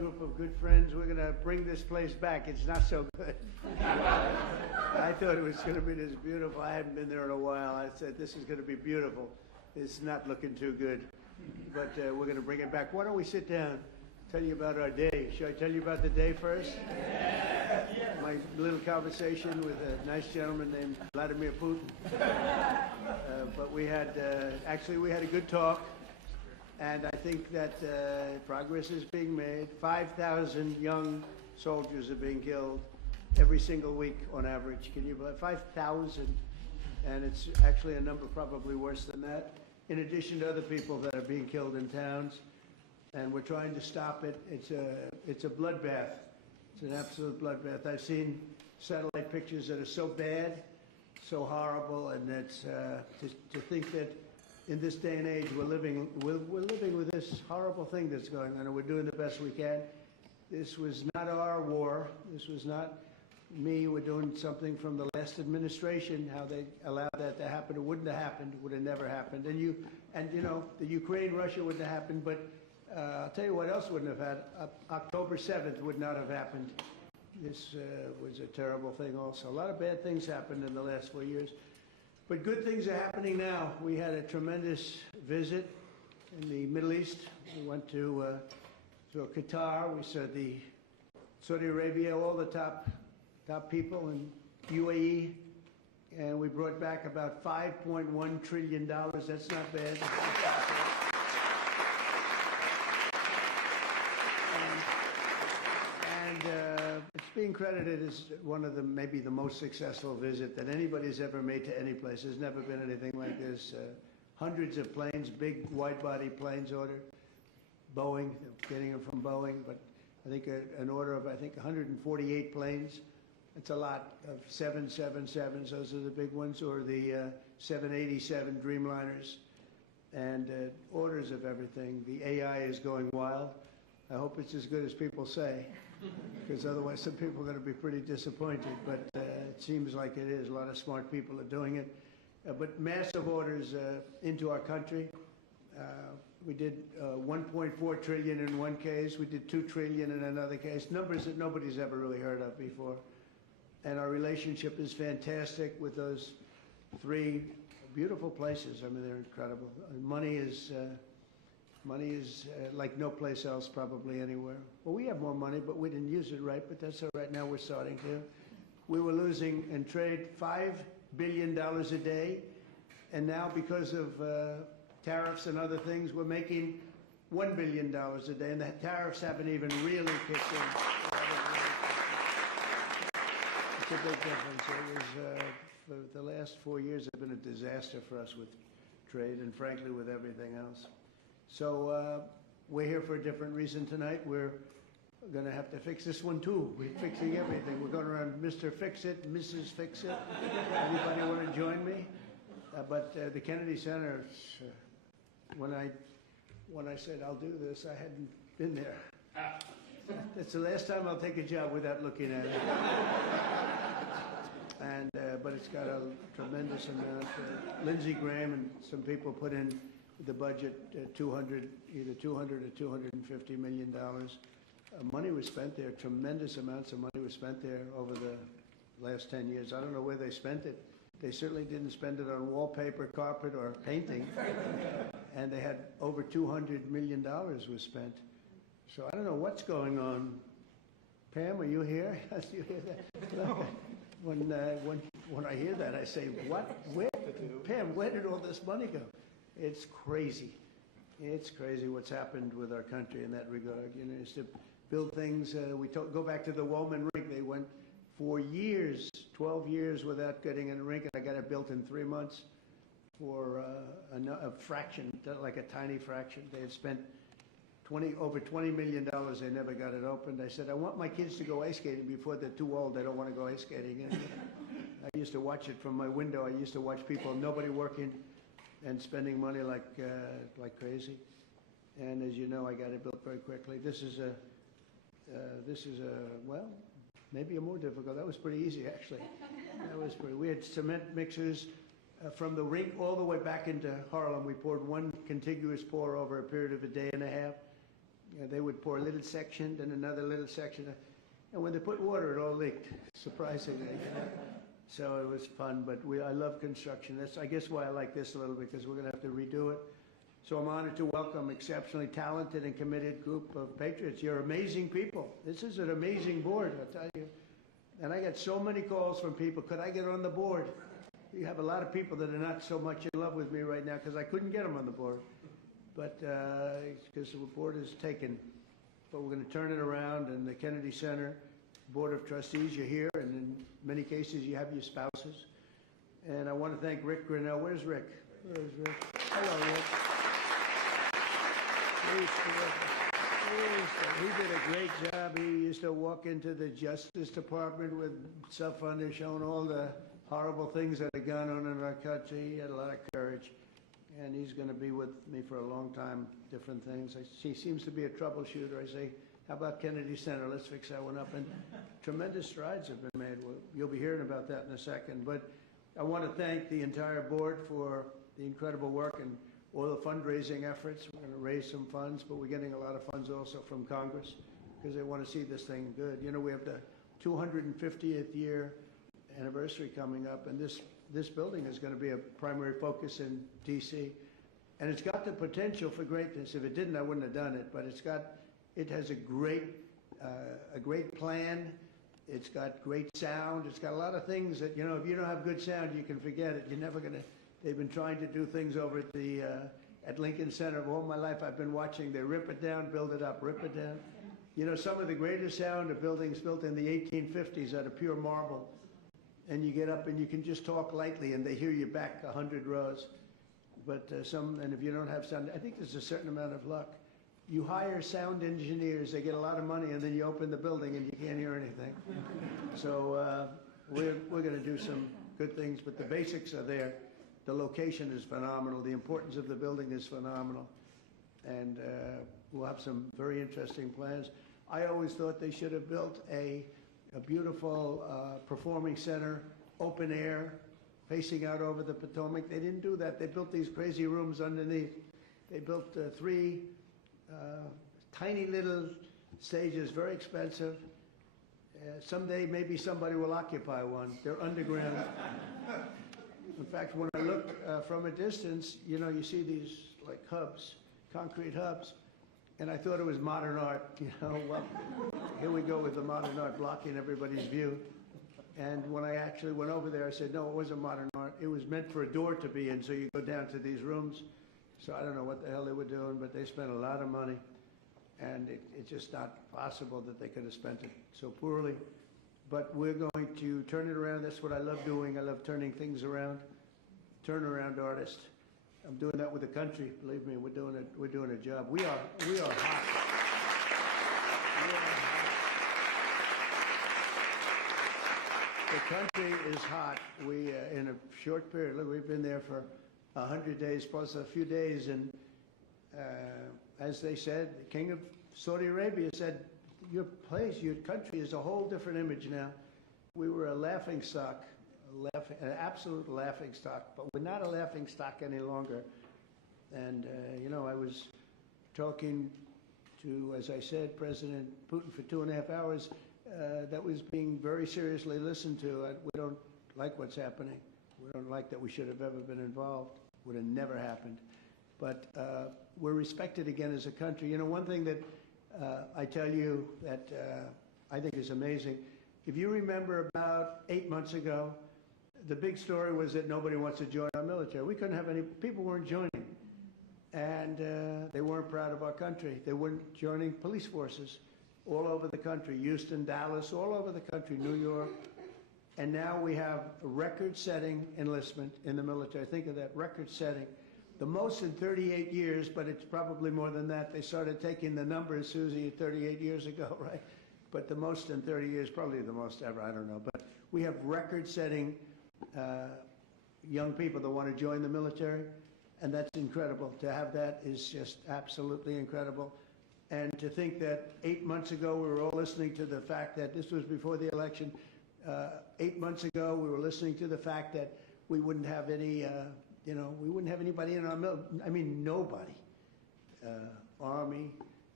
group of good friends. We're going to bring this place back. It's not so good. I thought it was going to be this beautiful. I haven't been there in a while. I said, this is going to be beautiful. It's not looking too good. But we're going to bring it back. Why don't we sit down, tell you about our day. Should I tell you about the day first? My little conversation with a nice gentleman named Vladimir Putin. But we had, actually we had a good talk. And I think that progress is being made. 5,000 young soldiers are being killed every single week on average. Can you believe 5,000? And it's actually a number probably worse than that, in addition to other people that are being killed in towns. And we're trying to stop it. It's a bloodbath. It's an absolute bloodbath. I've seen satellite pictures that are so bad, so horrible, and it's to think that in this day and age we're living with this horrible thing that's going on, and we're doing the best we can. This was not our war. This was not me. We're doing something from the last administration. How they allowed that to happen? It wouldn't have happened. It would have never happened. And you know, the Ukraine-Russia wouldn't have happened. But I'll tell you what else wouldn't have happened. October 7th would not have happened. This was a terrible thing. Also, a lot of bad things happened in the last 4 years. But good things are happening now. We had a tremendous visit in the Middle East. We went to Qatar. We saw the Saudi Arabia, all the top people in UAE, and we brought back about $5.1 trillion. That's not bad. It's being credited as one of maybe the most successful visit that anybody's ever made to any place. There's never been anything like this. Hundreds of planes, big wide-body planes ordered. Boeing, getting them from Boeing, but I think an order of 148 planes. It's a lot of 777s. Those are the big ones, or the 787 Dreamliners, and orders of everything. The AI is going wild. I hope it's as good as people say, because otherwise some people are going to be pretty disappointed, but it seems like it is. A lot of smart people are doing it. But massive orders into our country. We did 1.4 trillion in one case. We did 2 trillion in another case. Numbers that nobody's ever really heard of before. And our relationship is fantastic with those 3 beautiful places. I mean, they're incredible. Money is like no place else probably anywhere. Well, we have more money, but we didn't use it right, but that's all right. Now we're starting to. We were losing in trade $5 billion a day, and now because of tariffs and other things, we're making $1 billion a day, and the tariffs haven't even really kicked in. It's a big difference. It was, for the last 4 years have been a disaster for us with trade and frankly with everything else. So we're here for a different reason tonight. We're going to have to fix this one too. We're fixing everything. We're going around Mr. Fix-It, Mrs. Fix-It. Anybody want to join me? But the Kennedy Center, when I said I'll do this, I hadn't been there. It's the last time I'll take a job without looking at it. And but it's got a tremendous amount. Lindsey Graham and some people put in the budget either 200 or $250 million. Money was spent there. Tremendous amounts of money was spent there over the last 10 years. I don't know where they spent it. They certainly didn't spend it on wallpaper, carpet, or painting. And they had over $200 million was spent. So I don't know what's going on. Pam, are you here? You hear that? No. When I hear that, I say, what? Where? Pam, where did all this money go? It's crazy. It's crazy what's happened with our country in that regard. You know, it's to build things. Go back to the Woolman rink. They went for years, 12 years without getting in a rink, and I got it built in 3 months for a fraction, like a tiny fraction. They had spent over $20 million. They never got it opened. I said, I want my kids to go ice skating before they're too old. They don't want to go ice skating. And I used to watch it from my window. I used to watch people, nobody working, and spending money like crazy. And as you know, I got it built very quickly. This is well, maybe a more difficult. That was pretty easy, actually. We had cement mixers from the rink all the way back into Harlem. We poured one contiguous pour over a period of a day and a half. You know, they would pour a little section, then another little section, and when they put water, it all leaked, surprisingly. So it was fun, but I love construction. That's, I guess, why I like this a little, because we're going to have to redo it. So I'm honored to welcome exceptionally talented and committed group of patriots. You're amazing people. This is an amazing board, I'll tell you. And I get so many calls from people, could I get on the board? You have a lot of people that are not so much in love with me right now because I couldn't get them on the board. But because the board is taken. But we're going to turn it around, and the Kennedy Center Board of Trustees, you're here, and in many cases you have your spouses. And I want to thank Rick Grinnell. Where's Rick? Where's Rick? Hello, Rick. He did a great job. He used to walk into the Justice Department with cell phone showing all the horrible things that had gone on in our country. He had a lot of courage, and he's going to be with me for a long time, different things. He seems to be a troubleshooter. I say, how about Kennedy Center? Let's fix that one up. And tremendous strides have been made. You'll be hearing about that in a second. But I want to thank the entire board for the incredible work and all the fundraising efforts. We're going to raise some funds, but we're getting a lot of funds also from Congress because they want to see this thing good. You know, we have the 250th year anniversary coming up, and this building is going to be a primary focus in D.C. And it's got the potential for greatness. If it didn't, I wouldn't have done it. But it has a great plan. It's got great sound. It's got a lot of things that, you know, if you don't have good sound, you can forget it. You're never going to. They've been trying to do things over at Lincoln Center. All my life I've been watching. They rip it down, build it up, rip it down. You know, some of the greatest sound of buildings built in the 1850s out of pure marble. And you get up and you can just talk lightly and they hear you back 100 rows. But and if you don't have sound, I think there's a certain amount of luck. You hire sound engineers, they get a lot of money, and then you open the building and you can't hear anything. So we're going to do some good things, but the basics are there. The location is phenomenal. The importance of the building is phenomenal. And we'll have some very interesting plans. I always thought they should have built a beautiful performing center, open air, facing out over the Potomac. They didn't do that. They built these crazy rooms underneath. They built 3 tiny little stages, very expensive. Someday maybe somebody will occupy one. They're underground. In fact, when I look from a distance, you know, you see these like hubs, concrete hubs, and I thought it was modern art, you know. Well, here we go with the modern art blocking everybody's view. And when I actually went over there, I said, no, it wasn't modern art. It was meant for a door to be in, so you go down to these rooms. So I don't know what the hell they were doing, but they spent a lot of money, and it's just not possible that they could have spent it so poorly. But we're going to turn it around. That's what I love doing. I love turning things around. Turnaround artist. I'm doing that with the country. Believe me, we're doing a job. We are hot. We are hot. The country is hot. We in a short period. Look, we've been there for 100 days plus a few days, and as they said, the king of Saudi Arabia said, your place, your country is a whole different image now. We were a laughing stock, an absolute laughing stock, but we're not a laughing stock any longer. And, you know, I was talking to, as I said, President Putin for 2.5 hours. That was being very seriously listened to. We don't like what's happening. We don't like that we should have ever been involved. Would have never happened. But we're respected again as a country. You know, one thing that I tell you that I think is amazing. If you remember about 8 months ago, the big story was that nobody wants to join our military. We couldn't have any, people weren't joining. And they weren't proud of our country. They weren't joining police forces all over the country, Houston, Dallas, all over the country, New York. And now we have a record-setting enlistment in the military. Think of that, record-setting. The most in 38 years, but it's probably more than that. They started taking the numbers, Susie, 38 years ago, right? But the most in 30 years, probably the most ever, I don't know. But we have record-setting young people that want to join the military, and that's incredible. To have that is just absolutely incredible. And to think that 8 months ago we were all listening to the fact that this was before the election. 8 months ago we were listening to the fact that we wouldn't have any, you know, we wouldn't have anybody in our military. I mean, nobody. Army,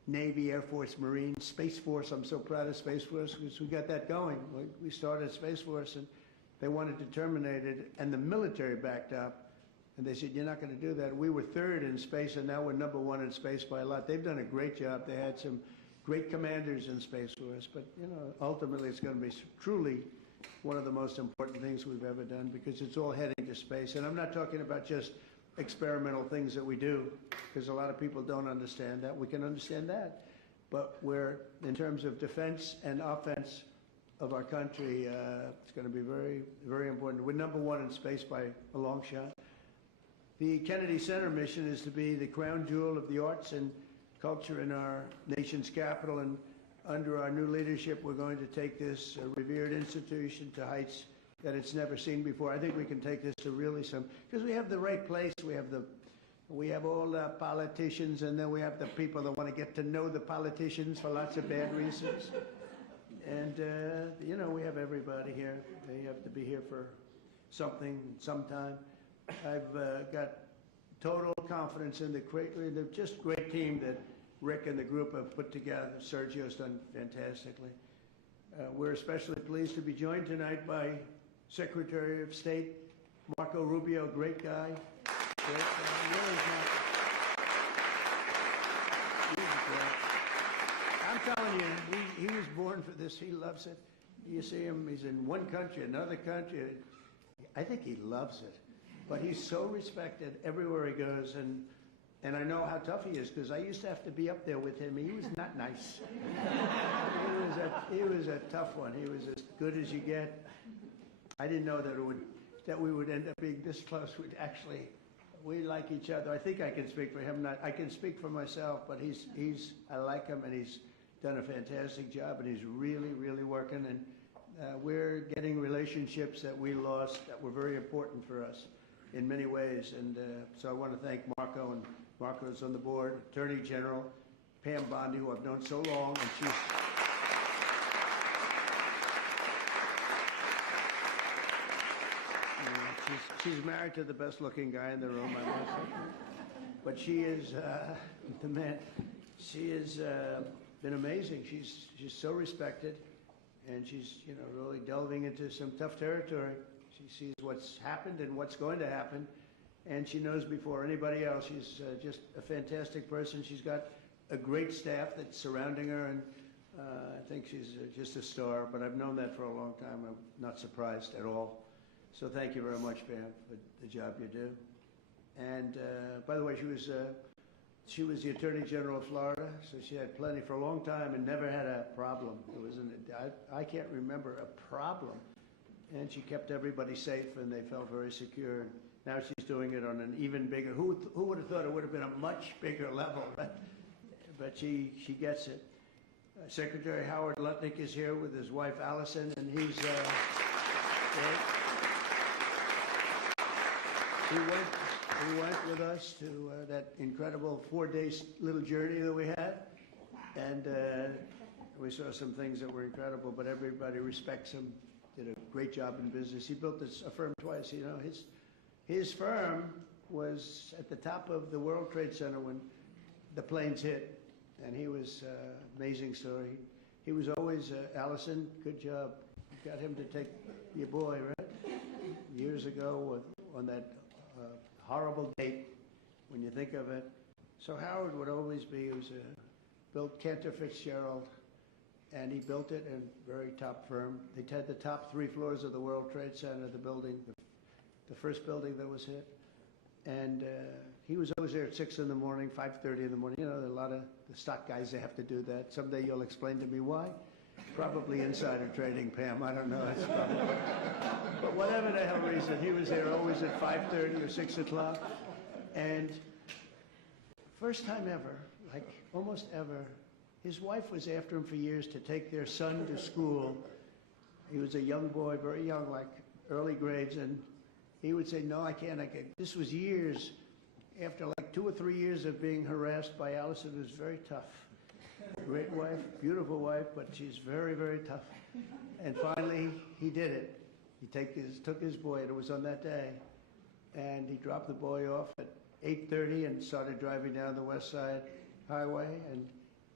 Navy, Air Force, Marines, Space Force. I'm so proud of Space Force because we got that going. We started Space Force and they wanted to terminate it, and the military backed up. And they said, you're not going to do that. We were third in space, and now we're number one in space by a lot. They've done a great job. They had some great commanders in Space Force. But, you know, ultimately it's going to be truly one of the most important things we've ever done because it's all heading to space. And I'm not talking about just experimental things that we do, because a lot of people don't understand that. We can understand that. But we're, in terms of defense and offense of our country, it's going to be very, very important. We're number one in space by a long shot. The Kennedy Center mission is to be the crown jewel of the arts and culture in our nation's capital, and under our new leadership, we're going to take this revered institution to heights that it's never seen before. I think we can take this to really because we have the right place. We have all the politicians, and then we have the people that want to get to know the politicians for lots of bad reasons. And, you know, we have everybody here. They have to be here for something, sometime. I've got total confidence in the just great team that Rick and the group have put together. Sergio's done fantastically. We're especially pleased to be joined tonight by Secretary of State Marco Rubio, great guy. Great guy. Really I'm telling you, he was born for this. He loves it. You see him, he's in one country, another country. I think he loves it. But he's so respected everywhere he goes, and I know how tough he is because I used to have to be up there with him. He was not nice. He was a tough one. He was as good as you get. I didn't know that we would end up being this close. We like each other. I think I can speak for him. I can speak for myself, but I like him, and he's done a fantastic job, and he's really, really working. And we're getting relationships that we lost that were very important for us in many ways. And so I want to thank Marco, and Marco's on the board, Attorney General Pam Bondi, who I've known so long, and she's married to the best-looking guy in the room, I must say. But she is the man. She has been amazing. She's so respected, and she's really delving into some tough territory. She sees what's happened and what's going to happen, and she knows before anybody else. She's just a fantastic person. She's got a great staff that's surrounding her, and I think she's just a star. But I've known that for a long time. I'm not surprised at all. So thank you very much, Pam, for the job you do. And by the way, she was the Attorney General of Florida, so she had plenty for a long time and never had a problem. I can't remember a problem. And she kept everybody safe, and they felt very secure. Now she's doing it on an even bigger. Who would have thought it would have been a much bigger level? But she gets it. Secretary Howard Lutnick is here with his wife Allison, and he's. He went with us to that incredible 4-day little journey that we had, and we saw some things that were incredible. But everybody respects him. Did a great job in business. He built a firm twice. His firm was at the top of the World Trade Center when the planes hit, and he was amazing story. He was always Allison. Good job. You got him to take your boy, right? Years ago on that horrible date, when you think of it. So Howard would always be. He was built Cantor Fitzgerald. And he built it in a very top firm. They had the top 3 floors of the World Trade Center, the building, the first building that was hit. And he was always there at 6 in the morning, 5:30 in the morning. You know, a lot of the stock guys, they have to do that. Someday you'll explain to me why. Probably insider trading, Pam. I don't know. It's probably, but whatever the hell reason, he was there always at 5:30 or 6 o'clock. And first time ever, like almost ever, his wife was after him for years to take their son to school. He was a young boy, very young, like early grades, and he would say, no, I can't. This was years after like 2 or 3 years of being harassed by Allison. It was very tough. Great wife, beautiful wife, but she's very, very tough. And finally, he did it. He took his boy, and it was on that day, and he dropped the boy off at 8:30 and started driving down the West Side Highway, and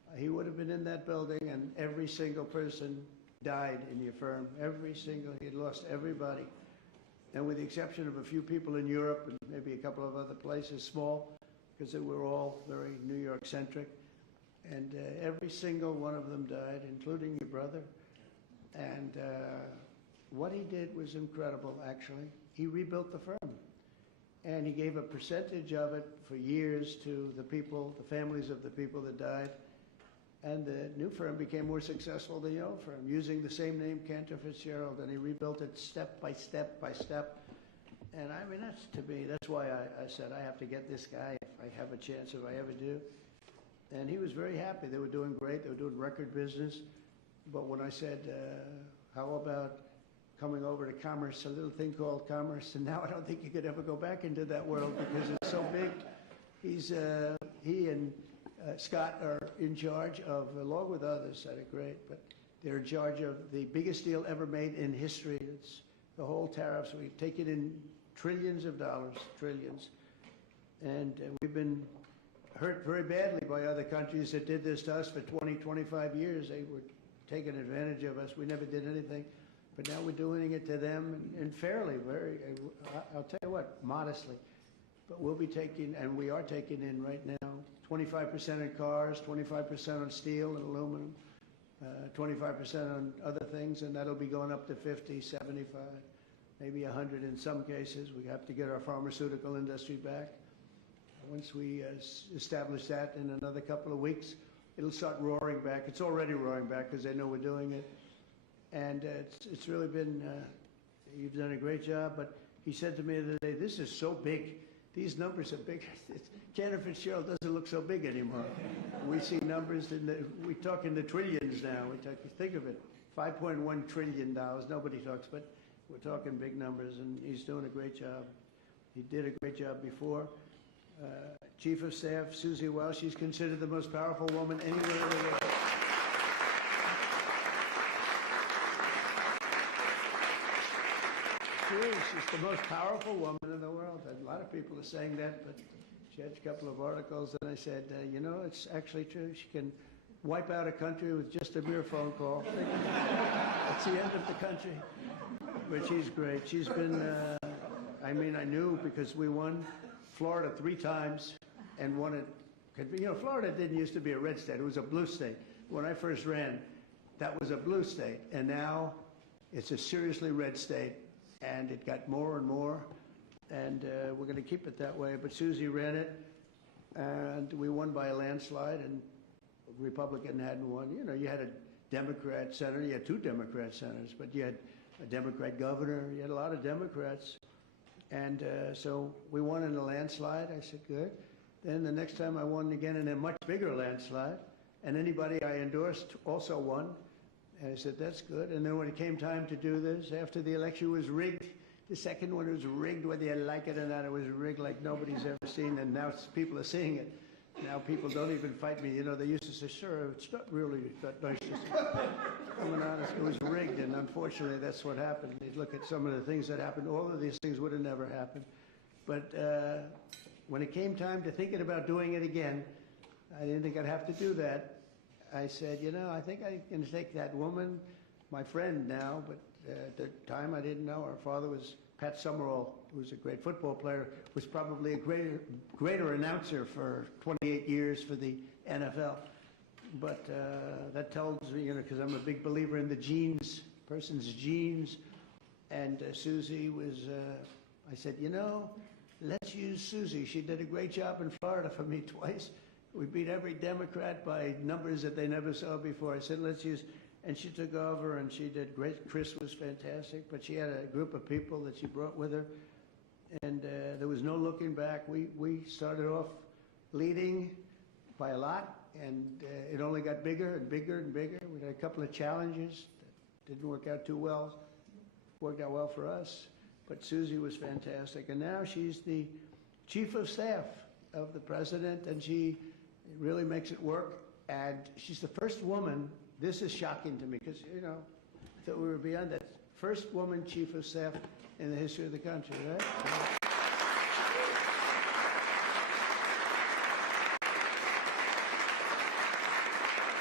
he would have been in that building, and every single person died in your firm. He had lost everybody. And with the exception of a few people in Europe and maybe a couple of other places, small, because they were all very New York-centric. And every single one of them died, including your brother. And what he did was incredible, actually. He rebuilt the firm. And he gave a percentage of it for years to the people, the families of the people that died. And the new firm became more successful than the old firm, using the same name, Cantor Fitzgerald, and he rebuilt it step by step by step. And I mean, that's, to me, that's why I said I have to get this guy if I have a chance, if I ever do. And he was very happy. They were doing great. They were doing record business. But when I said, how about coming over to commerce, a little thing called commerce, and now I don't think you could ever go back into that world because it's so big. He and Scott are in charge of, along with others that are great, but they're in charge of the biggest deal ever made in history. It's the whole tariffs. We've taken in trillions of dollars, trillions. And we've been hurt very badly by other countries that did this to us for 20, 25 years. They were taking advantage of us. We never did anything. But now we're doing it to them, and fairly, I'll tell you what, modestly. But we'll be taking, and we are taking in right now, 25% in cars, 25% on steel and aluminum, 25% on other things, and that'll be going up to 50, 75, maybe 100 in some cases. We have to get our pharmaceutical industry back. Once we establish that in another couple of weeks, it'll start roaring back. It's already roaring back because they know we're doing it. And it's really been, you've done a great job. But he said to me the other day, this is so big. These numbers are big. Cantor Fitzgerald doesn't look so big anymore. We see numbers, we talk in the trillions now. Think of it, $5.1 trillion. Nobody talks, but we're talking big numbers, and he's doing a great job. He did a great job before. Chief of Staff, Susie Wiles, she's considered the most powerful woman anywhere in the world. She's the most powerful woman in the world. And a lot of people are saying that, but she had a couple of articles, and I said, you know, it's actually true. She can wipe out a country with just a mere phone call. That's the end of the country. But she's great. She's been, I mean, I knew because we won Florida 3 times and won it. You know, Florida didn't used to be a red state. It was a blue state. When I first ran, that was a blue state. And now it's a seriously red state. And it got more and more, and we're going to keep it that way. But Susie ran it, and we won by a landslide, and a Republican hadn't won. You know, you had a Democrat senator, you had 2 Democrat senators, but you had a Democrat governor, you had a lot of Democrats. And so we won in a landslide. I said, good. Then the next time I won again in a much bigger landslide, and anybody I endorsed also won. And I said, that's good. And then when it came time to do this, after the election was rigged, the second one was rigged, whether you like it or not, it was rigged like nobody's ever seen. And now people are seeing it. Now people don't even fight me. You know, they used to say, sir, it's not really that nice to say. I'm honest, it was rigged. And unfortunately, that's what happened. You look at some of the things that happened. All of these things would have never happened. But when it came time to thinking about doing it again, I didn't think I'd have to do that. I said, you know, I think I'm going to take that woman, my friend now, but at the time I didn't know. Her father was Pat Summerall, who was a great football player, was probably a greater announcer for 28 years for the NFL. But that tells me, you know, because I'm a big believer in the genes, person's genes. And Susie was, I said, you know, let's use Susie. She did a great job in Florida for me twice. We beat every Democrat by numbers that they never saw before. I said, let's use, and she took over, and she did great. Chris was fantastic, but she had a group of people that she brought with her, and there was no looking back. We started off leading by a lot, and it only got bigger and bigger and bigger. We had a couple of challenges that didn't work out too well. Worked out well for us, but Susie was fantastic, and now she's the chief of staff of the president, and she really makes it work. And she's the first woman, this is shocking to me, because, you know, I thought we were beyond that. First woman chief of staff in the history of the country, right?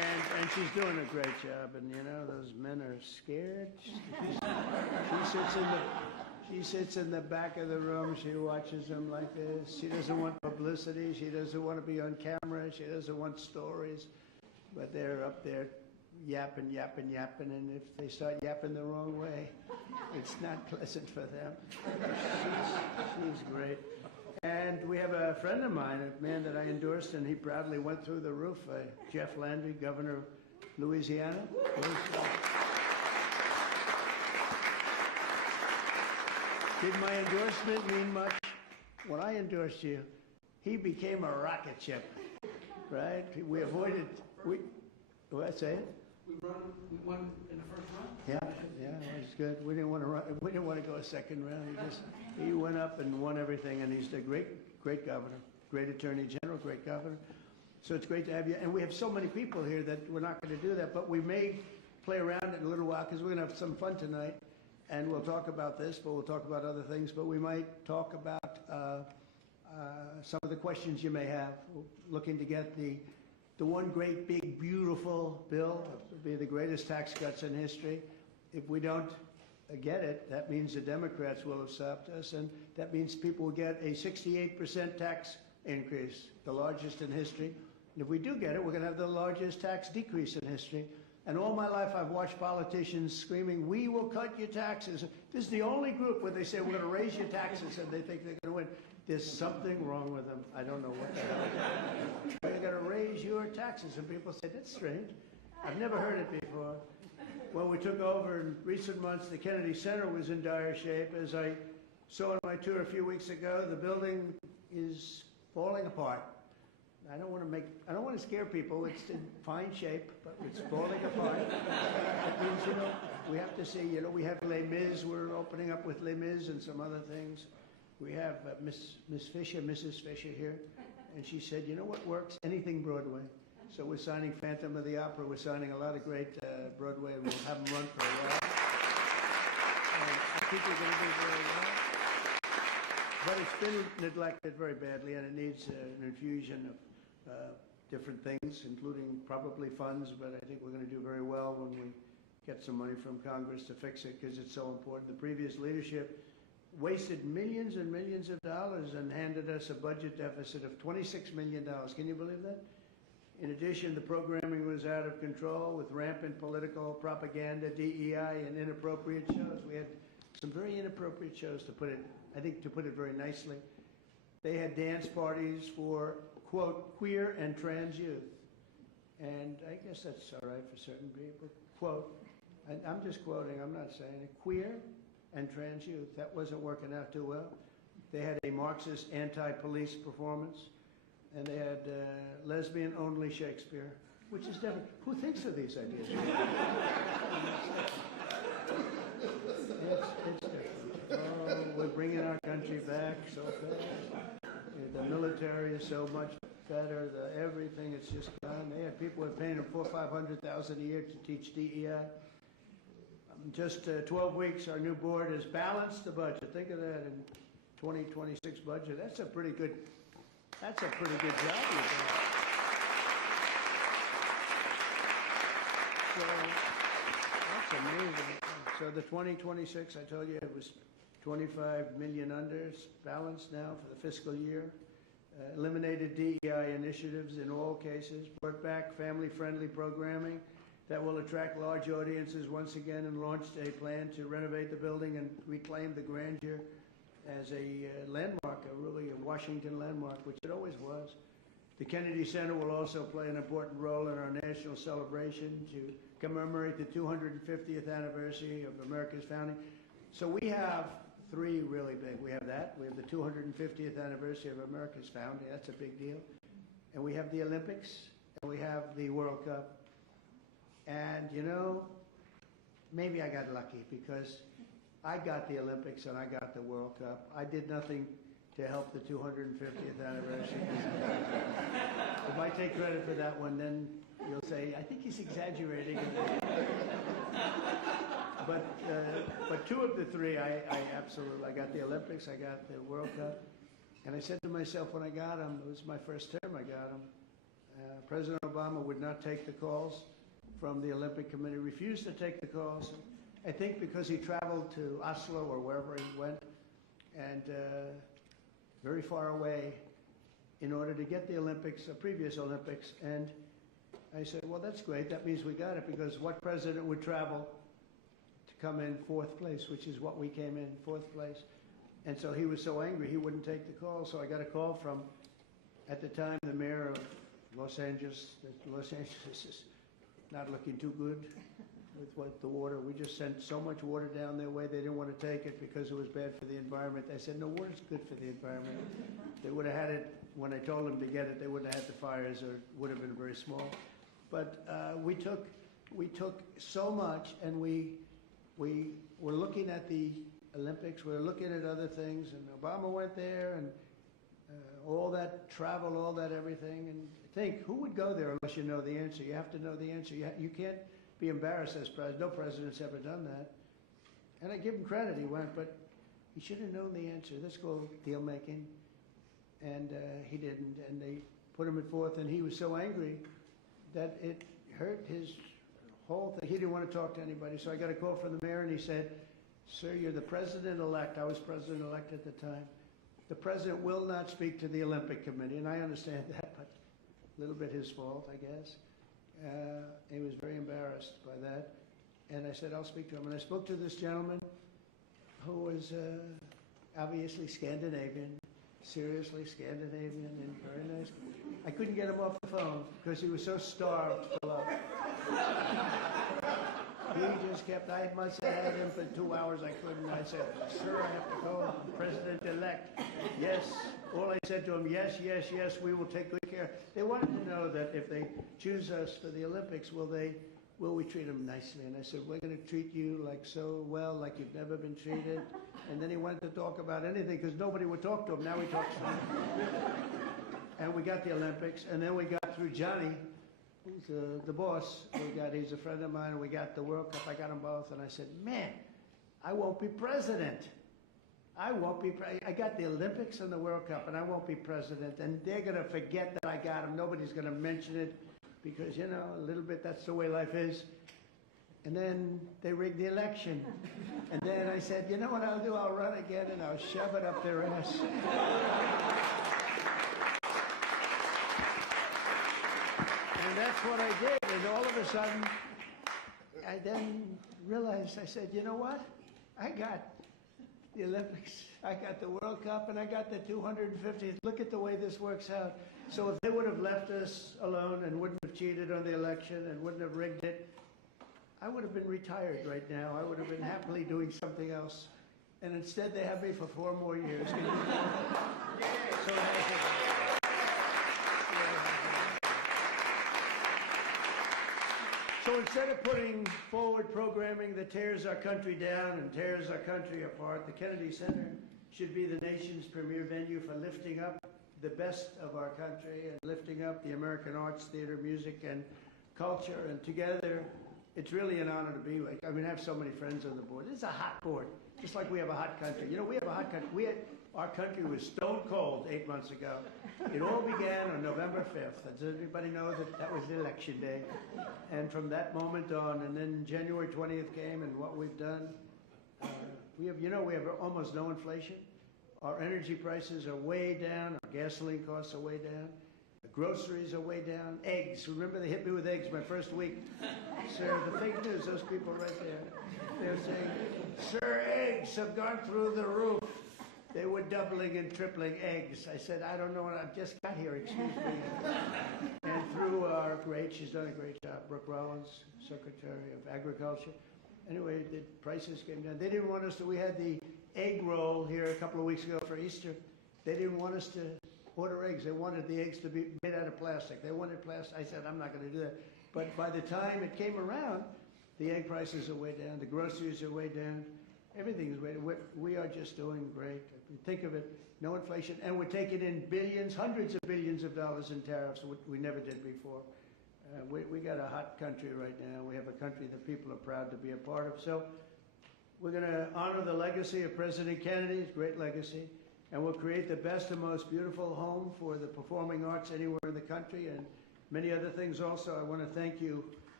And she's doing a great job, and you know, those men are scared. She sits in the back of the room, she watches them like this. She doesn't want publicity, she doesn't want to be on camera, she doesn't want stories. But they're up there yapping, and if they start yapping the wrong way, it's not pleasant for them. She's great. And we have a friend of mine, a man that I endorsed, and he proudly went through the roof, Jeff Landry, governor of Louisiana. Did my endorsement mean much? When I endorsed you, he became a rocket ship, right? We avoided, what'd I say? We won in the first round. Yeah, it was good. We didn't want to run. We didn't want to go a second round. He went up and won everything, and he's a great governor, great attorney general, great governor. So it's great to have you. And we have so many people here that we're not going to do that, but we may play around in a little while because we're going to have some fun tonight, and we'll talk about this, but we'll talk about other things. But we might talk about some of the questions you may have. We're looking to get the one great, big, beautiful bill. It will be the greatest tax cuts in history. If we don't get it, that means the Democrats will have stopped us, and that means people will get a 68% tax increase, the largest in history. And if we do get it, we're going to have the largest tax decrease in history. And all my life, I've watched politicians screaming, "We will cut your taxes." This is the only group where they say, "We're going to raise your taxes," and they think they're going to win. There's something wrong with them. I don't know what the hell. We're going to raise your taxes. And people say, "That's strange. I've never heard it before." When we took over in recent months, the Kennedy Center was in dire shape. As I saw on my tour a few weeks ago, the building is falling apart. I don't want to scare people. It's in fine shape, but it's falling apart. That means, we have to see, we have Les Mis. We're opening up with Les Mis and some other things. We have Mrs. Fisher here, and she said, "You know what works? Anything Broadway." So we're signing Phantom of the Opera. We're signing a lot of great Broadway, and we'll have them run for a while. And I think we're going to do very well. But it's been neglected very badly, and it needs an infusion of different things, including probably funds, but I think we're going to do very well when we get some money from Congress to fix it, because it's so important. The previous leadership wasted millions and millions of dollars and handed us a budget deficit of $26 million. Can you believe that? In addition, the programming was out of control with rampant political propaganda, DEI, and inappropriate shows. We had some very inappropriate shows, to put it very nicely. They had dance parties for, quote, queer and trans youth. And I guess that's all right for certain people. Quote, and I'm just quoting, I'm not saying it, queer and trans youth. That wasn't working out too well. They had a Marxist anti-police performance, and they had lesbian-only Shakespeare, which is different. Who thinks of these ideas? It's different. Oh, we're bringing our country back so fast. The military is so much better. Everything is just gone. They had people who are paying them $400,000 or $500,000 a year to teach DEI. Just 12 weeks, our new board has balanced the budget. Think of that in 2026 budget. That's a pretty good job you've done. So that's amazing. So the 2026, I told you, it was 25 million under. It's balanced now for the fiscal year. Eliminated DEI initiatives in all cases. Brought back family-friendly programming that will attract large audiences once again, and launched a plan to renovate the building and reclaim the grandeur as a landmark, a Washington landmark, which it always was. The Kennedy Center will also play an important role in our national celebration to commemorate the 250th anniversary of America's founding. So we have three really big. We have that. We have the 250th anniversary of America's founding. That's a big deal. And we have the Olympics, and we have the World Cup. And, maybe I got lucky, because I got the Olympics and I got the World Cup. I did nothing to help the 250th anniversary. If I take credit for that one, then you'll say, I think he's exaggerating. But two of the three, I got the Olympics, I got the World Cup. And I said to myself when I got them, it was my first term I got them, President Obama would not take the calls from the Olympic Committee refused to take the calls. I think because he traveled to Oslo or wherever he went, and very far away, in order to get the Olympics, the previous Olympics. And I said, well, that's great. That means we got it, because what president would travel to come in fourth place, which is what we came in, fourth place. And so he was so angry he wouldn't take the call. So I got a call from, at the time, the mayor of Los Angeles. Los Angeles is not looking too good with the water. We just sent so much water down their way, they didn't want to take it because it was bad for the environment. I said, no, water's good for the environment. They would have had it, when I told them to get it, they wouldn't have had the fires, or it would have been very small. But we took so much, and we were looking at the Olympics, we were looking at other things, and Obama went there, and all that travel, all that everything. And think, who would go there unless you know the answer? You have to know the answer. You can't be embarrassed as president. No president's ever done that. And I give him credit, he went, but he should have known the answer. Let's go deal making. And he didn't, and they put him at fourth, and he was so angry that it hurt his whole thing. He didn't want to talk to anybody. So I got a call from the mayor, and he said, sir, you're the president-elect. I was president-elect at the time. The president will not speak to the Olympic Committee, and I understand that, but a little bit his fault, I guess. He was very embarrassed by that. And I said, I'll speak to him. And I spoke to this gentleman who was obviously Scandinavian, seriously Scandinavian, and very nice. I couldn't get him off the phone because he was so starved for love. He just kept, I must have had him for 2 hours. I couldn't. I said, sir, I have to call the president-elect. Yes. All I said to him, yes, yes, yes, we will take good care. They wanted to know that if they choose us for the Olympics, will we treat them nicely? And I said, we're going to treat you like so well, like you've never been treated. And then he went to talk about anything because nobody would talk to him. Now he talks to him. And we got the Olympics, and then we got through Johnny, who's the boss. He's a friend of mine, and we got the World Cup. I got them both, and I said, man, I won't be president. I got the Olympics and the World Cup, and I won't be president. And they're going to forget that I got them. Nobody's going to mention it because, you know, a little bit, that's the way life is. And then they rigged the election. And then I said, you know what I'll do? I'll run again, and I'll shove it up their ass. And that's what I did. And all of a sudden, I then realized, I said, you know what? I got the Olympics, I got the World Cup, and I got the 250th. Look at the way this works out. So if they would have left us alone and wouldn't have cheated on the election and wouldn't have rigged it, I would have been retired right now. I would have been happily doing something else. And instead, they have me for 4 more years. So So instead of putting forward programming that tears our country down and tears our country apart, the Kennedy Center should be the nation's premier venue for lifting up the best of our country and lifting up the American arts, theater, music, and culture. And together, it's really an honor to be with. I mean, I have so many friends on the board. It's a hot board, just like we have a hot country. You know, we have a hot country. Our country was stone cold 8 months ago. It all began on November 5th. Does everybody know that was the election day? And from that moment on, and then January 20th came, and what we've done, we have almost no inflation. Our energy prices are way down. Our gasoline costs are way down. The groceries are way down. Eggs. Remember they hit me with eggs my first week. Sir, the fake news, those people right there. They're saying, sir, eggs have gone through the roof. They were doubling and tripling eggs. I said, I don't know what I've just got here, excuse me. And through she's done a great job, Brooke Rollins, Secretary of Agriculture. Anyway, the prices came down. They didn't want us to, we had the egg roll here a couple of weeks ago for Easter. They didn't want us to order eggs. They wanted the eggs to be made out of plastic. They wanted plastic. I said, I'm not going to do that. But by the time it came around, the egg prices are way down. The groceries are way down. Everything is way down. We are just doing great. Think of it, no inflation. And we're taking in billions, hundreds of billions of dollars in tariffs, which we never did before. We got a hot country right now. We have a country that people are proud to be a part of. So we're going to honor the legacy of President Kennedy's great legacy. And we'll create the best and most beautiful home for the performing arts anywhere in the country and many other things also. I want to thank you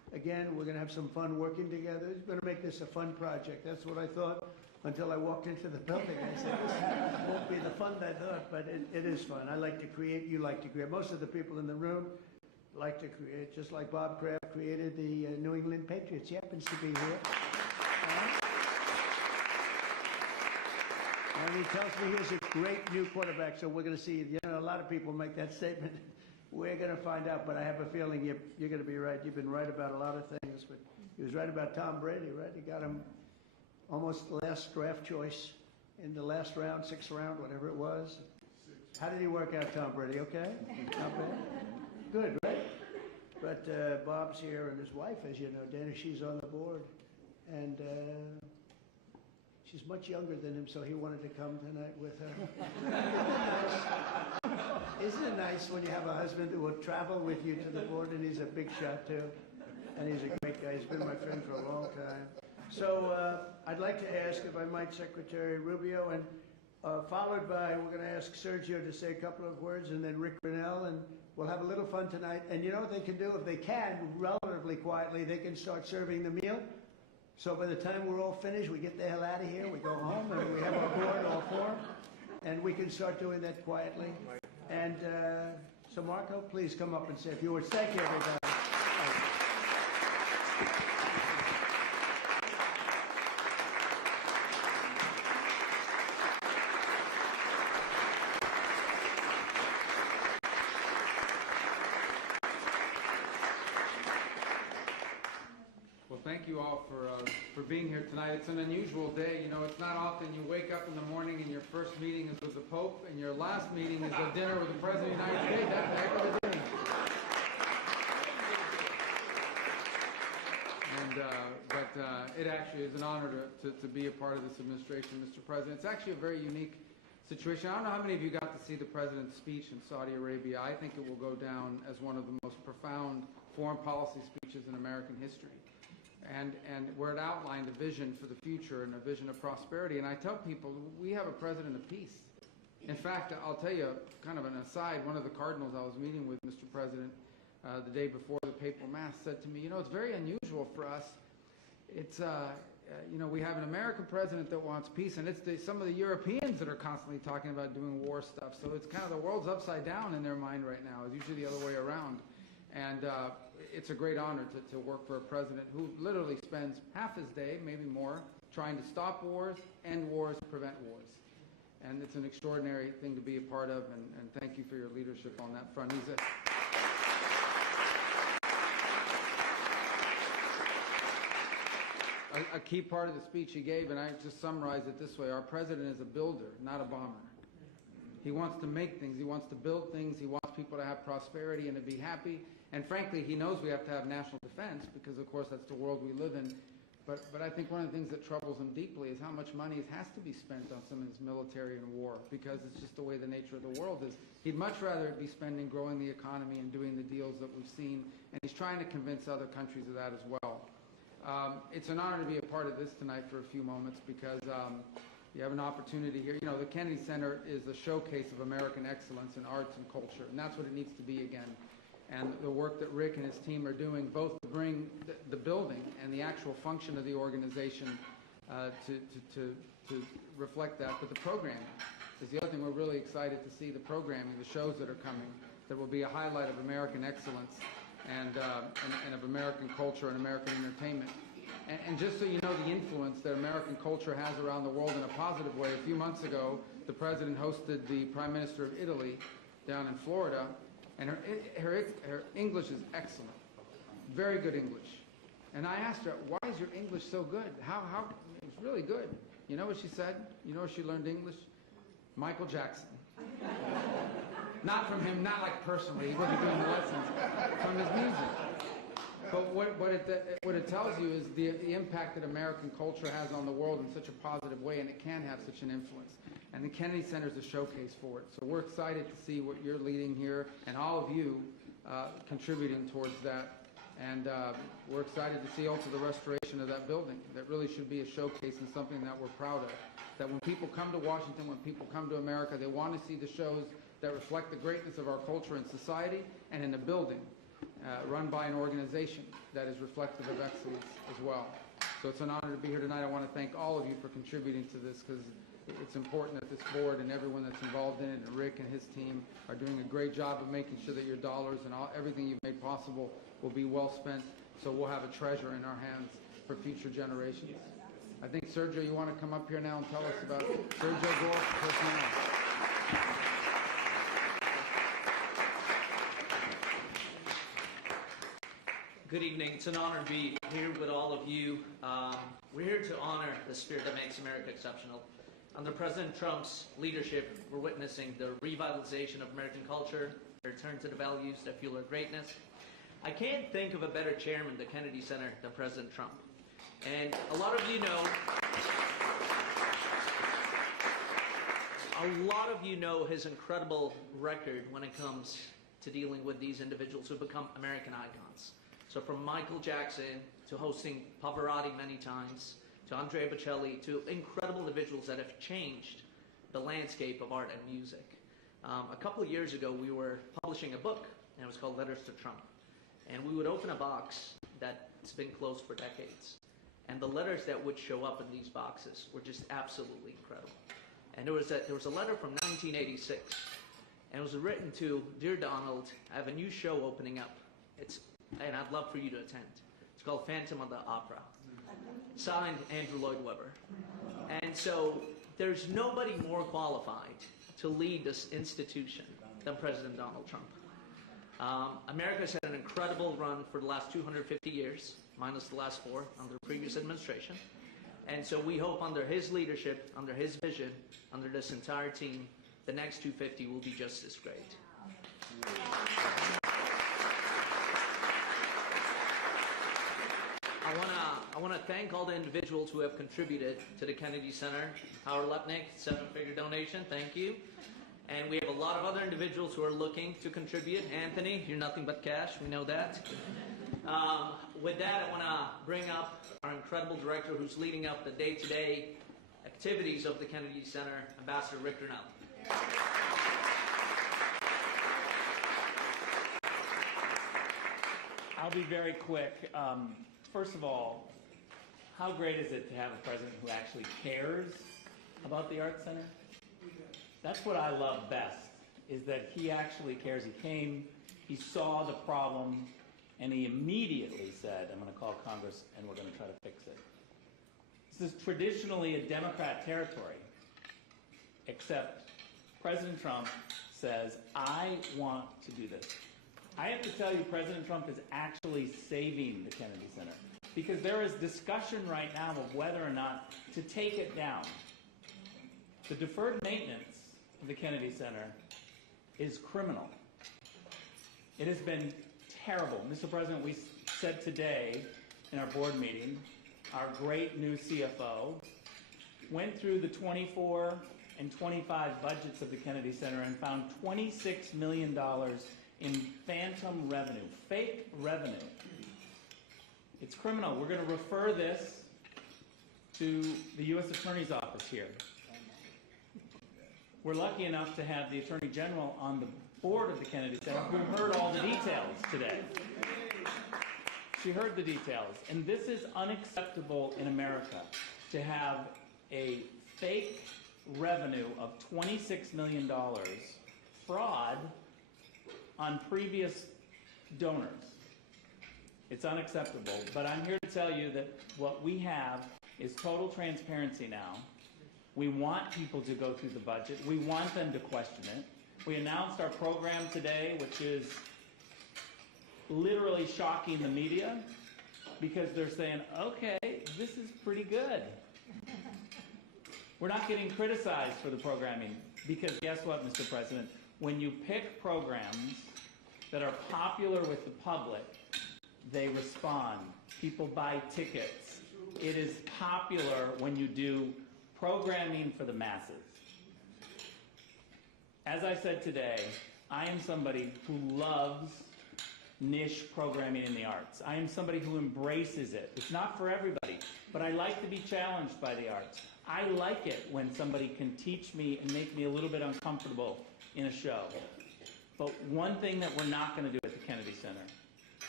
Again, we're going to have some fun working together. We're going to make this a fun project. That's what I thought until I walked into the building. I said, this won't be the fun I thought, but it is fun. I like to create. You like to create. Most of the people in the room like to create, just like Bob Kraft created the New England Patriots. He happens to be here. And he tells me he's a great new quarterback, so we're going to see. A lot of people make that statement. We're going to find out, but I have a feeling you're going to be right. You've been right about a lot of things, but he was right about Tom Brady, right? He got him almost the last draft choice in the last round, sixth round, whatever it was. How did he work out, Tom Brady? Okay? Not bad? Good, right? But Bob's here, and his wife, as you know, Dana, she's on the board. And she's much younger than him, so he wanted to come tonight with her. Isn't it nice when you have a husband who will travel with you to the board, and he's a big shot, too? And he's a great guy. He's been my friend for a long time. So I'd like to ask, if I might, Secretary Rubio, and followed by, we're going to ask Sergio to say a couple of words, and then Rick Grinnell, and we'll have a little fun tonight. And you know what they can do? If they can, relatively quietly, they can start serving the meal. So by the time we're all finished, we get the hell out of here, we go home, and we have our board all four, and we can start doing that quietly. And so Marco, please come up and say a few words. Thank you, everybody. Thank you all for being here tonight. It's an unusual day. You know, it's not often you wake up in the morning and your first meeting is with the Pope and your last meeting is a dinner with the President of the United States. That's a heck of a day. But it actually is an honor to be a part of this administration, Mr. President. It's actually a very unique situation. I don't know how many of you got to see the President's speech in Saudi Arabia. I think it will go down as one of the most profound foreign policy speeches in American history. And where it outlined a vision for the future and a vision of prosperity. And I tell people, we have a president of peace. In fact, I'll tell you kind of an aside, one of the cardinals I was meeting with, Mr. President, the day before the papal mass said to me, you know, it's very unusual for us. It's, you know, we have an American president that wants peace, and it's some of the Europeans that are constantly talking about doing war stuff. So it's kind of the world's upside down in their mind right now. It's usually the other way around. And it's a great honor to work for a president who literally spends half his day, maybe more, trying to stop wars, end wars, prevent wars. And it's an extraordinary thing to be a part of, and thank you for your leadership on that front. He's a key part of the speech he gave, and I just summarize it this way. Our president is a builder, not a bomber. He wants to make things. He wants to build things. He wants people to have prosperity and to be happy. And frankly, he knows we have to have national defense because, of course, that's the world we live in. But I think one of the things that troubles him deeply is how much money has to be spent on some of this military and war because it's just the way the nature of the world is. He'd much rather it be spending growing the economy and doing the deals that we've seen. And he's trying to convince other countries of that as well. It's an honor to be a part of this tonight for a few moments because you have an opportunity here. You know, the Kennedy Center is a showcase of American excellence in arts and culture, and that's what it needs to be again. And the work that Rick and his team are doing, both to bring the building and the actual function of the organization to reflect that, but the programming is the other thing. We're really excited to see the programming, the shows that are coming, that will be a highlight of American excellence and of American culture and American entertainment. And just so you know the influence that American culture has around the world in a positive way, a few months ago, the President hosted the Prime Minister of Italy down in Florida, and her English is excellent, very good English. And I asked her, why is your English so good? How it's really good. You know what she said? You know where she learned English? Michael Jackson. Not from him, not like personally, he wasn't doing the lessons, from his music. But what it tells you is the impact that American culture has on the world in such a positive way, and it can have such an influence. And the Kennedy Center is a showcase for it. So we're excited to see what you're leading here, and all of you contributing towards that. And we're excited to see also the restoration of that building. That really should be a showcase and something that we're proud of. That when people come to Washington, when people come to America, they want to see the shows that reflect the greatness of our culture and society and in the building. run by an organization that is reflective of excellence as well. So it's an honor to be here tonight. I want to thank all of you for contributing to this, because it's important that this board and everyone that's involved in it, and Rick and his team, are doing a great job of making sure that your dollars and everything you've made possible will be well spent, so we'll have a treasure in our hands for future generations. I think, Sergio, you want to come up here now and tell us about Sergio Gore personnel. Good evening. It's an honor to be here with all of you. We're here to honor the spirit that makes America exceptional. Under President Trump's leadership, we're witnessing the revitalization of American culture, a return to the values that fuel our greatness. I can't think of a better chairman of the Kennedy Center than President Trump. And a lot of you know his incredible record when it comes to dealing with these individuals who become American icons. So from Michael Jackson to hosting Pavarotti many times, to Andrea Bocelli, to incredible individuals that have changed the landscape of art and music. A couple of years ago, we were publishing a book, and it was called Letters to Trump. And we would open a box that's been closed for decades. And the letters that would show up in these boxes were just absolutely incredible. And there was a letter from 1986, and it was written to, "Dear Donald, I have a new show opening up. And I'd love for you to attend. It's called Phantom of the Opera." Signed, Andrew Lloyd Webber. And so there's nobody more qualified to lead this institution than President Donald Trump. America's had an incredible run for the last 250 years, minus the last 4 under the previous administration. And so we hope under his leadership, under his vision, under this entire team, the next 250 will be just as great. I want to thank all the individuals who have contributed to the Kennedy Center. Howard Lepnick, 7-figure donation, thank you. And we have a lot of other individuals who are looking to contribute. Anthony, you're nothing but cash, we know that. With that, I want to bring up our incredible director who's leading up the day-to-day activities of the Kennedy Center, Ambassador Rick Durnell. I'll be very quick. First of all, how great is it to have a president who actually cares about the Arts Center? That's what I love best, is that he actually cares. He came, he saw the problem, and he immediately said, "I'm going to call Congress and we're going to try to fix it." This is traditionally a Democrat territory, except President Trump says, "I want to do this." I have to tell you, President Trump is actually saving the Kennedy Center, because there is discussion right now of whether or not to take it down. The deferred maintenance of the Kennedy Center is criminal. It has been terrible. Mr. President, we said today in our board meeting, our great new CFO went through the 24 and 25 budgets of the Kennedy Center and found $26 million in phantom revenue, fake revenue. It's criminal. We're going to refer this to the U.S. Attorney's Office here. We're lucky enough to have the Attorney General on the board of the Kennedy Center who heard all the details today. She heard the details. And this is unacceptable in America, to have a fake revenue of $26 million fraud on previous donors. It's unacceptable. But I'm here to tell you that what we have is total transparency now. We want people to go through the budget. We want them to question it. We announced our program today, which is literally shocking the media, because they're saying, okay, this is pretty good. We're not getting criticized for the programming, because guess what, Mr. President? When you pick programs that are popular with the public, they respond. People buy tickets. It is popular when you do programming for the masses. As I said today, I am somebody who loves niche programming in the arts. I am somebody who embraces it. It's not for everybody, but I like to be challenged by the arts. I like it when somebody can teach me and make me a little bit uncomfortable in a show. But one thing that we're not going to do at the Kennedy Center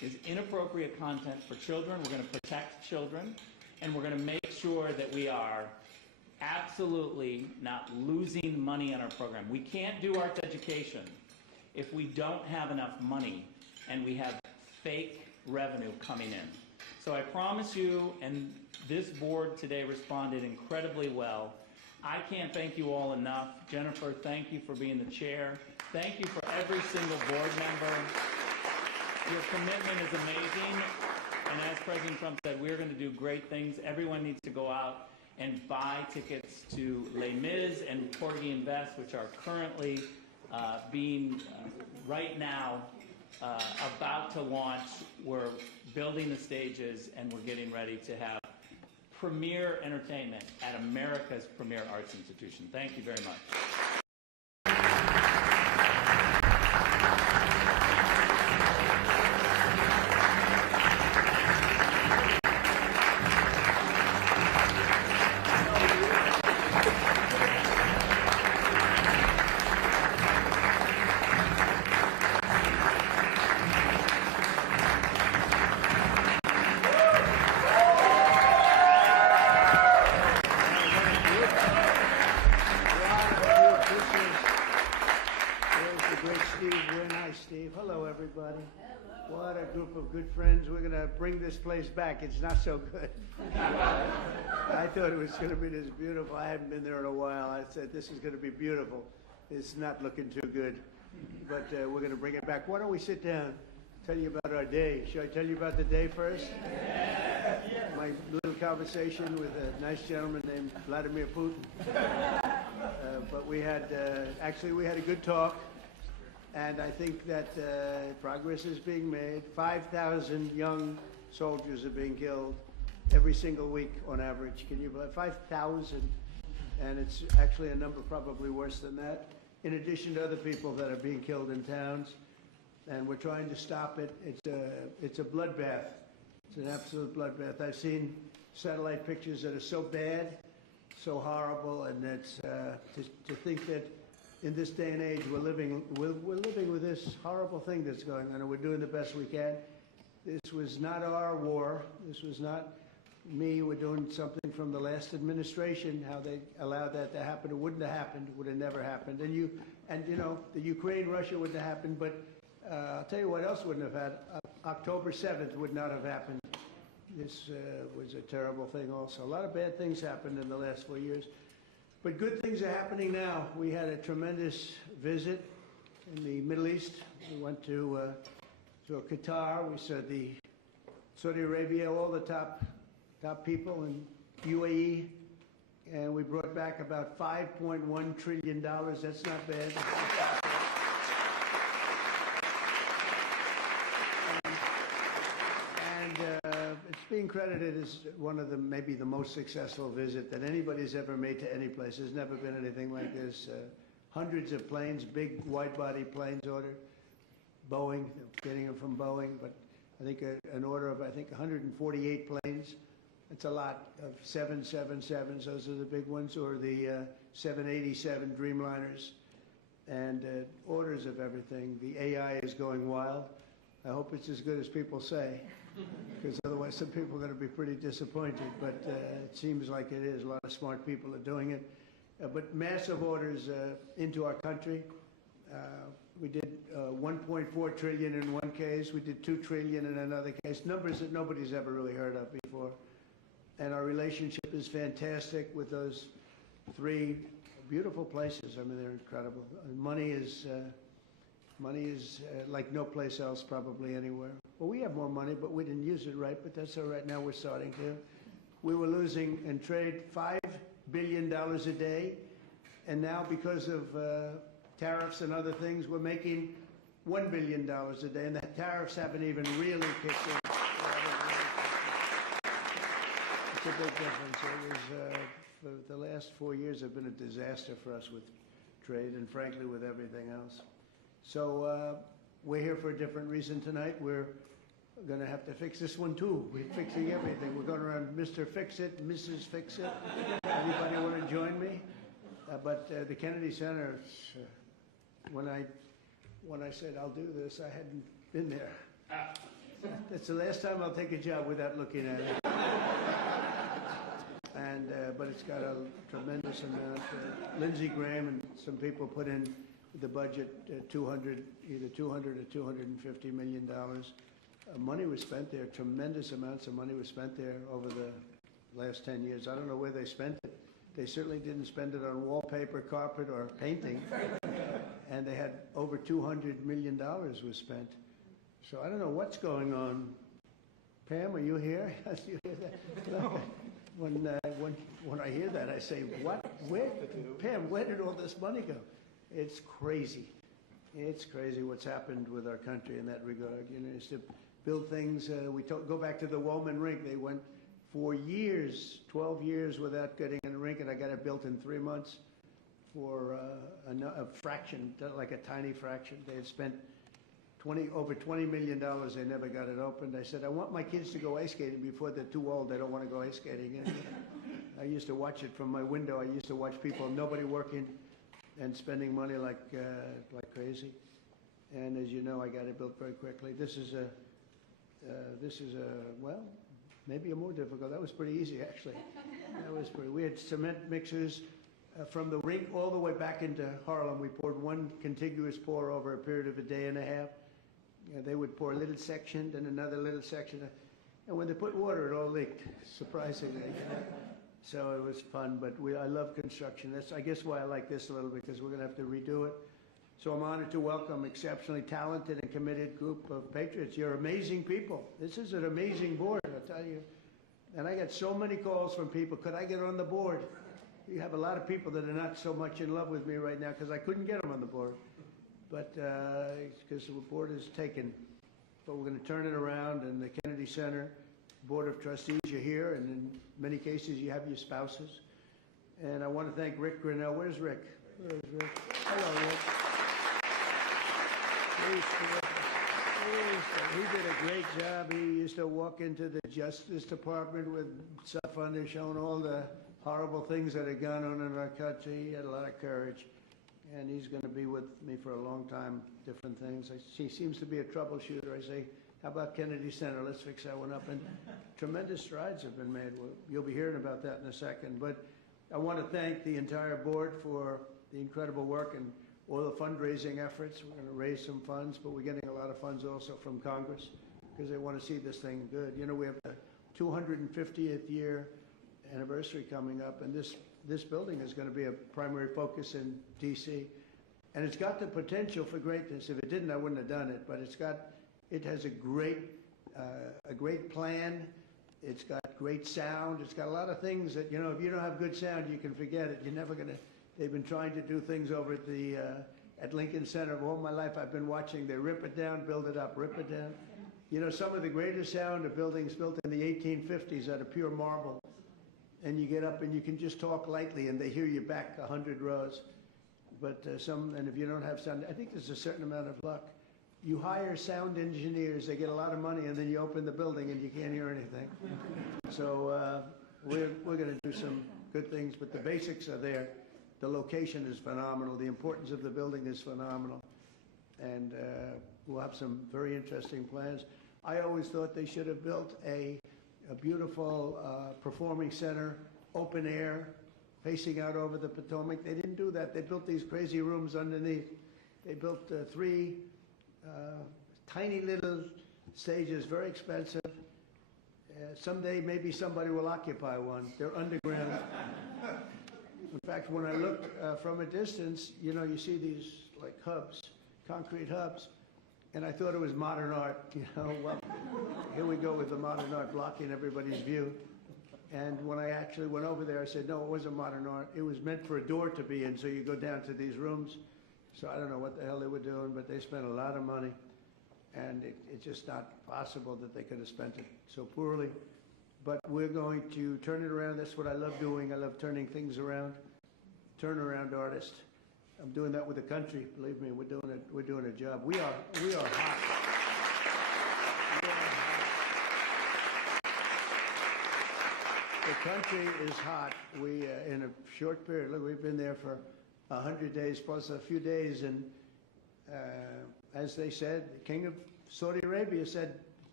is inappropriate content for children. We're going to protect children, and we're going to make sure that we are absolutely not losing money on our program. We can't do arts education if we don't have enough money and we have fake revenue coming in. So I promise you, and this board today responded incredibly well. I can't thank you all enough. Jennifer, thank you for being the chair. Thank you for every single board member. Your commitment is amazing. And as President Trump said, we're going to do great things. Everyone needs to go out and buy tickets to Les Mis and Porgy and Bess, which are currently being right now about to launch. We're building the stages, and we're getting ready to have premier entertainment at America's premier arts institution. Thank you very much. What a group of good friends. We're going to bring this place back. It's not so good. I thought it was going to be this beautiful. I haven't been there in a while. I said, this is going to be beautiful. It's not looking too good. But we're going to bring it back. Why don't we sit down, tell you about our day. Should I tell you about the day first? My little conversation with a nice gentleman named Vladimir Putin. But we had, actually, we had a good talk. And I think that progress is being made. 5,000 young soldiers are being killed every single week on average. Can you believe 5,000? And it's actually a number probably worse than that, in addition to other people that are being killed in towns. And we're trying to stop it. It's a bloodbath. It's an absolute bloodbath. I've seen satellite pictures that are so bad, so horrible, and it's to think that in this day and age, we're living with this horrible thing that's going on, and we're doing the best we can. This was not our war. This was not me. We're doing something from the last administration. How they allowed that to happen? It wouldn't have happened. Would have never happened. And you know, the Ukraine-Russia wouldn't have happened. But I'll tell you what else wouldn't have happened. October 7th would not have happened. This was a terrible thing. Also, a lot of bad things happened in the last 4 years. But good things are happening now. We had a tremendous visit in the Middle East. We went to Qatar. We saw the Saudi Arabia, all the top people in UAE, and we brought back about $5.1 trillion. That's not bad. It's being credited as one of maybe the most successful visit that anybody's ever made to any place. There's never been anything like this. Hundreds of planes, big wide-body planes ordered. Boeing, getting them from Boeing, but I think an order of, 148 planes. It's a lot of 777s. Those are the big ones, or the 787 Dreamliners, and orders of everything. The AI is going wild. I hope it's as good as people say, because otherwise some people are going to be pretty disappointed, but it seems like it is. A lot of smart people are doing it. But massive orders into our country. We did 1.4 trillion in one case. We did 2 trillion in another case. Numbers that nobody's ever really heard of before. And our relationship is fantastic with those three beautiful places. I mean, they're incredible. Money is like no place else probably anywhere. Well, we have more money, but we didn't use it right, but that's all right. Now we're starting to. We were losing in trade $5 billion a day, and now because of tariffs and other things, we're making $1 billion a day, and the tariffs haven't even really kicked in. It's a big difference. It was, for the last 4 years have been a disaster for us with trade and frankly with everything else. So we're here for a different reason tonight. We're going to have to fix this one too. We're fixing everything. We're going around Mr. Fix-It, Mrs. Fix-It. Anybody want to join me? But the Kennedy Center, when I said I'll do this, I hadn't been there. It's the last time I'll take a job without looking at it. And but it's got a tremendous amount. Lindsey Graham and some people put in the budget either 200 or 250 million dollars. Money was spent there. Tremendous amounts of money was spent there over the last 10 years. I don't know where they spent it. They certainly didn't spend it on wallpaper, carpet, or painting. And they had over $200 million was spent. So I don't know what's going on. Pam, are you here? You hear that? When I hear that, I say, what? Pam, where did all this money go? It's crazy. It's crazy what's happened with our country in that regard. You know, it's to build things. Go back to the Woolman rink. They went for years, 12 years without getting a rink, and I got it built in 3 months for a fraction, like a tiny fraction. They had spent over $20 million. They never got it opened. I said, I want my kids to go ice skating before they're too old. They don't want to go ice skating anymore. I used to watch it from my window. I used to watch people, nobody working, and spending money like crazy. And as you know, I got it built very quickly. This is well, maybe a more difficult. That was pretty easy, actually. We had cement mixers from the rink all the way back into Harlem. We poured one contiguous pour over a period of a day and a half. They would pour a little section, then another little section. And when they put water, it all leaked, surprisingly. So it was fun, but I love construction. That's, I guess, why I like this a little, because we're going to have to redo it. So I'm honored to welcome exceptionally talented and committed group of patriots. You're amazing people. This is an amazing board, I'll tell you. And I got so many calls from people, could I get on the board? You have a lot of people that are not so much in love with me right now because I couldn't get them on the board. But because the board is taken. But we're going to turn it around, and the Kennedy Center Board of Trustees, you're here, and in many cases you have your spouses. And I want to thank Rick Grinnell. Where's Rick? Where's Rick? Hello, Rick. He did a great job. He used to walk into the Justice Department with stuff on there showing all the horrible things that are going on in our country. He had a lot of courage, and he's going to be with me for a long time, different things. He seems to be a troubleshooter. I say, how about Kennedy Center? Let's fix that one up. And tremendous strides have been made. You'll be hearing about that in a second. But I want to thank the entire board for the incredible work and all the fundraising efforts. We're going to raise some funds, but we're getting a lot of funds also from Congress because they want to see this thing good. You know, we have the 250th year anniversary coming up, and this building is going to be a primary focus in D.C. And it's got the potential for greatness. If it didn't, I wouldn't have done it. But it has a great plan. It's got great sound. It's got a lot of things that, you know, if you don't have good sound, you can forget it. You're never going to. They've been trying to do things over at the at Lincoln Center. All my life I've been watching. They rip it down, build it up, rip it down. You know, some of the greatest sound of buildings built in the 1850s out of pure marble. And you get up and you can just talk lightly and they hear you back 100 rows. But and if you don't have sound, I think there's a certain amount of luck. You hire sound engineers, they get a lot of money, and then you open the building and you can't hear anything. So we're going to do some good things, but the basics are there. The location is phenomenal. The importance of the building is phenomenal. And we'll have some very interesting plans. I always thought they should have built a beautiful performing center, open air, facing out over the Potomac. They didn't do that. They built these crazy rooms underneath. They built 3 tiny little stages, very expensive. Someday maybe somebody will occupy one. They're underground. In fact, when I looked from a distance, you know, you see these like hubs, concrete hubs, and I thought it was modern art, you know. Well, here we go with the modern art blocking everybody's view. And when I actually went over there, I said, no, it wasn't modern art. It was meant for a door to be in, so you go down to these rooms. So I don't know what the hell they were doing, but they spent a lot of money, and it's just not possible that they could have spent it so poorly. But we're going to turn it around. That's what I love doing. I love turning things around. Turnaround artist. I'm doing that with the country. Believe me, we're doing a job. We are hot. We are hot. The country is hot. We in a short period. Look, we've been there for 100 days plus a few days, and as they said, the king of Saudi Arabia said,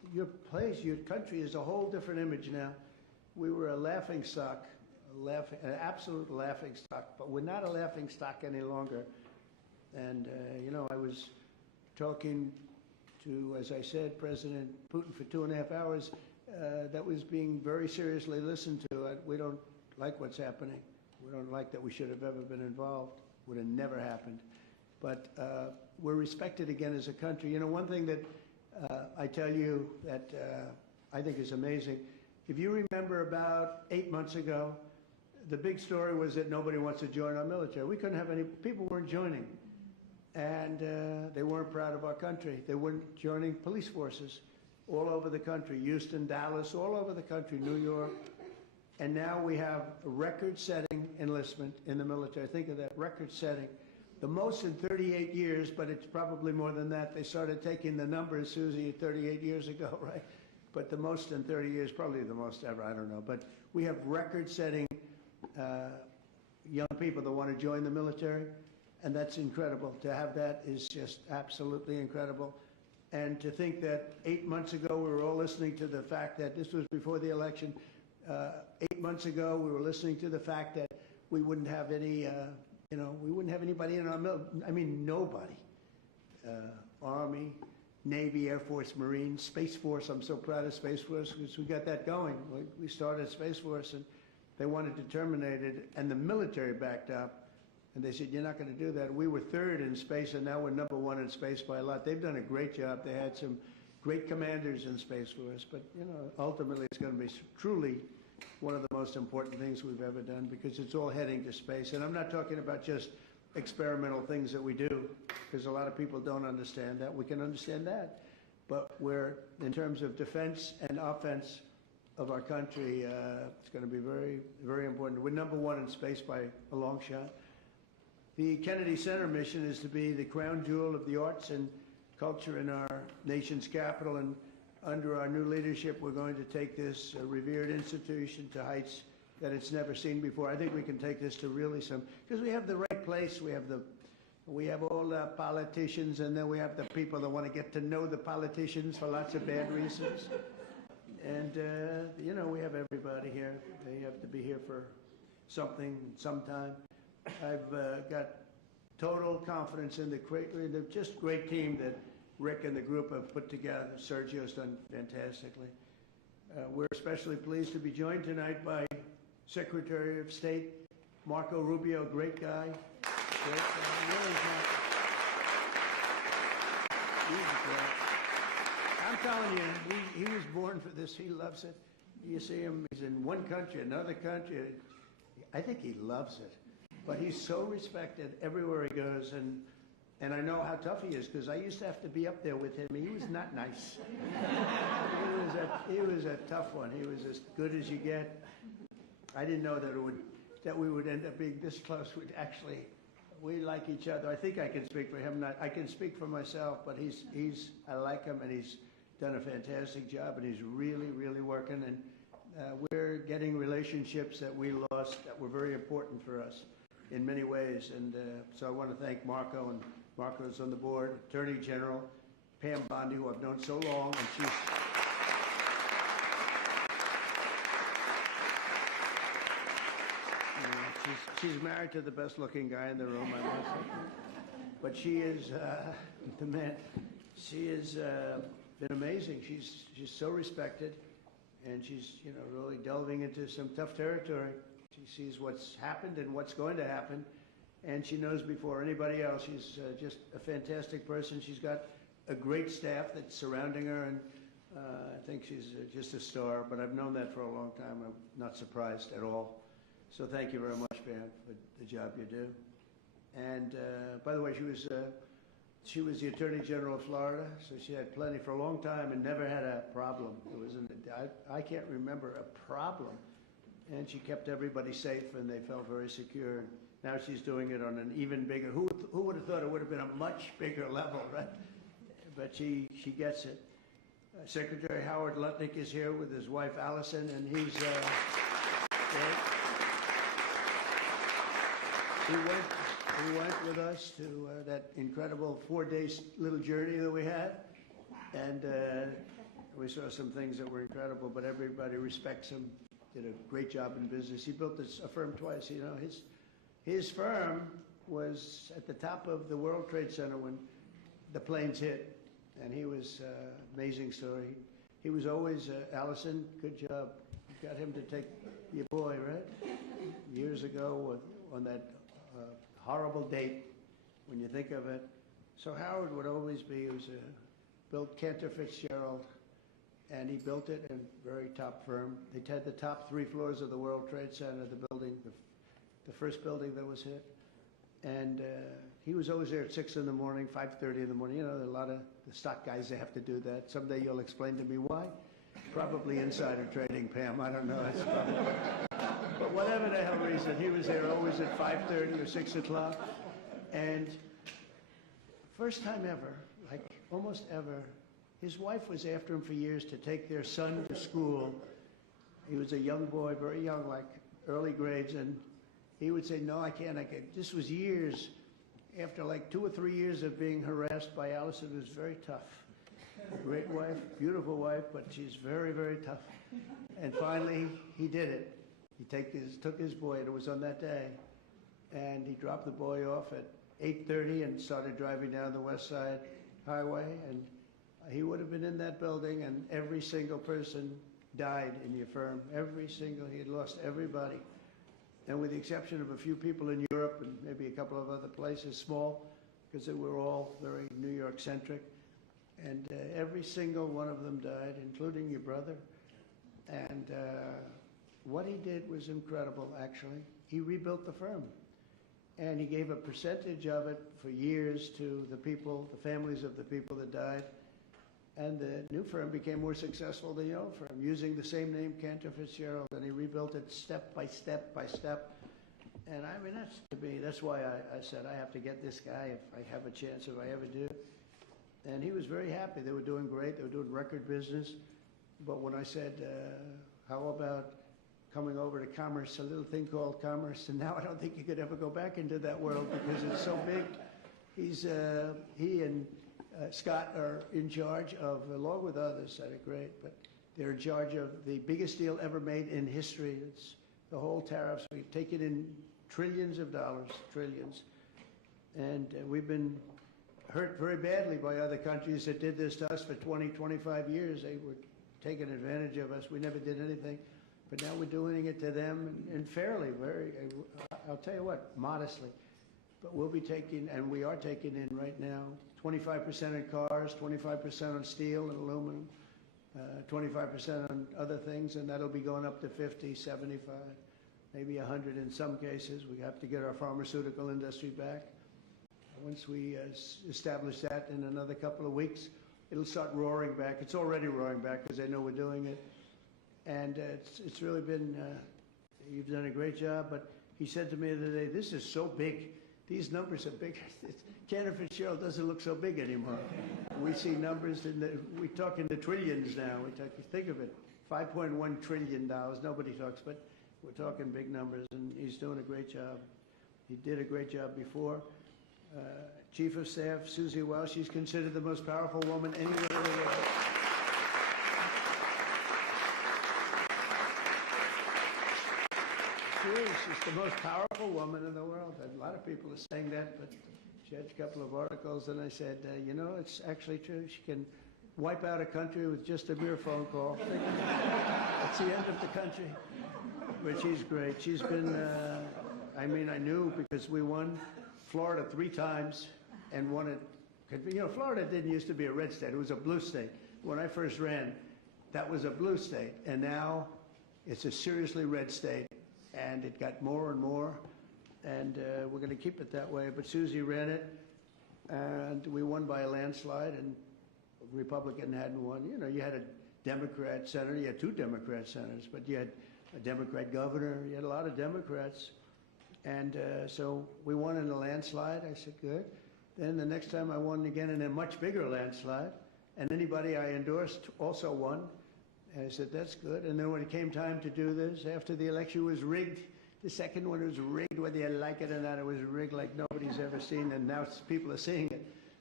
your place, your country is a whole different image now. We were a laughing stock, an absolute laughing stock, but we're not a laughing stock any longer. And, I was talking to, as I said, President Putin for 2.5 hours. That was being very seriously listened to. We don't like what's happening. We don't like that we should have ever been involved. Would have never happened. But we're respected again as a country. One thing that I tell you that I think is amazing, if you remember about 8 months ago, the big story was that nobody wants to join our military. We couldn't have any, people weren't joining. And they weren't proud of our country. They weren't joining police forces all over the country, Houston, Dallas, all over the country, New York. And now we have a record-setting enlistment in the military. Think of that, record-setting. The most in 38 years, but it's probably more than that. They started taking the numbers, Susie, 38 years ago, right? But the most in 30 years, probably the most ever, I don't know. But we have record-setting young people that want to join the military, and that's incredible. To have that is just absolutely incredible. And to think that 8 months ago we were all listening to the fact that this was before the election. 8 months ago we were listening to the fact that we wouldn't have any, we wouldn't have anybody in our military. I mean, nobody. Army, Navy, Air Force, Marines, Space Force. I'm so proud of Space Force because we got that going. We started Space Force and they wanted to terminate it, and the military backed up. And they said, you're not going to do that. We were third in space, and now we're number one in space by a lot. They've done a great job. They had some great commanders in Space Force. But, ultimately it's going to be truly one of the most important things we've ever done because it's all heading to space. And I'm not talking about just experimental things that we do because a lot of people don't understand that. We can understand that. But we're, in terms of defense and offense of our country, it's going to be very, very important. We're number one in space by a long shot. The Kennedy Center mission is to be the crown jewel of the arts and culture in our nation's capital, and under our new leadership, we're going to take this revered institution to heights that it's never seen before. I think we can take this to really because we have the right place, we have all the politicians, and then we have the people that want to get to know the politicians for lots of bad reasons. And, we have everybody here. They have to be here for something, sometime. I've got total confidence in the just great team that Rick and the group have put together. Sergio's done fantastically. We're especially pleased to be joined tonight by Secretary of State Marco Rubio, great guy. Great guy. Really I'm telling you, he was born for this. He loves it. You see him, he's in one country, another country. I think he loves it. But he's so respected everywhere he goes, and I know how tough he is because I used to have to be up there with him. He was not nice. He was a tough one. He was as good as you get. I didn't know that we would end up being this close. We like each other. I think I can speak for him. I can speak for myself, but I like him, and he's done a fantastic job, and he's really, really working. And we're getting relationships that we lost that were very important for us in many ways. And so I want to thank Marco, and Marco's on the board, Attorney General Pam Bondi, who I've known so long, and she's married to the best looking guy in the room, I must say. But she is the man. She has been amazing. She's so respected, and she's really delving into some tough territory. She sees what's happened and what's going to happen, and she knows before anybody else. She's just a fantastic person. She's got a great staff that's surrounding her, and I think she's just a star. But I've known that for a long time. I'm not surprised at all. So thank you very much, Pam, for the job you do. And by the way, she was the Attorney General of Florida, so she had plenty for a long time and never had a problem. I can't remember a problem. And she kept everybody safe, and they felt very secure. And now she's doing it on an even bigger. Who would have thought it would have been a much bigger level, right? But she gets it. Secretary Howard Lutnick is here with his wife Allison, and he went with us to that incredible 4-day little journey that we had, and We saw some things that were incredible, but everybody respects him. Did a great job in business. He built a firm twice. You know, his firm was at the top of the World Trade Center when the planes hit, and he was amazing story. He was always Allison. Good job. You got him to take your boy, right? Years ago on that horrible date, when you think of it. So Howard would always be. He was built Cantor Fitzgerald, and he built it in a very top firm. They had the top 3 floors of the World Trade Center, the building, the first building that was hit. And he was always there at 6 in the morning, 5:30 in the morning. You know, a lot of the stock guys, they have to do that. Someday you'll explain to me why. Probably insider trading, Pam. I don't know. It's probably, but whatever the hell reason, he was there always at 5:30 or 6 o'clock. And first time ever, like almost ever, his wife was after him for years to take their son to school. He was a young boy, very young, like early grades, and he would say, no, I can't. This was years after like 2 or 3 years of being harassed by Allison. It was very tough. Great wife, beautiful wife, but she's very, very tough. And finally, he did it. He took his boy, and it was on that day, and he dropped the boy off at 8:30 and started driving down the West Side Highway, and he would have been in that building, and every single person died in your firm. He had lost everybody. And with the exception of a few people in Europe and maybe a couple of other places, small, because they were all very New York-centric, and every single one of them died, including your brother. And what he did was incredible, actually. He rebuilt the firm, and he gave a percentage of it for years to the people, the families of the people that died. And the new firm became more successful than the old firm, using the same name, Cantor Fitzgerald, and he rebuilt it step by step by step. And I mean, that's, to me, that's why I said I have to get this guy if I have a chance, if I ever do. And he was very happy. They were doing great. They were doing record business. But when I said, how about coming over to commerce, a little thing called commerce, and now I don't think you could ever go back into that world because it's so big. He and Scott are in charge of, along with others that are great, but they're in charge of the biggest deal ever made in history. It's the whole tariffs. We've taken in trillions of dollars, trillions. And we've been hurt very badly by other countries that did this to us for 20, 25 years. They were taking advantage of us. We never did anything. But now we're doing it to them, and fairly, I'll tell you what, modestly. But we'll be taking, and we are taking in right now, 25% in cars, 25% on steel and aluminum, 25% on other things, and that'll be going up to 50, 75, maybe 100 in some cases. We have to get our pharmaceutical industry back. Once we establish that in another couple of weeks, it'll start roaring back. It's already roaring back because they know we're doing it. And it's really been, you've done a great job, but he said to me the other day, this is so big. These numbers are big. Cantor Fitzgerald doesn't look so big anymore. We see numbers, we talk in the trillions now. Think of it, $5.1 trillion. Nobody talks, but we're talking big numbers, and he's doing a great job. He did a great job before. Chief of Staff, Susie Wiles, she's considered the most powerful woman anywhere in the world. She's the most powerful woman in the world. A lot of people are saying that, but she had a couple of articles, and I said, you know, it's actually true. She can wipe out a country with just a mere phone call. That's the end of the country. But she's great. She's been, I mean, I knew because we won Florida 3 times and won it. You know, Florida didn't used to be a red state. It was a blue state. When I first ran, that was a blue state, and now it's a seriously red state. And it got more and more, and we're going to keep it that way. But Susie ran it, and we won by a landslide, and a Republican hadn't won. You know, you had a Democrat senator, you had 2 Democrat senators, but you had a Democrat governor, you had a lot of Democrats. And so we won in a landslide. I said, good. Then the next time I won again in a much bigger landslide, and anybody I endorsed also won. And I said, that's good. And then when it came time to do this, after the election was rigged, the second one was rigged, whether you like it or not, it was rigged like nobody's ever seen, and now people are seeing it.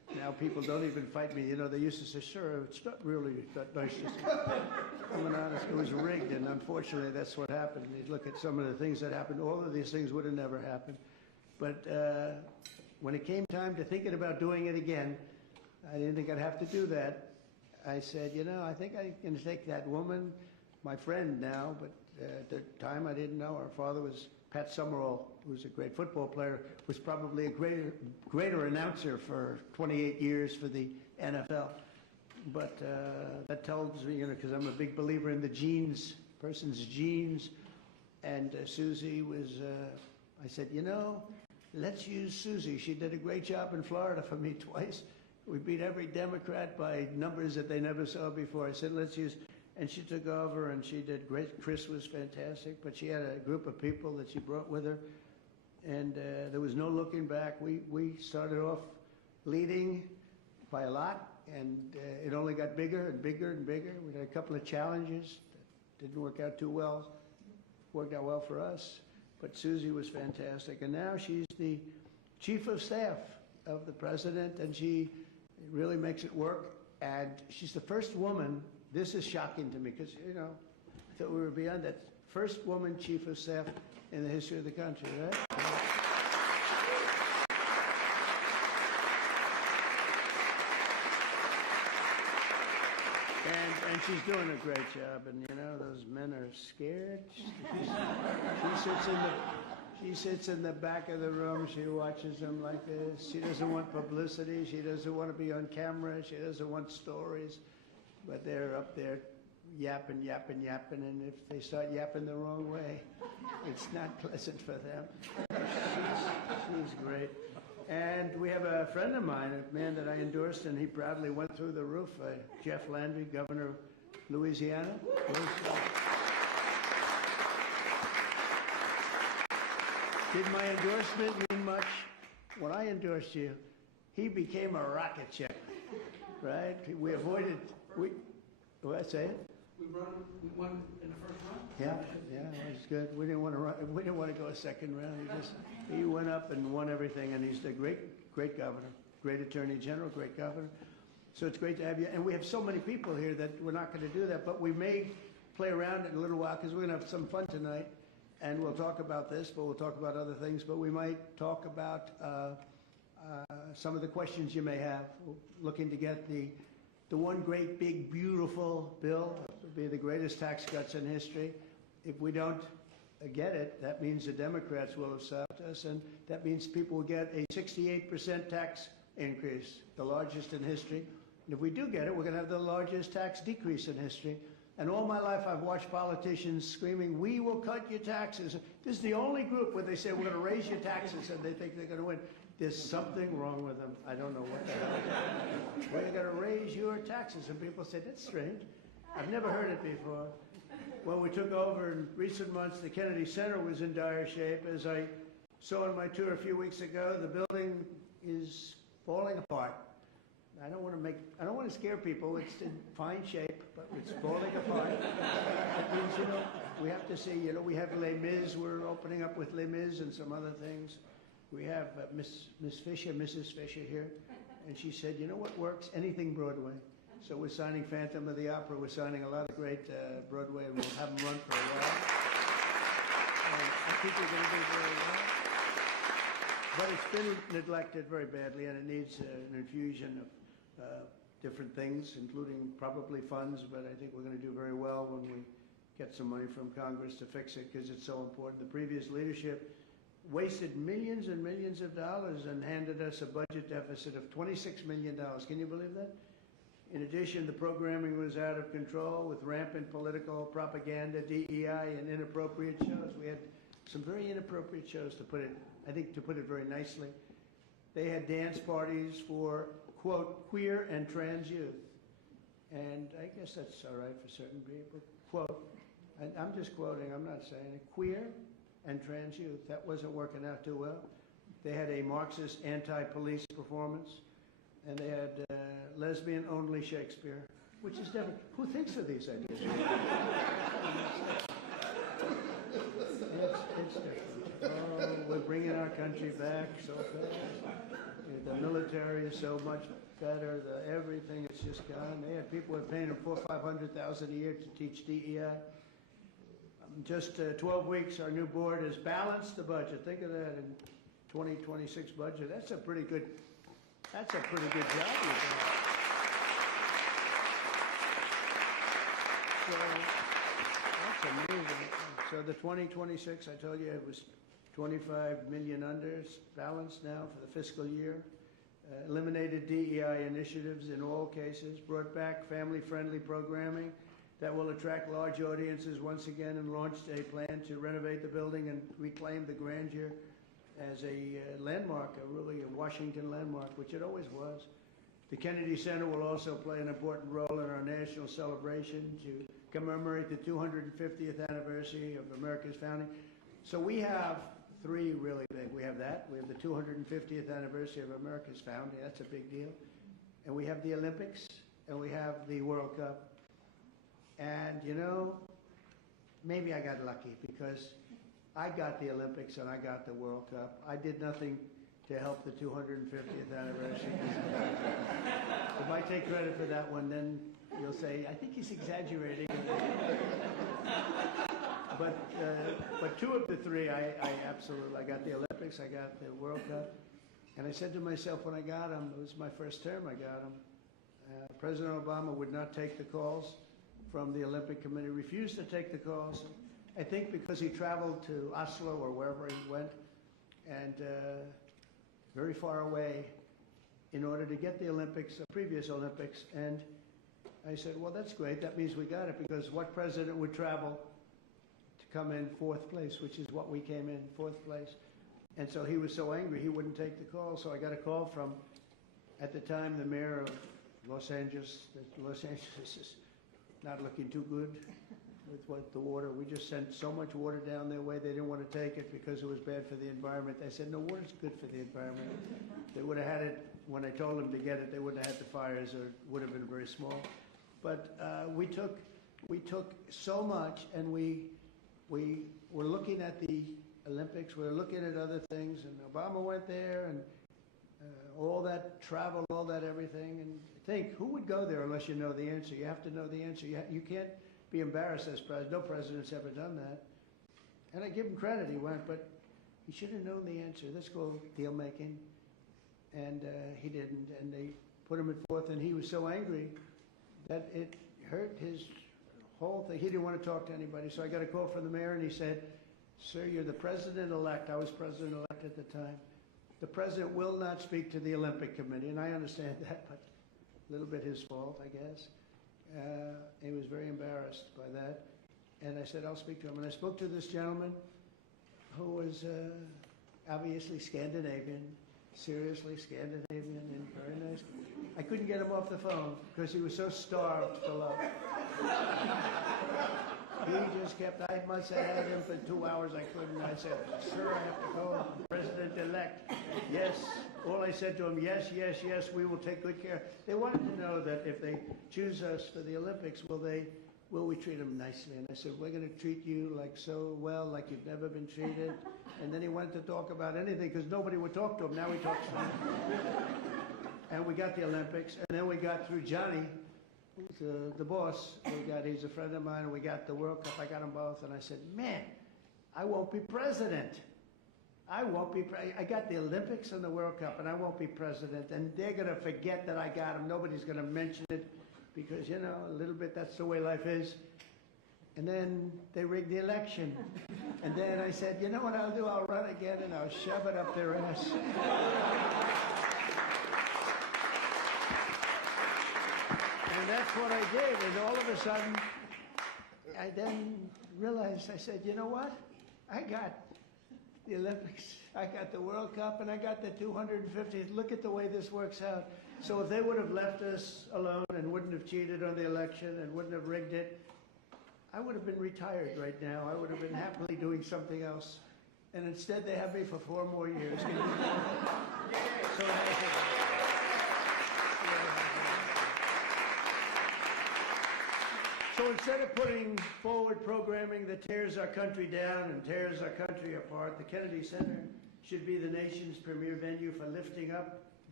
Now people don't even fight me. You know, they used to say, sir, it's not really that nice to say. I mean, honest, it was rigged, and unfortunately that's what happened. You look at some of the things that happened, all of these things would have never happened. But when it came time to thinking about doing it again, I didn't think I'd have to do that. I said, you know, I think I can take that woman, my friend now, but at the time I didn't know. Her father was Pat Summerall, who was a great football player, was probably a greater announcer for 28 years for the NFL. But that tells me, you know, because I'm a big believer in the genes, person's genes. And Susie was, I said, you know, let's use Susie. She did a great job in Florida for me twice. We beat every Democrat by numbers that they never saw before. I said, let's use, and she took over and she did great. Chris was fantastic, but she had a group of people that she brought with her. And there was no looking back. We started off leading by a lot, and it only got bigger and bigger and bigger. We had a couple of challenges that didn't work out too well. Worked out well for us, but Susie was fantastic. And now she's the chief of staff of the president, and she really makes it work. And she's the first woman, this is shocking to me, because, you know, I thought we were beyond that. First woman chief of staff in the history of the country, right? And she's doing a great job, and you know, those men are scared. She sits in the back of the room, she watches them like this. She doesn't want publicity, she doesn't want to be on camera, she doesn't want stories, but they're up there yapping, and if they start yapping the wrong way, it's not pleasant for them. She's great. And we have a friend of mine, a man that I endorsed, and he proudly went through the roof, Jeff Landry, governor of Louisiana. Did my endorsement mean much? When I endorsed you, he became a rocket ship, right? We avoided, what's that? We won in the first round? Yeah, it was good. We didn't want to go a second round. He went up and won everything, and he's a great governor, great attorney general, great governor. So it's great to have you. And we have so many people here that we're not going to do that, but we may play around in a little while because we're going to have some fun tonight, and we'll talk about this, but we'll talk about other things. But we might talk about some of the questions you may have. We're looking to get the one great, big, beautiful bill. It'll be the greatest tax cuts in history. If we don't get it, that means the Democrats will have stopped us, and that means people will get a 68% tax increase, the largest in history. And if we do get it, we're going to have the largest tax decrease in history. And all my life, I've watched politicians screaming, we will cut your taxes. This is the only group where they say, we're going to raise your taxes, and they think they're going to win. There's something wrong with them. I don't know what the hell. We're going to raise your taxes. And people say, that's strange. I've never heard it before. When we took over in recent months, the Kennedy Center was in dire shape. As I saw on my tour a few weeks ago, the building is falling apart. I don't want to scare people. It's in fine shape, but it's falling apart. That means, you know, we have to see, you know, we have Les Mis. We're opening up with Les Mis and some other things. We have Mrs. Fisher here, and she said, you know what works? Anything Broadway. So we're signing Phantom of the Opera. We're signing a lot of great Broadway, and we'll have them run for a while. And I think we're going to do very well. But it's been neglected very badly, and it needs an infusion of different things, including probably funds, but I think we're going to do very well when we get some money from Congress to fix it, because it's so important. The previous leadership wasted millions and millions of dollars and handed us a budget deficit of $26 million. Can you believe that? In addition, the programming was out of control with rampant political propaganda, DEI, and inappropriate shows. We had some very inappropriate shows, to put it very nicely. They had dance parties for, quote, queer and trans youth. And I guess that's all right for certain people. Quote, and I'm just quoting, I'm not saying it, queer and trans youth. That wasn't working out too well. They had a Marxist anti-police performance, and they had lesbian-only Shakespeare, which is different. Who thinks of these ideas? It's different. Oh, we're bringing our country back so fast. The military is so much better. Everything is just gone. They had people who are paying them $400,000-500,000 a year to teach DEI. Just 12 weeks, our new board has balanced the budget. Think of that in 2026 budget. That's a pretty good job you've done. So that's amazing. So the 2026, I told you it was 25 million under. It's balanced now for the fiscal year. Eliminated DEI initiatives in all cases. Brought back family-friendly programming that will attract large audiences once again, and launched a plan to renovate the building and reclaim the grandeur as a landmark, really a Washington landmark, which it always was. The Kennedy Center will also play an important role in our national celebration to commemorate the 250th anniversary of America's founding. So we have three really big. We have that. We have the 250th anniversary of America's founding. That's a big deal. And we have the Olympics, and we have the World Cup. And, you know, maybe I got lucky because I got the Olympics and I got the World Cup. I did nothing to help the 250th anniversary. If I take credit for that one, then you'll say, I think he's exaggerating. But two of the three, I absolutely, I got the Olympics, I got the World Cup. And I said to myself when I got them, it was my first term I got them, President Obama would not take the calls from the Olympic Committee, refused to take the calls. I think because he traveled to Oslo or wherever he went, and very far away, in order to get the Olympics, the previous Olympics. And I said, well, that's great. That means we got it, because what president would travel to come in fourth place, which is what we came in, fourth place. And so he was so angry he wouldn't take the call. So I got a call from, at the time, the mayor of Los Angeles. Los Angeles is not looking too good with the water. We just sent so much water down their way, they didn't want to take it because it was bad for the environment. They said, no, water's good for the environment. They would have had it, when I told them to get it, they wouldn't have had the fires, or it would have been very small. But we took so much, and we were looking at the Olympics, we were looking at other things, and Obama went there, and all that travel, all that everything, and think, who would go there unless you know the answer? You have to know the answer. You can't be embarrassed as president. No president's ever done that. And I give him credit, he went, but he should have known the answer. Let's go deal making. And he didn't, and they put him in fourth, and he was so angry that it hurt his whole thing. He didn't want to talk to anybody. So I got a call from the mayor, and he said, sir, you're the president-elect. I was president-elect at the time. The president will not speak to the Olympic Committee, and I understand that, but a little bit his fault, I guess. He was very embarrassed by that. And I said, I'll speak to him. And I spoke to this gentleman who was obviously Scandinavian, seriously Scandinavian, and very nice. I couldn't get him off the phone because he was so starved for love. He just kept, I must have had him for 2 hours. I couldn't. I said, sir, I have to go. President-elect. Yes. All I said to him, yes, yes, yes, we will take good care. They wanted to know that if they choose us for the Olympics, will we treat them nicely? And I said, we're going to treat you like so well, like you've never been treated. And then he wanted to talk about anything because nobody would talk to him. Now he talks to him. And we got the Olympics. And then we got through Johnny, who's the boss. He's a friend of mine. And we got the World Cup. I got them both. And I said, man, I won't be president. I won't be, I got the Olympics and the World Cup, and I won't be president. And they're going to forget that I got them. Nobody's going to mention it because, you know, a little bit that's the way life is. And then they rigged the election. And then I said, you know what I'll do? I'll run again, and I'll shove it up their ass. And that's what I did. And all of a sudden, I then realized, I said, you know what? I got the Olympics, I got the World Cup, and I got the 250th. Look at the way this works out. So if they would have left us alone and wouldn't have cheated on the election and wouldn't have rigged it, I would have been retired right now. I would have been happily doing something else. And instead they have me for 4 more years. So So instead of putting forward programming that tears our country down and tears our country apart, the Kennedy Center should be the nation's premier venue for lifting up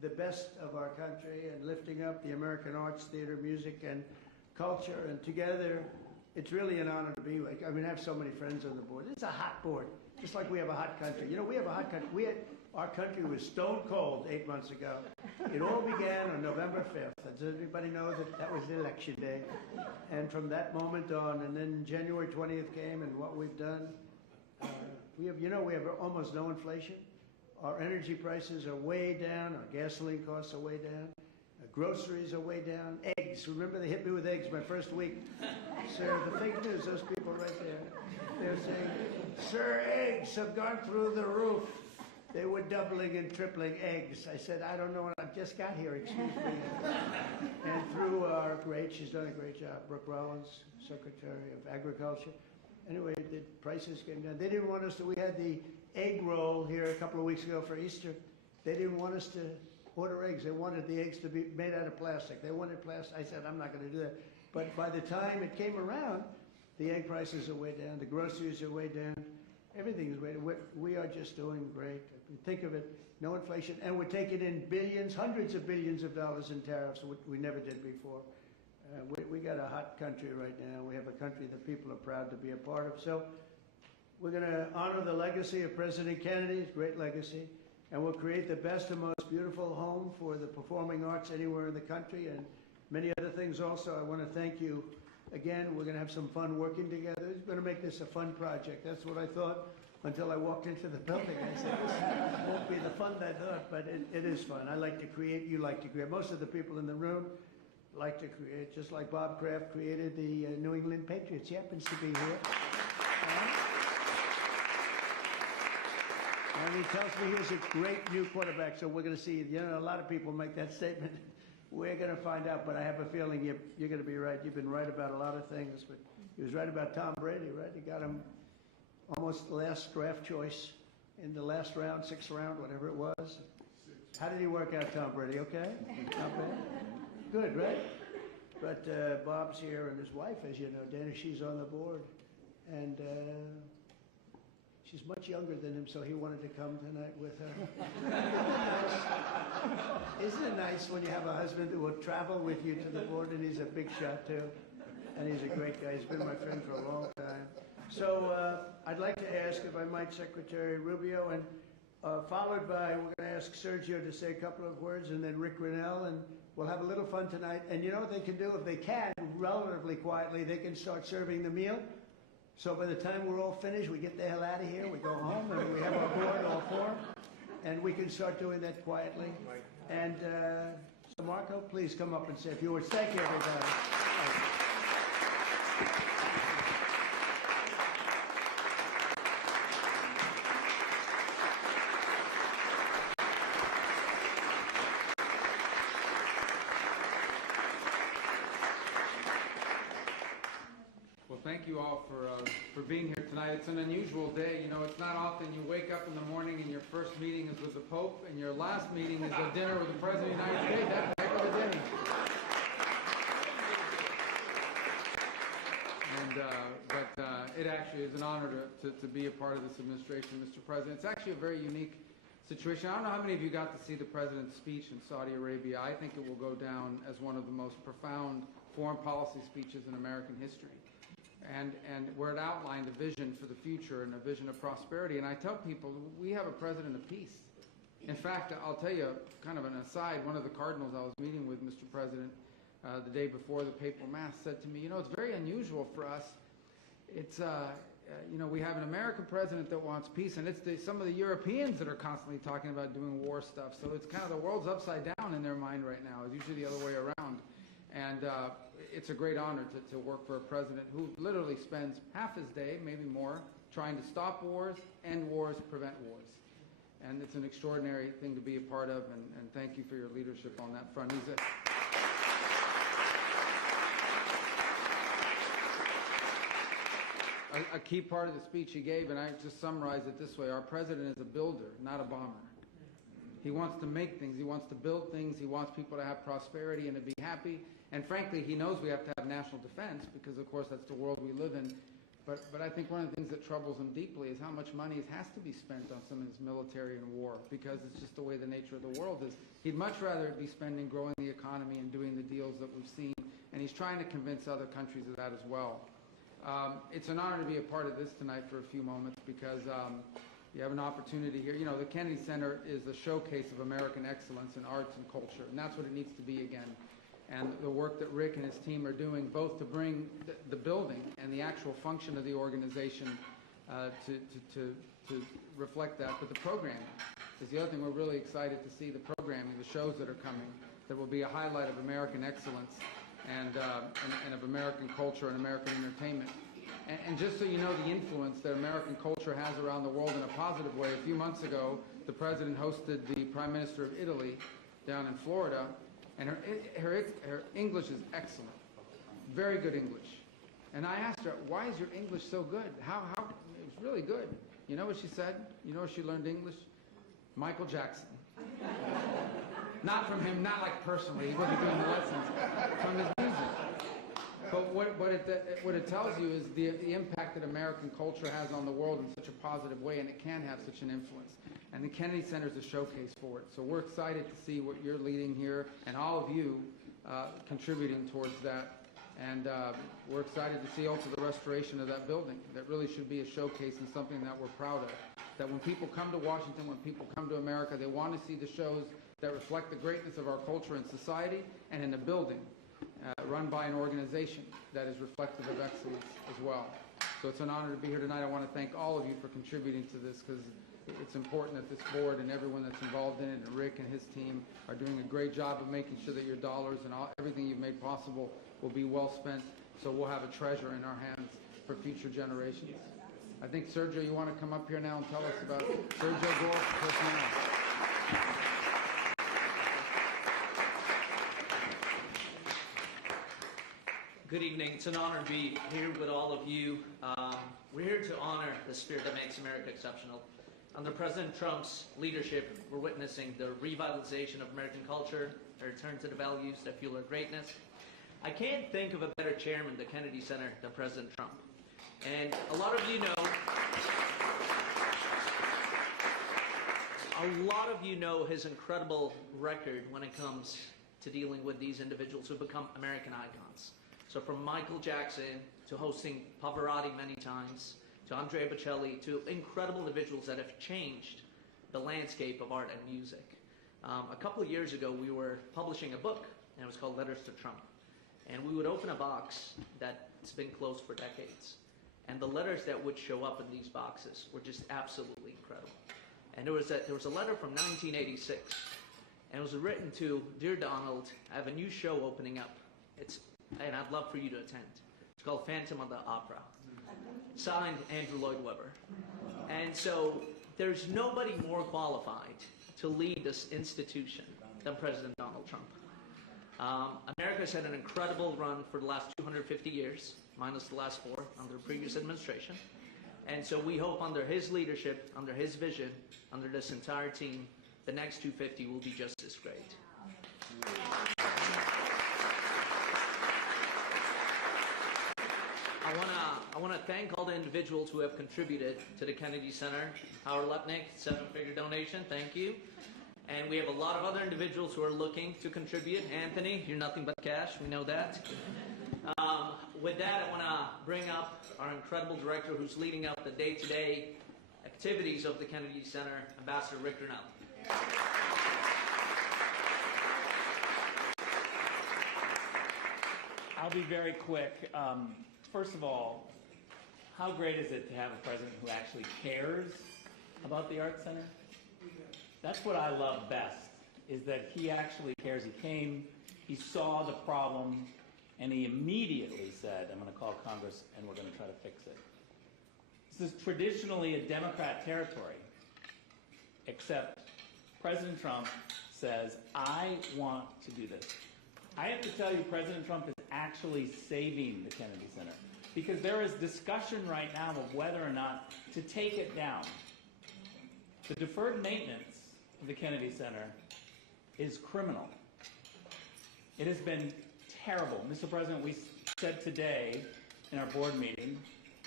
the best of our country and lifting up the American arts, theater, music, and culture. And together, it's really an honor to be like. I mean, I have so many friends on the board. It's a hot board, just like we have a hot country. You know, we have a hot country. Our country was stone cold 8 months ago. It all began on November 5th. Does everybody know that that was election day? And from that moment on, and then January 20th came, and what we've done, we have almost no inflation. Our energy prices are way down. Our gasoline costs are way down. Groceries are way down. Eggs. Remember they hit me with eggs my first week. Sir, the fake news, those people right there, they're saying, sir, eggs have gone through the roof. They were doubling and tripling eggs. I said, I don't know, I just got here, excuse me. And through our she's done a great job, Brooke Rollins, Secretary of Agriculture. Anyway, the prices came down. They didn't want us to, we had the egg roll here a couple of weeks ago for Easter. They didn't want us to order eggs. They wanted the eggs to be made out of plastic. They wanted plastic. I said, I'm not going to do that. But by the time it came around, the egg prices are way down. The groceries are way down. Everything is way down. We are just doing great. Think of it, no inflation. And we're taking in billions, hundreds of billions of dollars in tariffs, which we never did before. We got a hot country right now. We have a country that people are proud to be a part of. So we're going to honor the legacy of President Kennedy's great legacy. And we'll create the best and most beautiful home for the performing arts anywhere in the country and many other things also. I want to thank you again. We're going to have some fun working together. We're going to make this a fun project. That's what I thought until I walked into the building. I said, this won't be the fun I thought, but it is fun. I like to create. You like to create. Most of the people in the room like to create, just like Bob Kraft created the New England Patriots. He happens to be here. And he tells me he's a great new quarterback, so we're going to see. You know, a lot of people make that statement. We're going to find out, but I have a feeling you're going to be right. You've been right about a lot of things, but he was right about Tom Brady, right? He got him almost the last draft choice in the last round, sixth round, whatever it was. How did he work out, Tom Brady? Okay? Not bad? Good, right? But Bob's here, and his wife, as you know, Dana, she's on the board. And she's much younger than him, so he wanted to come tonight with her. Isn't it nice when you have a husband who will travel with you to the board, and he's a big shot, too. And he's a great guy. He's been my friend for a long time. So I'd like to ask, if I might, Secretary Rubio, and followed by, we're going to ask Sergio to say a couple of words, and then Rick Grinnell, and we'll have a little fun tonight. And you know what they can do? If they can, relatively quietly, they can start serving the meal. So by the time we're all finished, we get the hell out of here, we go home, and we have our board all formed, and we can start doing that quietly. And so Marco, please come up and say a few words. Thank you, everybody. Thank you all for being here tonight. It's an unusual day. You know, it's not often you wake up in the morning and your first meeting is with the Pope and your last meeting is a dinner with the President of the United States. That's a heck of a day. But it actually is an honor to be a part of this administration, Mr. President. It's actually a very unique situation. I don't know how many of you got to see the President's speech in Saudi Arabia. I think it will go down as one of the most profound foreign policy speeches in American history. And where it outlined a vision for the future and a vision of prosperity. And I tell people, we have a president of peace. In fact, I'll tell you kind of an aside, one of the cardinals I was meeting with, Mr. President, the day before the papal mass said to me, you know, it's very unusual for us. It's, you know, we have an American president that wants peace, and it's some of the Europeans that are constantly talking about doing war stuff. So it's kind of the world's upside down in their mind right now. It's usually the other way around. And it's a great honor to work for a president who literally spends half his day, maybe more, trying to stop wars, end wars, prevent wars. And it's an extraordinary thing to be a part of, and thank you for your leadership on that front. He's a key part of the speech he gave, and I just summarize it this way. Our president is a builder, not a bomber. He wants to make things. He wants to build things. He wants people to have prosperity and to be happy. And frankly, he knows we have to have national defense because, of course, that's the world we live in. But I think one of the things that troubles him deeply is how much money has to be spent on some of this military and war, because it's just the way the nature of the world is. He'd much rather it be spending growing the economy and doing the deals that we've seen, and he's trying to convince other countries of that as well. It's an honor to be a part of this tonight for a few moments, because you have an opportunity here. You know, the Kennedy Center is a showcase of American excellence in arts and culture, and that's what it needs to be again. And the work that Rick and his team are doing, both to bring the building and the actual function of the organization to reflect that, but the programming is the other thing. We're really excited to see the programming, the shows that are coming, that will be a highlight of American excellence and of American culture and American entertainment. And just so you know the influence that American culture has around the world in a positive way, a few months ago, the President hosted the Prime Minister of Italy down in Florida, and her English is excellent, very good English. And I asked her, why is your English so good? How it was really good. You know what she said? You know where she learned English? Michael Jackson. Not from him, not like personally, he wasn't doing the lessons, from his music. But what it tells you is the impact that American culture has on the world in such a positive way, and it can have such an influence. And the Kennedy Center is a showcase for it. So we're excited to see what you're leading here, and all of you contributing towards that. And we're excited to see also the restoration of that building. That really should be a showcase and something that we're proud of. That when people come to Washington, when people come to America, they want to see the shows that reflect the greatness of our culture and society, and in a building run by an organization that is reflective of excellence as well. So it's an honor to be here tonight. I want to thank all of you for contributing to this, because it's important that this board and everyone that's involved in it, and Rick and his team, are doing a great job of making sure that your dollars and everything you've made possible will be well spent, so we'll have a treasure in our hands for future generations. I think, Sergio, you want to come up here now and tell us about Sergio Gore personnel. Good evening. It's an honor to be here with all of you. We're here to honor the spirit that makes America exceptional. Under President Trump's leadership, we're witnessing the revitalization of American culture, a return to the values that fuel our greatness. I can't think of a better chairman of the Kennedy Center than President Trump. And a lot of you know his incredible record when it comes to dealing with these individuals who become American icons. So from Michael Jackson to hosting Pavarotti many times, to Andrea Bocelli, to incredible individuals that have changed the landscape of art and music. A couple of years ago, we were publishing a book, and it was called Letters to Trump. And we would open a box that's been closed for decades. And the letters that would show up in these boxes were just absolutely incredible. And there was a letter from 1986, and it was written to, Dear Donald, I have a new show opening up. And I'd love for you to attend. It's called Phantom of the Opera. Signed, Andrew Lloyd Webber. And so there's nobody more qualified to lead this institution than President Donald Trump. America's had an incredible run for the last 250 years, minus the last 4 under the previous administration. And so we hope under his leadership, under his vision, under this entire team, the next 250 will be just as great. I want to thank all the individuals who have contributed to the Kennedy Center. Howard Lepnick, 7-figure donation, thank you. And we have a lot of other individuals who are looking to contribute. Anthony, you're nothing but cash, we know that. With that, I want to bring up our incredible director who's leading up the day-to-day activities of the Kennedy Center, Ambassador Rick Durnell. I'll be very quick. First of all, how great is it to have a president who actually cares about the Arts Center? That's what I love best, is that he actually cares. He came, he saw the problem, and he immediately said, I'm going to call Congress and we're going to try to fix it. This is traditionally a Democrat territory, except President Trump says, I want to do this. I have to tell you, President Trump is actually saving the Kennedy Center, because there is discussion right now of whether or not to take it down. The deferred maintenance of the Kennedy Center is criminal. It has been terrible. Mr. President, we said today in our board meeting,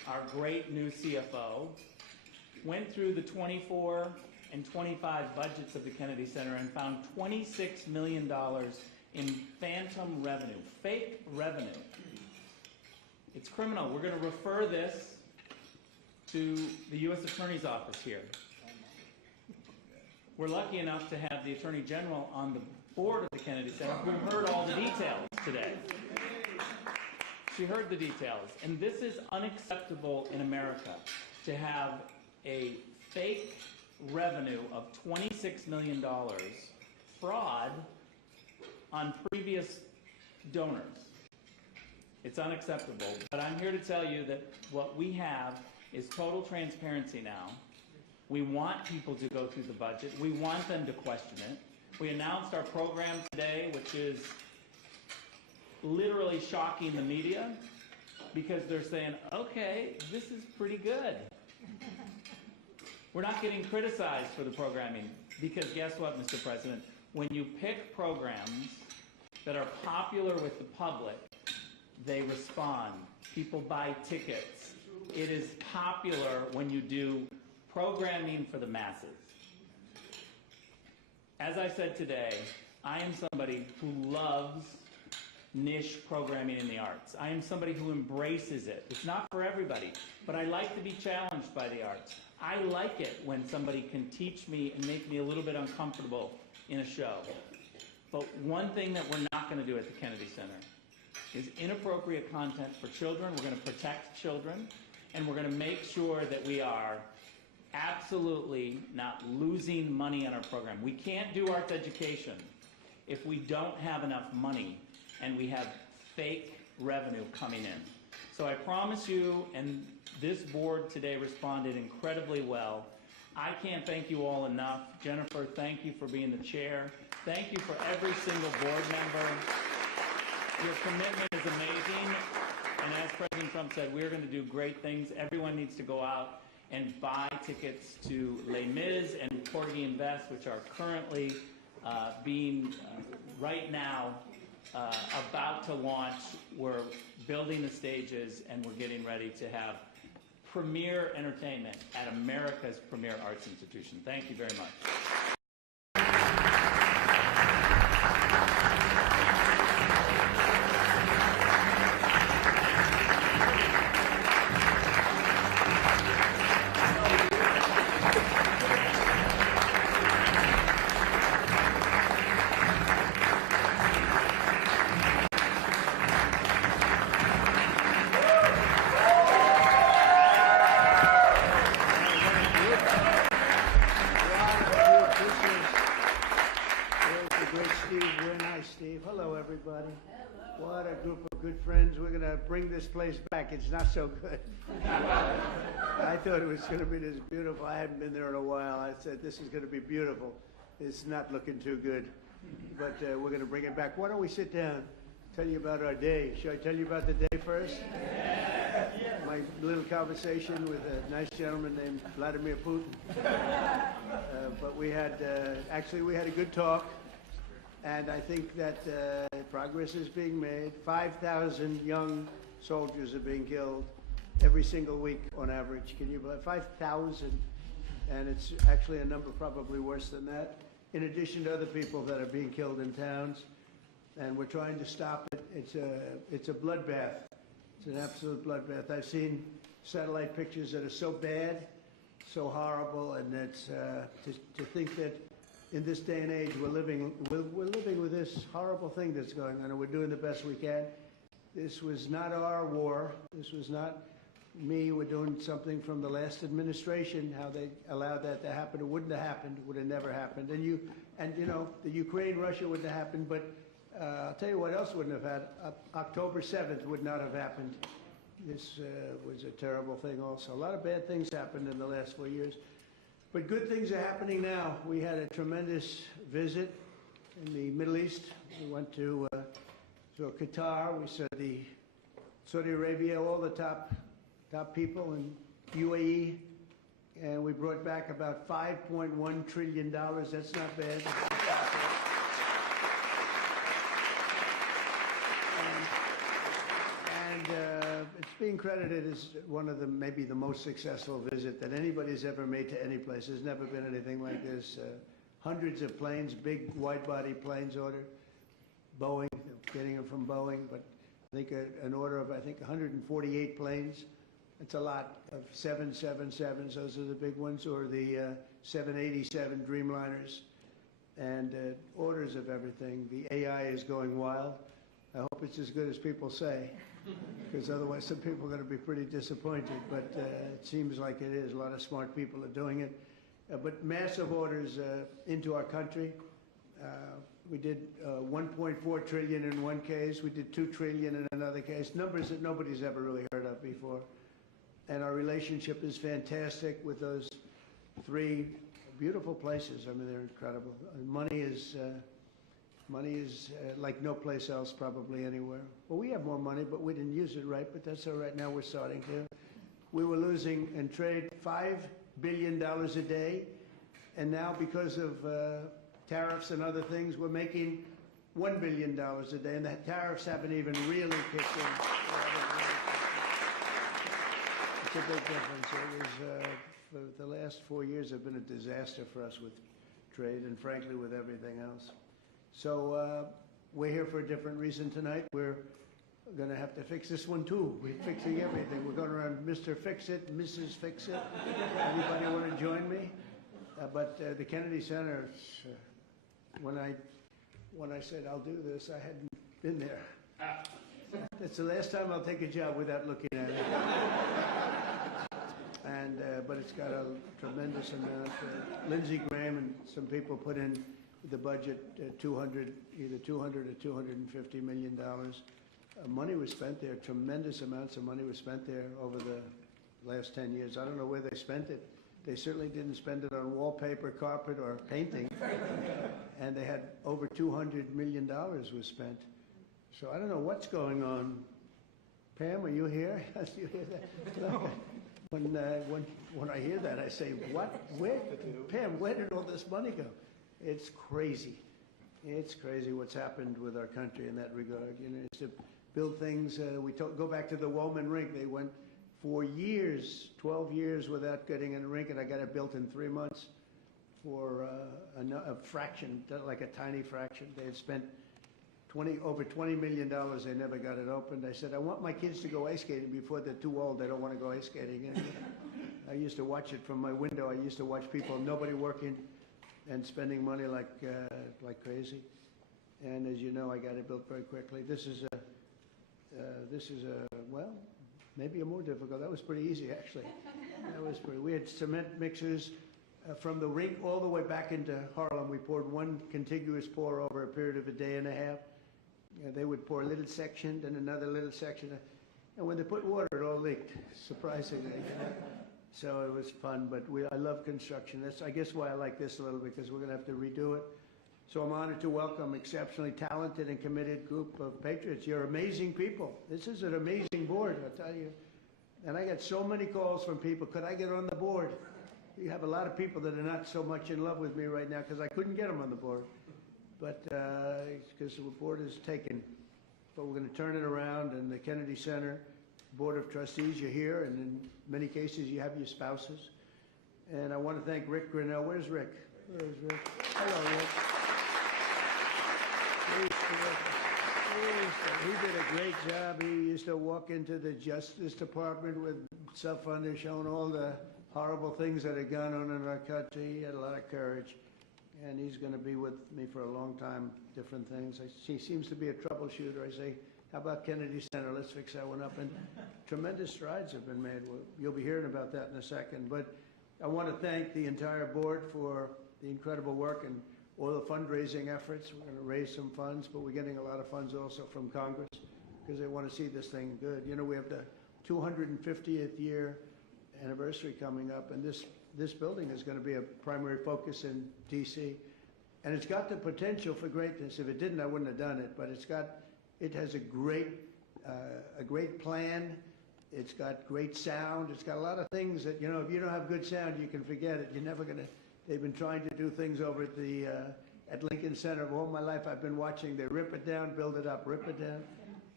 our great new CFO, went through the 24 and 25 budgets of the Kennedy Center and found $26 million in phantom revenue, fake revenue. It's criminal. We're going to refer this to the U.S. Attorney's Office here. We're lucky enough to have the Attorney General on the board of the Kennedy Center who heard all the details today. She heard the details. And this is unacceptable in America, to have a fake revenue of $26 million fraud on previous donors. It's unacceptable. But I'm here to tell you that what we have is total transparency now. We want people to go through the budget. We want them to question it. We announced our program today, which is literally shocking the media, because they're saying, okay, this is pretty good. We're not getting criticized for the programming, because guess what, Mr. President? When you pick programs that are popular with the public, they respond. People buy tickets. It is popular when you do programming for the masses. As I said today, I am somebody who loves niche programming in the arts. I am somebody who embraces it. It's not for everybody, but I like to be challenged by the arts. I like it when somebody can teach me and make me a little bit uncomfortable in a show. But one thing that we're not going to do at the Kennedy Center is inappropriate content for children. We're going to protect children, and we're going to make sure that we are absolutely not losing money on our program. We can't do arts education if we don't have enough money and we have fake revenue coming in. So I promise you, and this board today responded incredibly well. I can't thank you all enough. Jennifer, thank you for being the chair. Thank you for every single board member. Your commitment is amazing. And as President Trump said, we're going to do great things. Everyone needs to go out and buy tickets to Les Mis and Porgy and Bess, which are currently being right now about to launch. We're building the stages, and we're getting ready to have premier entertainment at America's premier arts institution. Thank you very much. What a group of good friends. We're going to bring this place back. It's not so good. I thought it was going to be this beautiful. I hadn't been there in a while. I said, this is going to be beautiful. It's not looking too good. But we're going to bring it back. Why don't we sit down, tell you about our day. Should I tell you about the day first? My little conversation with a nice gentleman named Vladimir Putin. But we had, actually, we had a good talk. And I think that progress is being made. 5,000 young soldiers are being killed every single week on average. Can you believe 5,000? And it's actually a number probably worse than that, in addition to other people that are being killed in towns. And we're trying to stop it. It's a bloodbath. It's an absolute bloodbath. I've seen satellite pictures that are so bad, so horrible, and it's to think that in this day and age, we're living with this horrible thing that's going on, and we're doing the best we can. This was not our war. This was not me. We're doing something from the last administration, how they allowed that to happen. It wouldn't have happened. It would have never happened. And you know, the Ukraine-Russia wouldn't have happened, but I'll tell you what else wouldn't have happened. October 7th would not have happened. This was a terrible thing also. A lot of bad things happened in the last 4 years. But good things are happening now. We had a tremendous visit in the Middle East. We went to Qatar. We saw Saudi Arabia, all the top people in UAE, and we brought back about $5.1 trillion. That's not bad. And it's being credited as one of the, maybe the most successful visit that anybody's ever made to any place. There's never been anything like this. Hundreds of planes, big wide-body planes ordered. Boeing, getting them from Boeing, but I think an order of, 148 planes. It's a lot of 777s, those are the big ones, or the 787 Dreamliners, and orders of everything. The AI is going wild. I hope it's as good as people say, because otherwise some people are going to be pretty disappointed, but it seems like it is. A lot of smart people are doing it. But massive orders into our country. We did 1.4 trillion in one case. We did 2 trillion in another case. Numbers that nobody's ever really heard of before. And our relationship is fantastic with those 3 beautiful places. I mean, they're incredible. Money is like no place else probably anywhere. Well, we have more money, but we didn't use it right, but that's all right. Now we're starting to. We were losing in trade $5 billion a day, and now because of tariffs and other things, we're making $1 billion a day, and the tariffs haven't even really kicked in. It's a big difference. It was, for the last 4 years have been a disaster for us with trade and frankly with everything else. So we're here for a different reason tonight. We're going to have to fix this one too. We're fixing everything. We're going around Mr. Fix-It, Mrs. Fix-It. Anybody want to join me? But the Kennedy Center, when I said I'll do this, I hadn't been there. It's the last time I'll take a job without looking at it. And but it's got a tremendous amount. Lindsey Graham and some people put in the budget either 200 or $250 million. Money was spent there. Tremendous amounts of money was spent there over the last 10 years. I don't know where they spent it. They certainly didn't spend it on wallpaper, carpet, or painting. And they had over $200 million was spent. So I don't know what's going on. Pam, are you here? You hear that? No. When I hear that, I say, what? Where? Pam, where did all this money go? It's crazy. It's crazy what's happened with our country in that regard. You know, it's to build things. Go back to the Woolman rink. They went for years, 12 years without getting a rink, and I got it built in 3 months for a fraction, like a tiny fraction. They had spent over $20 million. They never got it opened. I said, I want my kids to go ice skating before they're too old. They don't want to go ice skating anymore. I used to watch it from my window. I used to watch people, nobody working and spending money like crazy. And as you know, I got it built very quickly. This is well, maybe a more difficult. That was pretty easy, actually. That was pretty. We had cement mixers from the rink all the way back into Harlem. We poured one contiguous pour over a period of a day and a half. They would pour a little section, then another little section. And when they put water, it all leaked, surprisingly. So it was fun, but I love construction. That's, I guess, why I like this a little, because we're going to have to redo it. So I'm honored to welcome exceptionally talented and committed group of patriots. You're amazing people. This is an amazing board, I'll tell you. And I got so many calls from people, could I get on the board? You have a lot of people that are not so much in love with me right now because I couldn't get them on the board. But because the board is taken. But we're going to turn it around, and the Kennedy Center Board of Trustees, you're here, and in many cases you have your spouses. And I want to thank Rick Grinnell. Where's Rick? Where's Rick? Hello, Rick. He did a great job. He used to walk into the Justice Department with self-funders showing all the horrible things that had gone on in our country. He had a lot of courage, and he's going to be with me for a long time, different things. He seems to be a troubleshooter. I say, how about Kennedy Center? Let's fix that one up. And tremendous strides have been made. You'll be hearing about that in a second. But I want to thank the entire board for the incredible work and all the fundraising efforts. We're going to raise some funds, but we're getting a lot of funds also from Congress because they want to see this thing good. You know, we have the 250th year anniversary coming up, and this building is going to be a primary focus in D.C. And it's got the potential for greatness. If it didn't, I wouldn't have done it. But it has a great plan. It's got great sound. It's got a lot of things that, you know, if you don't have good sound, you can forget it. You're never going to. They've been trying to do things over at Lincoln Center. All my life I've been watching. They rip it down, build it up, rip it down.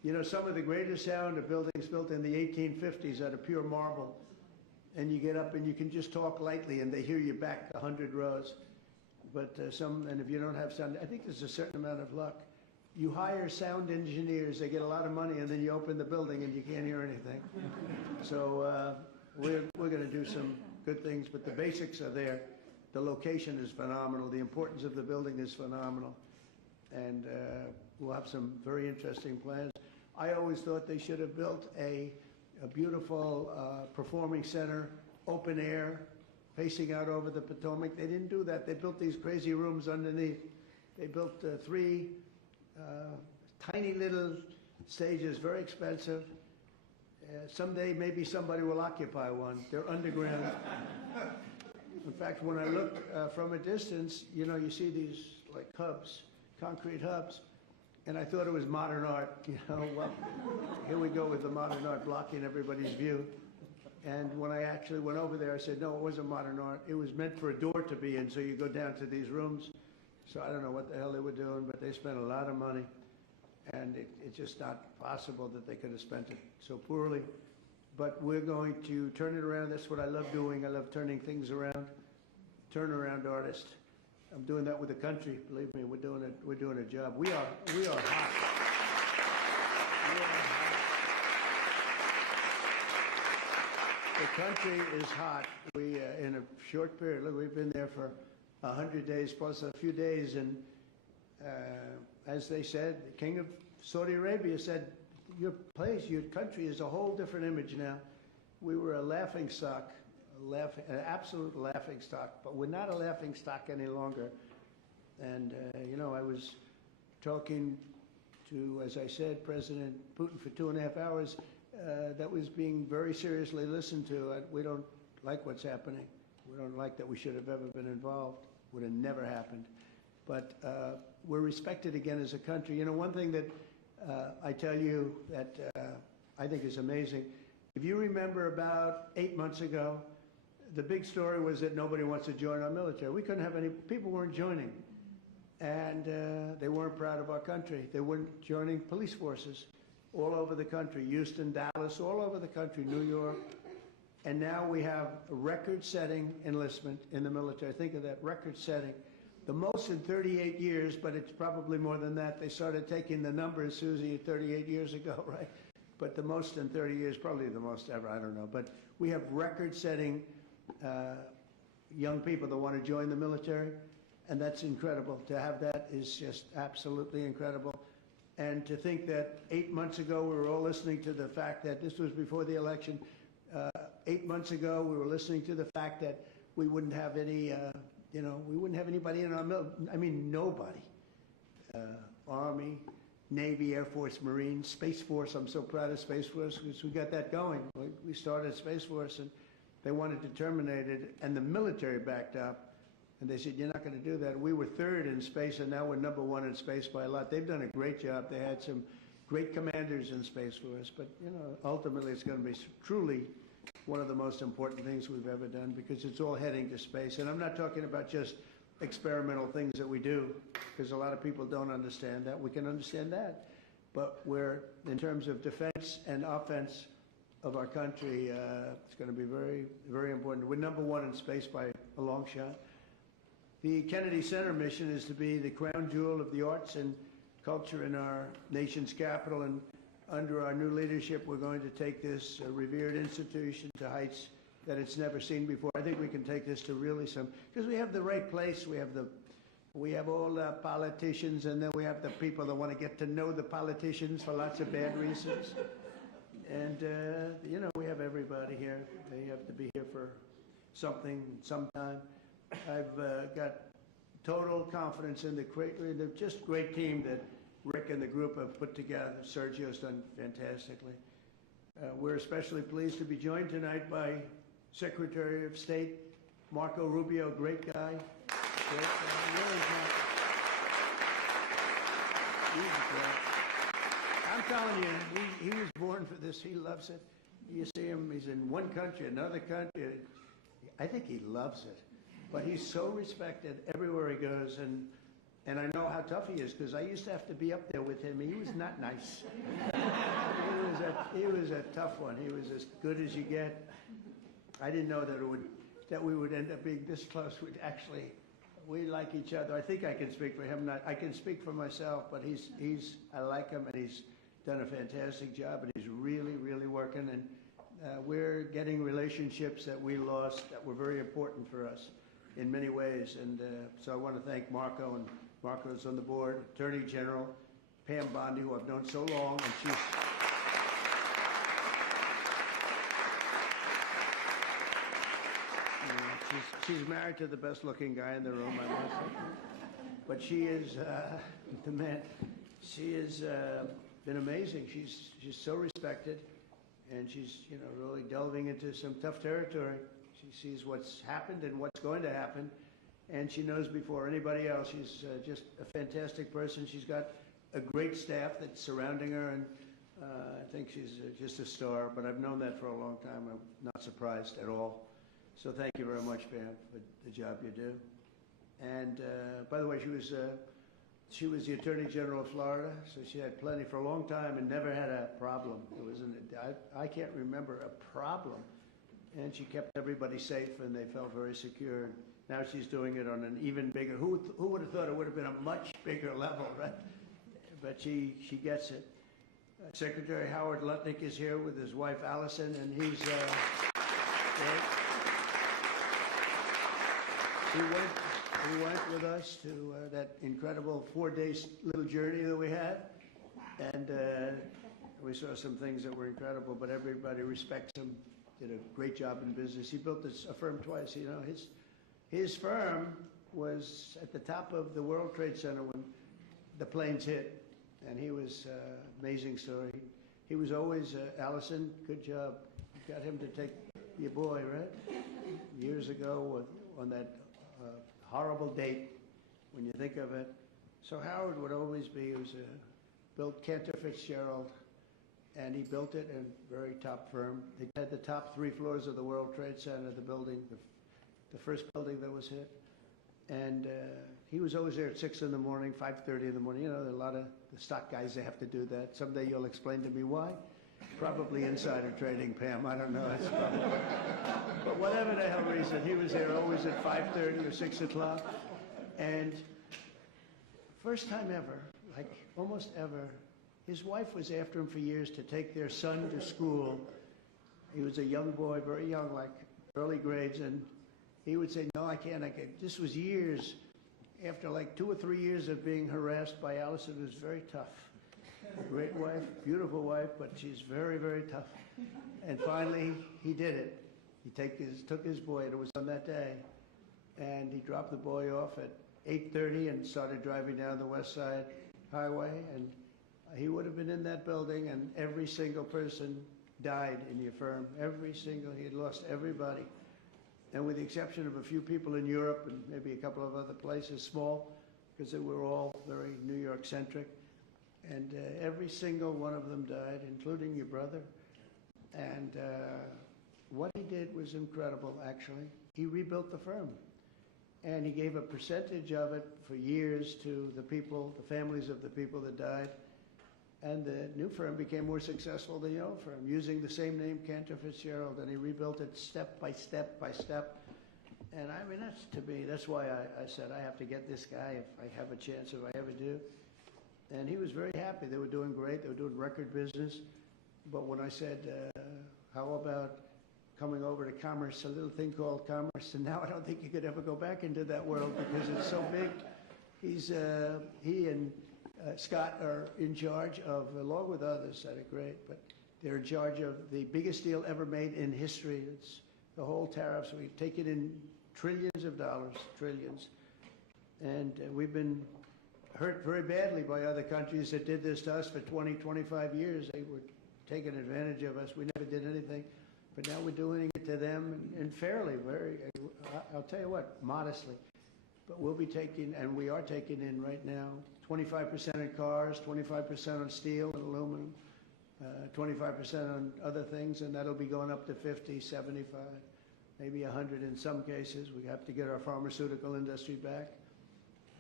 You know, some of the greatest sound of buildings built in the 1850s out of pure marble. And you get up and you can just talk lightly and they hear you back 100 rows. But and if you don't have sound, I think there's a certain amount of luck. You hire sound engineers, they get a lot of money, and then you open the building and you can't hear anything. So we're going to do some good things, but the basics are there. The location is phenomenal. The importance of the building is phenomenal. And we'll have some very interesting plans. I always thought they should have built a beautiful performing center, open air, facing out over the Potomac. They didn't do that. They built these crazy rooms underneath. They built 3 tiny little stages, very expensive. Someday maybe somebody will occupy one. They're underground. In fact, when I look from a distance, you know, you see these like hubs, concrete hubs, and I thought it was modern art, you know. Well, here we go with the modern art blocking everybody's view. And when I actually went over there, I said, no, it wasn't modern art. It was meant for a door to be in, so you go down to these rooms. So I don't know what the hell they were doing, but they spent a lot of money. And it's just not possible that they could have spent it so poorly. But we're going to turn it around. That's what I love doing. I love turning things around. Turnaround artist. I'm doing that with the country. Believe me, we're doing it. We're doing a job. We are hot. We are hot. The country is hot. We in a short period. Look, we've been there for 100 days plus a few days, and as they said, the king of Saudi Arabia said, your place, your country is a whole different image now. We were a laughing stock, an absolute laughing stock, but we're not a laughing stock any longer. And, you know, I was talking to, as I said, President Putin for 2.5 hours. That was being very seriously listened to. We don't like what's happening. We don't like that we should have ever been involved. Would have never happened. But we're respected again as a country. You know, one thing that I tell you that I think is amazing, if you remember about 8 months ago, the big story was that nobody wants to join our military. We couldn't have any, people weren't joining. And they weren't proud of our country. They weren't joining police forces all over the country, Houston, Dallas, all over the country, New York. And now we have a record-setting enlistment in the military. Think of that, record-setting. The most in 38 years, but it's probably more than that. They started taking the numbers, Susie, 38 years ago, right? But the most in 30 years, probably the most ever, I don't know. But we have record-setting young people that want to join the military, and that's incredible. To have that is just absolutely incredible. And to think that 8 months ago, we were all listening to the fact that this was before the election. 8 months ago, we were listening to the fact that we wouldn't have any, you know, we wouldn't have anybody in our military. I mean, nobody. Army, Navy, Air Force, Marines, Space Force. I'm so proud of Space Force because we got that going. We started Space Force, and they wanted to terminate it, and the military backed up. And they said, you're not going to do that. We were third in space, and now we're #1 in space by a lot. They've done a great job. They had some great commanders in Space Force. But, you know, ultimately it's going to be truly one of the most important things we've ever done because it's all heading to space. And I'm not talking about just experimental things that we do because a lot of people don't understand that. We can understand that. But we're, in terms of defense and offense of our country, it's going to be very, very important. We're #1 in space by a long shot. The Kennedy Center mission is to be the crown jewel of the arts and culture in our nation's capital, and under our new leadership, we're going to take this revered institution to heights that it's never seen before. I think we can take this to really some, because we have the right place, we have all the politicians, and then we have the people that want to get to know the politicians for lots of bad reasons. And, you know, we have everybody here. They have to be here for something, sometime. I've got total confidence in the just great team that Rick and the group have put together. Sergio's done fantastically. We're especially pleased to be joined tonight by Secretary of State Marco Rubio, great guy. I'm telling you, he was born for this. He loves it. You see him, he's in one country, another country. I think he loves it. But he's so respected everywhere he goes, and And I know how tough he is because I used to have to be up there with him. He was not nice. He was a tough one. He was as good as you get. I didn't know that we would end up being this close. We like each other. I think I can speak for him. I can speak for myself, but I like him, and he's done a fantastic job, and he's really, really working. And we're getting relationships that we lost that were very important for us in many ways. And so I want to thank Marco, and Marco's on the board, Attorney General Pam Bondi, who I've known so long, and she's married to the best-looking guy in the room, I must say. But she is the man. She has been amazing. She's so respected, and she's really delving into some tough territory. She sees what's happened and what's going to happen, and she knows before anybody else. She's just a fantastic person. She's got a great staff that's surrounding her, and I think she's just a star. But I've known that for a long time. I'm not surprised at all. So thank you very much, Pam, for the job you do. And by the way, she was the Attorney General of Florida, so she had plenty for a long time and never had a problem. I can't remember a problem. And she kept everybody safe, and they felt very secure. Now she's doing it on an even bigger. Who would have thought it would have been a much bigger level, right? But she gets it. Secretary Howard Lutnick is here with his wife Allison, and he's. He went with us to that incredible 4-day little journey that we had, and we saw some things that were incredible. But everybody respects him. Did a great job in business. He built a firm twice. His firm was at the top of the World Trade Center when the planes hit, and he was amazing story. He was always Allison. Good job. You got him to take your boy, right? Years ago on that horrible date, when you think of it. So Howard would always be. He was built Cantor Fitzgerald, and he built it in a very top firm. They had the top 3 floors of the World Trade Center, the building, the first building that was hit. And he was always there at 6 in the morning, 5:30 in the morning. There are a lot of the stock guys, they have to do that. Someday you'll explain to me why. Probably insider trading, Pam. I don't know. It's probably, but whatever the hell reason, he was there always at 5:30 or 6 o'clock. And first time ever, like almost ever, his wife was after him for years to take their son to school. He was a young boy, very young, like early grades, and he would say, "No, I can't. This was years after like 2 or 3 years of being harassed by Allison. It was very tough. Great wife, beautiful wife, but she's very, very tough. And finally, he did it. He took his boy, and it was on that day, and he dropped the boy off at 8:30 and started driving down the West Side Highway, and he would have been in that building, and every single person died in your firm. He had lost everybody. And with the exception of a few people in Europe and maybe a couple of other places, small, because they were all very New York-centric, and every single one of them died, including your brother. And what he did was incredible, actually. He rebuilt the firm, and he gave a percentage of it for years to the people, the families of the people that died. And the new firm became more successful than the old firm, using the same name, Cantor Fitzgerald, and he rebuilt it step by step by step. And I mean, that's why I said I have to get this guy if I have a chance, if I ever do. And he was very happy. They were doing great. They were doing record business. But when I said, how about coming over to commerce, a little thing called commerce, and now I don't think you could ever go back into that world because it's so big. He and Scott are in charge of, along with others that are great, but they're in charge of the biggest deal ever made in history. It's the whole tariffs. We take it in trillions of dollars, trillions. And we've been hurt very badly by other countries that did this to us for 20, 25 years. They were taking advantage of us. We never did anything. But now we're doing it to them, and fairly, I'll tell you what, modestly. But we'll be taking, and we are taking in right now, 25% in cars, 25% on steel and aluminum, 25% on other things, and that'll be going up to 50, 75, maybe 100 in some cases. We have to get our pharmaceutical industry back.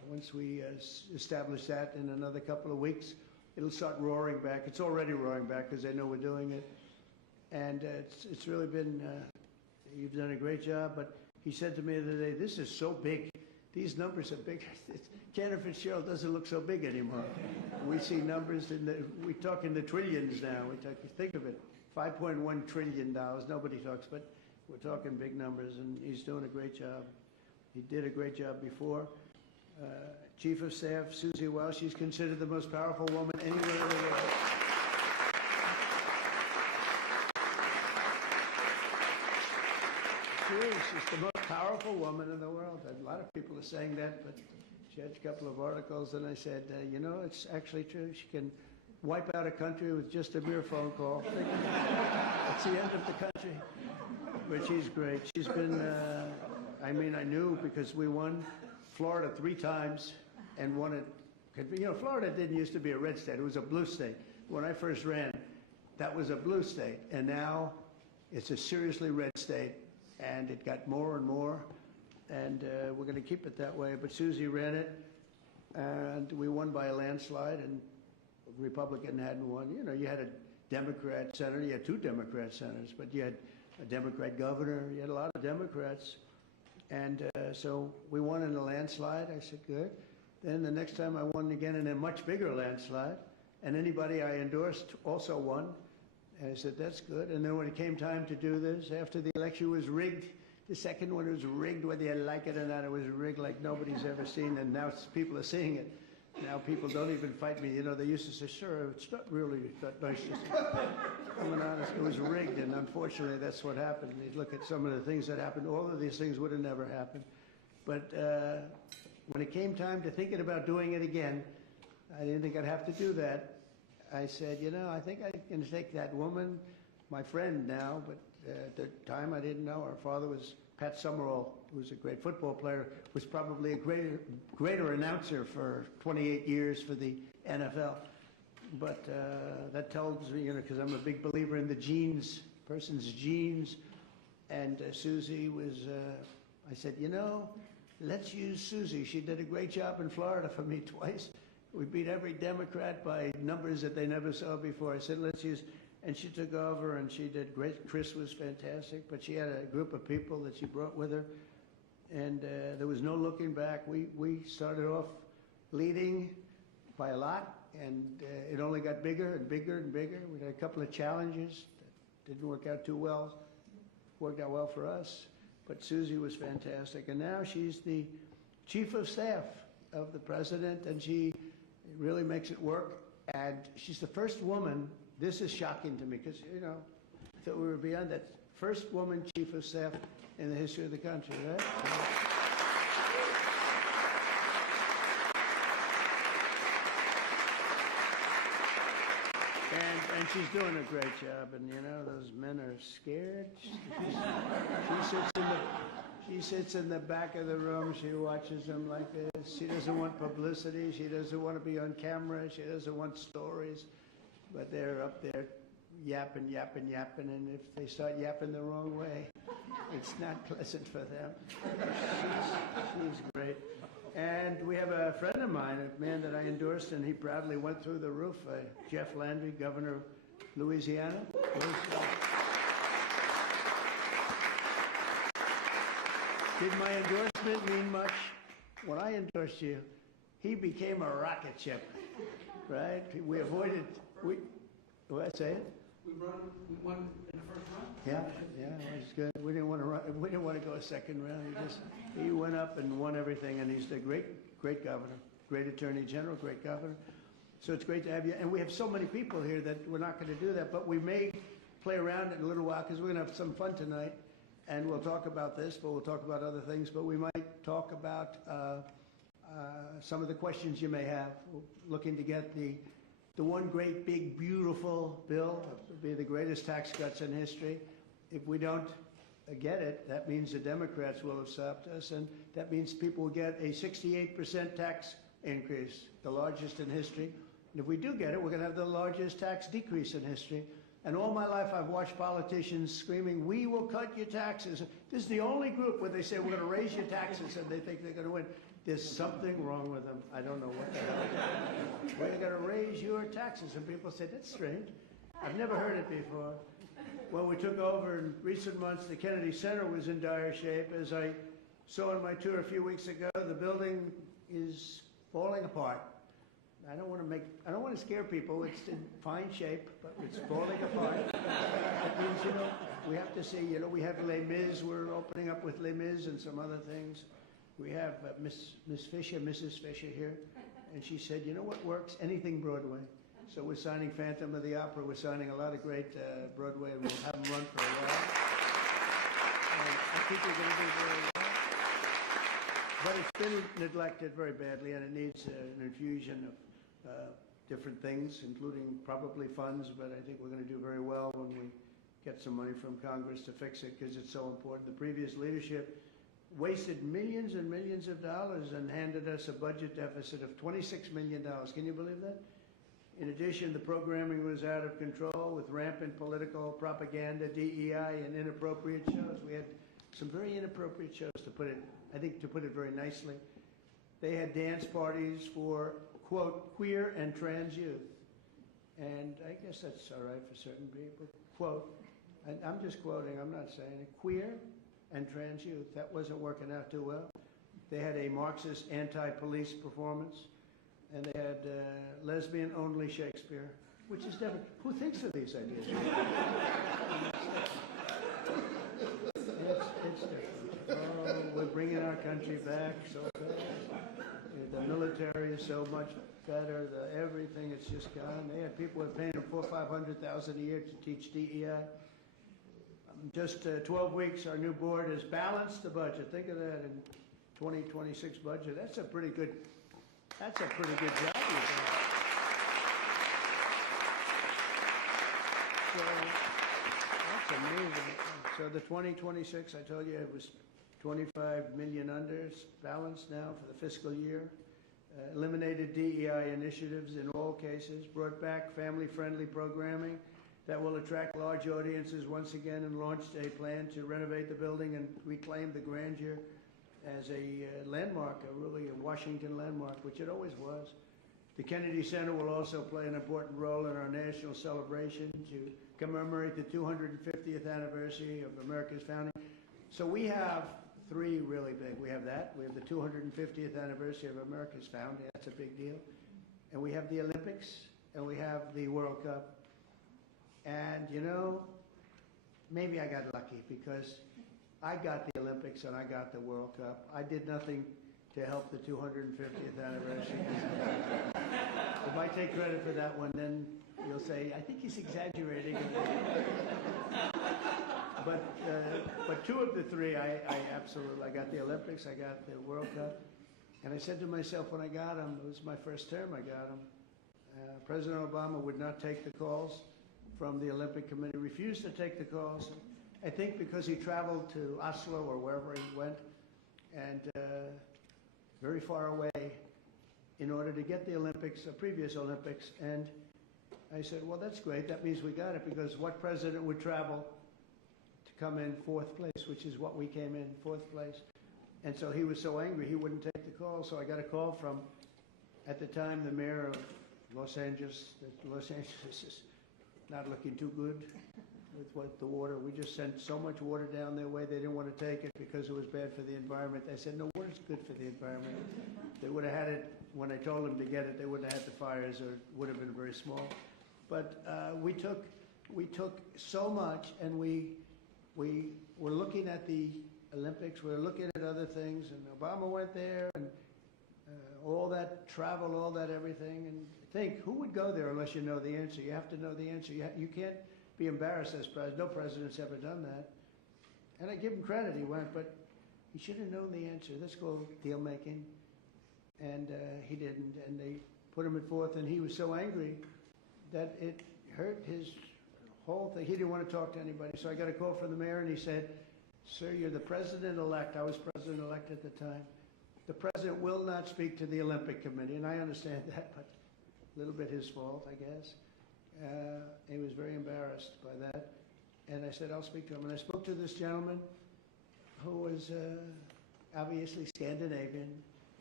once we establish that in another couple of weeks, it'll start roaring back. It's already roaring back because they know we're doing it. And it's really been, you've done a great job. But he said to me the other day, this is so big. These numbers are big. Cantor Fitzgerald doesn't look so big anymore. We see numbers we talk in the trillions now. Think of it, $5.1 trillion. Nobody talks, but we're talking big numbers, and he's doing a great job. He did a great job before. Chief of Staff, Susie Wiles, she's considered the most powerful woman anywhere in the world. She's the most powerful woman in the world. A lot of people are saying that, but she had a couple of articles, and I said, you know, it's actually true. She can wipe out a country with just a mere phone call. It's the end of the country. But she's great. She's been, I mean, I knew because we won Florida 3 times and won it. You know, Florida didn't used to be a red state. It was a blue state. When I first ran, that was a blue state. And now it's a seriously red state. And it got more and more. And we're going to keep it that way. But Susie ran it. And we won by a landslide. And the Republican hadn't won. You know, you had a Democrat senator. You had 2 Democrat senators. But you had a Democrat governor. You had a lot of Democrats. And so we won in a landslide. I said, good. Then the next time I won again in a much bigger landslide. And anybody I endorsed also won. And I said, that's good. And then when it came time to do this, after the election was rigged, the second one was rigged, whether you like it or not, it was rigged like nobody's ever seen. And now people are seeing it. Now people don't even fight me. You know, they used to say, sir, it's not really that nice to say. I mean, honest, it was rigged, and unfortunately that's what happened. You look at some of the things that happened, all of these things would have never happened. But when it came time to thinking about doing it again, I didn't think I'd have to do that. I said, you know, I think I can take that woman, my friend now, but at the time I didn't know. Her father was Pat Summerall, who was a great football player, was probably a greater announcer for 28 years for the NFL. But that tells me, you know, because I'm a big believer in the genes, person's genes. And Susie was, I said, you know, let's use Susie. She did a great job in Florida for me twice. We beat every Democrat by numbers that they never saw before. I said, let's use, and she took over and she did great. Chris was fantastic, but she had a group of people that she brought with her. And there was no looking back. We started off leading by a lot, and it only got bigger and bigger and bigger. We had a couple of challenges that didn't work out too well. Worked out well for us, but Susie was fantastic. And now she's the chief of staff of the president, and she really makes it work. And she's the first woman, this is shocking to me, because, you know, I thought we were beyond that. First woman chief of staff in the history of the country, right? And she's doing a great job, and you know, those men are scared. She sits in the back of the room, she watches them like this. She doesn't want publicity, she doesn't want to be on camera, she doesn't want stories. But they're up there yapping, and if they start yapping the wrong way, it's not pleasant for them. She's great. And we have a friend of mine, a man that I endorsed, and he proudly went through the roof, Jeff Landry, governor of Louisiana. Did my endorsement mean much? When I endorsed you, he became a rocket ship, right? We avoided, what, say it? We won in the first round? Yeah, it was good. We didn't want to run, we didn't want to go a second round. He went up and won everything, and he's a great governor, great attorney general, great governor. So it's great to have you. And we have so many people here that we're not going to do that, but we may play around in a little while because we're going to have some fun tonight, and we'll talk about this, but we'll talk about other things. But we might talk about some of the questions you may have. We're looking to get the one great, big, beautiful bill. It'll be the greatest tax cuts in history. If we don't get it, that means the Democrats will have stopped us, and that means people will get a 68% tax increase, the largest in history. And if we do get it, we're going to have the largest tax decrease in history. And all my life I've watched politicians screaming, we will cut your taxes. This is the only group where they say we're going to raise your taxes and they think they're going to win. There's something wrong with them. I don't know what the hell. Well, you're going to raise your taxes. And people say, that's strange. I've never heard it before. When we took over in recent months, the Kennedy Center was in dire shape. As I saw on my tour a few weeks ago, the building is falling apart. I don't want to scare people. It's in fine shape, but it's falling apart. That means, we have to see, we have Les Mis. We're opening up with Les Mis and some other things. We have Miss Fisher, Mrs. Fisher here, and she said, you know what works? Anything Broadway. So we're signing Phantom of the Opera. We're signing a lot of great Broadway. We'll have them run for a while. And I think we're going to do very well. But it's been neglected very badly, and it needs an infusion of different things, including probably funds. But I think we're going to do very well when we get some money from Congress to fix it, because it's so important. The previous leadership wasted millions and millions of dollars and handed us a budget deficit of $26 million. Can you believe that? In addition, the programming was out of control with rampant political propaganda, DEI, and inappropriate shows. We had some very inappropriate shows, to put it very nicely. They had dance parties for, quote, queer and trans youth. And I guess that's all right for certain people. Quote, and I'm just quoting, I'm not saying it, queer and trans youth. That wasn't working out too well. They had a Marxist anti-police performance. And they had lesbian-only Shakespeare, which is different. Who thinks of these ideas? It's different. Oh, we're bringing our country back so fast. The military is so much better. Everything, it's just gone. They had people who were paying them $400,000 or $500,000 a year to teach DEI. Just 12 weeks, our new board has balanced the budget. Think of that in 2026 budget. That's a pretty good job you've done. So that's amazing. So the 2026, I told you it was 25 million under. It's balanced now for the fiscal year. Eliminated DEI initiatives in all cases. Brought back family-friendly programming that will attract large audiences once again, and launched a plan to renovate the building and reclaim the grandeur as a landmark, really a Washington landmark, which it always was. The Kennedy Center will also play an important role in our national celebration to commemorate the 250th anniversary of America's founding. So we have three really big. We have that. We have the 250th anniversary of America's founding. That's a big deal. And we have the Olympics, and we have the World Cup. And, maybe I got lucky, because I got the Olympics and I got the World Cup. I did nothing to help the 250th anniversary. If I take credit for that one, then you'll say, I think he's exaggerating. But two of the three, I absolutely, I got the Olympics, I got the World Cup. And I said to myself when I got them, it was my first term I got them, President Obama would not take the calls from the Olympic Committee, refused to take the calls. I think because he traveled to Oslo or wherever he went, and very far away, in order to get the Olympics, previous Olympics. And I said, well, that's great. That means we got it, because what president would travel to come in fourth place, which is what we came in, fourth place. And so he was so angry he wouldn't take the call. So I got a call from, at the time, the mayor of Los Angeles. Los Angeles is not looking too good with the water. We just sent so much water down their way, they didn't want to take it because it was bad for the environment. I said, no, water's good for the environment. They would have had it, when I told them to get it, they wouldn't have had the fires, or it would have been very small. But we took so much, and we were looking at the Olympics, we were looking at other things, and Obama went there, and all that travel, all that everything, and think, who would go there unless you know the answer? You have to know the answer. You can't be embarrassed as president. No president's ever done that. And I give him credit, he went, but he should have known the answer. Let's go deal making. And he didn't, and they put him at fourth, and he was so angry that it hurt his whole thing. He didn't want to talk to anybody. So I got a call from the mayor, and he said, sir, you're the president-elect. I was president-elect at the time. The president will not speak to the Olympic Committee, and I understand that, but a little bit his fault, I guess. He was very embarrassed by that. And I said, I'll speak to him. And I spoke to this gentleman who was obviously Scandinavian,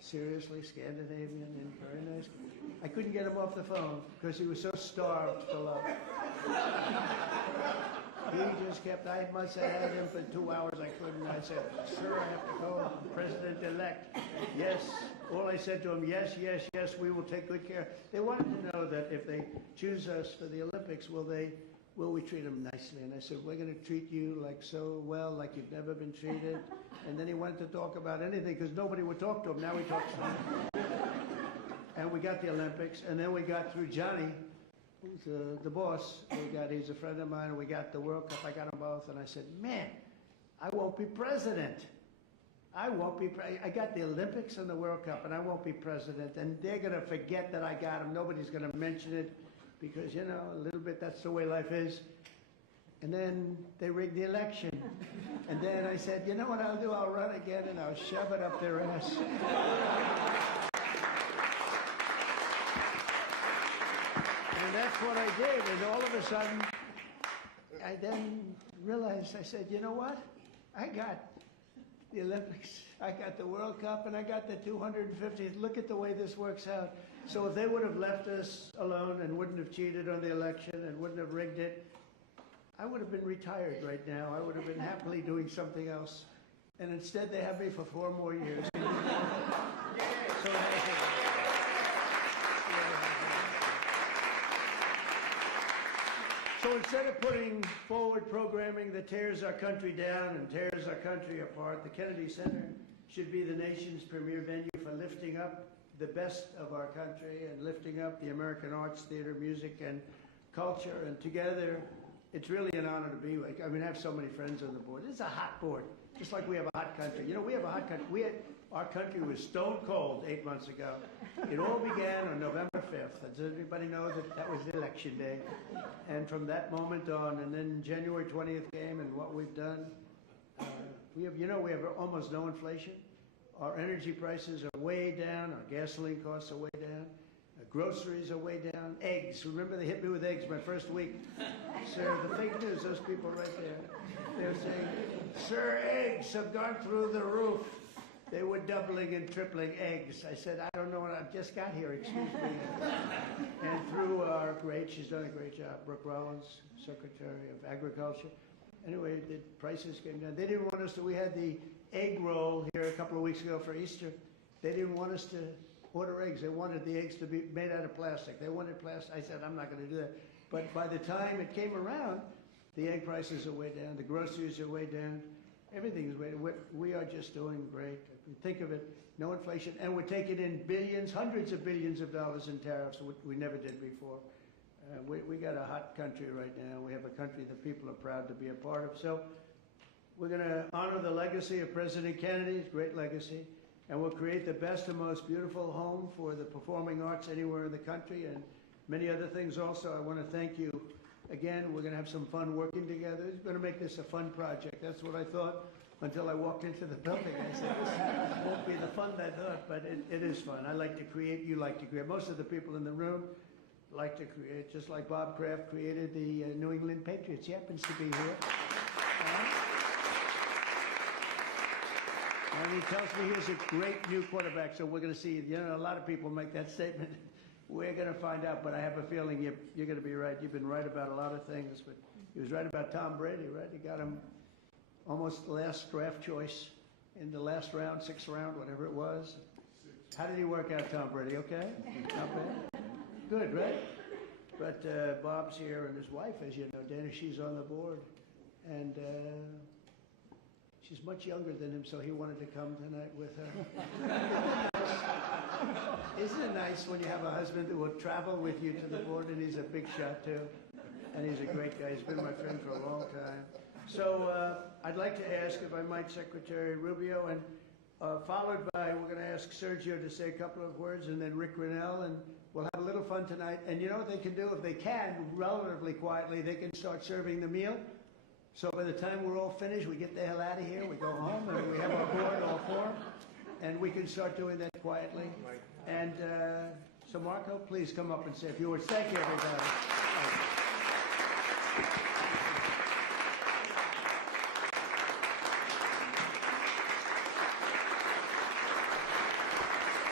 Seriously, Scandinavian and very nice. I couldn't get him off the phone because he was so starved for love. He just kept, I must have had him for 2 hours. I couldn't. I said, sir, I have to go. President-elect. Yes. All I said to him, yes, yes, yes, we will take good care. They wanted to know that if they choose us for the Olympics, will we treat them nicely? And I said, we're going to treat you like so well, like you've never been treated. And then he wanted to talk about anything because nobody would talk to him. Now he talks to me. And we got the Olympics, and then we got through Johnny, who's the boss. He's a friend of mine, and we got the World Cup. I got them both, and I said, man, I won't be president. I got the Olympics and the World Cup, and I won't be president. And they're going to forget that I got them. Nobody's going to mention it because, you know, a little bit, that's the way life is. And then they rigged the election. And then I said, you know what I'll do? I'll run again, and I'll shove it up their ass. And that's what I did. And all of a sudden, I then realized, I said, you know what? I got the Olympics, I got the World Cup, and I got the 250th. Look at the way this works out. So if they would have left us alone and wouldn't have cheated on the election and wouldn't have rigged it, I would have been retired right now. I would have been happily doing something else. And instead, they have me for 4 more years. So So instead of putting forward programming that tears our country down and tears our country apart, the Kennedy Center should be the nation's premier venue for lifting up the best of our country and lifting up the American arts, theater, music, and culture. And together, it's really an honor to be with. I mean, I have so many friends on the board. This is a hot board, just like we have a hot country. You know, we have a hot country. Our country was stone cold 8 months ago. It all began on November 5th. Does everybody know that that was the election day? And from that moment on, and then January 20th came, and what we've done, we have almost no inflation. Our energy prices are way down. Our gasoline costs are way down. Groceries are way down. Eggs. Remember they hit me with eggs my first week. Sir, the fake news, those people right there. They're saying, sir, eggs have gone through the roof. They were doubling and tripling eggs. I said, I don't know what I've just got here, excuse me. And through our she's done a great job, Brooke Rollins, Secretary of Agriculture. Anyway, the prices came down. They didn't want us to, we had the egg roll here a couple of weeks ago for Easter. They didn't want us to order eggs. They wanted the eggs to be made out of plastic. They wanted plastic. I said, I'm not going to do that. But by the time it came around, the egg prices are way down. The groceries are way down. Everything is way down. We are just doing great. If you think of it, no inflation. And we're taking in billions, hundreds of billions of dollars in tariffs we never did before. We got a hot country right now. We have a country that people are proud to be a part of. So we're going to honor the legacy of President Kennedy's great legacy. And we'll create the best and most beautiful home for the performing arts anywhere in the country and many other things also. I want to thank you. Again, we're going to have some fun working together. It's going to make this a fun project. That's what I thought until I walked into the building. I said, this won't be the fun I thought, but it is fun. I like to create. You like to create. Most of the people in the room like to create, just like Bob Kraft created the New England Patriots. He happens to be here. And he tells me he's a great new quarterback, so we're going to see. You know, a lot of people make that statement. We're going to find out, but I have a feeling you're going to be right. You've been right about a lot of things, but he was right about Tom Brady, right? He got him almost the last draft choice in the last round, 6th round, whatever it was. How did he work out, Tom Brady? Okay? Not bad? Good, right? But Bob's here, and his wife, as you know, Dana, she's on the board. And she's much younger than him, so he wanted to come tonight with her. Isn't it nice when you have a husband that will travel with you to the board, and he's a big shot too, and he's a great guy. He's been my friend for a long time. So I'd like to ask, if I might, Secretary Rubio, and followed by, we're going to ask Sergio to say a couple of words, and then Rick Grinnell, and we'll have a little fun tonight. And you know what they can do? If they can, relatively quietly, they can start serving the meal. So by the time we're all finished, we get the hell out of here, we go home, and we have our board all formed, and we can start doing that quietly. And so Marco, please come up and say a few words. Thank you, everybody.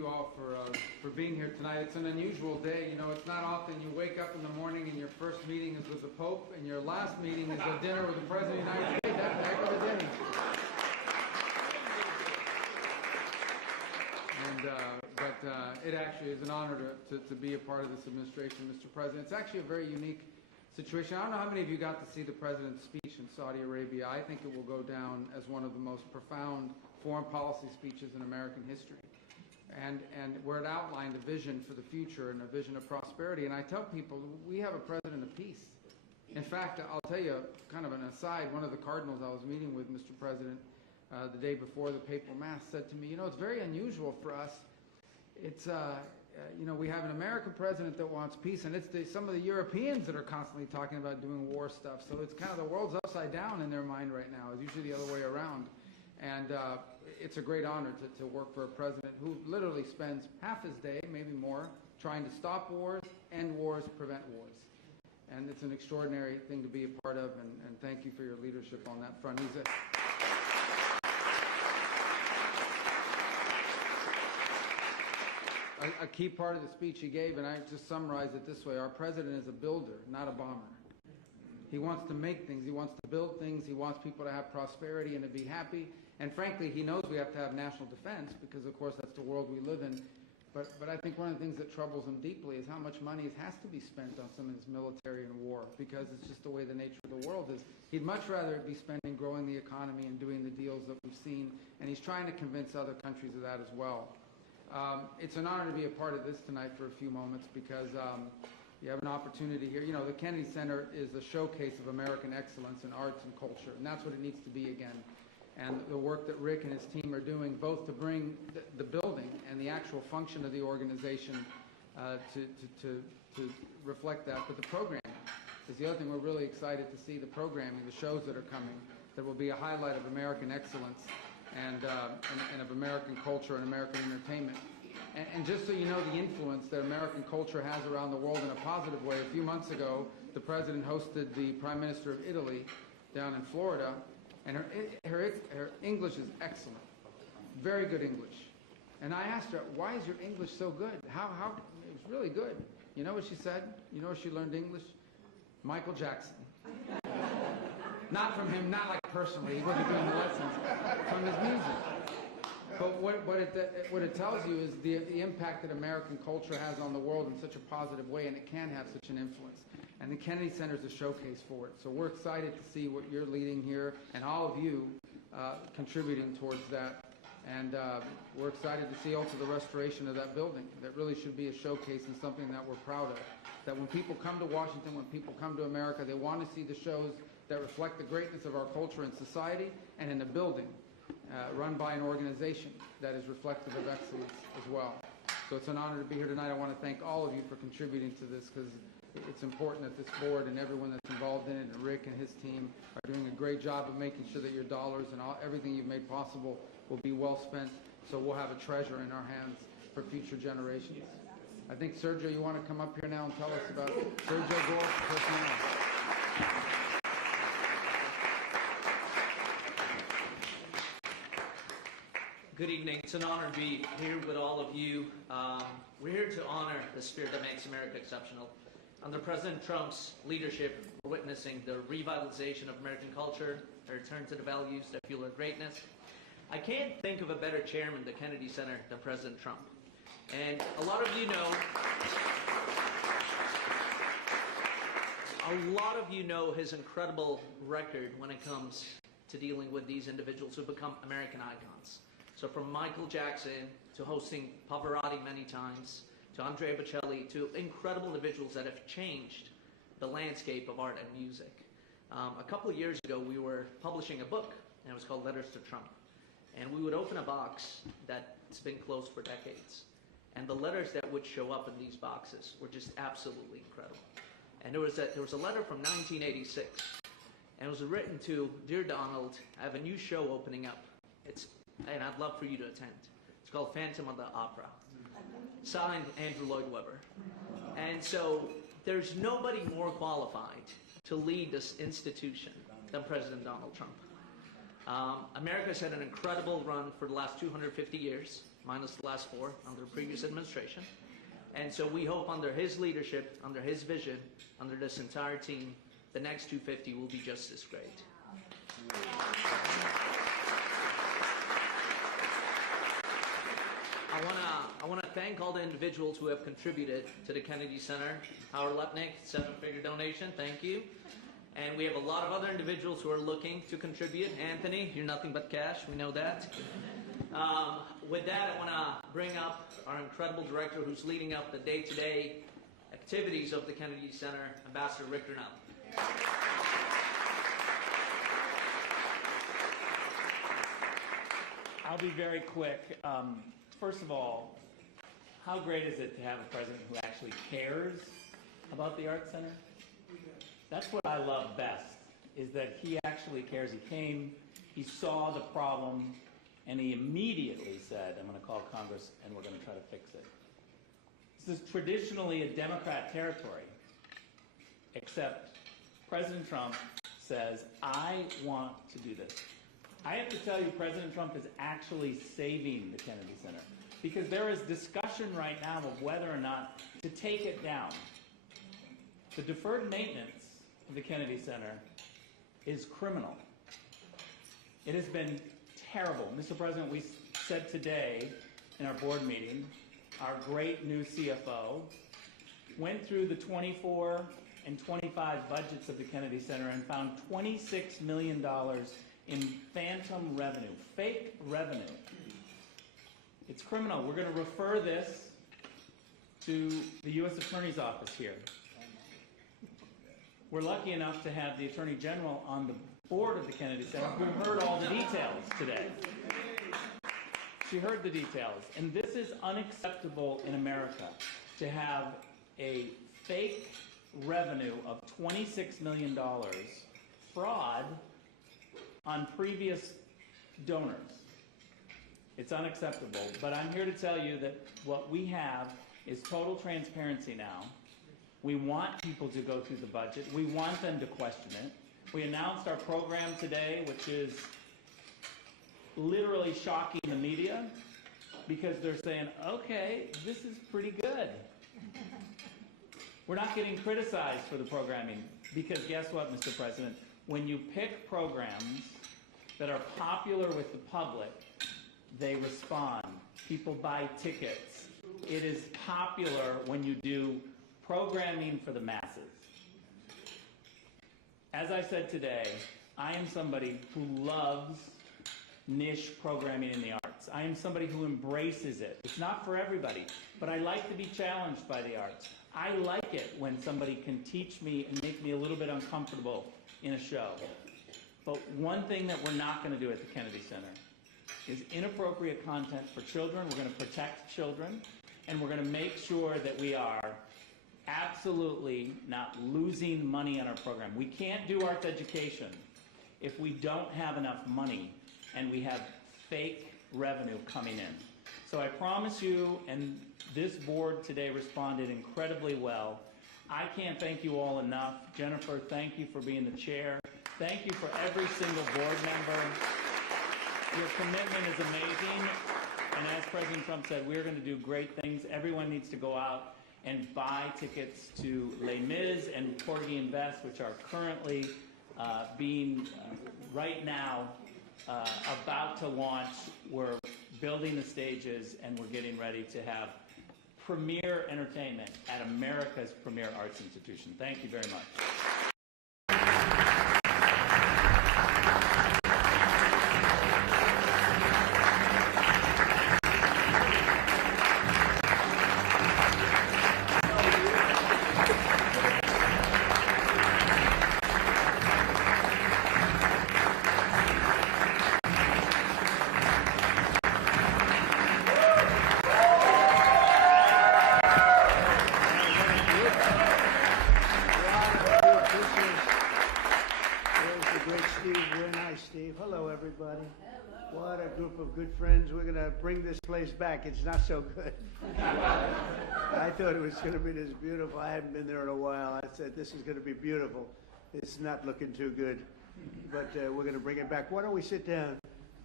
you all for being here tonight. It's an unusual day. You know, it's not often you wake up in the morning and your first meeting is with the Pope and your last meeting is a dinner with the President of the United States. That's a heck of a day. But it actually is an honor to be a part of this administration, Mr. President. It's actually a very unique situation. I don't know how many of you got to see the President's speech in Saudi Arabia. I think it will go down as one of the most profound foreign policy speeches in American history. And where it outlined a vision for the future and a vision of prosperity. And I tell people, we have a president of peace. In fact, I'll tell you kind of an aside, one of the cardinals I was meeting with, Mr. President, the day before the papal mass said to me, you know, it's very unusual for us. It's, you know, we have an American president that wants peace, and it's some of the Europeans that are constantly talking about doing war stuff. So it's kind of the world's upside down in their mind right now. It's usually the other way around. And it's a great honor to work for a president who literally spends half his day, maybe more, trying to stop wars, end wars, prevent wars. And it's an extraordinary thing to be a part of, and thank you for your leadership on that front. He's a key part of the speech he gave, and I just summarize it this way. Our president is a builder, not a bomber. He wants to make things. He wants to build things. He wants people to have prosperity and to be happy. And frankly, he knows we have to have national defense because, of course, that's the world we live in. But I think one of the things that troubles him deeply is how much money has to be spent on some of this military and war, because it's just the way the nature of the world is. He'd much rather it be spent in growing the economy and doing the deals that we've seen, and he's trying to convince other countries of that as well. It's an honor to be a part of this tonight for a few moments because you have an opportunity here. You know, the Kennedy Center is a showcase of American excellence in arts and culture, and that's what it needs to be again. And the work that Rick and his team are doing, both to bring the building and the actual function of the organization to reflect that, but the programming is the other thing. We're really excited to see the programming, the shows that are coming, that will be a highlight of American excellence and of American culture and American entertainment. And just so you know the influence that American culture has around the world in a positive way, a few months ago, the President hosted the Prime Minister of Italy down in Florida, and her English is excellent, very good English. And I asked her, why is your English so good? How it was really good. You know what she said? You know where she learned English? Michael Jackson. Not from him, not like personally, he wasn't doing the lessons, from his music. But what it tells you is the impact that American culture has on the world in such a positive way, and it can have such an influence. And the Kennedy Center is a showcase for it. So we're excited to see what you're leading here, and all of you contributing towards that. And we're excited to see also the restoration of that building. That really should be a showcase and something that we're proud of. That when people come to Washington, when people come to America, they want to see the shows that reflect the greatness of our culture and society, and in a building run by an organization that is reflective of excellence as well. So it's an honor to be here tonight. I want to thank all of you for contributing to this, because it's important that this board and everyone that's involved in it, and Rick and his team, are doing a great job of making sure that your dollars and everything you've made possible will be well spent, so we'll have a treasure in our hands for future generations. I think, Sergio, you want to come up here now and tell us about Sergio Gore personnel. Good evening. It's an honor to be here with all of you. We're here to honor the spirit that makes America exceptional. Under President Trump's leadership, we're witnessing the revitalization of American culture, a return to the values that fuel our greatness. I can't think of a better chairman of the Kennedy Center than President Trump. And a lot of you know his incredible record when it comes to dealing with these individuals who become American icons. So from Michael Jackson to hosting Pavarotti many times, to Andrea Bocelli, to incredible individuals that have changed the landscape of art and music. A couple of years ago, we were publishing a book, and it was called Letters to Trump. And we would open a box that's been closed for decades. And the letters that would show up in these boxes were just absolutely incredible. And there was a letter from 1986, and it was written to, Dear Donald, I have a new show opening up. And I'd love for you to attend. It's called Phantom of the Opera. Signed, Andrew Lloyd Webber. And so there's nobody more qualified to lead this institution than President Donald Trump. America's had an incredible run for the last 250 years. minus the last 4 under the previous administration. And so we hope under his leadership, under his vision, under this entire team, the next 250 will be just as great. I want to thank all the individuals who have contributed to the Kennedy Center. Howard Lepnick, 7-figure donation, thank you. And we have a lot of other individuals who are looking to contribute. Anthony, you're nothing but cash, we know that. With that, I want to bring up our incredible director who's leading up the day-to-day activities of the Kennedy Center, Ambassador Rick Grinnell. I'll be very quick. First of all, how great is it to have a president who actually cares about the Arts Center? That's what I love best, is that he actually cares. He came, he saw the problem, and he immediately said, I'm going to call Congress and we're going to try to fix it. This is traditionally a Democrat territory, except President Trump says, I want to do this. I have to tell you, President Trump is actually saving the Kennedy Center, because there is discussion right now of whether or not to take it down. The deferred maintenance of the Kennedy Center is criminal. It has been terrible. Mr. President, we said today in our board meeting, our great new CFO went through the 24 and 25 budgets of the Kennedy Center and found $26 million in phantom revenue, fake revenue. It's criminal. We're going to refer this to the U.S. Attorney's Office here. We're lucky enough to have the Attorney General on the board of the Kennedy Center who heard all the details today. She heard the details. And this is unacceptable in America, to have a fake revenue of $26 million fraud on previous donors. It's unacceptable. But I'm here to tell you that what we have is total transparency now. We want people to go through the budget. We want them to question it. We announced our program today, which is literally shocking the media, because they're saying, okay, this is pretty good. We're not getting criticized for the programming, because guess what, Mr. President? When you pick programs that are popular with the public, they respond. People buy tickets. It is popular when you do programming for the masses. As I said today, I am somebody who loves niche programming in the arts. I am somebody who embraces it. It's not for everybody, but I like to be challenged by the arts. I like it when somebody can teach me and make me a little bit uncomfortable in a show. But one thing that we're not going to do at the Kennedy Center is inappropriate content for children. We're going to protect children, and we're going to make sure that we are absolutely not losing money on our program. We can't do arts education if we don't have enough money and we have fake revenue coming in. So I promise you, and this board today responded incredibly well. I can't thank you all enough. Jennifer, thank you for being the chair. Thank you for every single board member. Your commitment is amazing. And as President Trump said, we're going to do great things. Everyone needs to go out and buy tickets to Les Mis and Porgy and Bess, which are currently being right now about to launch. We're building the stages, and we're getting ready to have premier entertainment at America's premier arts institution. Thank you very much. Bring this place back. It's not so good. I thought it was going to be this beautiful. I hadn't been there in a while. I said, this is going to be beautiful. It's not looking too good, but we're going to bring it back. Why don't we sit down,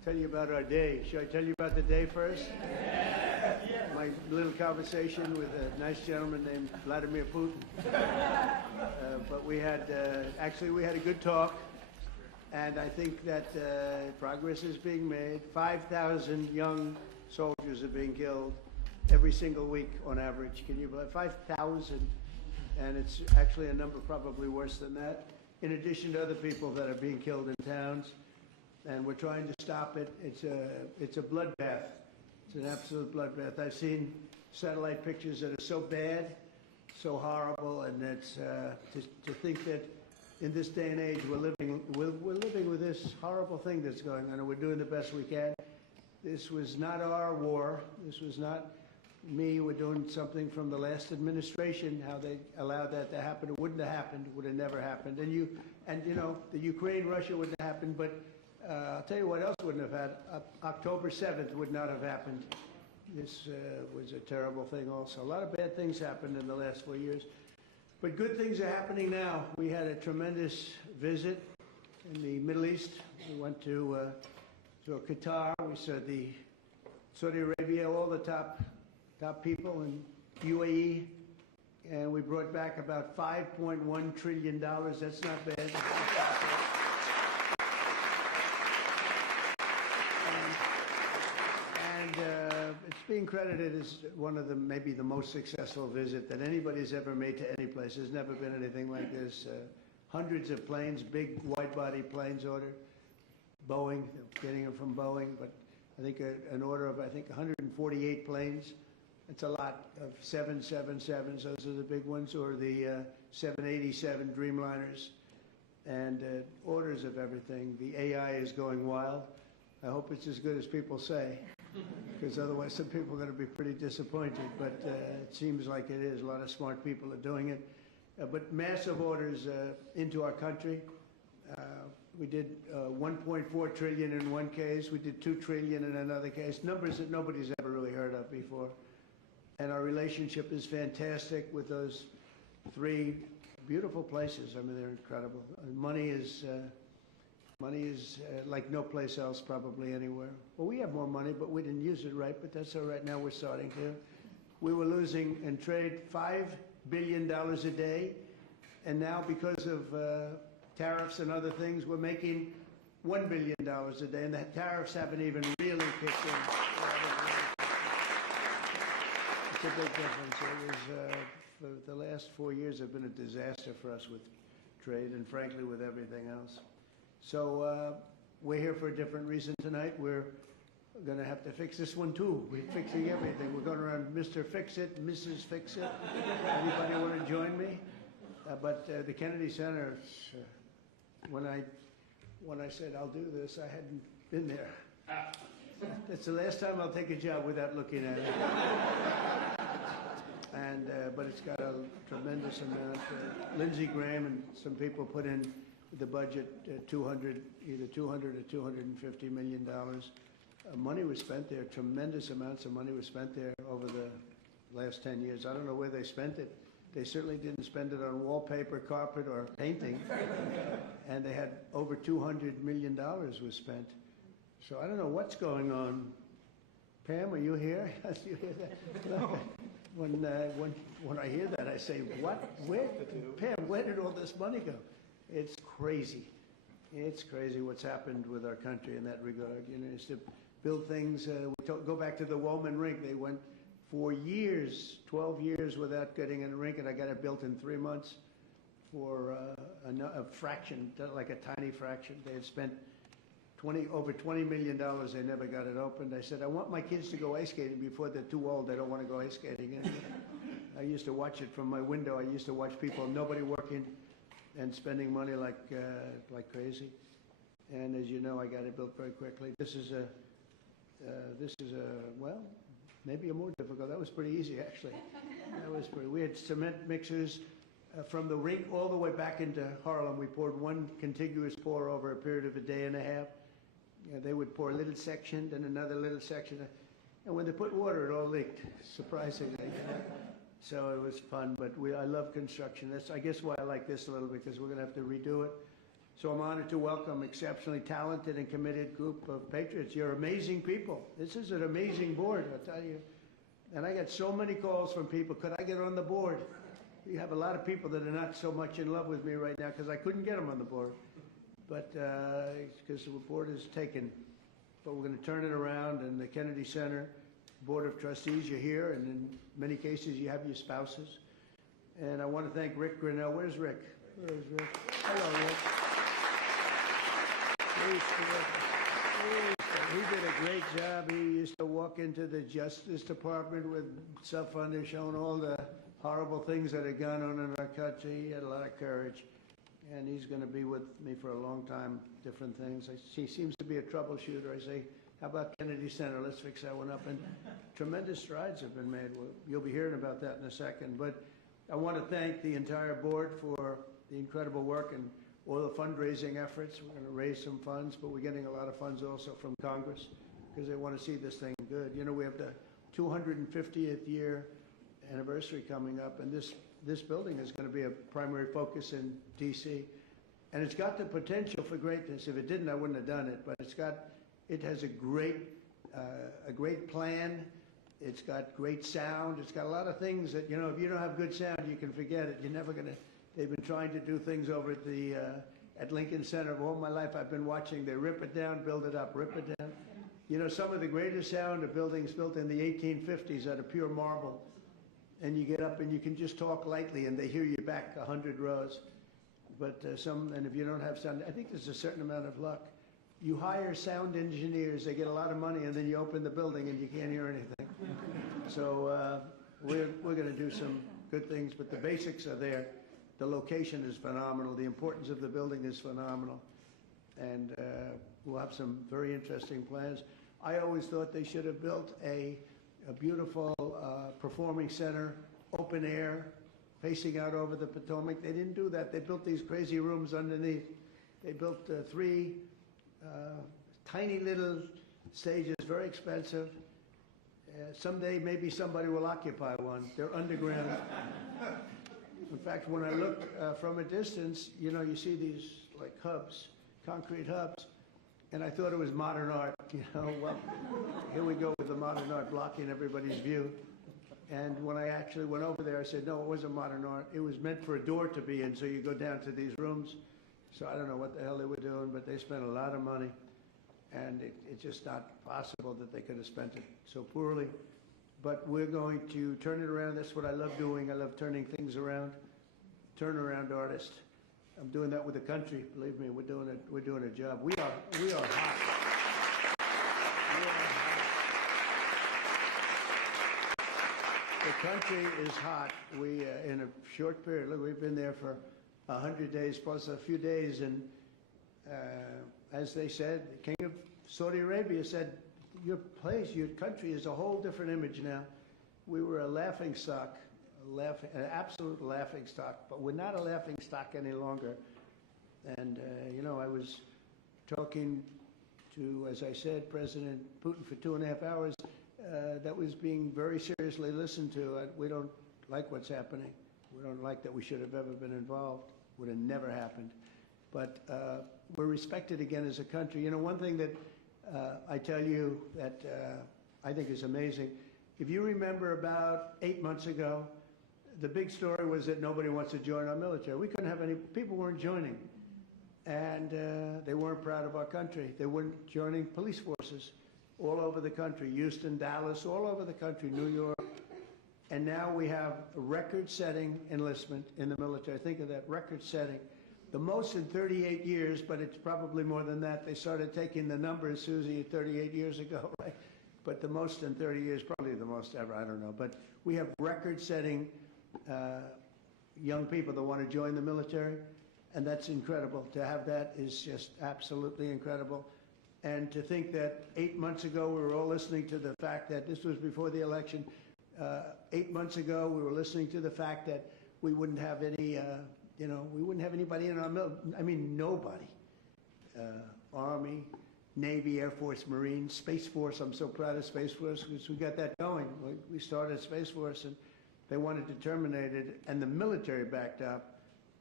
tell you about our day. Should I tell you about the day first? My little conversation with a nice gentleman named Vladimir Putin. But we had, actually we had a good talk, and I think that progress is being made. 5,000 young soldiers are being killed every single week on average. Can you believe 5,000? And it's actually a number probably worse than that, in addition to other people that are being killed in towns. And we're trying to stop it. It's a bloodbath. It's an absolute bloodbath. I've seen satellite pictures that are so bad, so horrible, and it's to think that in this day and age we're living with this horrible thing that's going on, and we're doing the best we can. This was not our war. This was not me. We're doing something from the last administration. How they allowed that to happen? It wouldn't have happened. Would have never happened. And you know, the Ukraine-Russia wouldn't have happened, but I'll tell you what else wouldn't have happened. October 7th would not have happened. This was a terrible thing also. A lot of bad things happened in the last 4 years. But good things are happening now. We had a tremendous visit in the Middle East. We went to Qatar. We saw the Saudi Arabia, all the top people in UAE. And we brought back about $5.1 trillion. That's not bad. It's being credited as one of the, maybe the most successful visit that anybody's ever made to any place. There's never been anything like this. Hundreds of planes, big wide-body planes ordered. Boeing, getting them from Boeing, but I think an order of, 148 planes. It's a lot of 777s, those are the big ones, or the 787 Dreamliners, and orders of everything. The AI is going wild. I hope it's as good as people say, because otherwise some people are going to be pretty disappointed, but it seems like it is. A lot of smart people are doing it. But massive orders into our country. We did 1.4 trillion in one case. We did 2 trillion in another case. Numbers that nobody's ever really heard of before. And our relationship is fantastic with those 3 beautiful places. I mean, they're incredible. Money is like no place else probably anywhere. Well, we have more money, but we didn't use it right, but that's all right. Now we're starting to. We were losing in trade $5 billion a day, and now because of tariffs and other things, we're making $1 billion a day, and the tariffs haven't even really kicked in. It's a big difference. It was, for the last 4 years have been a disaster for us with trade and frankly with everything else. So we're here for a different reason tonight. We're going to have to fix this one too. We're fixing everything. We're going around Mr. Fix It, Mrs. Fix It. Anybody want to join me? But the Kennedy Center, when I said I'll do this, I hadn't been there. That's the last time I'll take a job without looking at it. And but it's got a tremendous amount. Lindsey Graham and some people put in the budget either 200 or $250 million. Money was spent there. Tremendous amounts of money was spent there over the last 10 years. I don't know where they spent it. They certainly didn't spend it on wallpaper, carpet, or painting. And they had over $200 million was spent. So I don't know what's going on. Pam, are you here? You hear that? No. When I hear that, I say, what? Where? Pam, where did all this money go? It's crazy. It's crazy what's happened with our country in that regard. You know, it's to build things. Go back to the Woolman rink. They went for years, 12 years without getting in a rink, and I got it built in 3 months for a fraction, like a tiny fraction. They had spent over $20 million. They never got it opened. I said, I want my kids to go ice skating before they're too old. They don't want to go ice skating anymore. I used to watch it from my window. I used to watch people, nobody working and spending money like crazy. And as you know, I got it built very quickly. This is well, maybe a more difficult. That was pretty easy, actually. We had cement mixers from the rink all the way back into Harlem. We poured one contiguous pour over a period of a day and a half. They would pour a little section, then another little section. And when they put water, it all leaked, surprisingly. So it was fun, but I love construction. That's, I guess, why I like this a little, because we're going to have to redo it. So I'm honored to welcome exceptionally talented and committed group of patriots. You're amazing people. This is an amazing board, I'll tell you. And I got so many calls from people, could I get on the board? You have a lot of people that are not so much in love with me right now because I couldn't get them on the board. But because the board is taken. But we're going to turn it around, and the Kennedy Center Board of Trustees, you're here, and in many cases you have your spouses. And I want to thank Rick Grinnell. Where's Rick? Where's Rick? Hello, Rick. He did a great job. He used to walk into the Justice Department with self-funding, showing all the horrible things that had gone on in our country. He had a lot of courage, and he's going to be with me for a long time, different things. He seems to be a troubleshooter. I say, how about Kennedy Center? Let's fix that one up. And tremendous strides have been made. You'll be hearing about that in a second. But I want to thank the entire board for the incredible work and all the fundraising efforts. We're going to raise some funds, but we're getting a lot of funds also from Congress because they want to see this thing good. You know, we have the 250th year anniversary coming up, and this building is going to be a primary focus in D.C. And it's got the potential for greatness. If it didn't, I wouldn't have done it. But it has a great plan. It's got great sound. It's got a lot of things that, you know, if you don't have good sound, you can forget it. You're never going to. They've been trying to do things over at Lincoln Center. All my life I've been watching. They rip it down, build it up, rip it down. You know, some of the greatest sound of buildings built in the 1850s out of pure marble. And you get up and you can just talk lightly and they hear you back 100 rows. But and if you don't have sound, I think there's a certain amount of luck. You hire sound engineers, they get a lot of money, and then you open the building and you can't hear anything. So we're going to do some good things, but the basics are there. The location is phenomenal. The importance of the building is phenomenal. And we'll have some very interesting plans. I always thought they should have built a beautiful performing center, open air, facing out over the Potomac. They didn't do that. They built these crazy rooms underneath. They built 3 tiny little stages, very expensive. Someday maybe somebody will occupy one. They're underground. In fact, when I look from a distance, you know, you see these like hubs, concrete hubs, and I thought it was modern art, you know. Well, here we go with the modern art blocking everybody's view. And when I actually went over there, I said, no, it wasn't modern art. It was meant for a door to be in, so you go down to these rooms. So I don't know what the hell they were doing, but they spent a lot of money, and it's just not possible that they could have spent it so poorly. But we're going to turn it around. That's what I love doing. I love turning things around. Turnaround artist. I'm doing that with the country. Believe me, we're doing a job. We are hot. We are hot. The country is hot. We in a short period. Look, we've been there for 100 days plus a few days, and as they said, the King of Saudi Arabia said, your place, your country is a whole different image now. We were a laughing stock, an absolute laughing stock, but we're not a laughing stock any longer. And, you know, I was talking to, as I said, President Putin for 2.5 hours. That was being very seriously listened to. We don't like what's happening. We don't like that we should have ever been involved. Would have never happened. But we're respected again as a country. You know, one thing that I tell you that I think is amazing. If you remember about 8 months ago, the big story was that nobody wants to join our military. We couldn't have any, people weren't joining. And they weren't proud of our country. They weren't joining police forces all over the country, Houston, Dallas, all over the country, New York. And now we have a record-setting enlistment in the military. Think of that, record-setting. The most in 38 years, but it's probably more than that. They started taking the numbers, Susie, 38 years ago, right? But the most in 30 years, probably the most ever, I don't know. But we have record-setting young people that want to join the military, and that's incredible. To have that is just absolutely incredible. And to think that 8 months ago, we were all listening to the fact that this was before the election. 8 months ago, we were listening to the fact that we wouldn't have any, you know, we wouldn't have anybody in our military. I mean, nobody. Army, Navy, Air Force, Marines, Space Force. I'm so proud of Space Force because we got that going. We started Space Force, and they wanted to terminate it, and the military backed up.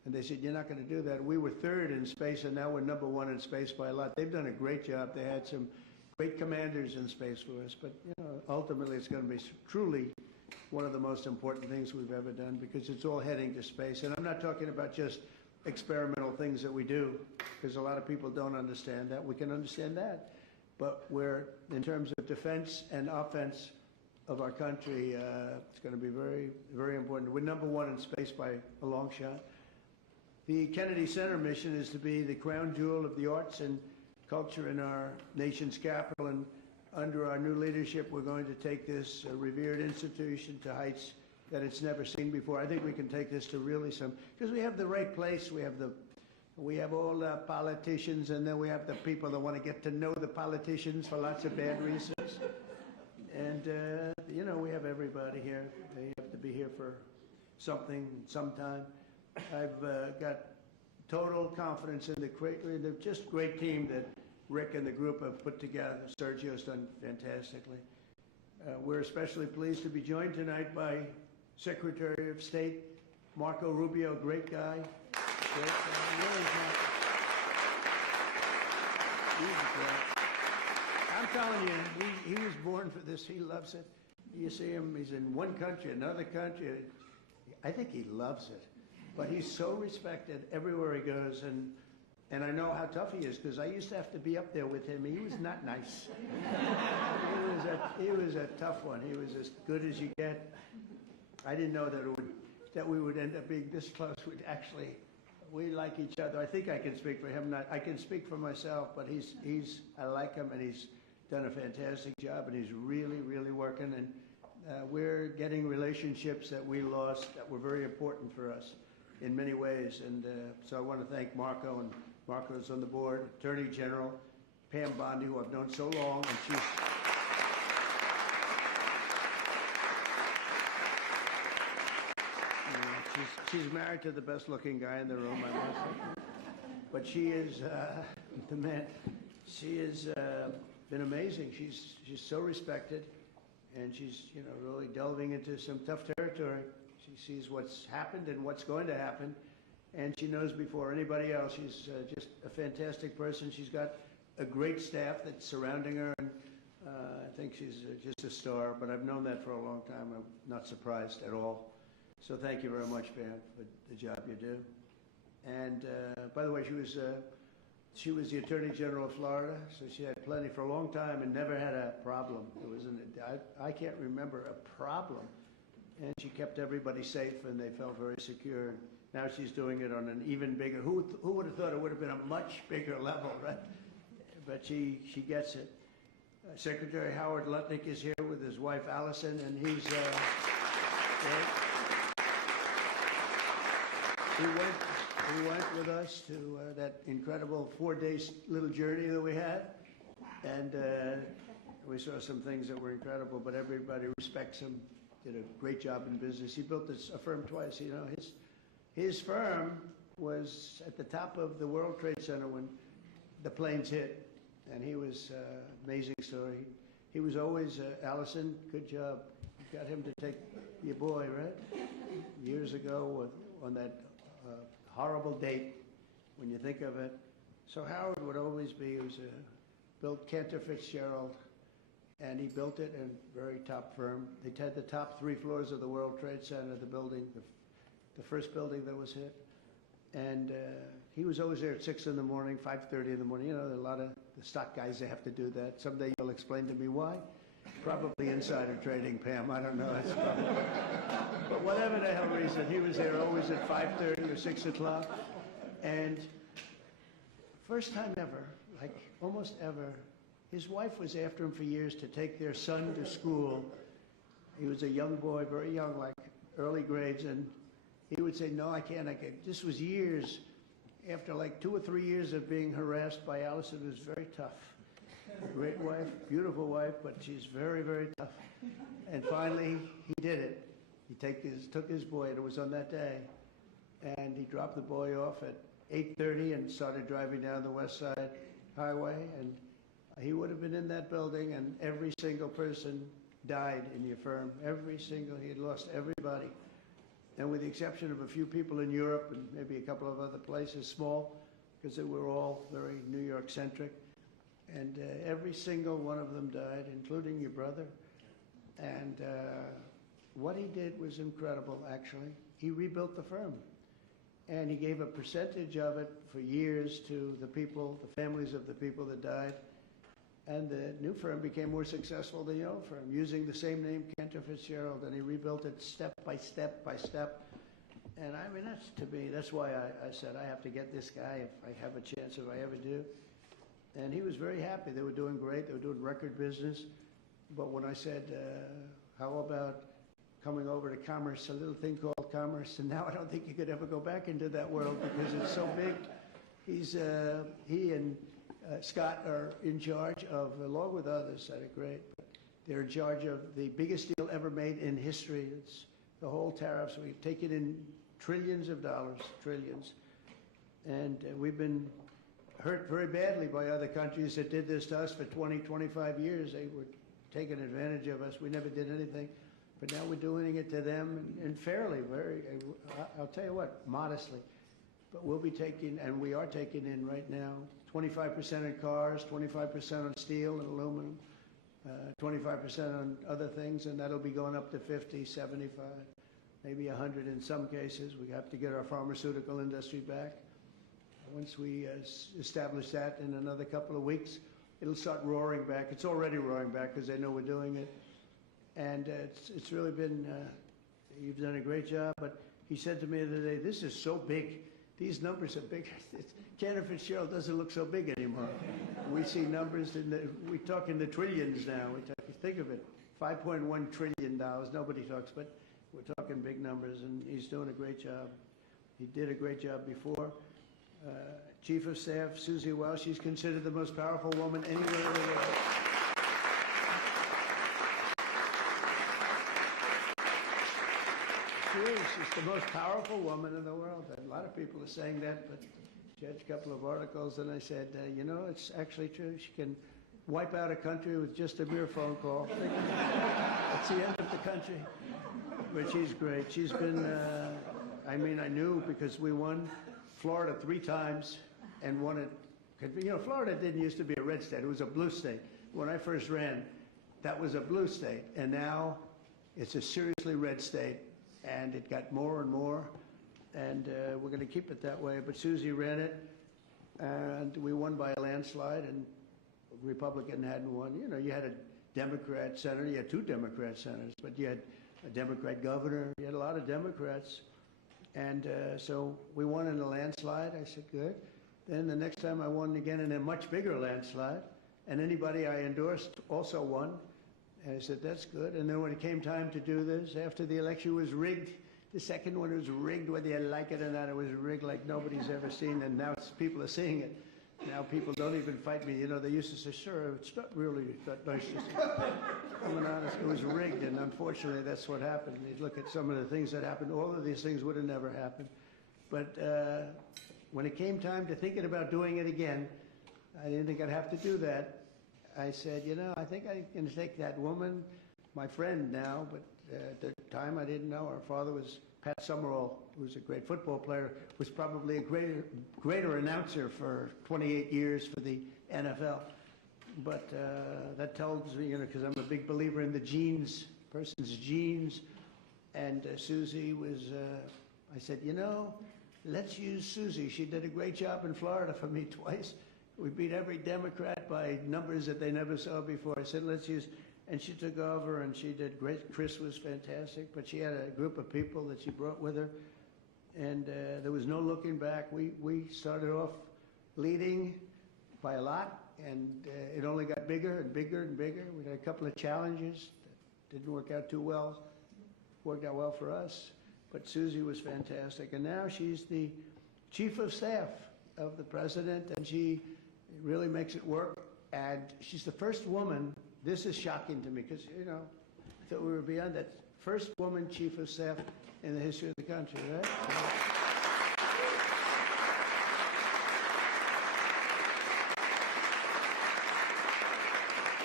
And they said, you're not going to do that. We were third in space, and now we're number one in space by a lot. They've done a great job. They had some great commanders in space for us. But, ultimately, it's going to be truly one of the most important things we've ever done, because it's all heading to space. And I'm not talking about just experimental things that we do, because a lot of people don't understand that. We can understand that. But we're, in terms of defense and offense of our country, it's going to be very, very important. We're number one in space by a long shot. The Kennedy Center mission is to be the crown jewel of the arts and culture in our nation's capital. And under our new leadership, we're going to take this revered institution to heights that it's never seen before. I think we can take this to really because we have the right place. We have all the politicians, and then we have the people that want to get to know the politicians for lots of bad reasons. And, we have everybody here. They have to be here for something, sometime. I've got total confidence in the just great team that Rick and the group have put together. Sergio's done fantastically. We're especially pleased to be joined tonight by Secretary of State Marco Rubio, great guy. Great guy. I'm telling you, he was born for this. He loves it. You see him, he's in one country, another country. I think he loves it. But he's so respected everywhere he goes, and I know how tough he is, because I used to have to be up there with him. He was not nice. He was a tough one. He was as good as you get. I didn't know that we would end up being this close. We like each other. I think I can speak for him. I can speak for myself, but I like him, and he's done a fantastic job, and he's really, really working. And we're getting relationships that we lost that were very important for us in many ways. And so I want to thank Marco, and Marco's on the board, Attorney General Pam Bondi, who I've known so long, and she's married to the best looking guy in the room, I must say. But she is the man. She has been amazing. She's so respected, and she's really delving into some tough territory. She sees what's happened and what's going to happen, and she knows before anybody else. She's just a fantastic person. She's got a great staff that's surrounding her, and I think she's just a star. But I've known that for a long time. I'm not surprised at all. So thank you very much, Pam, for the job you do. And by the way, she was the Attorney General of Florida, so she had plenty for a long time and never had a problem. I can't remember a problem. And she kept everybody safe, and they felt very secure. Now she's doing it on an even bigger. Who would have thought it would have been a much bigger level, right? But she gets it. Secretary Howard Lutnick is here with his wife Allison, and he went with us to that incredible 4-day little journey that we had, and we saw some things that were incredible. But everybody respects him. Did a great job in business. He built a firm twice. His firm was at the top of the World Trade Center when the planes hit, and he was amazing story. He was always Allison. Good job. You got him to take your boy, right? Years ago on that horrible date, when you think of it. So Howard would always be. He was built Cantor Fitzgerald. And he built it in a very top firm. They had the top 3 floors of the World Trade Center, the building, the first building that was hit. And he was always there at 6 in the morning, 5:30 in the morning. A lot of the stock guys, they have to do that. Someday you'll explain to me why. Probably insider trading, Pam. I don't know. That's probably. But whatever the hell reason, he was there always at 5:30 or 6 o'clock. And first time ever, like almost ever, his wife was after him for years to take their son to school. He was a young boy, very young, like early grades, and he would say, no, I can't. This was years. After like 2 or 3 years of being harassed by Allison, it was very tough. Great wife, beautiful wife, but she's very, very tough. And finally, he did it. He took his boy, and it was on that day, and he dropped the boy off at 8:30 and started driving down the West Side Highway, and he would have been in that building, and every single person died in your firm. He had lost everybody. And with the exception of a few people in Europe and maybe a couple of other places, small, because they were all very New York-centric, and every single one of them died, including your brother. And what he did was incredible, actually. He rebuilt the firm. And he gave a percentage of it for years to the people, the families of the people that died. And the new firm became more successful than the old firm, using the same name, Cantor Fitzgerald, and he rebuilt it step by step by step. And I mean, that's, to me, that's why I said I have to get this guy if I have a chance, if I ever do. And he was very happy. They were doing great. They were doing record business. But when I said, how about coming over to commerce, a little thing called commerce, and now I don't think you could ever go back into that world because it's so big. He and Scott are in charge of, along with others that are great, but they're in charge of the biggest deal ever made in history. It's the whole tariffs. We've taken in trillions of dollars, trillions. And we've been hurt very badly by other countries that did this to us for 20, 25 years. They were taking advantage of us. We never did anything. But now we're doing it to them, and fairly, I'll tell you what, modestly. But we'll be taking, and we are taking in right now, 25% in cars, 25% on steel and aluminum, 25% on other things, and that'll be going up to 50, 75, maybe 100 in some cases. We have to get our pharmaceutical industry back. Once we establish that in another couple of weeks, it'll start roaring back. It's already roaring back because they know we're doing it. And it's really been, you've done a great job. But he said to me the other day, this is so big. These numbers are big. Cantor Fitzgerald doesn't look so big anymore. We see numbers, we talk in the trillions now. Think of it, $5.1 trillion. Nobody talks, but we're talking big numbers, and he's doing a great job. He did a great job before. Chief of Staff, Susie Wiles, she's considered the most powerful woman anywhere in the world. She's the most powerful woman in the world. And a lot of people are saying that, but she had a couple of articles, and I said, you know, it's actually true. She can wipe out a country with just a mere phone call. It's the end of the country. But she's great. She's been, I mean, I knew because we won Florida 3 times and won it. You know, Florida didn't used to be a red state. It was a blue state. When I first ran, that was a blue state. And now it's a seriously red state. And it got more and more, and we're going to keep it that way. But Susie ran it, and we won by a landslide, and the Republican hadn't won. You know, you had a Democrat senator, you had 2 Democrat senators, but you had a Democrat governor, you had a lot of Democrats. And so we won in a landslide. I said, good. Then the next time I won again in a much bigger landslide, and anybody I endorsed also won. And I said, that's good. And then when it came time to do this, after the election was rigged, the second one was rigged, whether you like it or not, it was rigged like nobody's ever seen, and now people are seeing it. Now people don't even fight me. You know, they used to say, sure, it's not really that nice to say. I mean, honest, it was rigged, and unfortunately that's what happened. You look at some of the things that happened, all of these things would have never happened. But when it came time to thinking about doing it again, I didn't think I'd have to do that. I said, you know, I think I can take that woman, my friend now, but at the time I didn't know. Her father was Pat Summerall, who was a great football player, was probably a greater announcer for 28 years for the NFL. But that tells me, you know, because I'm a big believer in the genes, person's genes. And Susie was, I said, you know, let's use Susie. She did a great job in Florida for me twice. We beat every Democrat by numbers that they never saw before. I said, let's use, and she took over and she did great. Chris was fantastic, but she had a group of people that she brought with her, and there was no looking back. We started off leading by a lot, and it only got bigger and bigger and bigger. We had a couple of challenges that didn't work out too well. Worked out well for us, but Susie was fantastic, and now she's the chief of staff of the president, and she really makes it work. And she's the first woman, this is shocking to me, because, you know, I thought we were beyond that. First woman chief of staff in the history of the country, right?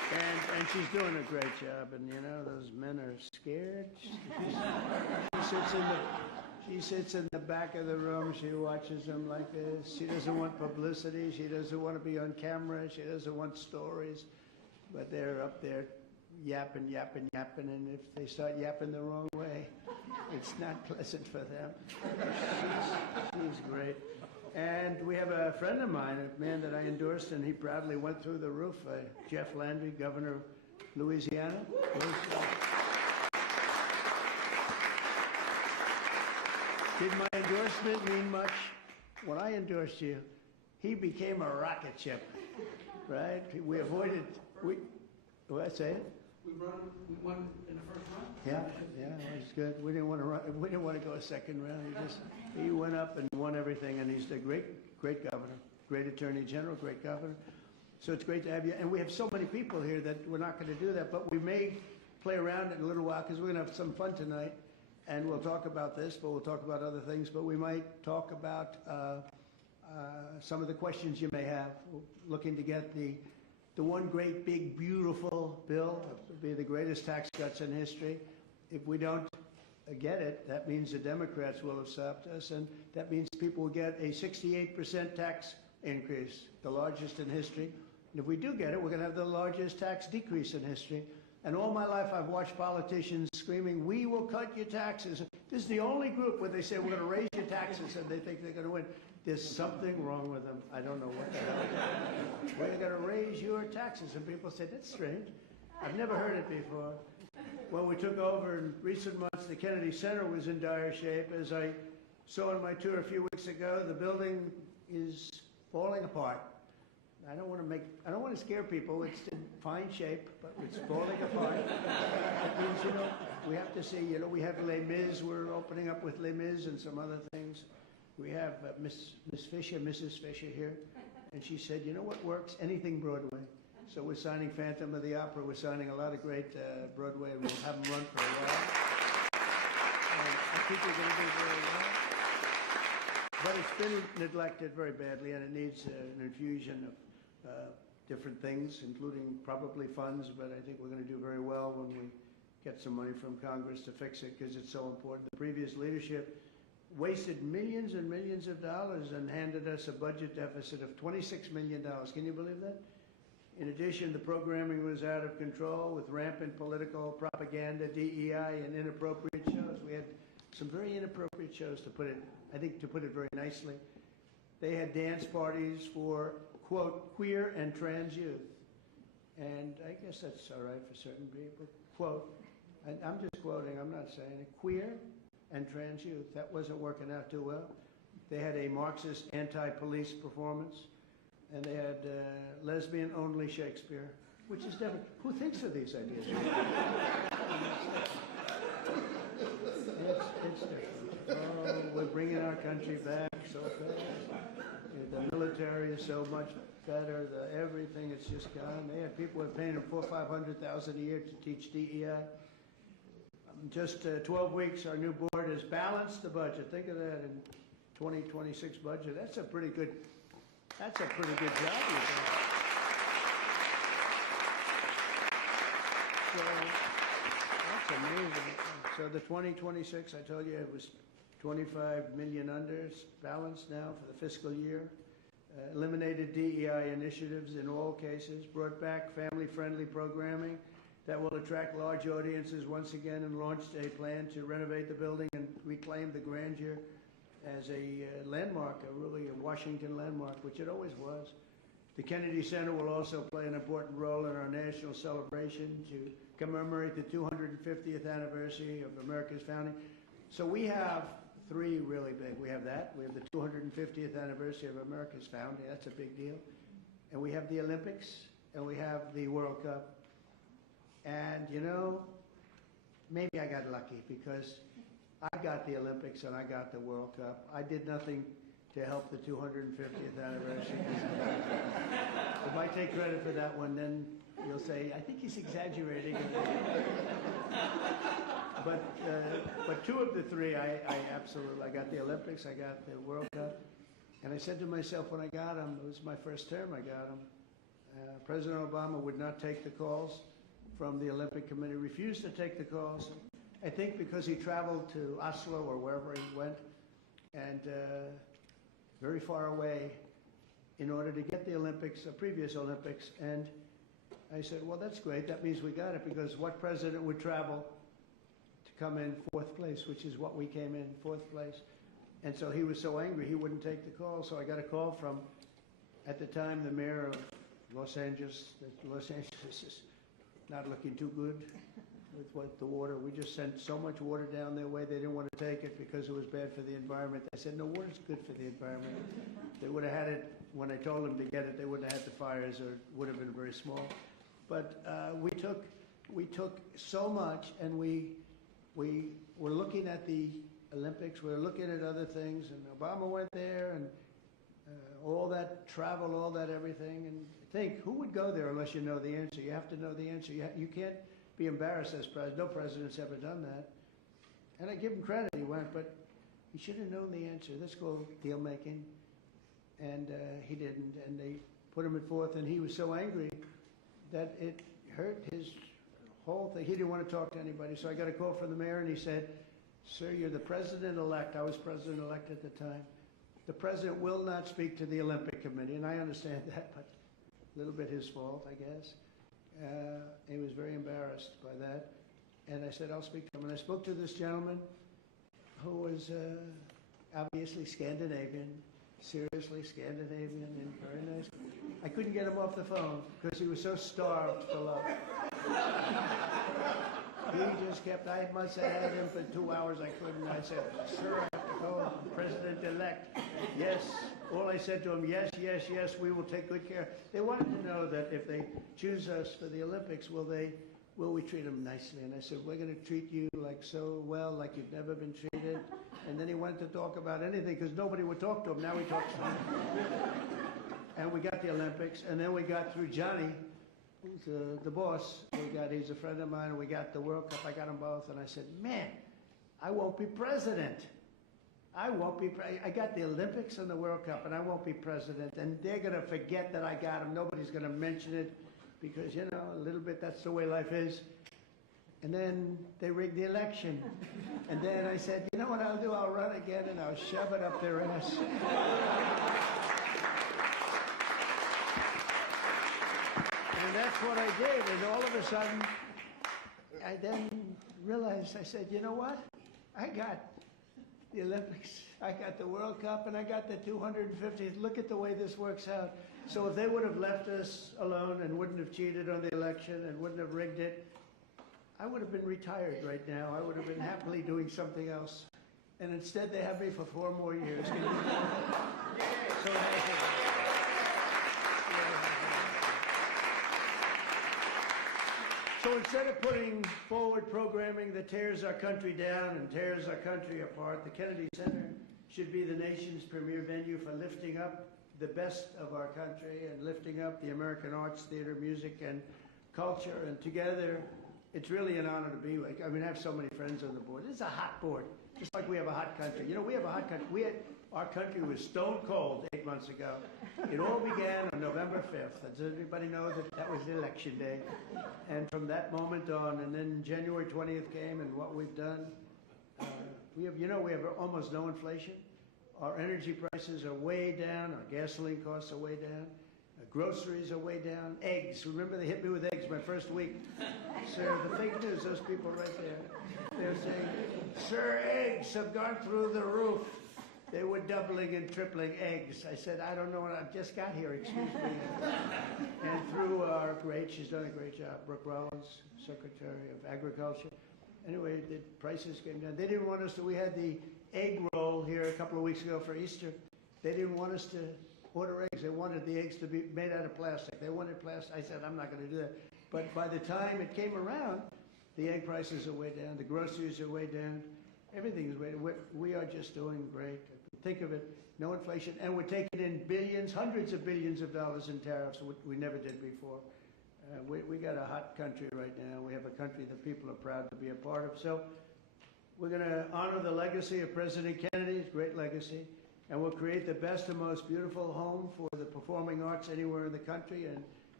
And she's doing a great job, and you know, those men are scared. She sits in the back of the room, she watches them like this. She doesn't want publicity, she doesn't want to be on camera, she doesn't want stories. But they're up there yapping, and if they start yapping the wrong way, it's not pleasant for them. She's great. And we have a friend of mine, a man that I endorsed, and he proudly went through the roof, Jeff Landry, governor of Louisiana. Did my endorsement mean much? When I endorsed you, he became a rocket ship, right? We avoided, what I say? We won in the first round? Yeah, it was good. We didn't want to run, we didn't want to go a second round. He went up and won everything, and he's a great governor, great attorney general, great governor. So it's great to have you. And we have so many people here that we're not going to do that, but we may play around in a little while because we're going to have some fun tonight. And we'll talk about this, but we'll talk about other things. But we might talk about some of the questions you may have. We're looking to get the one great, big, beautiful bill. It will be the greatest tax cuts in history. If we don't get it, that means the Democrats will have stopped us, and that means people will get a 68% tax increase, the largest in history. And if we do get it, we're going to have the largest tax decrease in history. And all my life I've watched politicians screaming, we will cut your taxes. This is the only group where they say we're going to raise your taxes and they think they're going to win. There's something wrong with them. I don't know what the hell. We're going to raise your taxes. And people say, that's strange. I've never heard it before. When we took over in recent months, the Kennedy Center was in dire shape. As I saw on my tour a few weeks ago, the building is falling apart. I don't want to scare people. It's in fine shape, but it's falling apart. That means, you know, we have to see, you know, we have Les Mis. We're opening up with Les Mis and some other things. We have Mrs. Fisher here, and she said, you know what works? Anything Broadway. So we're signing Phantom of the Opera. We're signing a lot of great Broadway, and we'll have them run for a while. And I think we're going to do very well. But it's been neglected very badly, and it needs an infusion of different things, including probably funds, but I think we're going to do very well when we get some money from Congress to fix it because it's so important. The previous leadership wasted millions and millions of dollars and handed us a budget deficit of $26 million. Can you believe that? In addition, the programming was out of control with rampant political propaganda, DEI, and inappropriate shows. We had some very inappropriate shows, to put it very nicely. They had dance parties for, quote, queer and trans youth. And I guess that's all right for certain people. Quote, and I'm just quoting, I'm not saying it, queer and trans youth. That wasn't working out too well. They had a Marxist anti-police performance, and they had lesbian-only Shakespeare, which is different. Who thinks of these ideas? It's different. Oh, we're bringing our country back so fast. The military is so much better. Everything is just gone. They had people paying them $400,000 or $500,000 a year to teach DEI. Just 12 weeks, our new board has balanced the budget. Think of that in 2026 budget. That's a pretty good job you've done. So that's amazing. So the 2026, I told you it was 25 million under. It's balanced now for the fiscal year. Eliminated DEI initiatives in all cases. Brought back family-friendly programming that will attract large audiences once again, and launched a plan to renovate the building and reclaim the grandeur as a landmark, really a Washington landmark, which it always was. The Kennedy Center will also play an important role in our national celebration to commemorate the 250th anniversary of America's founding. So we have three really big. We have that. We have the 250th anniversary of America's founding. That's a big deal. And we have the Olympics, and we have the World Cup. And, you know, maybe I got lucky because I got the Olympics and I got the World Cup. I did nothing to help the 250th anniversary. If I take credit for that one, then you'll say, I think he's exaggerating. But two of the three, I absolutely, I got the Olympics, I got the World Cup. And I said to myself when I got them, it was my first term I got them, President Obama would not take the calls from the Olympic Committee, refused to take the calls, I think because he traveled to Oslo or wherever he went, and very far away in order to get the Olympics, the previous Olympics. And I said, well, that's great. That means we got it, because what president would travel to come in fourth place, which is what we came in, fourth place. And so he was so angry he wouldn't take the call. So I got a call from, at the time, the mayor of Los Angeles. Los Angeles is not looking too good with the water. We just sent so much water down their way, they didn't want to take it because it was bad for the environment. I said, no, water's good for the environment. They would have had it, when I told them to get it, they wouldn't have had the fires, or it would have been very small. But we took so much, and we were looking at the Olympics, we were looking at other things, and Obama went there, and all that travel, all that everything, and think, who would go there unless you know the answer? You have to know the answer. You can't be embarrassed as president. No president's ever done that. And I give him credit, he went, but he should have known the answer. Let's go deal making. And he didn't, and they put him at fourth, and he was so angry that it hurt his whole thing. He didn't want to talk to anybody. So I got a call from the mayor, and he said, sir, you're the president-elect. I was president-elect at the time. The president will not speak to the Olympic Committee, and I understand that, but a little bit his fault, I guess. He was very embarrassed by that. And I said, I'll speak to him. And I spoke to this gentleman who was obviously Scandinavian, seriously Scandinavian, and very nice. I couldn't get him off the phone because he was so starved for love. He just kept, I must have had him for 2 hours. I couldn't. I said, sir, I have to go, President-elect. Yes. All I said to him, yes, yes, yes, we will take good care. They wanted to know that if they choose us for the Olympics, will we treat them nicely? And I said, we're going to treat you like so well, like you've never been treated. And then he wanted to talk about anything because nobody would talk to him. Now he talks to him. And we got the Olympics, and then we got through Johnny, who's the boss. He's a friend of mine, and we got the World Cup. I got them both, and I said, man, I won't be president. I got the Olympics and the World Cup, and I won't be president. And they're going to forget that I got them. Nobody's going to mention it because, you know, a little bit, that's the way life is. And then they rigged the election. And then I said, you know what I'll do? I'll run again, and I'll shove it up their ass. And that's what I did. And all of a sudden, I then realized, I said, you know what? I got the Olympics, I got the World Cup, and I got the 250th. Look at the way this works out. So if they would have left us alone and wouldn't have cheated on the election and wouldn't have rigged it, I would have been retired right now. I would have been happily doing something else. And instead, they have me for 4 more years. So So instead of putting forward programming that tears our country down and tears our country apart, the Kennedy Center should be the nation's premier venue for lifting up the best of our country and lifting up the American arts, theater, music, and culture. And together, it's really an honor to be with. I mean, I have so many friends on the board. This is a hot board, just like we have a hot country. You know, we have a hot country. Our country was stone cold 8 months ago. It all began on November 5th. Does everybody know that that was the election day? And from that moment on, and then January 20th came, and what we've done, we have almost no inflation. Our energy prices are way down. Our gasoline costs are way down. Groceries are way down. Eggs. Remember, they hit me with eggs my first week. Sir, the fake news, those people right there. They're saying, sir, eggs have gone through the roof. They were doubling and tripling eggs. I said, I don't know what I've just got here, excuse me. And through our she's done a great job, Brooke Rollins, Secretary of Agriculture. Anyway, the prices came down. They didn't want us to, we had the egg roll here a couple of weeks ago for Easter. They didn't want us to order eggs. They wanted the eggs to be made out of plastic. They wanted plastic. I said, I'm not going to do that. But by the time it came around, the egg prices are way down. The groceries are way down. Everything is way down. We are just doing great. Think of it, no inflation. And we're taking in billions, hundreds of billions of dollars in tariffs we never did before. We got a hot country right now. We have a country that people are proud to be a part of. So we're going to honor the legacy of President Kennedy's great legacy. And we'll create the best and most beautiful home for the performing arts anywhere in the country. And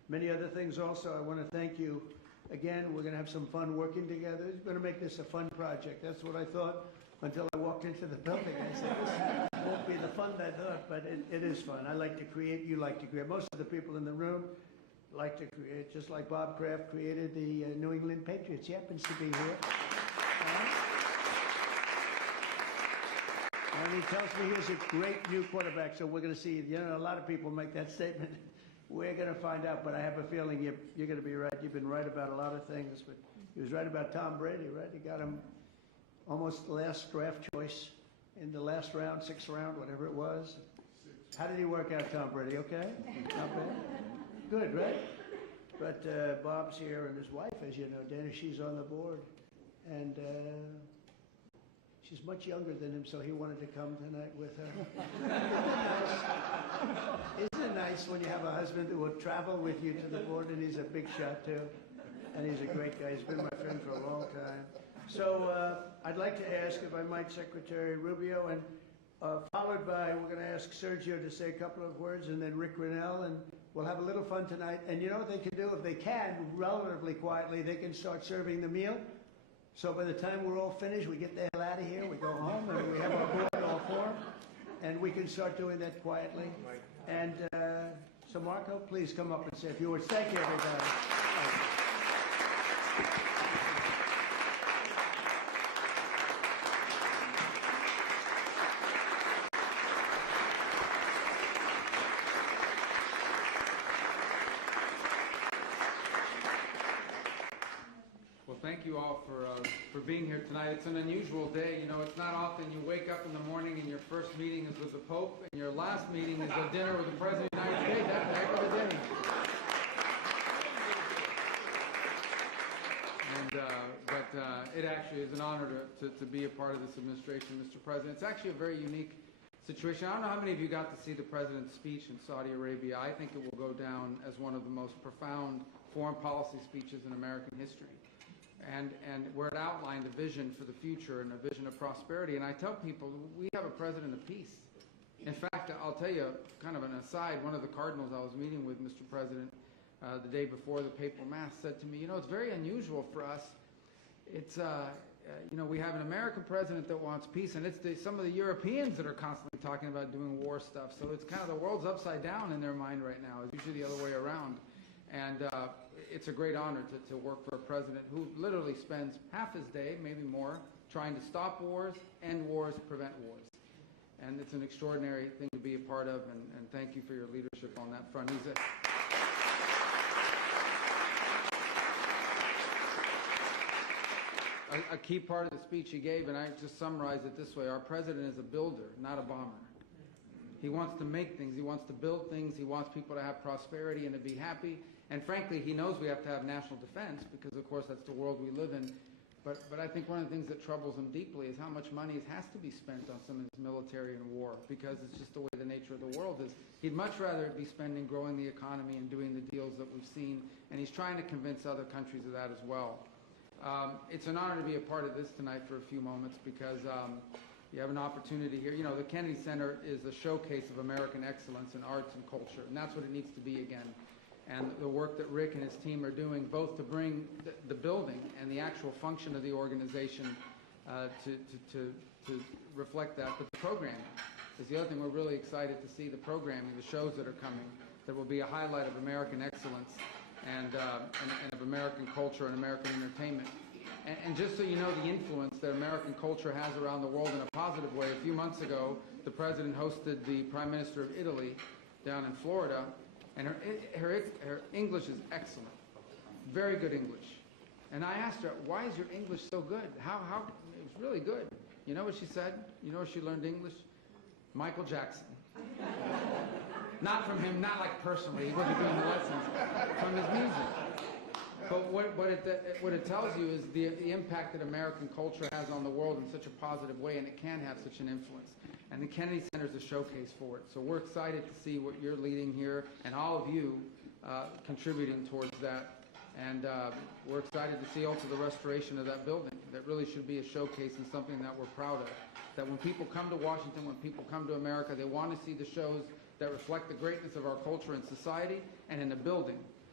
many other things also. I want to thank you again. We're going to have some fun working together. We're going to make this a fun project. That's what I thought until I walked into the building. I said, this won't be the fun I thought, but it is fun. I like to create. You like to create. Most of the people in the room like to create, just like Bob Kraft created the New England Patriots. He happens to be here. And he tells me he's a great new quarterback, so we're going to see. You know, a lot of people make that statement. We're going to find out, but I have a feeling you're going to be right. You've been right about a lot of things, but he was right about Tom Brady, right? He got him almost the last draft choice in the last round, sixth round, whatever it was. How did he work out, Tom Brady? Okay? Not bad? Good, right? But Bob's here, and his wife, as you know, Dana, she's on the board. And she's much younger than him, so he wanted to come tonight with her. Isn't it nice when you have a husband who will travel with you to the board, and he's a big shot, too? And he's a great guy. He's been my friend for a long time. So I'd like to ask, if I might, Secretary Rubio, and followed by, we're going to ask Sergio to say a couple of words, and then Rick Grinnell, and we'll have a little fun tonight. And you know what they can do? If they can, relatively quietly, they can start serving the meal. So by the time we're all finished, we get the hell out of here, we go home, and we have our board all four, and we can start doing that quietly. And so Marco, please come up and say a few words. Thank you, everybody. Thank you all for being here tonight. It's an unusual day. You know, it's not often you wake up in the morning and your first meeting is with the Pope and your last meeting is a dinner with the President of the United States. That's a heck of a day. But it actually is an honor to be a part of this administration, Mr. President. It's actually a very unique situation. I don't know how many of you got to see the President's speech in Saudi Arabia. I think it will go down as one of the most profound foreign policy speeches in American history. And where it outlined a vision for the future and a vision of prosperity. And I tell people, we have a president of peace. In fact, I'll tell you, kind of an aside, one of the cardinals I was meeting with, Mr. President, the day before the papal mass said to me, you know, it's very unusual for us. It's, you know, we have an American president that wants peace, and it's some of the Europeans that are constantly talking about doing war stuff. So it's kind of the world's upside down in their mind right now. It's usually the other way around. And it's a great honor to work for a president who literally spends half his day, maybe more, trying to stop wars, end wars, prevent wars. And it's an extraordinary thing to be a part of, and thank you for your leadership on that front. He's a key part of the speech he gave, and I just summarize it this way. Our president is a builder, not a bomber. He wants to make things. He wants to build things. He wants people to have prosperity and to be happy. And frankly, he knows we have to have national defense because, of course, that's the world we live in. But I think one of the things that troubles him deeply is how much money has to be spent on some of this military and war because it's just the way the nature of the world is. He'd much rather it be spent in growing the economy and doing the deals that we've seen. And he's trying to convince other countries of that as well. It's an honor to be a part of this tonight for a few moments because you have an opportunity here. You know, the Kennedy Center is a showcase of American excellence in arts and culture, and that's what it needs to be again. And the work that Rick and his team are doing, both to bring the building and the actual function of the organization to reflect that, but the programming is the other thing. We're really excited to see the programming, the shows that are coming, that will be a highlight of American excellence and of American culture and American entertainment. And just so you know the influence that American culture has around the world in a positive way, a few months ago, the President hosted the Prime Minister of Italy down in Florida, and her English is excellent, very good English. And I asked her, why is your English so good? How it was really good. You know what she said? You know where she learned English? Michael Jackson. Not from him, not like personally, he wasn't doing the lessons, from his music. But what it tells you is the impact that American culture has on the world in such a positive way, and it can have such an influence. And the Kennedy Center is a showcase for it. So we're excited to see what you're leading here, and all of you contributing towards that. And we're excited to see also the restoration of that building. That really should be a showcase and something that we're proud of. That when people come to Washington, when people come to America, they want to see the shows that reflect the greatness of our culture and society, and in the building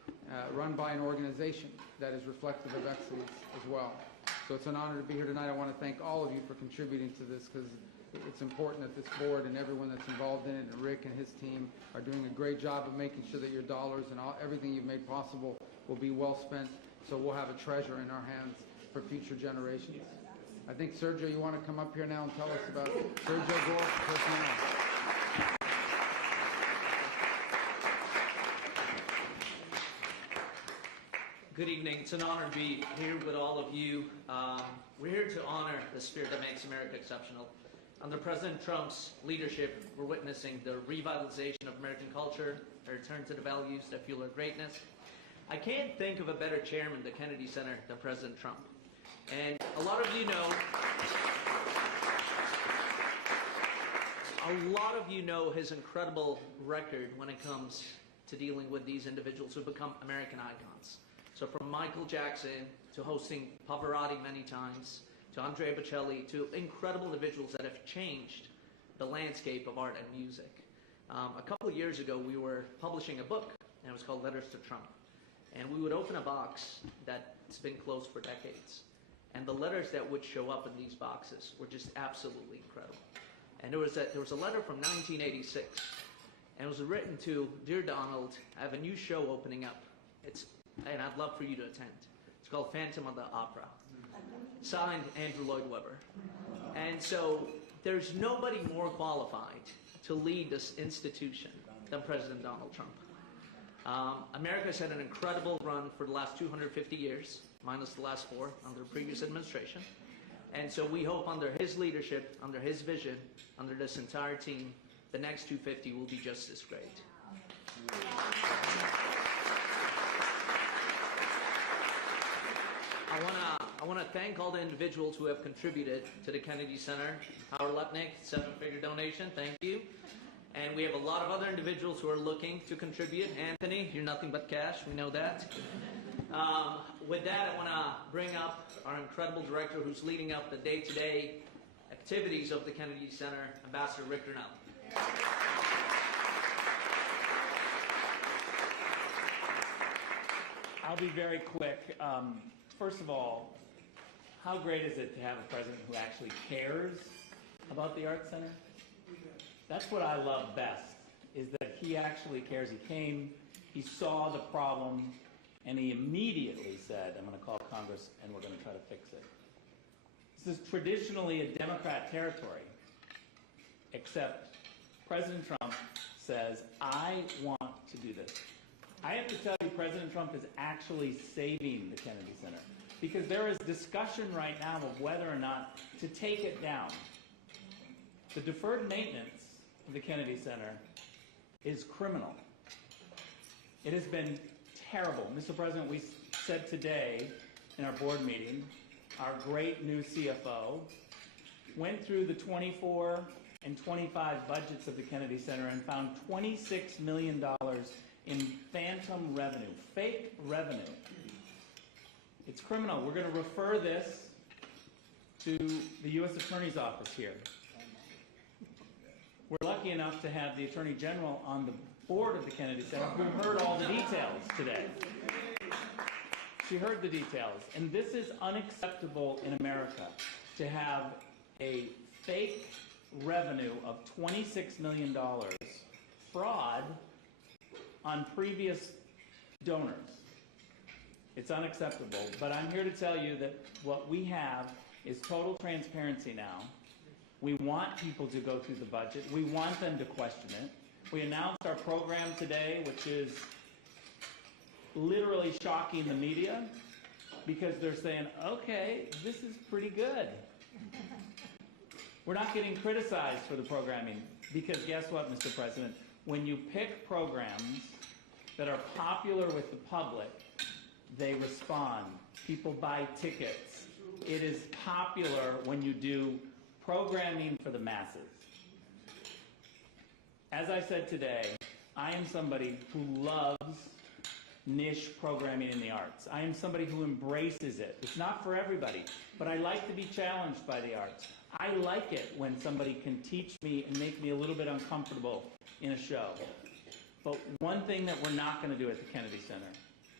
run by an organization that is reflective of excellence as well. So it's an honor to be here tonight. I want to thank all of you for contributing to this, because it's important that this board and everyone that's involved in it, and Rick and his team, are doing a great job of making sure that your dollars and everything you've made possible will be well spent, so we'll have a treasure in our hands for future generations. I think, Sergio, you want to come up here now and tell us about Sergio Gore personnel. Good evening. It's an honor to be here with all of you. We're here to honor the spirit that makes America exceptional. Under President Trump's leadership, we're witnessing the revitalization of American culture, a return to the values that fuel our greatness. I can't think of a better chairman of the Kennedy Center than President Trump. And a lot of you know his incredible record when it comes to dealing with these individuals who become American icons. So from Michael Jackson to hosting Pavarotti many times, to Andrea Bocelli, to incredible individuals that have changed the landscape of art and music. A couple of years ago, we were publishing a book, and it was called Letters to Trump. And we would open a box that's been closed for decades. And the letters that would show up in these boxes were just absolutely incredible. And there was a letter from 1986, and it was written to, "Dear Donald, I have a new show opening up. And I'd love for you to attend. It's called Phantom of the Opera." Signed, Andrew Lloyd Webber. And so there's nobody more qualified to lead this institution than President Donald Trump. America's had an incredible run for the last 250 years, minus the last 4 under the previous administration. And so we hope under his leadership, under his vision, under this entire team, the next 250 will be just as great. I want to thank all the individuals who have contributed to the Kennedy Center. Howard Lepnick, 7-figure donation, thank you. And we have a lot of other individuals who are looking to contribute. Anthony, you're nothing but cash, we know that. With that, I want to bring up our incredible director who's leading up the day-to-day activities of the Kennedy Center, Ambassador Rick Durnell. I'll be very quick. First of all, how great is it to have a president who actually cares about the Arts Center? That's what I love best, is that he actually cares. He came, he saw the problem, and he immediately said, "I'm going to call Congress and we're going to try to fix it." This is traditionally a Democrat territory, except President Trump says, "I want to do this." I have to tell you, President Trump is actually saving the Kennedy Center, because there is discussion right now of whether or not to take it down. The deferred maintenance of the Kennedy Center is criminal. It has been terrible. Mr. President, we said today in our board meeting, our great new CFO went through the 24 and 25 budgets of the Kennedy Center and found $26 million in phantom revenue, fake revenue. It's criminal. We're going to refer this to the U.S. Attorney's Office here. We're lucky enough to have the Attorney General on the board of the Kennedy Center who heard all the details today. She heard the details. And this is unacceptable in America, to have a fake revenue of $26 million fraud on previous donors. It's unacceptable, but I'm here to tell you that what we have is total transparency now. We want people to go through the budget. We want them to question it. We announced our program today, which is literally shocking the media, because they're saying, okay, this is pretty good. We're not getting criticized for the programming, because guess what, Mr. President? When you pick programs that are popular with the public, they respond. People buy tickets. It is popular when you do programming for the masses. As I said today, I am somebody who loves niche programming in the arts. I am somebody who embraces it. It's not for everybody, but I like to be challenged by the arts. I like it when somebody can teach me and make me a little bit uncomfortable in a show. But one thing that we're not going to do at the Kennedy Center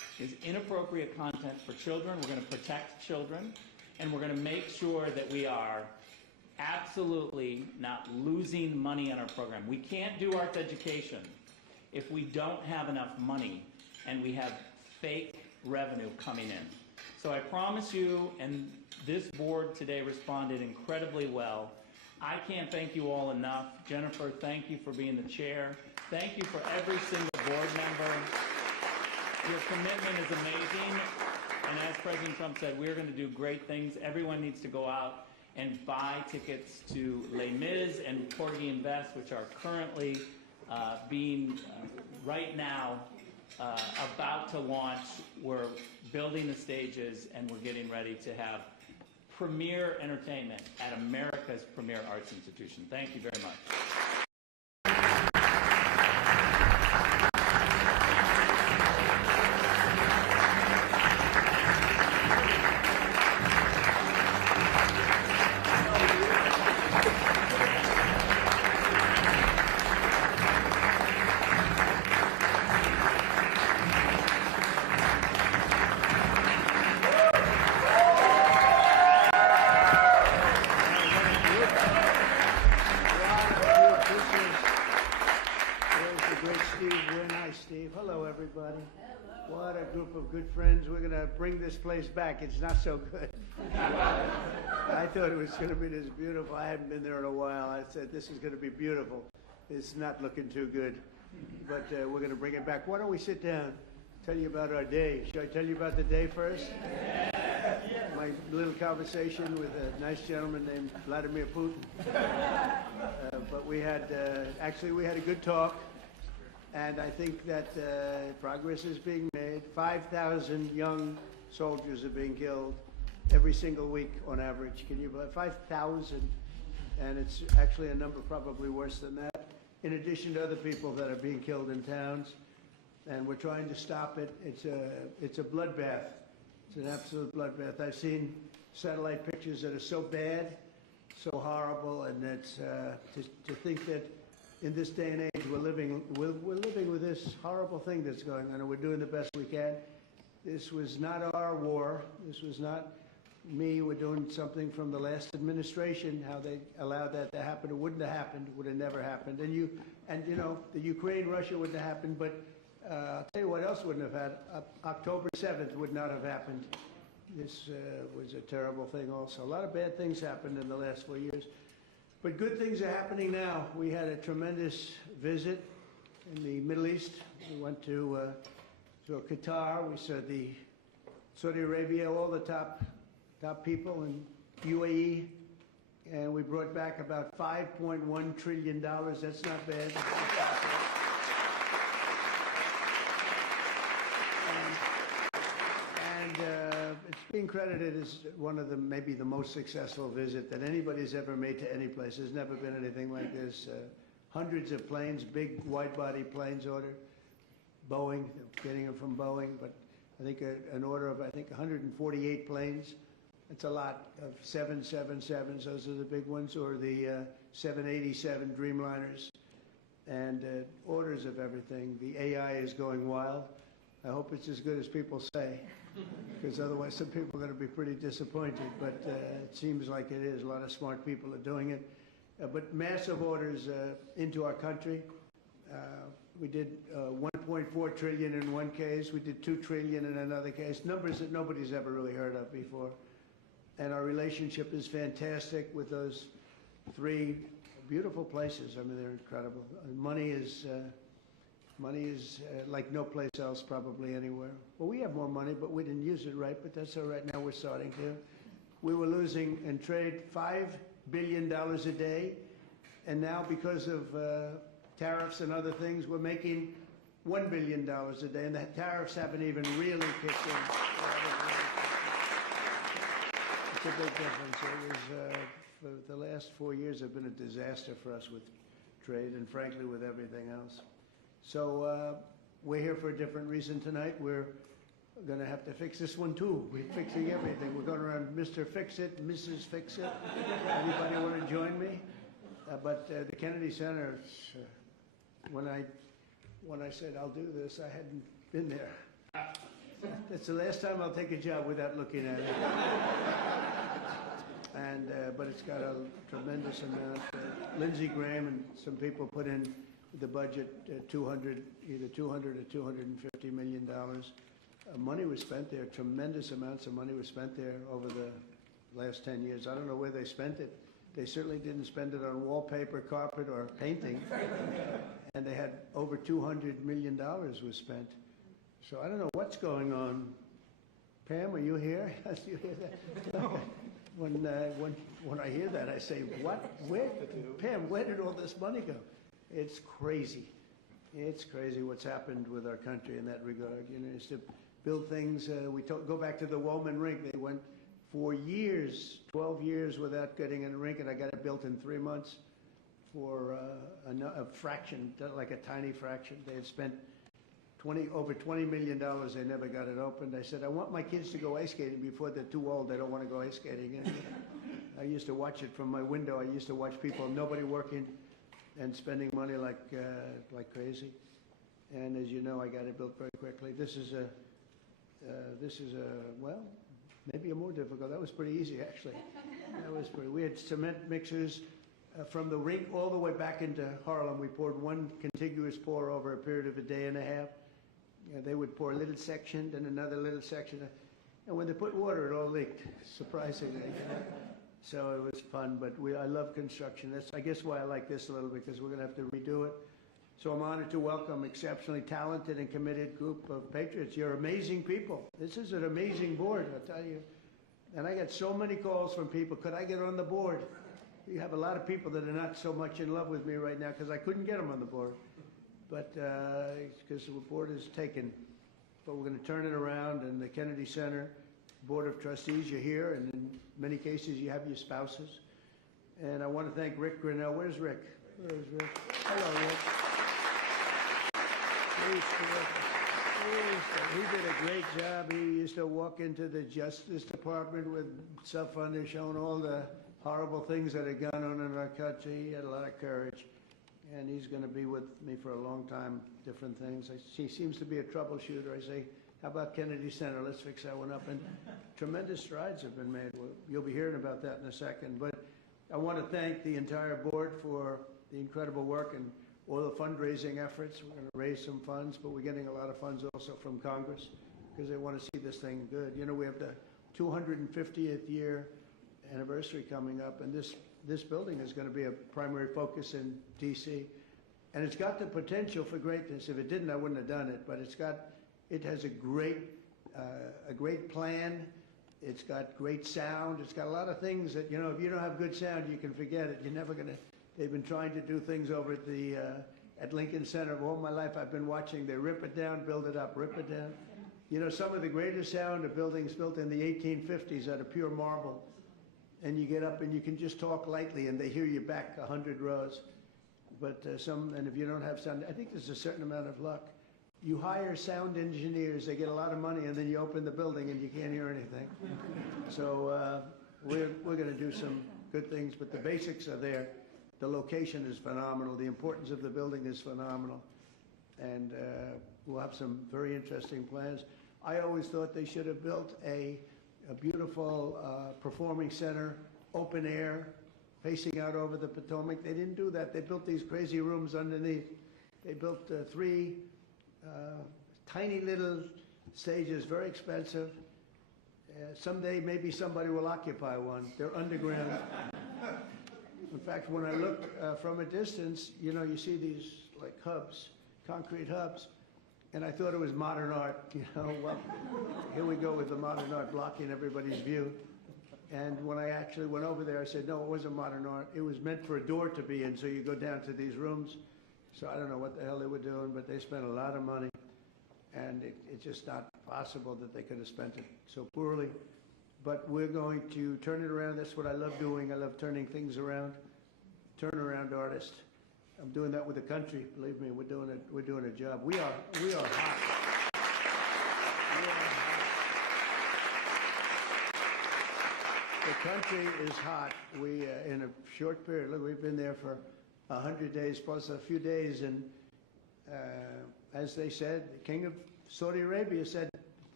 is inappropriate content for children. We're going to protect children, and we're going to make sure that we are absolutely not losing money on our program. We can't do arts education if we don't have enough money and we have fake revenue coming in. So I promise you, and this board today responded incredibly well. I can't thank you all enough. Jennifer, thank you for being the chair. Thank you for every single board member. Your commitment is amazing. And as President Trump said, we're going to do great things. Everyone needs to go out and buy tickets to Les Mis and Porgy and Bess, which are currently being right now about to launch. We're building the stages, and we're getting ready to have premier entertainment at America's premier arts institution. Thank you very much. What a group of good friends. We're going to bring this place back. It's not so good. I thought it was going to be this beautiful. I hadn't been there in a while. I said, this is going to be beautiful. It's not looking too good. But we're going to bring it back. Why don't we sit down, tell you about our day. Should I tell you about the day first? My little conversation with a nice gentleman named Vladimir Putin. But we had, actually, we had a good talk. And I think that progress is being made. 5,000 young soldiers are being killed every single week on average. Can you believe 5,000? And it's actually a number probably worse than that, in addition to other people that are being killed in towns. And we're trying to stop it. It's a bloodbath. It's an absolute bloodbath. I've seen satellite pictures that are so bad, so horrible, and it's to think that in this day and age, we're living with this horrible thing that's going on, and we're doing the best we can. This was not our war. This was not me. We're doing something from the last administration. How they allowed that to happen? It wouldn't have happened. Would have never happened. And you know, the Ukraine-Russia wouldn't have happened. But I'll tell you what else wouldn't have happened. October 7th would not have happened. This was a terrible thing. Also, a lot of bad things happened in the last 4 years. But good things are happening now. We had a tremendous visit in the Middle East. We went to Qatar. We saw Saudi Arabia, all the top people in UAE, and we brought back about $5.1 trillion. That's not bad. It's being credited as one of maybe the most successful visit that anybody's ever made to any place. There's never been anything like this. Hundreds of planes, big wide-body planes ordered. Boeing, getting them from Boeing, but I think an order of, 148 planes. That's a lot of 777s. Those are the big ones, or the 787 Dreamliners, and orders of everything. The AI is going wild. I hope it's as good as people say, because otherwise some people are going to be pretty disappointed, but it seems like it is. A lot of smart people are doing it. But massive orders into our country. We did 1.4 trillion in one case. We did 2 trillion in another case. Numbers that nobody's ever really heard of before. And our relationship is fantastic with those 3 beautiful places. I mean, they're incredible. Money is like no place else probably anywhere. Well, we have more money, but we didn't use it right, but that's all right. Now we're starting to. We were losing in trade $5 billion a day, and now because of tariffs and other things, we're making $1 billion a day, and the tariffs haven't even really kicked in. It's a big difference. It was, for the last 4 years have been a disaster for us with trade and frankly with everything else. So we're here for a different reason tonight. We're going to have to fix this one too. We're fixing everything. We're going around Mr. Fix-It, Mrs. Fix-It. Anybody want to join me? But the Kennedy Center, when I said I'll do this, I hadn't been there. That's the last time I'll take a job without looking at it. And but it's got a tremendous amount. Lindsey Graham and some people put in the budget either 200 or 250 million dollars. Money was spent there. Tremendous amounts of money was spent there over the last 10 years. I don't know where they spent it. They certainly didn't spend it on wallpaper, carpet, or painting. And they had over $200 million was spent. So I don't know what's going on. Pam, are you here? You hear that? No. When I hear that, I say, what? Where? Pam, where did all this money go? It's crazy. It's crazy what's happened with our country in that regard. You know, it's to build things. Go back to the Woolman rink. They went for years, 12 years without getting in a rink, and I got it built in 3 months for a fraction, like a tiny fraction. They had spent over $20 million. They never got it opened. I said, I want my kids to go ice skating before they're too old. They don't want to go ice skating anymore. I used to watch it from my window. I used to watch people, nobody working, and spending money like crazy. And as you know, I got it built very quickly. This is well, maybe a more difficult. That was pretty easy, actually. We had cement mixers from the rink all the way back into Harlem. We poured one contiguous pour over a period of a day and a half. They would pour a little section, then another little section. And when they put water, it all leaked, surprisingly. So it was fun, but I love construction. That's, I guess, why I like this a little, because we're going to have to redo it. So I'm honored to welcome exceptionally talented and committed group of patriots. You're amazing people. This is an amazing board, I'll tell you. And I got so many calls from people, could I get on the board? You have a lot of people that are not so much in love with me right now because I couldn't get them on the board. But because the board is taken. But we're going to turn it around, and the Kennedy Center Board of Trustees, you're here, and in many cases you have your spouses. And I want to thank Rick Grinnell. Where's Rick? Where's Rick? Hello, Rick. He did a great job. He used to walk into the Justice Department with cell phone showing all the horrible things that are going on in our country. He had a lot of courage, and he's going to be with me for a long time, different things. He seems to be a troubleshooter. I say, how about Kennedy Center? Let's fix that one up. And tremendous strides have been made. You'll be hearing about that in a second. But I want to thank the entire board for the incredible work and all the fundraising efforts. We're going to raise some funds, but we're getting a lot of funds also from Congress because they want to see this thing good. You know, we have the 250th year anniversary coming up, and this building is going to be a primary focus in D.C. And it's got the potential for greatness. If it didn't, I wouldn't have done it. But it has a great plan. It's got great sound. It's got a lot of things that, you know, if you don't have good sound, you can forget it. You're never going to. They've been trying to do things over at Lincoln Center. All my life I've been watching. They rip it down, build it up, rip it down. You know, some of the greatest sound of buildings built in the 1850s out of pure marble. And you get up and you can just talk lightly and they hear you back 100 rows. But and if you don't have sound, I think there's a certain amount of luck. You hire sound engineers, they get a lot of money, and then you open the building and you can't hear anything. So we're going to do some good things, but the basics are there. The location is phenomenal. The importance of the building is phenomenal. And we'll have some very interesting plans. I always thought they should have built a beautiful performing center, open air, facing out over the Potomac. They didn't do that. They built these crazy rooms underneath. They built 3 tiny little stages, very expensive. Someday maybe somebody will occupy one. They're underground. In fact, when I look from a distance, you know, you see these like hubs, concrete hubs, and I thought it was modern art, you know. Well, here we go with the modern art blocking everybody's view. And when I actually went over there, I said, no, it wasn't modern art. It was meant for a door to be in, so you go down to these rooms. So I don't know what the hell they were doing, but they spent a lot of money, and it's just not possible that they could have spent it so poorly. But we're going to turn it around. That's what I love doing. I love turning things around. Turnaround artist. I'm doing that with the country. Believe me, we're doing a job. We are hot. We are hot. The country is hot. We in a short period. Look, we've been there for 100 days plus a few days, and as they said, the King of Saudi Arabia said,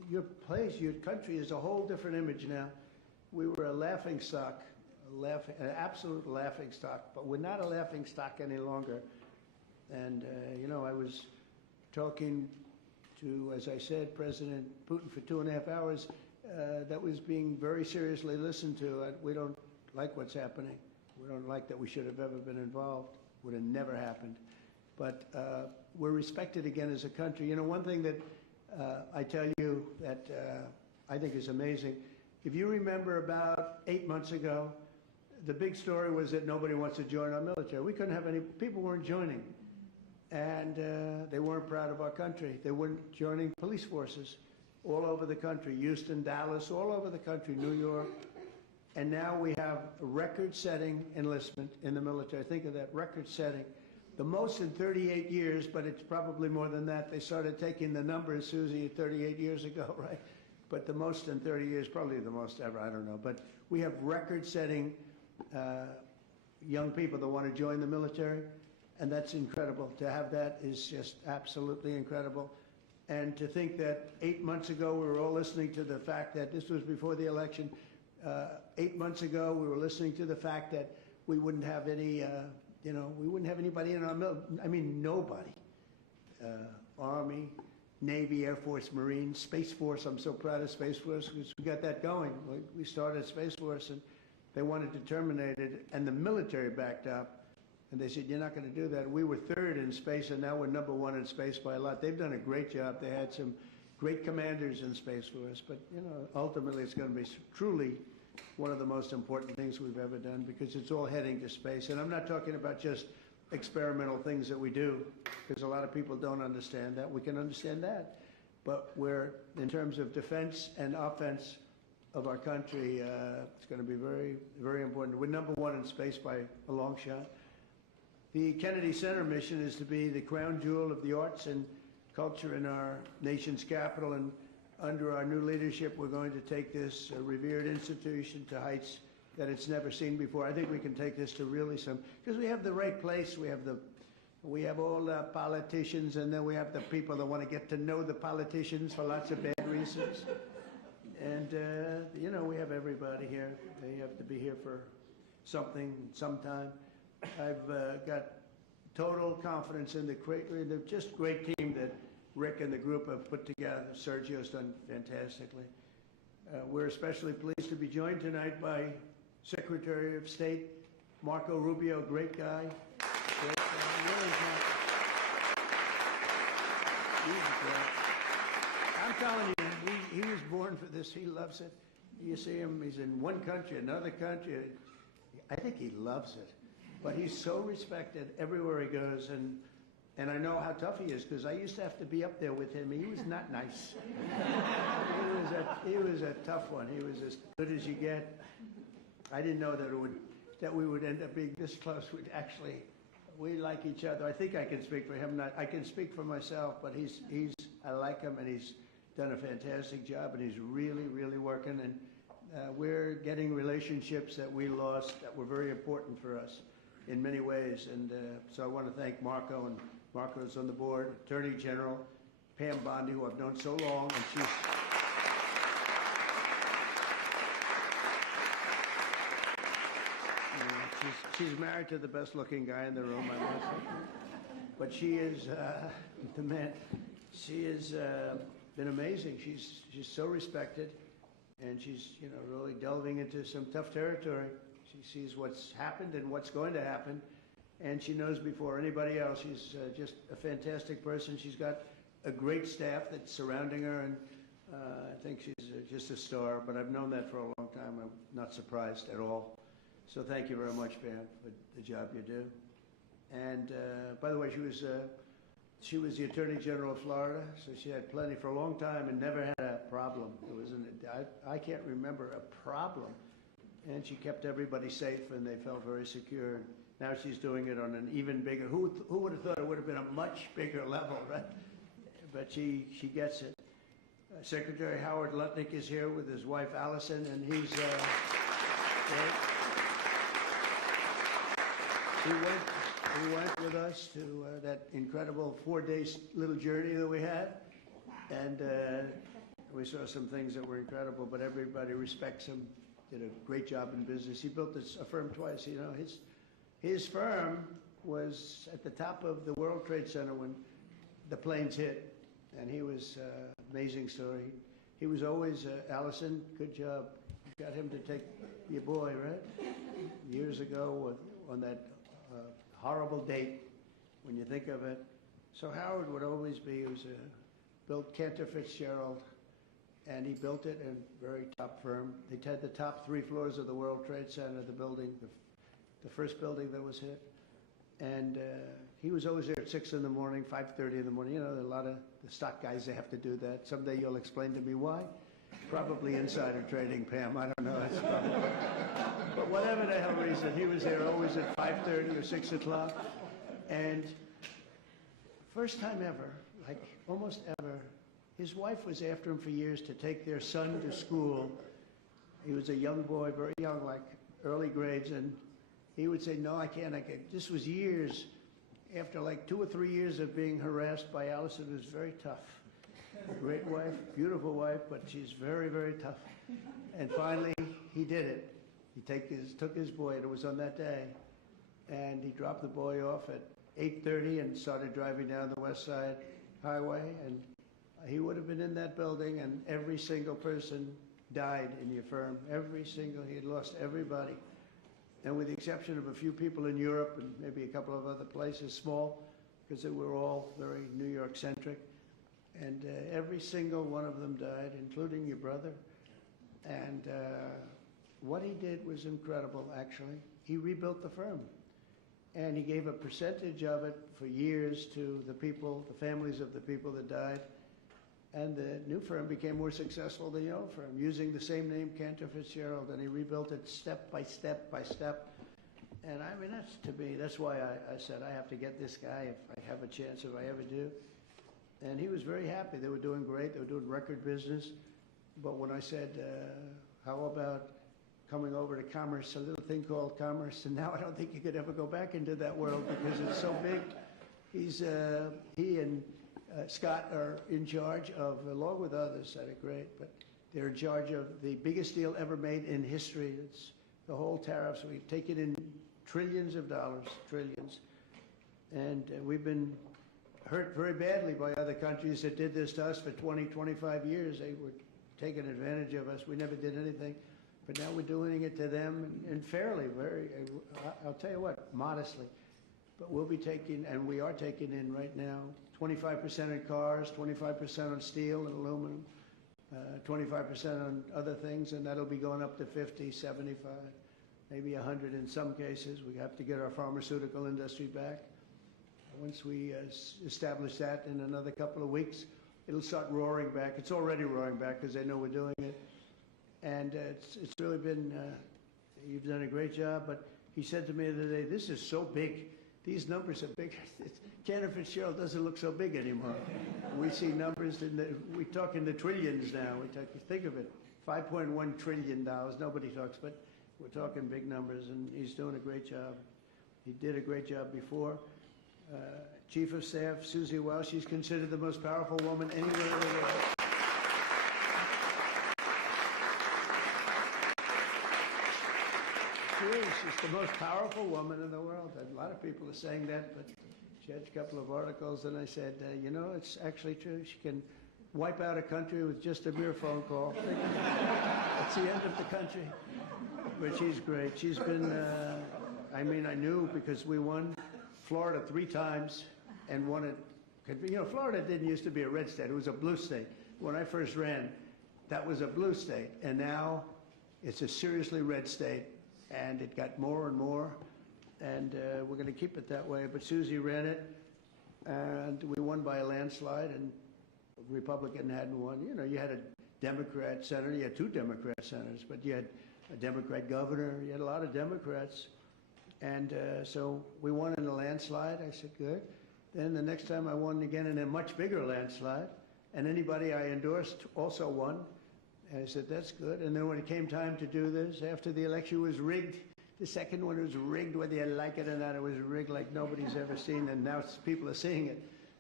your place, your country is a whole different image now. We were a laughing stock, an absolute laughing stock, but we're not a laughing stock any longer. And, I was talking to, as I said, President Putin for 2.5 hours. That was being very seriously listened to. We don't like what's happening. We don't like that we should have ever been involved. Would have never happened. But we're respected again as a country. One thing that I tell you that I think is amazing, if you remember about 8 months ago, the big story was that nobody wants to join our military. We couldn't have any, people weren't joining. And they weren't proud of our country. They weren't joining police forces all over the country, Houston, Dallas, all over the country, New York. And now we have a record-setting enlistment in the military. Think of that, record-setting. The most in 38 years, but it's probably more than that. They started taking the numbers, Susie, 38 years ago, right? But the most in 30 years, probably the most ever, I don't know. But we have record-setting young people that want to join the military, and that's incredible. To have that is just absolutely incredible. And to think that 8 months ago we were all listening to the fact that this was before the election. 8 months ago we were listening to the fact that we wouldn't have any, we wouldn't have anybody in our military. I mean, nobody. Army, Navy, Air Force, Marines, Space Force. I'm so proud of Space Force because we got that going. We started Space Force and they wanted to terminate it, and the military backed up. And they said, you're not going to do that. We were third in space, and now we're number one in space by a lot. They've done a great job. They had some great commanders in Space Force. But, ultimately it's going to be truly one of the most important things we've ever done because it's all heading to space. And I'm not talking about just experimental things that we do because a lot of people don't understand that. We can understand that. But we're, in terms of defense and offense of our country, it's going to be very, very important. We're number one in space by a long shot. The Kennedy Center mission is to be the crown jewel of the arts and culture in our nation's capital, and under our new leadership, we're going to take this revered institution to heights that it's never seen before. I think we can take this to really because we have the right place. We have all the politicians, and then we have the people that want to get to know the politicians for lots of bad reasons. And, we have everybody here. They have to be here for something, sometime. I've got total confidence in the just great team that Rick and the group have put together. Sergio's done fantastically. We're especially pleased to be joined tonight by Secretary of State Marco Rubio, great guy. Great guy. Really I'm telling you, he was born for this. He loves it. You see him, he's in one country, another country. I think he loves it. But he's so respected everywhere he goes, and I know how tough he is because I used to have to be up there with him. He was not nice. He was a tough one. He was as good as you get. I didn't know that we would end up being this close. We like each other. I think I can speak for him. I can speak for myself, but I like him, and he's done a fantastic job, and he's really, really working. And we're getting relationships that we lost that were very important for us in many ways. And so I want to thank Marco, and Marco's on the board, Attorney General Pam Bondi, who I've known so long, and she's married to the best-looking guy in the room, I must say. But she is the man. She has been amazing. She's so respected, and she's really delving into some tough territory. She sees what's happened and what's going to happen, and she knows before anybody else. She's just a fantastic person. She's got a great staff that's surrounding her, and I think she's just a star. But I've known that for a long time. I'm not surprised at all. So thank you very much, Pam, for the job you do. And by the way, she was the Attorney General of Florida, so she had plenty for a long time and never had a problem. I can't remember a problem. And she kept everybody safe, and they felt very secure. Now she's doing it on an even bigger. Who would have thought it would have been a much bigger level, right? But she gets it. Secretary Howard Lutnick is here with his wife Allison, and he's he went with us to that incredible 4-day little journey that we had, and We saw some things that were incredible, but everybody respects him. Did a great job in business. He built a firm twice. You know, his firm was at the top of the World Trade Center when the planes hit, and he was amazing story. He was always Allison. Good job. Got him to take your boy, right? Years ago on that horrible date, when you think of it. So Howard would always be. He was built Cantor Fitzgerald, and he built it in a very top firm. They had the top 3 floors of the World Trade Center, the building, the first building that was hit. And he was always there at 6 in the morning, 5:30 in the morning. You know, a lot of the stock guys, they have to do that. Someday you'll explain to me why. Probably insider trading, Pam. I don't know. That's probably, but whatever the hell reason, he was there always at 5:30 or 6 o'clock. And first time ever, like almost ever, his wife was after him for years to take their son to school. He was a young boy, very young, like early grades, and he would say, no, I can't. This was years after like 2 or 3 years of being harassed by Allison. It was very tough. Great wife, beautiful wife, but she's very, very tough. And finally, he did it. He took his boy, and it was on that day, and he dropped the boy off at 8:30 and started driving down the West Side Highway, and he would have been in that building, and every single person died in your firm. He had lost everybody. And with the exception of a few people in Europe and maybe a couple of other places, small, because they were all very New York-centric. And every single one of them died, including your brother. And what he did was incredible, actually. He rebuilt the firm. And he gave a percentage of it for years to the people, the families of the people that died. And the new firm became more successful than the old firm, using the same name, Cantor Fitzgerald, and he rebuilt it step by step by step. And I mean, that's, to me, that's why I said I have to get this guy if I have a chance, if I ever do. And he was very happy. They were doing great. They were doing record business. But when I said, how about coming over to commerce, a little thing called commerce, and now I don't think you could ever go back into that world because it's so big. He and Scott are in charge of, along with others that are great, but they're in charge of the biggest deal ever made in history. It's the whole tariffs. We've taken in trillions of dollars, trillions. And we've been hurt very badly by other countries that did this to us for 20, 25 years. They were taking advantage of us. We never did anything. But now we're doing it to them, and fairly, I'll tell you what, modestly. But we'll be taking, and we are taking in right now, 25% in cars, 25% on steel and aluminum, 25% on other things, and that'll be going up to 50, 75, maybe 100 in some cases. We have to get our pharmaceutical industry back. Once we establish that in another couple of weeks, it'll start roaring back. It's already roaring back because they know we're doing it. And it's really been, you've done a great job, but he said to me the other day, this is so big. These numbers are big. Cantor Fitzgerald doesn't look so big anymore. We see numbers, we talk in the trillions now. Think of it, $5.1 trillion. Nobody talks, but we're talking big numbers, and he's doing a great job. He did a great job before. Chief of Staff, Susie Wiles, she's considered the most powerful woman anywhere in the world. She's the most powerful woman in the world. A lot of people are saying that, but she had a couple of articles, and I said, you know, it's actually true. She can wipe out a country with just a mere phone call. It's the end of the country. But she's great. She's been, I mean, I knew because we won Florida 3 times and won it. You know, Florida didn't used to be a red state. It was a blue state. When I first ran, that was a blue state. And now it's a seriously red state. And it got more and more, and we're going to keep it that way. But Susie ran it, and we won by a landslide, and the Republican hadn't won. You know, you had a Democrat senator, you had 2 Democrat senators, but you had a Democrat governor, you had a lot of Democrats. And so we won in a landslide. I said, good. Then the next time I won again in a much bigger landslide, and anybody I endorsed also won. And I said, that's good. And then when it came time to do this, after the election was rigged, the second one was rigged, whether you like it or not, it was rigged like nobody's ever seen, and now people are seeing it.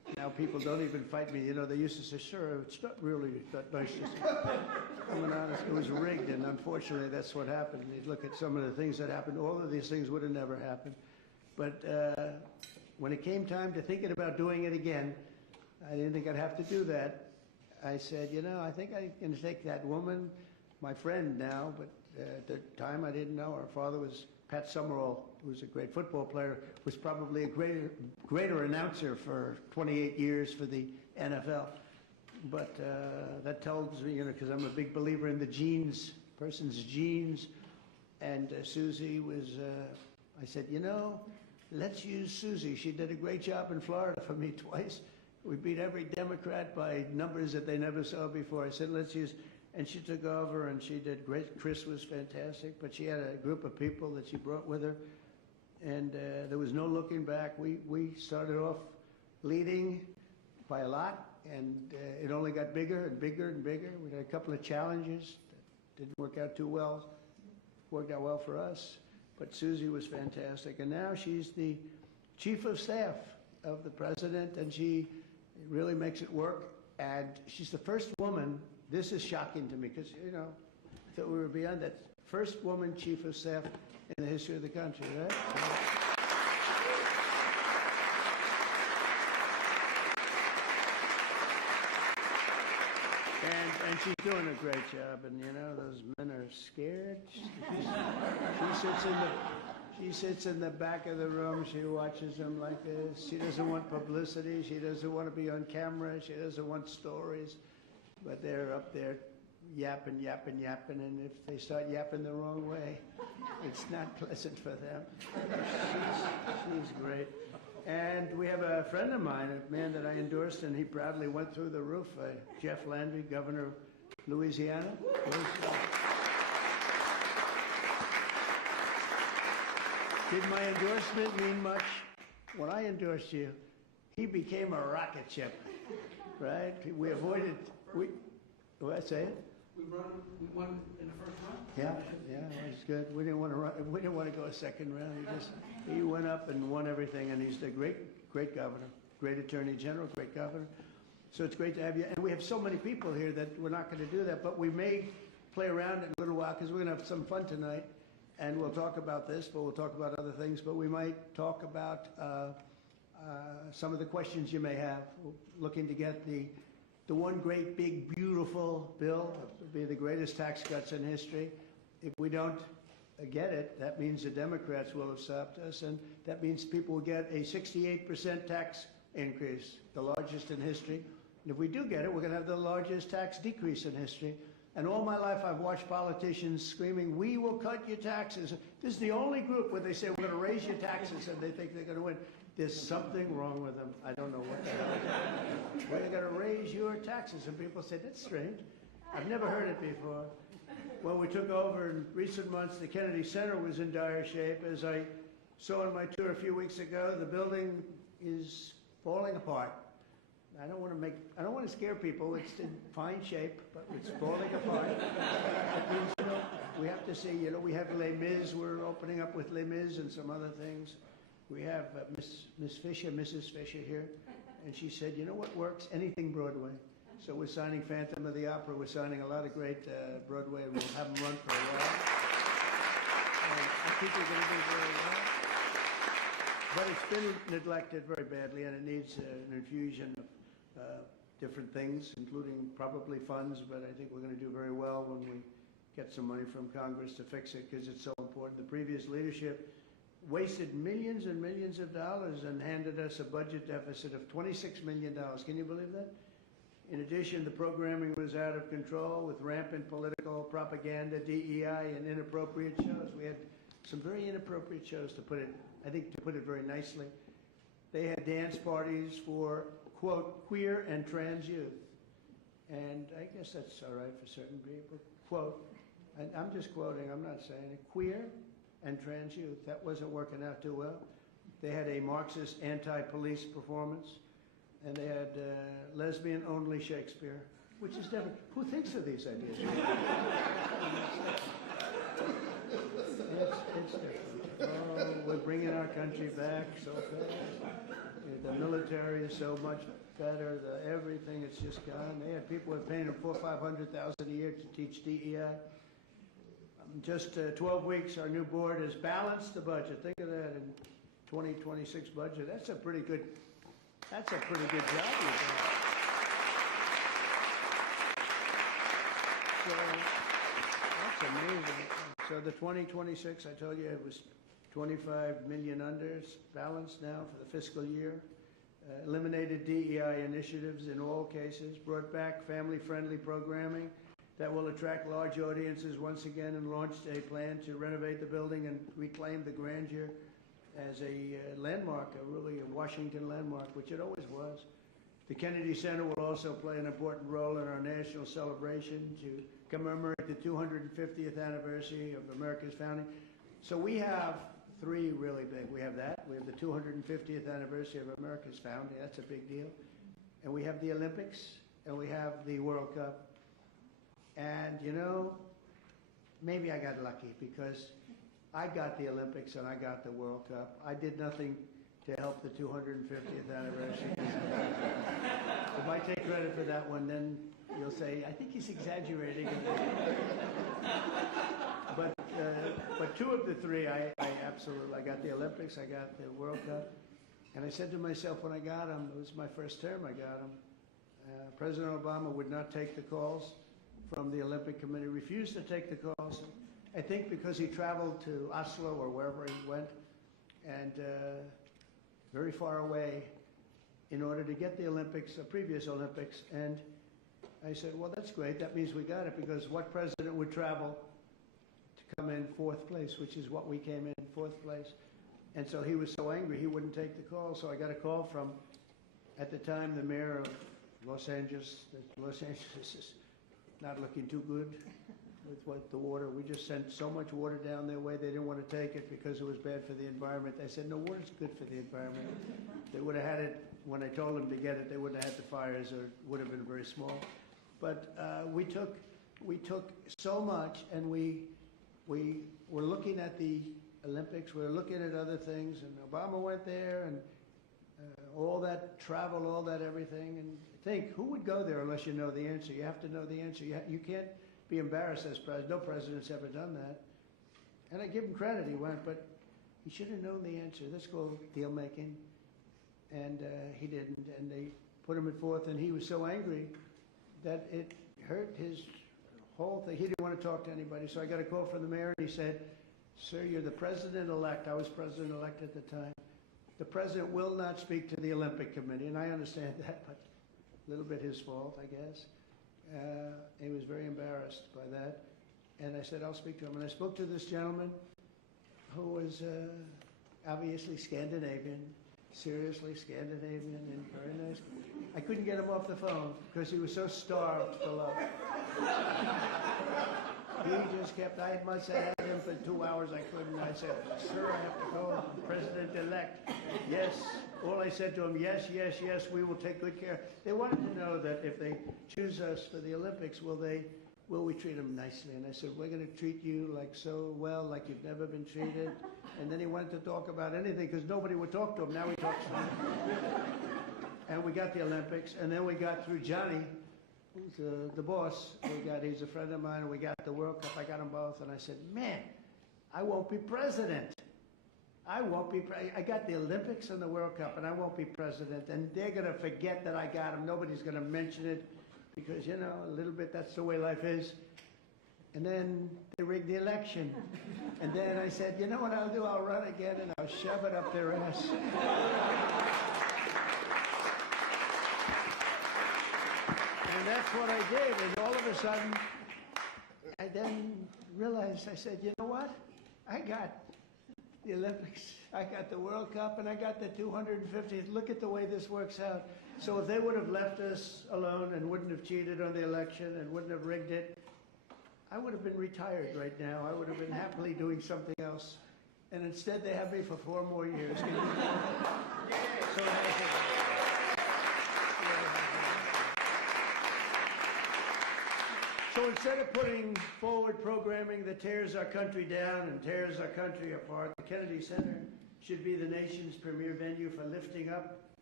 Now people don't even fight me. You know, they used to say, sir, it's not really that nice. I mean, honest, it was rigged, and unfortunately that's what happened. You look at some of the things that happened, all of these things would have never happened. But when it came time to thinking about doing it again, I didn't think I'd have to do that. I said, you know, I think I'm going to take that woman, my friend now, but at the time I didn't know. Her father was Pat Summerall, who was a great football player, was probably a greater announcer for 28 years for the NFL. But that tells me, you know, because I'm a big believer in the genes, person's genes. And Susie was, I said, you know, let's use Susie. She did a great job in Florida for me twice. We beat every Democrat by numbers that they never saw before. I said, let's use, and she took over and she did great. Chris was fantastic, but she had a group of people that she brought with her. And there was no looking back. We started off leading by a lot, and it only got bigger and bigger and bigger. We had a couple of challenges that didn't work out too well. Worked out well for us, but Susie was fantastic. And now she's the chief of staff of the president, and she really makes it work. And she's the first woman, this is shocking to me, because, you know, I thought we were beyond that. First woman chief of staff in the history of the country, right? And she's doing a great job, and you know, those men are scared. She sits in the back of the room, she watches them like this. She doesn't want publicity, she doesn't want to be on camera, she doesn't want stories, but they're up there yapping, yapping, yapping, and if they start yapping the wrong way, it's not pleasant for them. She's great. And we have a friend of mine, a man that I endorsed, and he proudly went through the roof, Jeff Landry, governor of Louisiana. Did my endorsement mean much? When I endorsed you, he became a rocket ship, right? We avoided, what I say? We won in the first round? Yeah, it was good. We didn't want to run, we didn't want to go a second round. He went up and won everything, and he's a great governor, great attorney general, great governor. So it's great to have you. And we have so many people here that we're not going to do that, but we may play around in a little while because we're going to have some fun tonight, and we'll talk about this, but we'll talk about other things. But we might talk about some of the questions you may have. We're looking to get the one great, big, beautiful bill. It'll be the greatest tax cuts in history. If we don't get it, that means the Democrats will have stopped us, and that means people will get a 68% tax increase, the largest in history. And if we do get it, we're going to have the largest tax decrease in history. And all my life I've watched politicians screaming, we will cut your taxes. This is the only group where they say we're going to raise your taxes and they think they're going to win. There's something wrong with them. I don't know what the hell. We're going to raise your taxes. And people say, that's strange. I've never heard it before. When we took over in recent months, the Kennedy Center was in dire shape. As I saw on my tour a few weeks ago, the building is falling apart. I don't want to scare people. It's in fine shape, but it's falling apart. That means, you know, we have to see, you know, we have Les Mis. We're opening up with Les Mis and some other things. We have Miss Fisher, Mrs. Fisher here, and she said, you know what works? Anything Broadway. So we're signing Phantom of the Opera. We're signing a lot of great Broadway, and we'll have them run for a while. And I think we're going to do very well. But it's been neglected very badly, and it needs an infusion of different things, including probably funds, but I think we're going to do very well when we get some money from Congress to fix it, because it's so important. The previous leadership wasted millions and millions of dollars and handed us a budget deficit of $26 million. Can you believe that? In addition, the programming was out of control with rampant political propaganda, DEI, and inappropriate shows. We had some very inappropriate shows, to put it very nicely. They had dance parties for, quote, queer and trans youth. And I guess that's all right for certain people. Quote, and I'm just quoting, I'm not saying it, queer and trans youth. That wasn't working out too well. They had a Marxist anti-police performance, and they had lesbian-only Shakespeare, which is different. Who thinks of these ideas? It's different. Oh, we're bringing our country back so fast. The military is so much better. Everything, it's just gone. They had people who are paying them $400,000 or $500,000 a year to teach DEI. Just 12 weeks, our new board has balanced the budget. Think of that in 2026 budget. That's a pretty good job you've done. So that's amazing. So the 2026, I told you it was 25 million under. It's balanced now for the fiscal year. Eliminated DEI initiatives in all cases. Brought back family-friendly programming that will attract large audiences once again, and launched a plan to renovate the building and reclaim the grandeur as a landmark, really a Washington landmark, which it always was. The Kennedy Center will also play an important role in our national celebration to commemorate the 250th anniversary of America's founding. So we have three really big. We have that. We have the 250th anniversary of America's founding. That's a big deal. And we have the Olympics, and we have the World Cup. And, you know, maybe I got lucky because I got the Olympics and I got the World Cup. I did nothing to help the 250th anniversary. If I take credit for that one, then you'll say, I think he's exaggerating. But two of the three, I absolutely, I got the Olympics, I got the World Cup. And I said to myself when I got them, it was my first term I got them, President Obama would not take the calls from the Olympic Committee, refused to take the calls. I think because he traveled to Oslo or wherever he went, and very far away, in order to get the Olympics, the previous Olympics. And I said, well, that's great. That means we got it, because what president would travel to come in fourth place, which is what we came in fourth place. And so he was so angry he wouldn't take the call. So I got a call from, at the time, the mayor of Los Angeles. Los Angeles is not looking too good with the water. We just sent so much water down their way, they didn't want to take it because it was bad for the environment. They said, no, water's good for the environment. They would have had it, when I told them to get it, they wouldn't have had the fires, or it would have been very small. But we took so much, and we were looking at the Olympics, we were looking at other things, and Obama went there, and all that travel, all that everything, and think, who would go there unless you know the answer? You have to know the answer. You can't be embarrassed as president. No president's ever done that. And I give him credit, he went, but he should have known the answer. Let's go deal making. And he didn't, and they put him at fourth, and he was so angry that it hurt his whole thing. He didn't want to talk to anybody, so I got a call from the mayor, and he said, sir, you're the president-elect. I was president-elect at the time. The president will not speak to the Olympic Committee, and I understand that, but a little bit his fault, I guess. He was very embarrassed by that. And I said, I'll speak to him. And I spoke to this gentleman who was obviously Scandinavian, seriously Scandinavian, and very nice. I couldn't get him off the phone because he was so starved for love. He just kept, I must have had him for 2 hours. I couldn't. I said, sir, I have to go. President-elect. Yes. All I said to him, yes, yes, yes, we will take good care. They wanted to know that if they choose us for the Olympics, will we treat them nicely? And I said, we're going to treat you like so well, like you've never been treated. And then he wanted to talk about anything because nobody would talk to him. Now he talks to him. And we got the Olympics, and then we got through Johnny, who's the boss. He's a friend of mine, and we got the World Cup. I got them both, and I said, man, I won't be president. I got the Olympics and the World Cup, and I won't be president. And they're going to forget that I got them. Nobody's going to mention it because, you know, a little bit that's the way life is. And then they rigged the election. And then I said, you know what I'll do? I'll run again, and I'll shove it up their ass. And that's what I did. And all of a sudden, I then realized, I said, you know what? I got the Olympics, I got the World Cup, and I got the 250th. Look at the way this works out. So if they would have left us alone and wouldn't have cheated on the election and wouldn't have rigged it, I would have been retired right now. I would have been happily doing something else. And instead they have me for 4 more years. So instead of putting forward programming that tears our country down and tears our country apart, the Kennedy Center should be the nation's premier venue for lifting up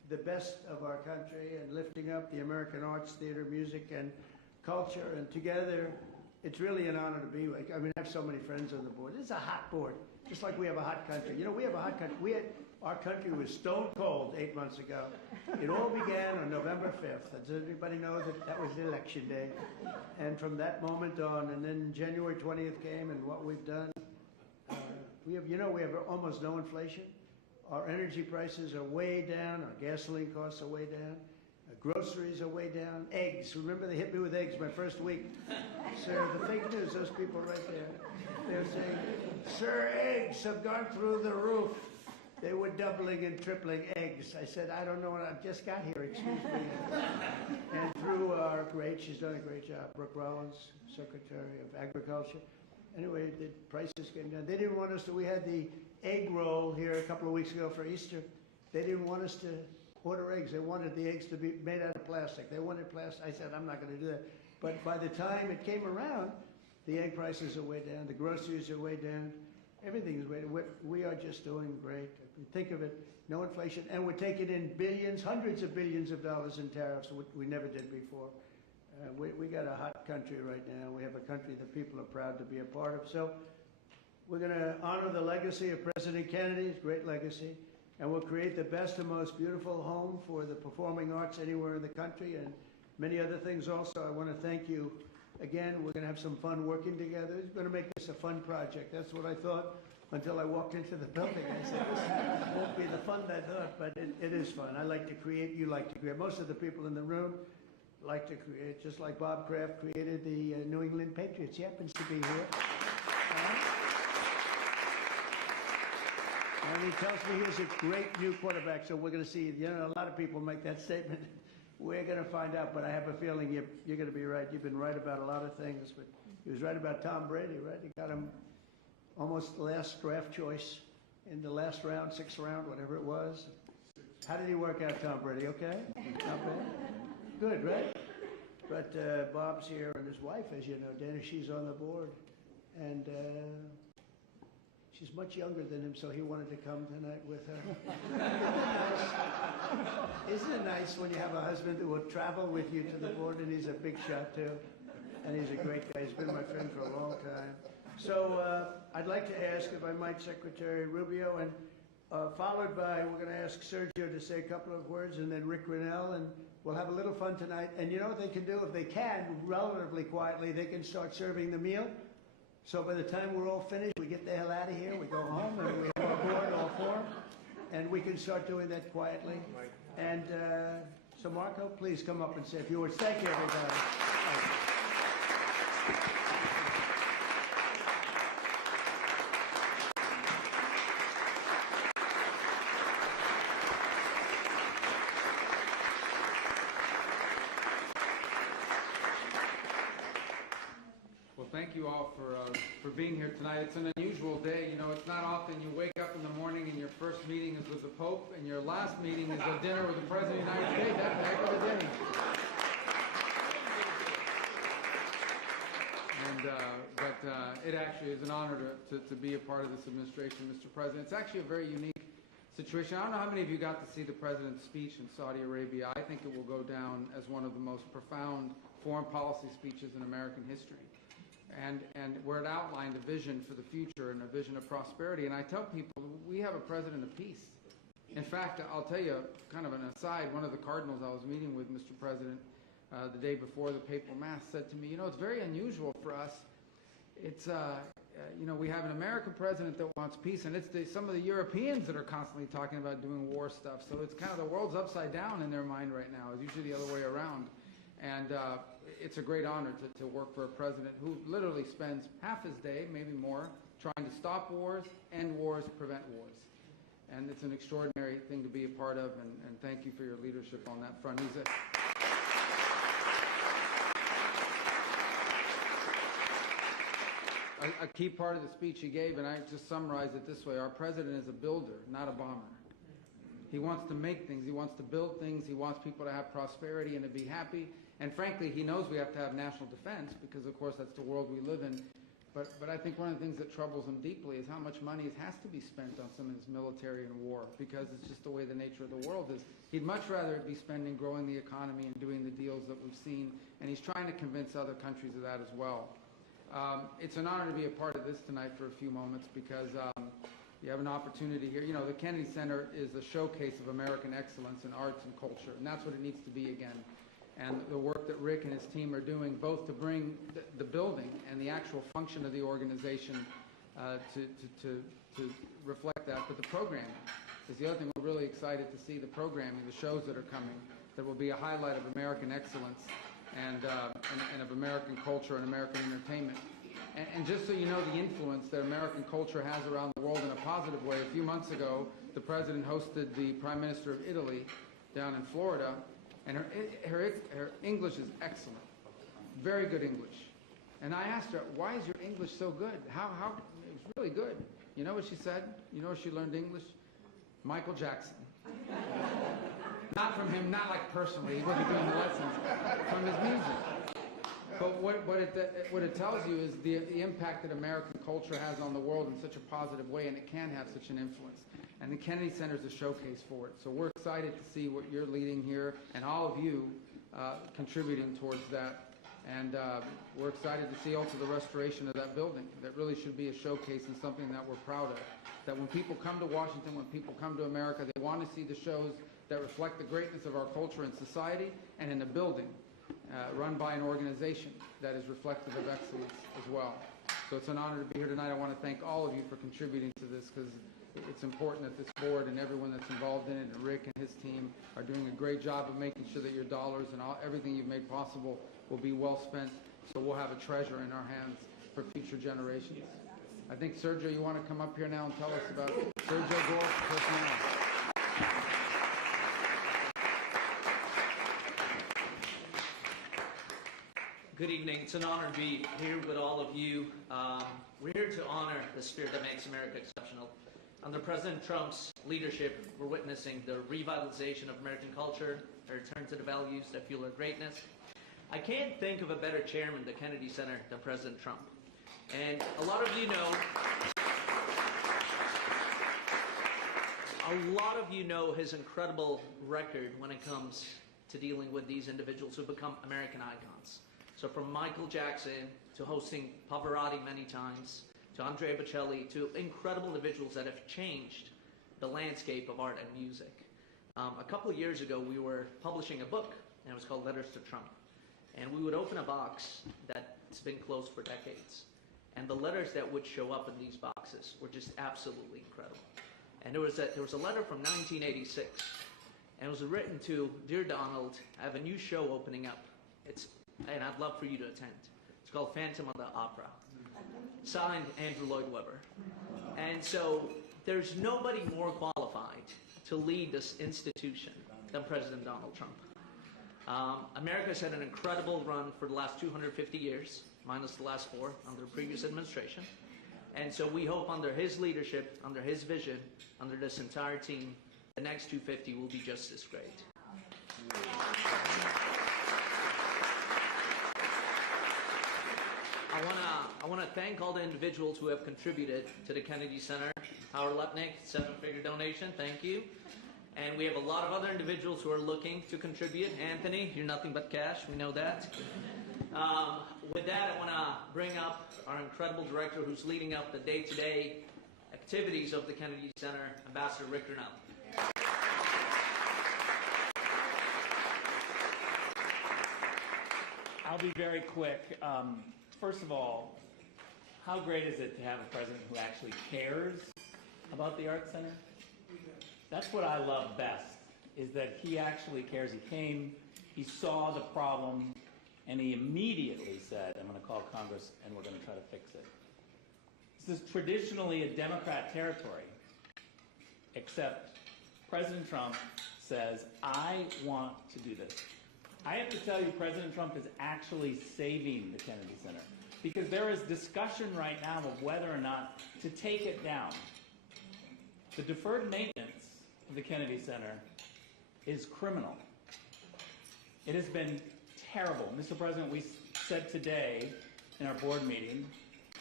the best of our country and lifting up the American arts, theater, music, and culture. And together, it's really an honor to be with. I mean, I have so many friends on the board. This is a hot board, just like we have a hot country. You know, we have a hot country. Our country was stone cold 8 months ago. It all began on November 5th. Does everybody know that that was election day? And from that moment on, and then January 20th came, and what we've done, we have almost no inflation. Our energy prices are way down. Our gasoline costs are way down. Groceries are way down. Eggs. Remember they hit me with eggs my first week. Sir, the fake news, those people right there. They're saying, sir, eggs have gone through the roof. They were doubling and tripling eggs. I said, I don't know, I just got here, excuse me. And through our she's done a great job, Brooke Rollins, Secretary of Agriculture. Anyway, the prices came down. They didn't want us to, we had the egg roll here a couple of weeks ago for Easter. They didn't want us to order eggs. They wanted the eggs to be made out of plastic. They wanted plastic. I said, I'm not going to do that. But by the time it came around, the egg prices are way down. The groceries are way down. Everything is way down. We are just doing great. Think of it, no inflation. And we're taking in billions, hundreds of billions of dollars in tariffs we never did before. We got a hot country right now. We have a country that people are proud to be a part of. So we're going to honor the legacy of President Kennedy's great legacy. And we'll create the best and most beautiful home for the performing arts anywhere in the country and many other things also. I want to thank you again. We're going to have some fun working together. It's going to make this a fun project. That's what I thought until I walked into the building. I said, this won't be the fun I thought, but it is fun. I like to create. You like to create. Most of the people in the room like to create, just like Bob Kraft created the New England Patriots. He happens to be here. And he tells me he's a great new quarterback, so we're going to see. You know, a lot of people make that statement. We're going to find out, but I have a feeling you're going to be right. You've been right about a lot of things, but he was right about Tom Brady, right? He got him almost the last draft choice in the last round, sixth round, whatever it was. How did he work out, Tom Brady? Okay? Not bad? Good, right? But Bob's here, and his wife, as you know, Dana, she's on the board. And she's much younger than him, so he wanted to come tonight with her. Isn't it nice when you have a husband who will travel with you to the board, and he's a big shot, too. And he's a great guy. He's been my friend for a long time. So I'd like to ask, if I might, Secretary Rubio, and followed by, we're going to ask Sergio to say a couple of words, and then Rick Grinnell, and we'll have a little fun tonight. And you know what they can do? If they can, relatively quietly, they can start serving the meal. So by the time we're all finished, we get the hell out of here, we go home, and we have our board, all four, and we can start doing that quietly. And so Marco, please come up and say a few words. Thank you, everybody. Thank you all for being here tonight. It's an unusual day. You know, it's not often you wake up in the morning and your first meeting is with the Pope and your last meeting is a dinner with the President of the United States. That's a heck of a day. But it actually is an honor to be a part of this administration, Mr. President. It's actually a very unique situation. I don't know how many of you got to see the President's speech in Saudi Arabia. I think it will go down as one of the most profound foreign policy speeches in American history. And where it outlined a vision for the future and a vision of prosperity. And I tell people, we have a president of peace. In fact, I'll tell you kind of an aside, one of the cardinals I was meeting with, Mr. President, the day before the papal mass said to me, you know, it's very unusual for us. It's, you know, we have an American president that wants peace, and it's some of the Europeans that are constantly talking about doing war stuff. So it's kind of the world's upside down in their mind right now. It's usually the other way around. And it's a great honor to work for a president who literally spends half his day, maybe more, trying to stop wars, end wars, prevent wars. And it's an extraordinary thing to be a part of, and thank you for your leadership on that front. He's a key part of the speech he gave, and I just summarized it this way. Our president is a builder, not a bomber. He wants to make things. He wants to build things. He wants people to have prosperity and to be happy. And frankly, he knows we have to have national defense because, of course, that's the world we live in. But I think one of the things that troubles him deeply is how much money has to be spent on some of this military and war, because it's just the way the nature of the world is. He'd much rather it be spending growing the economy and doing the deals that we've seen, and he's trying to convince other countries of that as well. It's an honor to be a part of this tonight for a few moments, because you have an opportunity here. You know, the Kennedy Center is a showcase of American excellence in arts and culture, and that's what it needs to be again. And the work that Rick and his team are doing, both to bring the building and the actual function of the organization to reflect that, but the programming is the other thing. We're really excited to see the programming, the shows that are coming, that will be a highlight of American excellence and of American culture and American entertainment. And just so you know the influence that American culture has around the world in a positive way, a few months ago, the President hosted the Prime Minister of Italy down in Florida, and her English is excellent, very good English. And I asked her, why is your English so good? How it was really good. You know what she said? You know where she learned English? Michael Jackson. Not from him, not like personally, he wasn't doing the lessons, from his music. But what it tells you is the impact that American culture has on the world in such a positive way, and it can have such an influence. And the Kennedy Center is a showcase for it. So we're excited to see what you're leading here, and all of you contributing towards that. And we're excited to see also the restoration of that building. That really should be a showcase and something that we're proud of. That when people come to Washington, when people come to America, they want to see the shows that reflect the greatness of our culture and society, and in a building run by an organization that is reflective of excellence as well. So it's an honor to be here tonight. I want to thank all of you for contributing to this, because it's important that this board and everyone that's involved in it, and Rick and his team, are doing a great job of making sure that your dollars and everything you've made possible will be well spent, so we'll have a treasure in our hands for future generations. I think, Sergio, you want to come up here now and tell us about Sergio Gore, personnel. Good evening. It's an honor to be here with all of you. We're here to honor the spirit that makes America exceptional. Under President Trump's leadership, we're witnessing the revitalization of American culture, a return to the values that fuel our greatness. I can't think of a better chairman of the Kennedy Center than President Trump. And a lot of you know his incredible record when it comes to dealing with these individuals who become American icons. So from Michael Jackson to hosting Pavarotti many times, to Andrea Bocelli, to incredible individuals that have changed the landscape of art and music. A couple of years ago, we were publishing a book, and it was called Letters to Trump. And we would open a box that's been closed for decades. And the letters that would show up in these boxes were just absolutely incredible. And there was a letter from 1986, and it was written to, Dear Donald, I have a new show opening up. And I'd love for you to attend. It's called Phantom of the Opera. Signed, Andrew Lloyd Webber. And so there's nobody more qualified to lead this institution than President Donald Trump. America's had an incredible run for the last 250 years, minus the last 4 under the previous administration. And so we hope under his leadership, under his vision, under this entire team, the next 250 will be just as great. I want to thank all the individuals who have contributed to the Kennedy Center. Howard Lepnick, 7-figure donation, thank you. And we have a lot of other individuals who are looking to contribute. Anthony, you're nothing but cash, we know that. With that, I want to bring up our incredible director who's leading up the day-to-day activities of the Kennedy Center, Ambassador Rick Grinnell. I'll be very quick. First of all, how great is it to have a president who actually cares about the Arts Center? That's what I love best, is that he actually cares. He came, he saw the problem, and he immediately said, I'm going to call Congress and we're going to try to fix it. This is traditionally a Democrat territory, except President Trump says, I want to do this. I have to tell you, President Trump is actually saving the Kennedy Center, because there is discussion right now of whether or not to take it down. The deferred maintenance of the Kennedy Center is criminal. It has been terrible. Mr. President, we said today in our board meeting,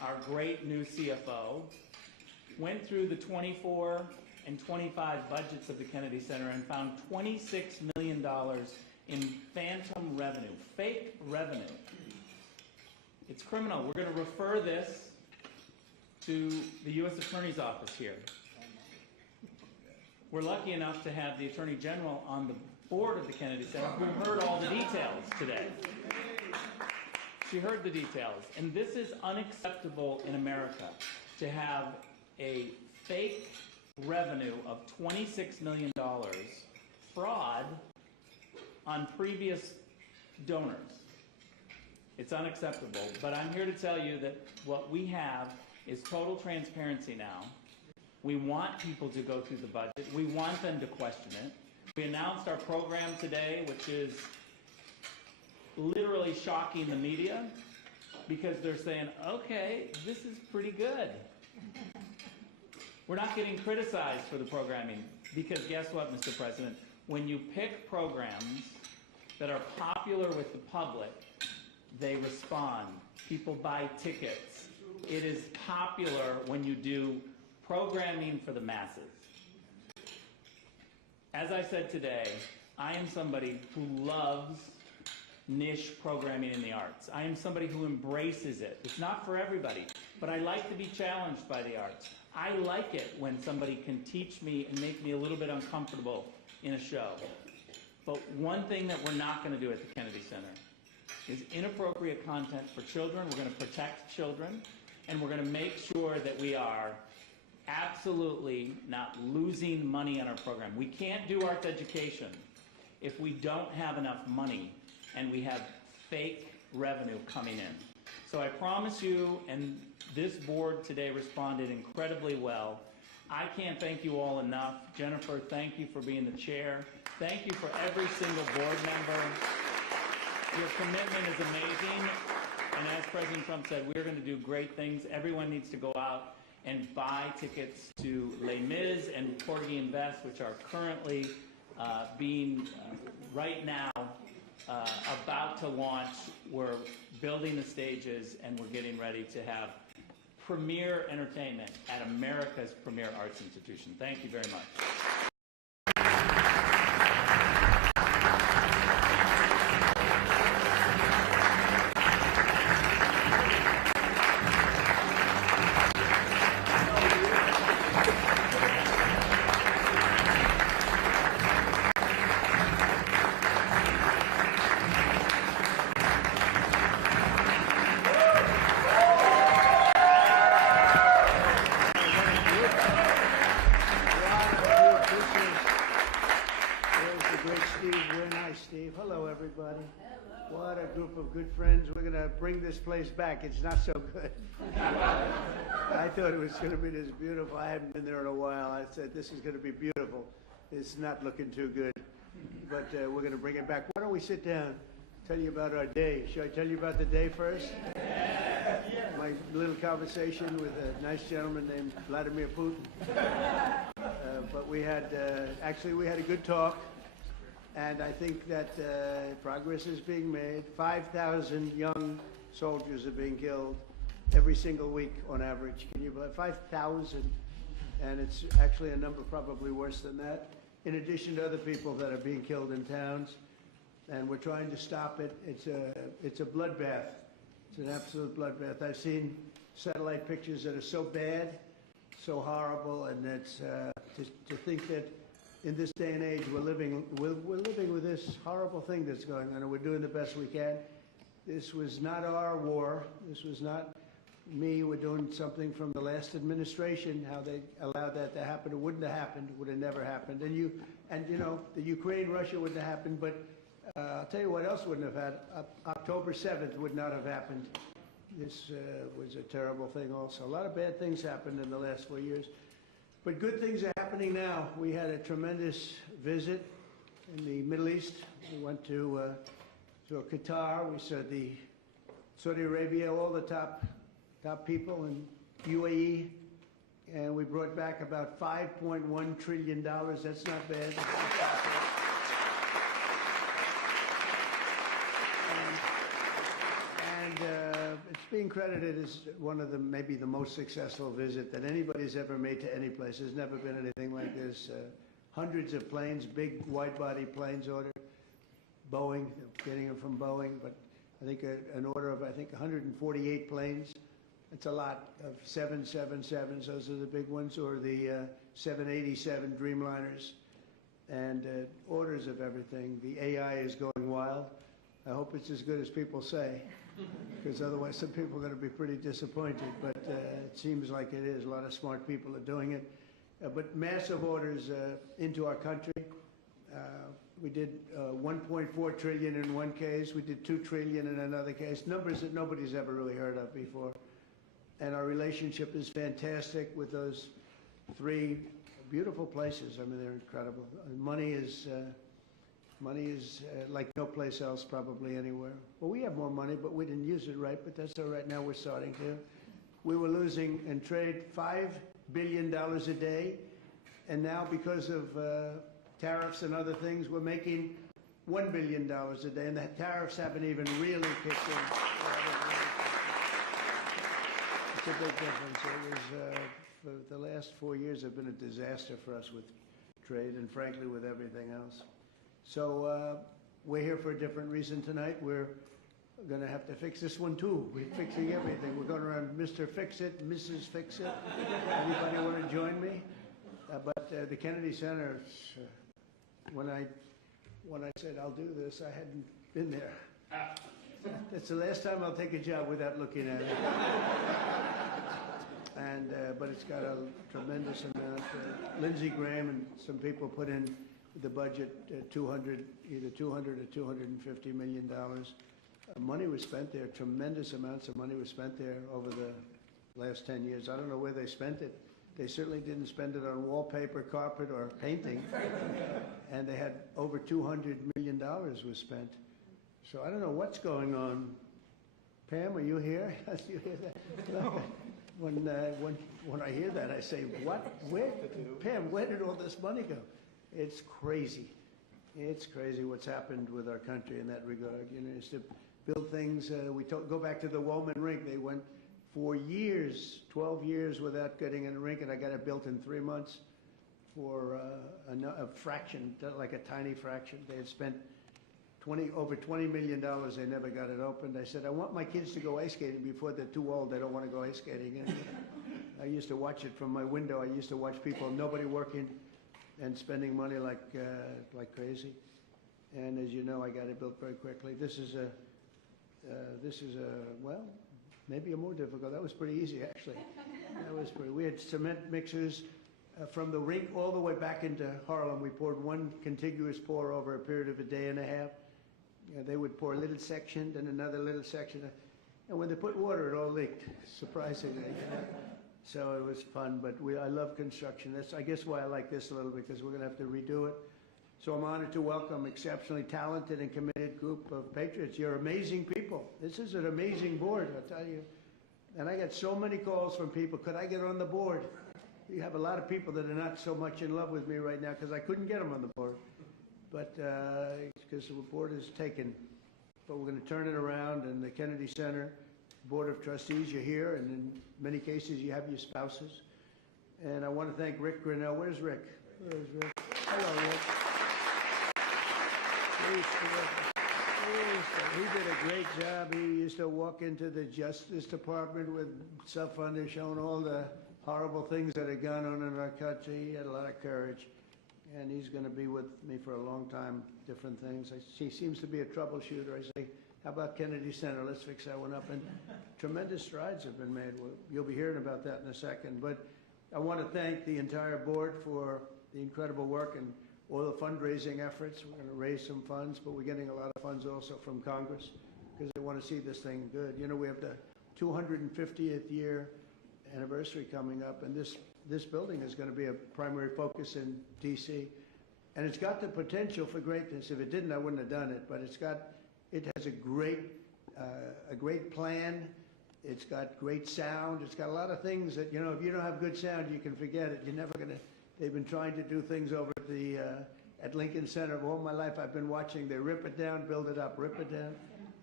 our great new CFO, went through the 24 and 25 budgets of the Kennedy Center and found $26 million in phantom revenue, fake revenue. It's criminal. We're going to refer this to the U.S. Attorney's Office here. We're lucky enough to have the Attorney General on the board of the Kennedy Center who heard all the details today. She heard the details. And this is unacceptable in America, to have a fake revenue of $26 million fraud on previous donors. It's unacceptable. But I'm here to tell you that what we have is total transparency now. We want people to go through the budget. We want them to question it. We announced our program today, which is literally shocking the media, because they're saying, okay, this is pretty good. We're not getting criticized for the programming, because guess what, Mr. President? When you pick programs that are popular with the public, they respond. People buy tickets. It is popular when you do programming for the masses. As I said today, I am somebody who loves niche programming in the arts. I am somebody who embraces it. It's not for everybody, but I like to be challenged by the arts. I like it when somebody can teach me and make me a little bit uncomfortable in a show. But one thing that we're not going to do at the Kennedy Center is inappropriate content for children. We're going to protect children, and we're going to make sure that we are absolutely not losing money on our program. We can't do arts education if we don't have enough money and we have fake revenue coming in. So I promise you, and this board today responded incredibly well. I can't thank you all enough. Jennifer, thank you for being the chair. Thank you for every single board member. Your commitment is amazing. And as President Trump said, we're going to do great things. Everyone needs to go out and buy tickets to Les Mis and Porgy and Bess, which are currently being right now about to launch. We're building the stages, and we're getting ready to have premier entertainment at America's premier arts institution. Thank you very much. What a group of good friends. We're going to bring this place back. It's not so good. I thought it was going to be this beautiful. I haven't been there in a while. I said, this is going to be beautiful. It's not looking too good. But we're going to bring it back. Why don't we sit down, tell you about our day. Should I tell you about the day first? My little conversation with a nice gentleman named Vladimir Putin. But we had, actually we had a good talk. And I think that progress is being made. 5,000 young soldiers are being killed every single week on average. Can you believe 5,000? And it's actually a number probably worse than that, in addition to other people that are being killed in towns. And we're trying to stop it. It's a bloodbath. It's an absolute bloodbath. I've seen satellite pictures that are so bad, so horrible, and it's to think that in this day and age, we're living with this horrible thing that's going on, and we're doing the best we can. This was not our war. This was not me. We're doing something from the last administration, how they allowed that to happen. It wouldn't have happened. Would have never happened. And you know, the Ukraine-Russia wouldn't have happened, but I'll tell you what else wouldn't have happened. October 7th would not have happened. This was a terrible thing also. A lot of bad things happened in the last 4 years. But good things are happening now. We had a tremendous visit in the Middle East. We went to Qatar. We saw Saudi Arabia, all the top people in UAE, and we brought back about $5.1 trillion. That's not bad. And it's being credited as one of the, maybe the most successful visit that anybody's ever made to any place. There's never been anything like this. Hundreds of planes, big wide-body planes ordered. Boeing, getting them from Boeing, but I think an order of, 148 planes. It's a lot of 777s, those are the big ones, or the 787 Dreamliners, and orders of everything. The AI is going wild. I hope it's as good as people say, because otherwise some people are going to be pretty disappointed, but it seems like it is. A lot of smart people are doing it. But massive orders into our country. We did 1.4 trillion in one case. We did 2 trillion in another case. Numbers that nobody's ever really heard of before. And our relationship is fantastic with those 3 beautiful places. I mean, they're incredible. Money is like no place else probably anywhere. Well, we have more money, but we didn't use it right, but that's all right. Now we're starting to. We were losing in trade $5 billion a day, and now because of tariffs and other things, we're making $1 billion a day, and the tariffs haven't even really kicked in. It's a big difference. It was, for the last 4 years have been a disaster for us with trade and frankly with everything else. So we're here for a different reason tonight. We're going to have to fix this one too. We're fixing everything. We're going around Mr. Fix-It, Mrs. Fix-It. Anybody want to join me? But the Kennedy Center, when I said I'll do this, I hadn't been there. It's the last time I'll take a job without looking at it. And but it's got a tremendous amount. Lindsey Graham and some people put in the budget either 200 or 250 million dollars. Money was spent there. Tremendous amounts of money was spent there over the last 10 years. I don't know where they spent it. They certainly didn't spend it on wallpaper, carpet, or painting. And they had over $200 million was spent. So I don't know what's going on. Pam, are you here? You hear that? No. When I hear that, I say, what? Where? Pam, where did all this money go? It's crazy. It's crazy what's happened with our country in that regard. You know, it's to build things. Go back to the Woolman rink. They went for years, 12 years without getting in a rink, and I got it built in 3 months for a fraction, like a tiny fraction. They had spent over $20 million. They never got it opened. I said, I want my kids to go ice skating before they're too old. They don't want to go ice skating anymore. I used to watch it from my window. I used to watch people, nobody working and spending money like crazy. And as you know, I got it built very quickly. This is well, maybe a more difficult. That was pretty easy, actually. That was pretty. We had cement mixers from the rink all the way back into Harlem. We poured one contiguous pour over a period of a day and a half. They would pour a little section, then another little section. And when they put water, it all leaked, surprisingly. So it was fun, but I love construction. That's, I guess, why I like this a little, because we're going to have to redo it. So I'm honored to welcome exceptionally talented and committed group of patriots. You're amazing people. This is an amazing board, I'll tell you. And I got so many calls from people, could I get on the board? You have a lot of people that are not so much in love with me right now because I couldn't get them on the board. But because the board is taken. But we're going to turn it around, and the Kennedy Center Board of Trustees, you're here, and in many cases you have your spouses. And I want to thank Rick Grinnell. Where's Rick? Where's Rick? Hello, Rick. He did a great job. He used to walk into the Justice Department with self-funders showing all the horrible things that are going on in our country. He had a lot of courage. And he's going to be with me for a long time, different things. He seems to be a troubleshooter. I say, how about Kennedy Center? Let's fix that one up. And tremendous strides have been made. You'll be hearing about that in a second. But I want to thank the entire board for the incredible work and all the fundraising efforts. We're going to raise some funds, but we're getting a lot of funds also from Congress because they want to see this thing good. You know, we have the 250th year anniversary coming up, and this building is going to be a primary focus in D.C. And it's got the potential for greatness. If it didn't, I wouldn't have done it. But it has a great plan. It's got great sound. It's got a lot of things that, you know, if you don't have good sound, you can forget it. You're never going to. They've been trying to do things over at Lincoln Center all my life. I've been watching. They rip it down, build it up, rip it down.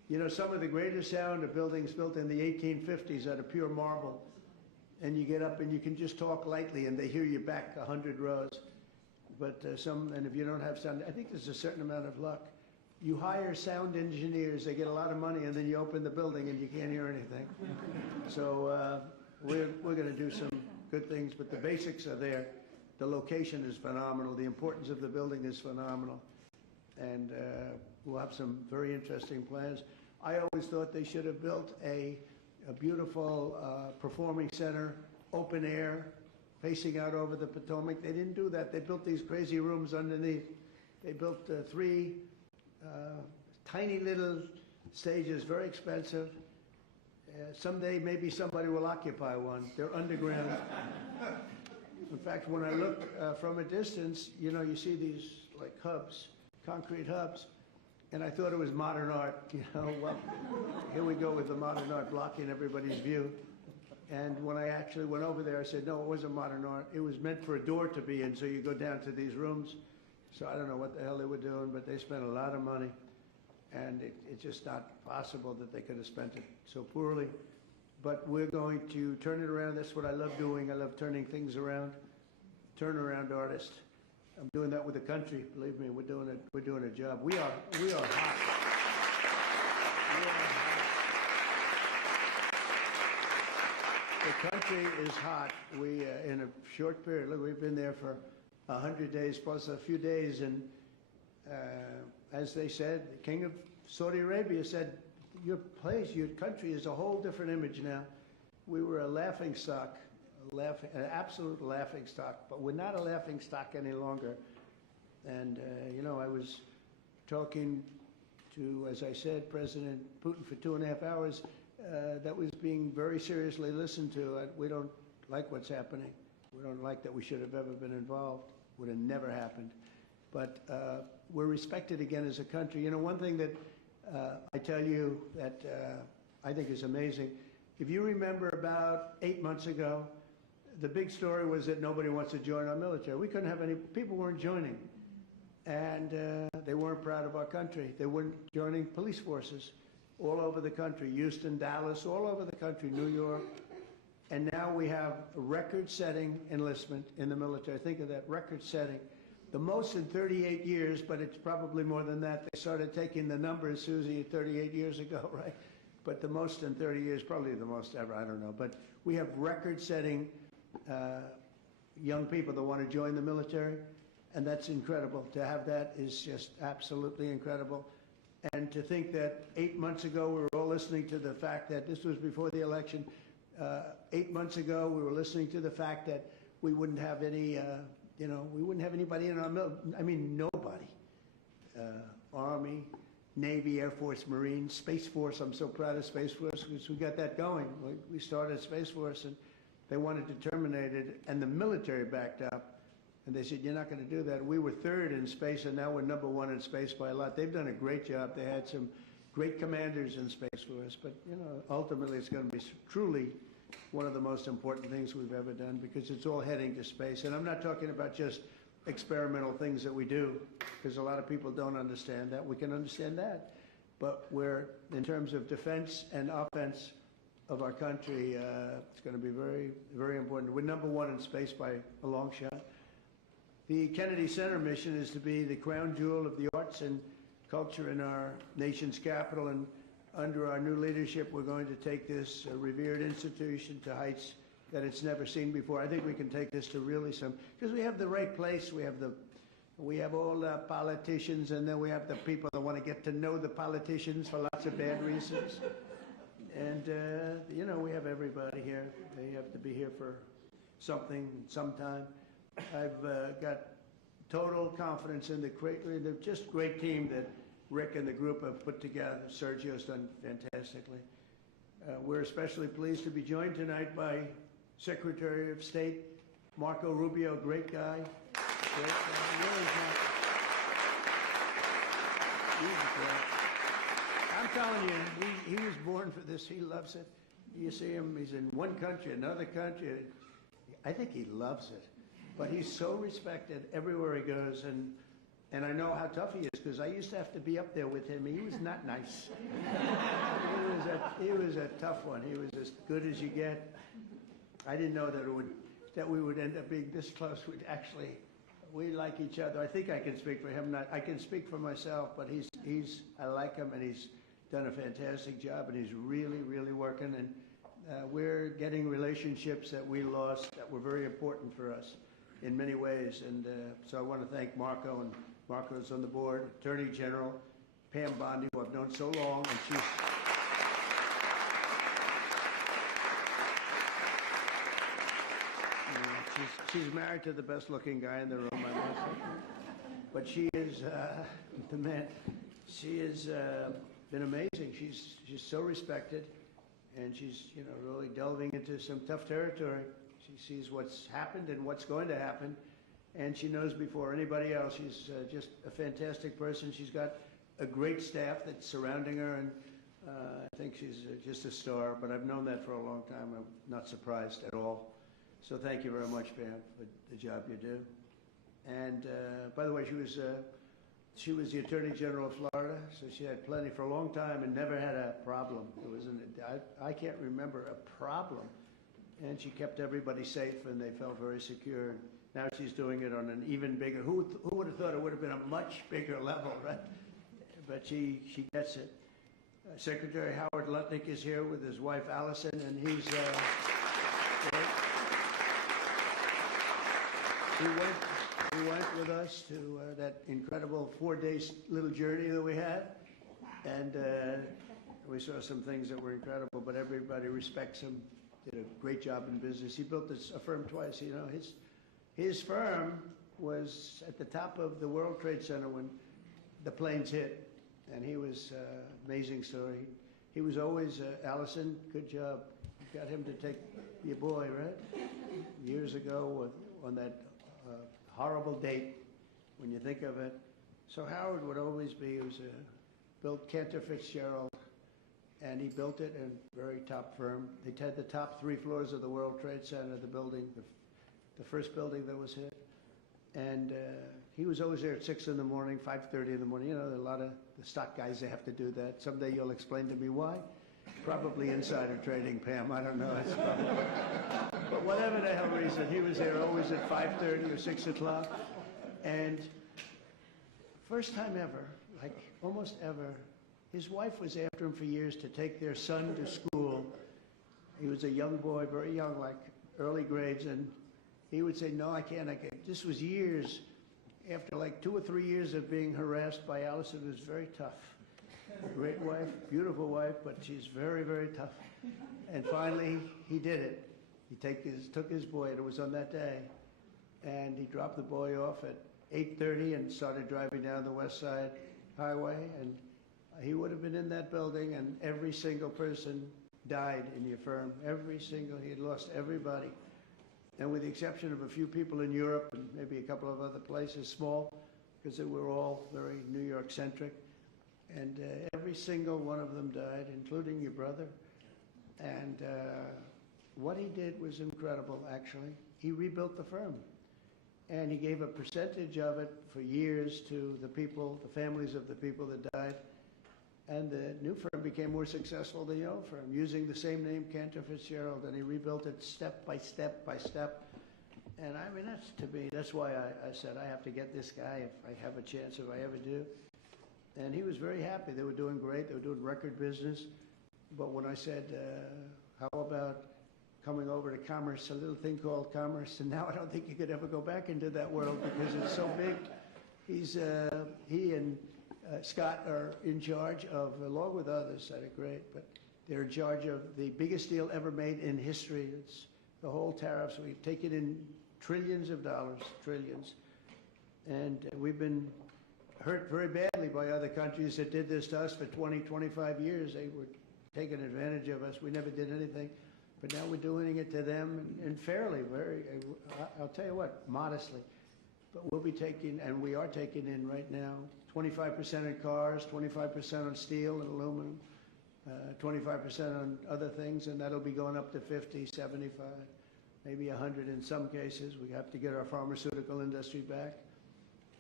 You know, some of the greatest sound of buildings built in the 1850s out of pure marble. And you get up and you can just talk lightly and they hear you back 100 rows. But and if you don't have sound, I think there's a certain amount of luck. You hire sound engineers, they get a lot of money, and then you open the building and you can't hear anything. So we're going to do some good things, but the basics are there. The location is phenomenal. The importance of the building is phenomenal. And we'll have some very interesting plans. I always thought they should have built a beautiful performing center, open air, facing out over the Potomac. They didn't do that. They built these crazy rooms underneath. They built 3 tiny little stages, very expensive. Someday maybe somebody will occupy one. They're underground. In fact, when I look from a distance, you know, you see these like hubs, concrete hubs, and I thought it was modern art, you know. Well, here we go with the modern art blocking everybody's view. And when I actually went over there, I said, no, it wasn't modern art. It was meant for a door to be in, so you go down to these rooms. So I don't know what the hell they were doing, but they spent a lot of money. And it's just not possible that they could have spent it so poorly. But we're going to turn it around. That's what I love doing. I love turning things around. Turnaround artist. I'm doing that with the country. Believe me, we're doing a job. We are hot. We are hot. The country is hot. We in a short period. Look, we've been there for 100 days plus a few days, and as they said, the king of Saudi Arabia said, your place, your country is a whole different image now. We were a laughing stock, an absolute laughing stock, but we're not a laughing stock any longer. And, you know, I was talking to, as I said, President Putin for 2.5 hours. That was being very seriously listened to. We don't like what's happening. We don't like that we should have ever been involved. Would have never happened. But we're respected again as a country. You know, one thing that I tell you that I think is amazing, if you remember about 8 months ago, the big story was that nobody wants to join our military. We couldn't have any, people weren't joining. And they weren't proud of our country. They weren't joining police forces all over the country, Houston, Dallas, all over the country, New York. And now we have a record-setting enlistment in the military. Think of that, record-setting. The most in 38 years, but it's probably more than that. They started taking the numbers, Susie, 38 years ago, right? But the most in 30 years, probably the most ever, I don't know. But we have record-setting young people that want to join the military, and that's incredible. To have that is just absolutely incredible. And to think that 8 months ago, we were all listening to the fact that this was before the election. 8 months ago, we were listening to the fact that we wouldn't have any, you know, we wouldn't have anybody in our military. I mean, nobody. Army, Navy, Air Force, Marines, Space Force. I'm so proud of Space Force because we got that going. We started Space Force, and they wanted to terminate it, and the military backed up. And they said, you're not going to do that. We were third in space, and now we're number 1 in space by a lot. They've done a great job. They had some great commanders in Space Force. But, you know, ultimately it's going to be truly one of the most important things we've ever done because it's all heading to space. And I'm not talking about just experimental things that we do because a lot of people don't understand that. We can understand that. But we're, in terms of defense and offense of our country, it's going to be very, very important. We're number 1 in space by a long shot. The Kennedy Center mission is to be the crown jewel of the arts and culture in our nation's capital, and under our new leadership, we're going to take this revered institution to heights that it's never seen before. I think we can take this to really some, because we have the right place, we have all the politicians, and then we have the people that want to get to know the politicians for lots of bad reasons. And, you know, we have everybody here. They have to be here for something, sometime. I've got total confidence in the just great team that Rick and the group have put together. Sergio's done fantastically. We're especially pleased to be joined tonight by Secretary of State Marco Rubio, great guy. Great guy. Really I'm telling you, he was born for this. He loves it. You see him, he's in one country, another country. I think he loves it. But he's so respected everywhere he goes, and And I know how tough he is because I used to have to be up there with him. He was not nice. He was a tough one. He was as good as you get. I didn't know that we would end up being this close. We like each other. I think I can speak for him. I can speak for myself, but I like him, and he's done a fantastic job, and he's really, really working. And we're getting relationships that we lost that were very important for us in many ways. And so I want to thank Marco, and Marco's on the board, Attorney General Pam Bondi, who I've known so long, and she's married to the best-looking guy in the room, I must say. But she is the man. She has been amazing. She's so respected, and she's really delving into some tough territory. She sees what's happened and what's going to happen, and she knows before anybody else. She's just a fantastic person. She's got a great staff that's surrounding her, and I think she's just a star. But I've known that for a long time. I'm not surprised at all. So thank you very much, Pam, for the job you do. And by the way, she was the Attorney General of Florida, so she had plenty for a long time and never had a problem. I can't remember a problem. And she kept everybody safe, and they felt very secure. Now she's doing it on an even bigger. Who would have thought it would have been a much bigger level, right? But she gets it. Secretary Howard Lutnick is here with his wife Allison, and he went with us to that incredible 4-day little journey that we had, and we saw some things that were incredible. But everybody respects him. Did a great job in business. He built a firm twice. His firm was at the top of the World Trade Center when the planes hit, and he was amazing story. He was always Allison. Good job. You got him to take your boy, right? Years ago on that horrible date, when you think of it. So Howard would always be. He was built Cantor Fitzgerald. And he built it in a very top firm. They had the top 3 floors of the World Trade Center, the building, the first building that was hit. And he was always there at 6 in the morning, 5:30 in the morning. A lot of the stock guys, they have to do that. Someday you'll explain to me why. Probably insider trading, Pam. I don't know. But whatever the hell reason, he was there always at 5:30 or 6 o'clock. And first time ever, like almost ever, his wife was after him for years to take their son to school. He was a young boy, very young, like early grades, and he would say, no, I can't. This was years after like 2 or 3 years of being harassed by Allison. It was very tough. Great wife, beautiful wife, but she's very, very tough. And finally, he did it. He took his boy, and it was on that day, and he dropped the boy off at 8:30 and started driving down the West Side Highway, and he would have been in that building, and every single person died in your firm. He had lost everybody. And with the exception of a few people in Europe and maybe a couple of other places, small, because they were all very New York-centric. And every single one of them died, including your brother. And what he did was incredible, actually. He rebuilt the firm. And he gave a percentage of it for years to the people, the families of the people that died. And the new firm became more successful than the old firm, using the same name, Cantor Fitzgerald, and he rebuilt it step by step by step. And I mean, that's why I said I have to get this guy if I have a chance, if I ever do. And he was very happy. They were doing great. They were doing record business. But when I said, how about coming over to commerce, a little thing called commerce, and now I don't think you could ever go back into that world because it's so big. He and Scott are in charge of, along with others that are great, but they're in charge of the biggest deal ever made in history. It's the whole tariffs. We've taken in trillions of dollars, trillions. And we've been hurt very badly by other countries that did this to us for 20, 25 years. They were taking advantage of us. We never did anything. But now we're doing it to them, and fairly, I'll tell you what, modestly. But we'll be taking, and we are taking in right now, 25% in cars, 25% on steel and aluminum, 25% on other things, and that'll be going up to 50, 75, maybe 100 in some cases. We have to get our pharmaceutical industry back.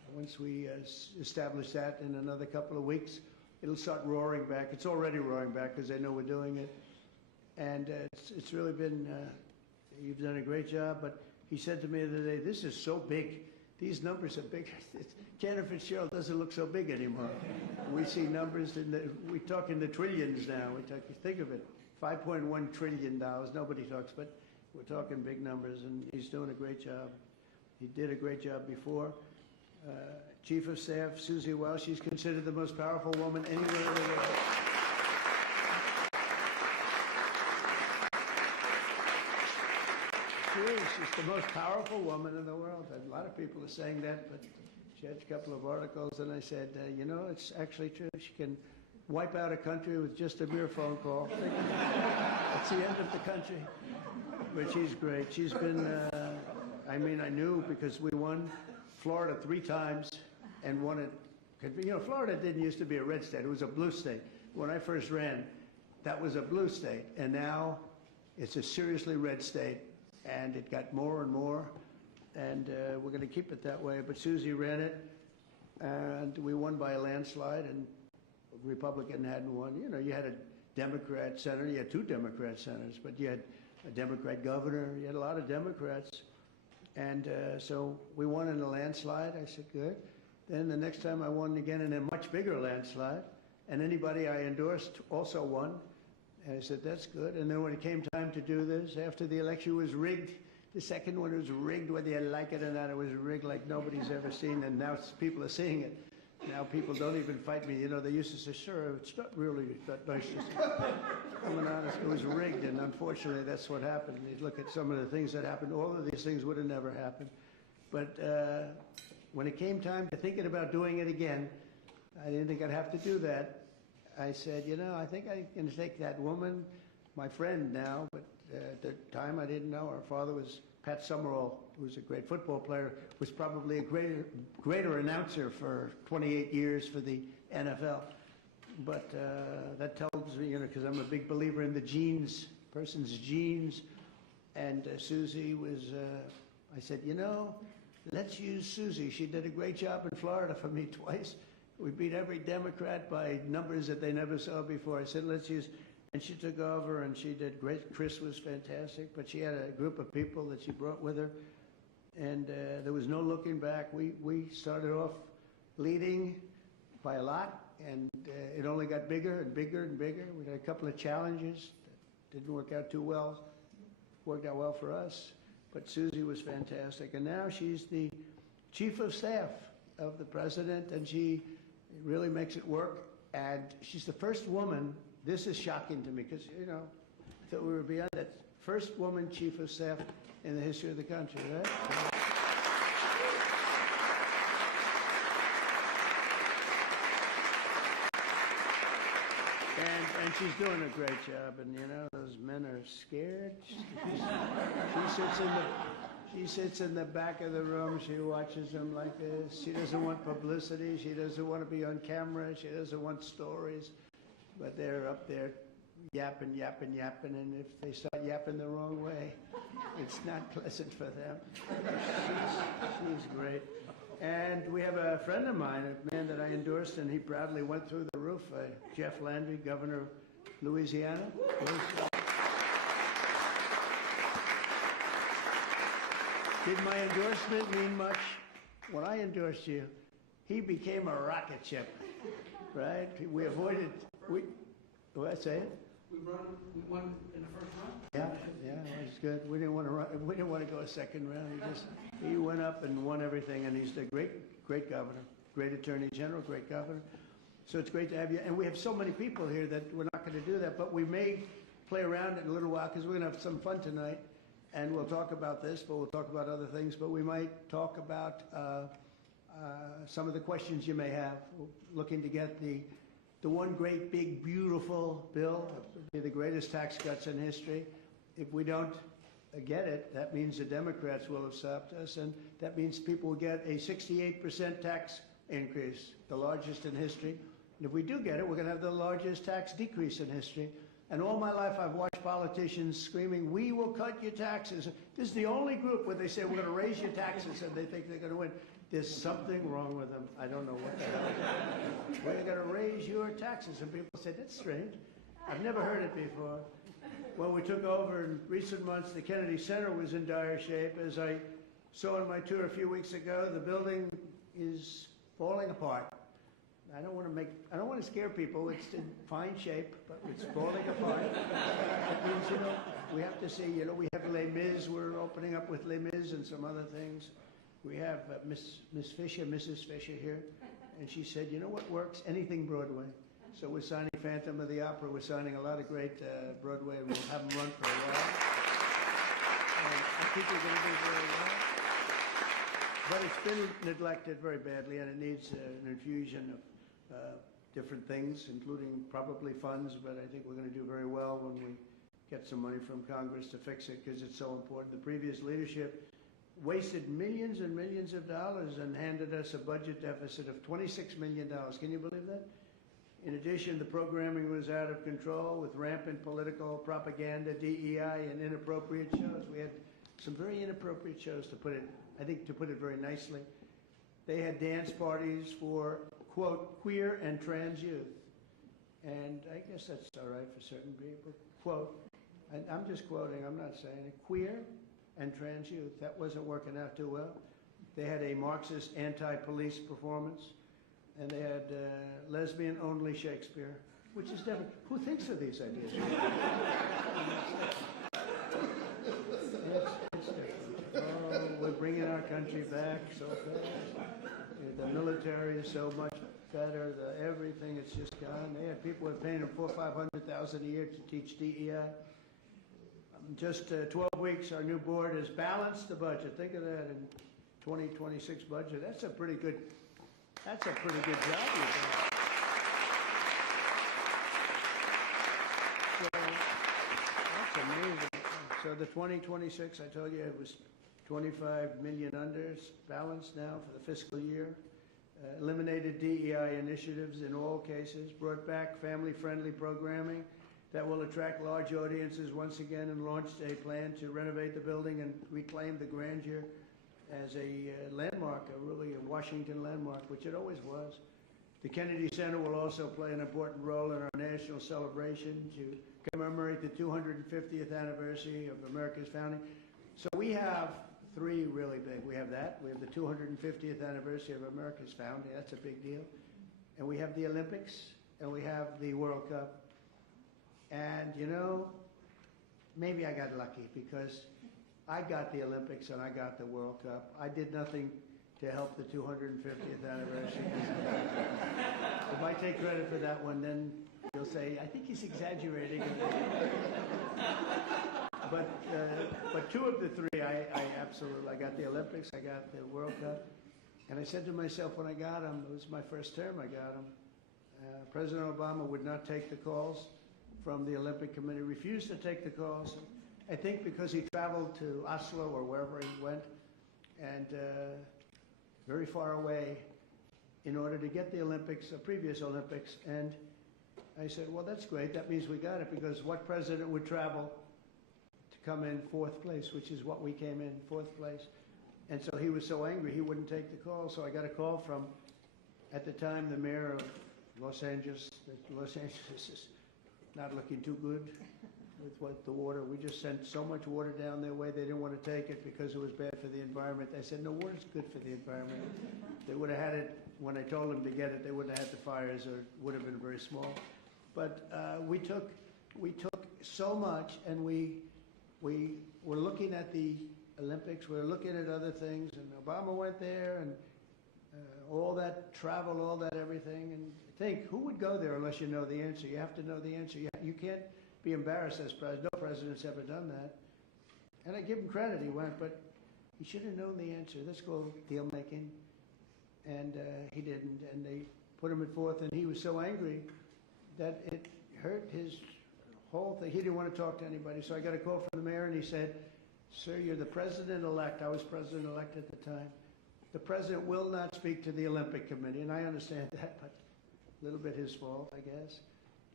once we establish that in another couple of weeks, it'll start roaring back. It's already roaring back because they know we're doing it. And it's really been, you've done a great job. But he said to me the other day, this is so big. These numbers are big. Cantor Fitzgerald doesn't look so big anymore. We see numbers, we talk in the trillions now. Think of it, $5.1 trillion. Nobody talks, but we're talking big numbers, and he's doing a great job. He did a great job before. Chief of Staff, Susie Wiles, she's considered the most powerful woman anywhere in the world. She is. She's the most powerful woman in the world. A lot of people are saying that, but she had a couple of articles, and I said, you know, it's actually true. She can wipe out a country with just a mere phone call. It's the end of the country. But she's great. She's been, I mean, I knew because we won Florida 3 times and won it. You know, Florida didn't used to be a red state. It was a blue state. When I first ran, that was a blue state. And now it's a seriously red state. And it got more and more. And we're going to keep it that way. But Susie ran it. And we won by a landslide. And a Republican hadn't won. You know, you had a Democrat senator. You had 2 Democrat senators. But you had a Democrat governor. You had a lot of Democrats. And so we won in a landslide. I said, good. Then the next time I won again in a much bigger landslide. And anybody I endorsed also won. And I said, that's good. And then when it came time to do this, after the election was rigged, the second one was rigged, whether you like it or not, it was rigged like nobody's ever seen. And now people are seeing it. Now people don't even fight me. You know, they used to say, sir, it's not really that nice to say. I'm honest, it was rigged, and unfortunately that's what happened. You look at some of the things that happened, all of these things would have never happened. But when it came time to thinking about doing it again, I didn't think I'd have to do that. I said, you know, I think I can take that woman, my friend now, but at the time I didn't know. Her father was Pat Summerall, who was a great football player, was probably a greater announcer for 28 years for the NFL. But that tells me, you know, because I'm a big believer in the genes, person's genes. And Susie was, I said, you know, let's use Susie. She did a great job in Florida for me twice. We beat every Democrat by numbers that they never saw before. I said, let's use, and she took over and she did great. Chris was fantastic, but she had a group of people that she brought with her. And there was no looking back. We started off leading by a lot, and it only got bigger and bigger and bigger. We had a couple of challenges that didn't work out too well. Worked out well for us, but Susie was fantastic. And now she's the chief of staff of the president, and she really makes it work. And she's the first woman, this is shocking to me, because, you know, I thought we were beyond that. First woman chief of staff in the history of the country, right? And she's doing a great job, and you know, those men are scared. She sits in the back of the room, she watches them like this. She doesn't want publicity, she doesn't want to be on camera, she doesn't want stories. But they're up there yapping, yapping, yapping, and if they start yapping the wrong way, it's not pleasant for them. She's great. And we have a friend of mine, a man that I endorsed, and he proudly went through the roof, Jeff Landry, governor of Louisiana. Did my endorsement mean much? When I endorsed you, he became a rocket ship, right? We avoided, what's that? We won in the first round? Yeah, it was good. We didn't want to run, we didn't want to go a second round. He went up and won everything, and he's a great governor, great attorney general, great governor. So it's great to have you. And we have so many people here that we're not going to do that, but we may play around in a little while because we're going to have some fun tonight. And we'll talk about this, but we'll talk about other things. But we might talk about some of the questions you may have. We're looking to get the one great, big, beautiful bill, the greatest tax cuts in history. If we don't get it, that means the Democrats will have stopped us, and that means people will get a 68% tax increase, the largest in history. And if we do get it, we're going to have the largest tax decrease in history. And all my life I've watched politicians screaming, we will cut your taxes. This is the only group where they say we're going to raise your taxes and they think they're going to win. There's something wrong with them. I don't know what the hell. We're going to raise your taxes. And people say, that's strange. I've never heard it before. When we took over in recent months, the Kennedy Center was in dire shape. As I saw on my tour a few weeks ago, the building is falling apart. I don't want to scare people. It's in fine shape, but it's falling apart. That means, we have to see, we have Les Mis. We're opening up with Les Mis and some other things. We have Mrs. Fisher here, and she said, you know what works? Anything Broadway. So we're signing Phantom of the Opera. We're signing a lot of great Broadway, and we'll have them run for a while. And I think we're going to do very well. But it's been neglected very badly, and it needs an infusion of different things, including probably funds, but I think we're going to do very well when we get some money from Congress to fix it because it's so important. The previous leadership wasted millions and millions of dollars and handed us a budget deficit of $26 million. Can you believe that? In addition, the programming was out of control with rampant political propaganda, DEI, and inappropriate shows. We had some very inappropriate shows, to put it very nicely. They had dance parties for, quote, queer and trans youth. And I guess that's all right for certain people. Quote, and I'm just quoting, I'm not saying it, queer and trans youth. That wasn't working out too well. They had a Marxist anti-police performance, and they had lesbian-only Shakespeare, which is different. Who thinks of these ideas? It's different. Oh, we're bringing our country back so fast. The military is so much better. Everything is just gone. They had people who are paying them $400,000 or $500,000 a year to teach DEI. Just 12 weeks, our new board has balanced the budget. Think of that in 2026 budget. That's a pretty good job you've done. So that's amazing. So the 2026, I told you it was 25 million under. It's balanced now for the fiscal year. Eliminated DEI initiatives in all cases. Brought back family-friendly programming that will attract large audiences once again, and launched a plan to renovate the building and reclaim the grandeur as a landmark, really a Washington landmark, which it always was. The Kennedy Center will also play an important role in our national celebration to commemorate the 250th anniversary of America's founding. So we have three really big. We have that. We have the 250th anniversary of America's founding. That's a big deal. And we have the Olympics, and we have the World Cup. And, maybe I got lucky because I got the Olympics and I got the World Cup. I did nothing to help the 250th anniversary. If I take credit for that one, then you'll say, I think he's exaggerating. But two of the three, I absolutely, I got the Olympics, I got the World Cup. And I said to myself when I got them, it was my first term I got them, President Obama would not take the calls from the Olympic Committee, refused to take the calls. I think because he traveled to Oslo or wherever he went, and very far away, in order to get the Olympics, the previous Olympics. And I said, well, that's great. That means we got it, because what president would travel to come in fourth place, which is what we came in, fourth place. And so he was so angry he wouldn't take the call. So I got a call from, at the time, the mayor of Los Angeles. Los Angeles is not looking too good with the water. We just sent so much water down their way, they didn't want to take it because it was bad for the environment. I said, no, water's good for the environment. They would have had it, when I told them to get it, they wouldn't have had the fires, or it would have been very small. But we took so much, and we were looking at the Olympics, we were looking at other things, and Obama went there, and all that travel, all that everything, and think, who would go there unless you know the answer? You have to know the answer. You can't be embarrassed as president. No president's ever done that. And I give him credit, he went, but he should have known the answer. Let's go deal making. And he didn't, and they put him at fourth, and he was so angry that it hurt his whole thing. He didn't want to talk to anybody. So I got a call from the mayor, and he said, sir, you're the president-elect. I was president-elect at the time. The president will not speak to the Olympic Committee, and I understand that, but a little bit his fault, I guess.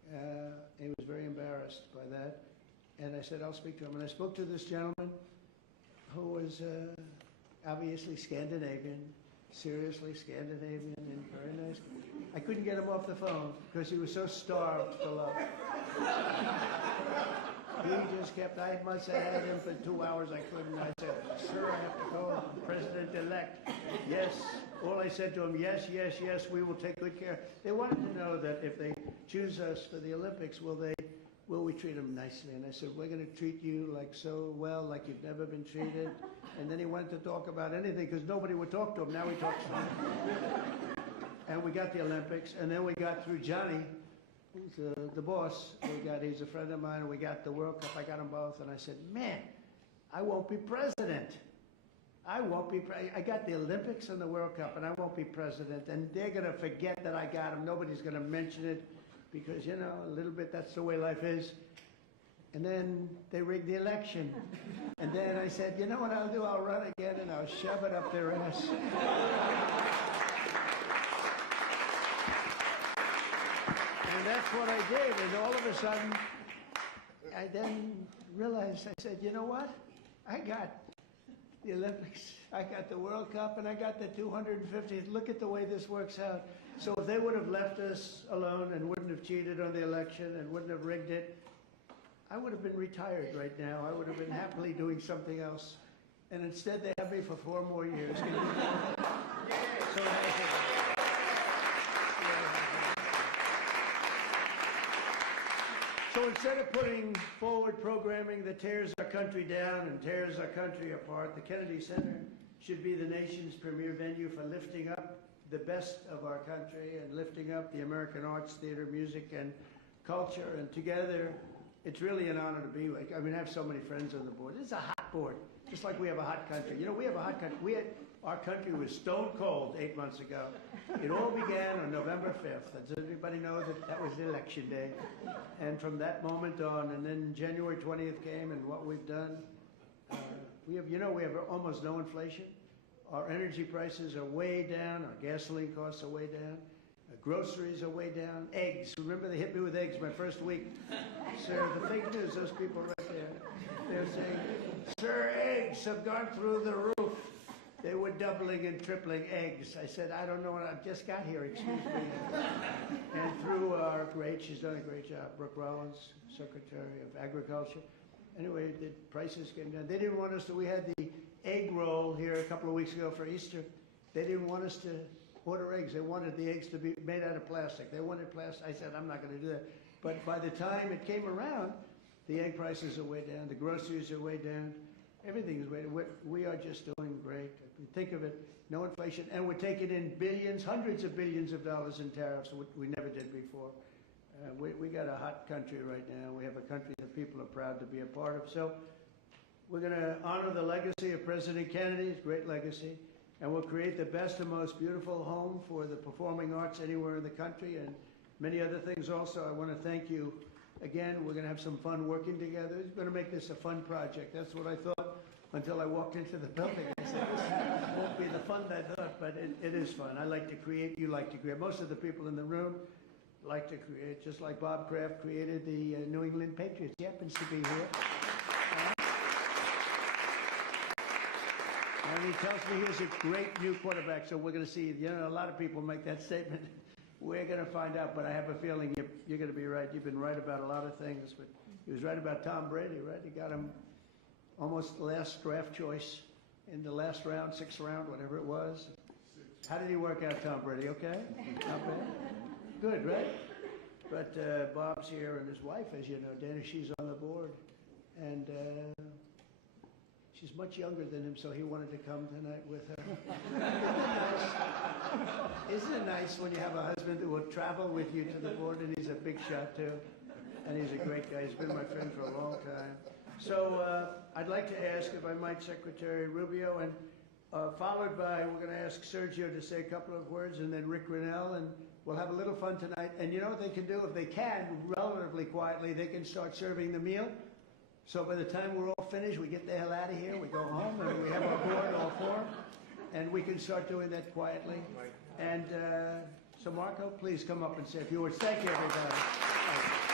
He was very embarrassed by that. And I said, I'll speak to him. And I spoke to this gentleman who was obviously Scandinavian, seriously Scandinavian, and very nice. I couldn't get him off the phone because he was so starved for love. He just kept, I must have had him for 2 hours. I couldn't. I said, sir, I have to go. President-elect. Yes. All I said to him, yes, yes, yes, we will take good care. They wanted to know that if they choose us for the Olympics, will we treat them nicely? And I said, we're going to treat you like so well, like you've never been treated. And then he wanted to talk about anything because nobody would talk to him. Now he talks to him. And we got the Olympics, and then we got through Johnny, who's the boss. He's a friend of mine, and we got the World Cup. I got them both, and I said, man, I won't be president. I won't be. I got the Olympics and the World Cup, and I won't be president. And they're going to forget that I got them. Nobody's going to mention it because, you know, a little bit that's the way life is. And then they rigged the election. And then I said, you know what I'll do? I'll run again, and I'll shove it up their ass. And that's what I did. And all of a sudden, I then realized, I said, you know what? I got the Olympics, I got the World Cup, and I got the 250th. Look at the way this works out. So if they would have left us alone and wouldn't have cheated on the election and wouldn't have rigged it, I would have been retired right now. I would have been happily doing something else. And instead they have me for 4 more years. So So instead of putting forward programming that tears our country down and tears our country apart, the Kennedy Center should be the nation's premier venue for lifting up the best of our country and lifting up the American arts, theater, music, and culture. And together, it's really an honor to be like. I mean, I have so many friends on the board. This is a hot board, just like we have a hot country. You know, we have a hot country. Our country was stone cold 8 months ago. It all began on November 5th. Does everybody know that was election day? And from that moment on, and then January 20th came, and what we've done, we have almost no inflation. Our energy prices are way down. Our gasoline costs are way down. Groceries are way down. Eggs. Remember they hit me with eggs my first week. Sir, the fake news, those people right there, they're saying, sir, eggs have gone through the roof. They were doubling and tripling eggs. I said, I don't know, I just got here, excuse me. And through our she's done a great job, Brooke Rollins, Secretary of Agriculture. Anyway, the prices came down. They didn't want us to, we had the egg roll here a couple of weeks ago for Easter. They didn't want us to order eggs. They wanted the eggs to be made out of plastic. They wanted plastic. I said, I'm not going to do that. But by the time it came around, the egg prices are way down. The groceries are way down. Everything is way down. We are just doing great. Think of it, no inflation. And we're taking in billions, hundreds of billions of dollars in tariffs we never did before. We got a hot country right now. We have a country that people are proud to be a part of. So we're going to honor the legacy of President Kennedy's great legacy. And we'll create the best and most beautiful home for the performing arts anywhere in the country and many other things also. I want to thank you again. We're going to have some fun working together. It's going to make this a fun project. That's what I thought until I walked into the building. I said, this won't be the fun I thought, but it is fun. I like to create. You like to create. Most of the people in the room like to create, just like Bob Kraft created the New England Patriots. He happens to be here. And he tells me he's a great new quarterback, so we're going to see. You know, a lot of people make that statement. We're going to find out, but I have a feeling you're going to be right. You've been right about a lot of things, but he was right about Tom Brady, right? He got him almost the last draft choice in the last round, 6th round, whatever it was. How did he work out, Tom Brady? Okay? Not bad? Good, right? But Bob's here, and his wife, as you know, Dana, she's on the board. And she's much younger than him, so he wanted to come tonight with her. Isn't it nice when you have a husband who will travel with you to the board, and he's a big shot, too. And he's a great guy. He's been my friend for a long time. So I'd like to ask, if I might, Secretary Rubio, and followed by, we're going to ask Sergio to say a couple of words, and then Rick Grinnell, and we'll have a little fun tonight. And you know what they can do? If they can, relatively quietly, they can start serving the meal. So by the time we're all finished, we get the hell out of here, we go home, and we have our board all formed, and we can start doing that quietly. And so Marco, please come up and say a few words. Thank you, everybody.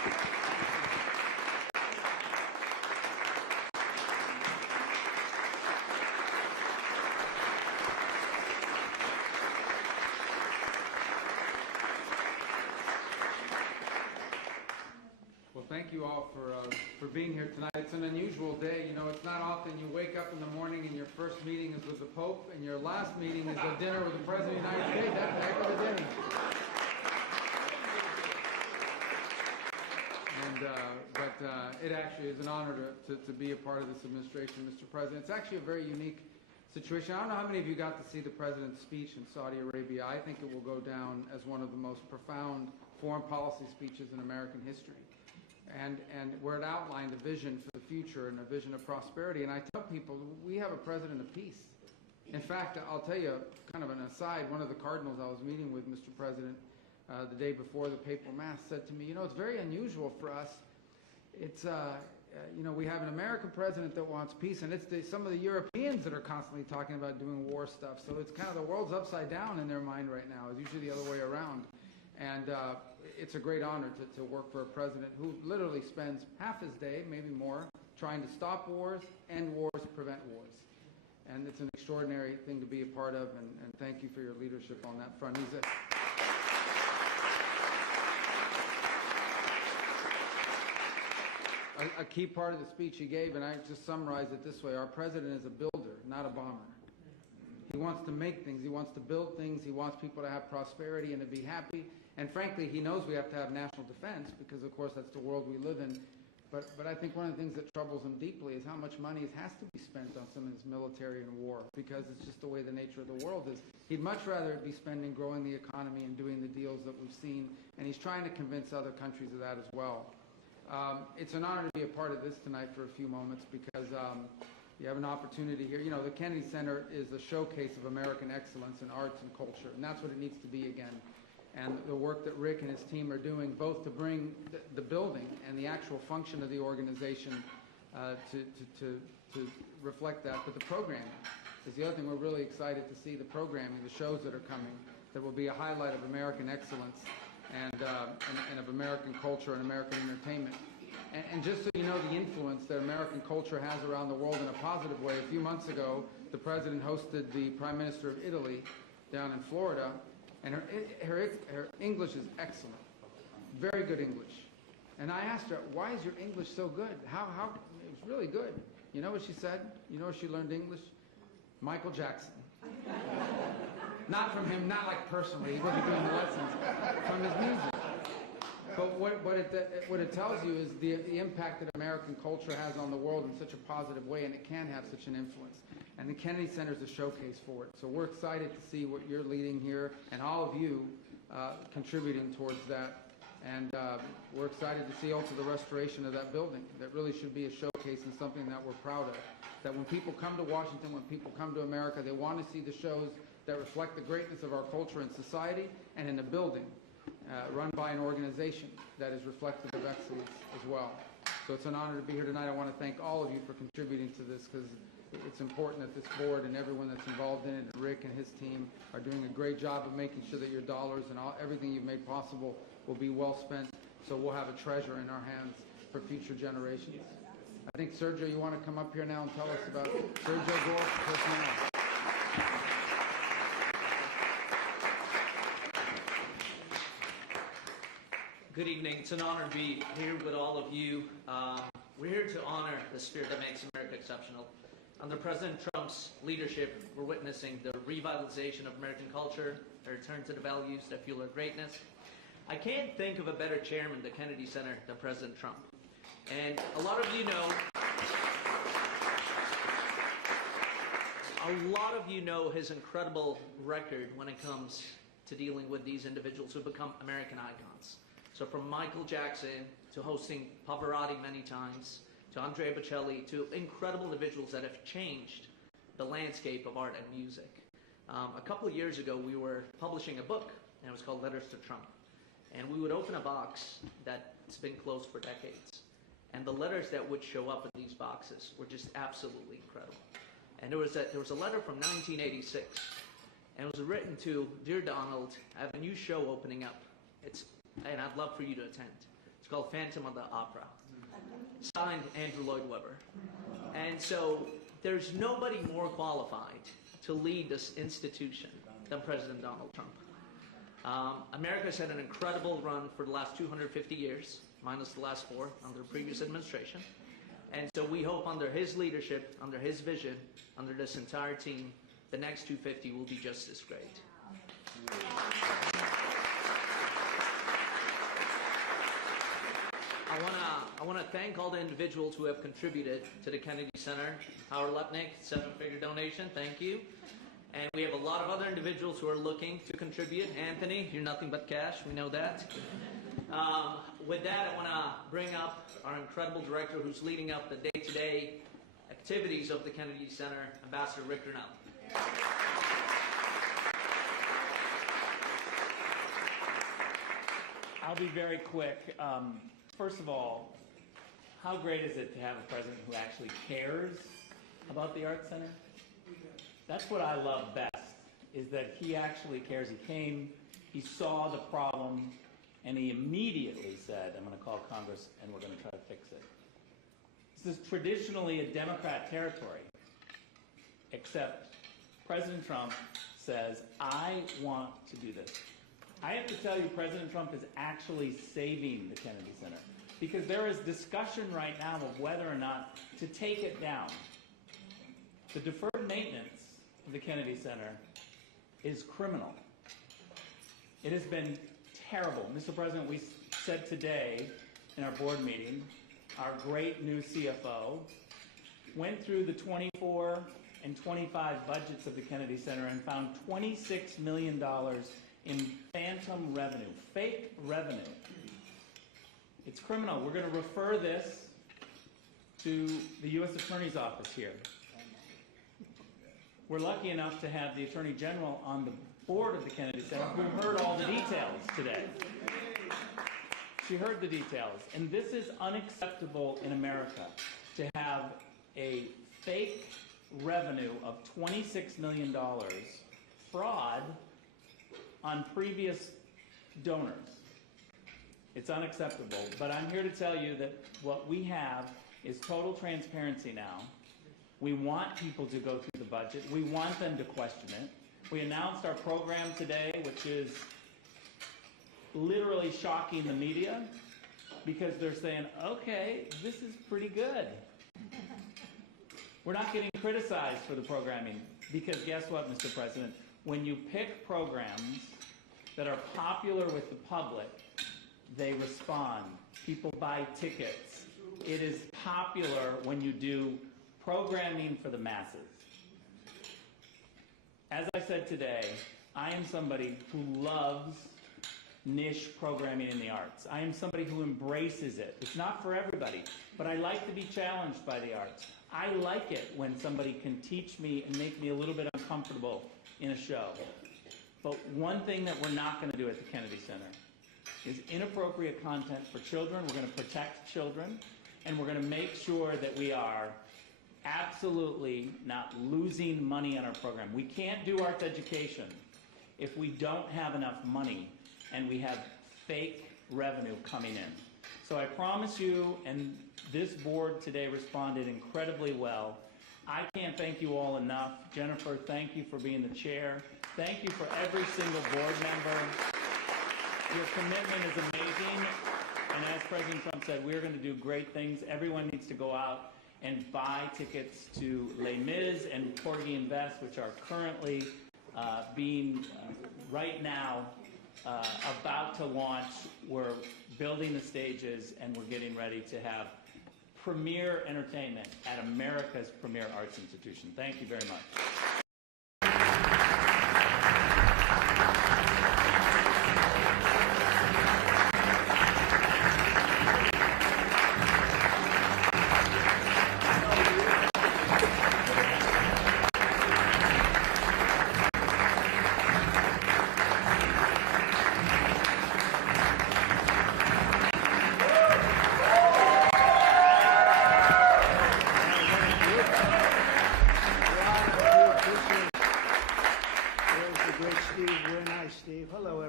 Well, thank you all for being here tonight. It's an unusual day. You know, it's not often you wake up in the morning and your first meeting is with the Pope and your last meeting is a dinner with the President of the United States. That's a heck of a day. But it actually is an honor to be a part of this administration, Mr. President. It's actually a very unique situation. I don't know how many of you got to see the President's speech in Saudi Arabia. I think it will go down as one of the most profound foreign policy speeches in American history. And where it outlined a vision for the future and a vision of prosperity. And I tell people, we have a president of peace. In fact, I'll tell you kind of an aside, one of the cardinals I was meeting with, Mr. President, the day before the papal mass said to me, you know, it's very unusual for us. It's, you know, we have an American president that wants peace, and it's some of the Europeans that are constantly talking about doing war stuff. So it's kind of the world's upside down in their mind right now. It's usually the other way around. And it's a great honor to work for a president who literally spends half his day, maybe more, trying to stop wars, end wars, prevent wars. And it's an extraordinary thing to be a part of, and thank you for your leadership on that front. He's a key part of the speech he gave, and I just summarized it this way. Our president is a builder, not a bomber. He wants to make things. He wants to build things. He wants people to have prosperity and to be happy. And frankly, he knows we have to have national defense because, of course, that's the world we live in. But I think one of the things that troubles him deeply is how much money has to be spent on some of this military and war, because it's just the way the nature of the world is. He'd much rather be spending growing the economy and doing the deals that we've seen, and he's trying to convince other countries of that as well. It's an honor to be a part of this tonight for a few moments because you have an opportunity here. You know, the Kennedy Center is a showcase of American excellence in arts and culture, and that's what it needs to be again. And the work that Rick and his team are doing, both to bring the building and the actual function of the organization to reflect that, but the programming is the other thing. We're really excited to see the programming, the shows that are coming, that will be a highlight of American excellence and of American culture and American entertainment. And just so you know the influence that American culture has around the world in a positive way, a few months ago, the President hosted the Prime Minister of Italy down in Florida, and her English is excellent, very good English. And I asked her, why is your English so good? How it was really good. You know what she said? You know where she learned English? Michael Jackson. Not from him, not like personally, he wasn't doing the lessons, from his music. But what it tells you is the impact that American culture has on the world in such a positive way, and it can have such an influence. And the Kennedy Center is a showcase for it. So we're excited to see what you're leading here, and all of you contributing towards that. And we're excited to see also the restoration of that building. That really should be a showcase and something that we're proud of. That when people come to Washington, when people come to America, they want to see the shows that reflect the greatness of our culture and society, and in a building run by an organization that is reflective of excellence as well. So it's an honor to be here tonight. I want to thank all of you for contributing to this, because it's important that this board and everyone that's involved in it, and Rick and his team, are doing a great job of making sure that your dollars and everything you've made possible will be well spent, so we'll have a treasure in our hands for future generations. I think, Sergio, you want to come up here now and tell us about Sergio Gore, personnel. Good evening. It's an honor to be here with all of you. We're here to honor the spirit that makes America exceptional. Under President Trump's leadership, we're witnessing the revitalization of American culture, a return to the values that fuel our greatness. I can't think of a better chairman of the Kennedy Center than President Trump. And a lot of you know his incredible record when it comes to dealing with these individuals who become American icons. So from Michael Jackson to hosting Pavarotti many times, to Andrea Bocelli, to incredible individuals that have changed the landscape of art and music. A couple of years ago, we were publishing a book, and it was called Letters to Trump. And we would open a box that's been closed for decades. And the letters that would show up in these boxes were just absolutely incredible. And there was a letter from 1986, and it was written to, Dear Donald, I have a new show opening up. And I'd love for you to attend. It's called Phantom of the Opera. Signed Andrew Lloyd Webber. And so there's nobody more qualified to lead this institution than President Donald Trump. America's had an incredible run for the last 250 years, minus the last 4 under the previous administration. And so we hope under his leadership, under his vision, under this entire team, the next 250 will be just as great. I want to thank all the individuals who have contributed to the Kennedy Center. Howard Lepnick, 7-figure donation, thank you. And we have a lot of other individuals who are looking to contribute. Anthony, you're nothing but cash, we know that. With that, I want to bring up our incredible director who's leading up the day-to-day activities of the Kennedy Center, Ambassador Rick Grinnell. I'll be very quick. First of all, how great is it to have a president who actually cares about the Arts Center? That's what I love best, is that he actually cares. He came, he saw the problem, and he immediately said, I'm going to call Congress and we're going to try to fix it. This is traditionally a Democrat territory, except President Trump says, I want to do this. I have to tell you, President Trump is actually saving the Kennedy Center, because there is discussion right now of whether or not to take it down. The deferred maintenance of the Kennedy Center is criminal. It has been terrible. Mr. President, we said today in our board meeting, our great new CFO went through the 24 and 25 budgets of the Kennedy Center and found $26 million in phantom revenue, fake revenue. It's criminal. We're going to refer this to the U.S. Attorney's Office here. We're lucky enough to have the Attorney General on the board of the Kennedy Center who heard all the details today. She heard the details. And this is unacceptable in America, to have a fake revenue of $26 million fraud on previous donors. It's unacceptable. But I'm here to tell you that what we have is total transparency now. We want people to go through the budget. We want them to question it. We announced our program today, which is literally shocking the media, because they're saying, okay, this is pretty good. We're not getting criticized for the programming, because guess what, Mr. President? When you pick programs that are popular with the public, they respond. People buy tickets. It is popular when you do programming for the masses. As I said today, I am somebody who loves niche programming in the arts. I am somebody who embraces it. It's not for everybody, but I like to be challenged by the arts. I like it when somebody can teach me and make me a little bit uncomfortable in a show. But one thing that we're not going to do at the Kennedy Center is inappropriate content for children. We're going to protect children, and we're going to make sure that we are absolutely not losing money on our program. We can't do arts education if we don't have enough money and we have fake revenue coming in. So I promise you, and this board today responded incredibly well. I can't thank you all enough. Jennifer, thank you for being the chair. Thank you for every single board member. Your commitment is amazing. And as President Trump said, we're going to do great things. Everyone needs to go out and buy tickets to Les Mis and Porgy and Bess, which are currently being right now about to launch. We're building the stages, and we're getting ready to have premier entertainment at America's premier arts institution. Thank you very much.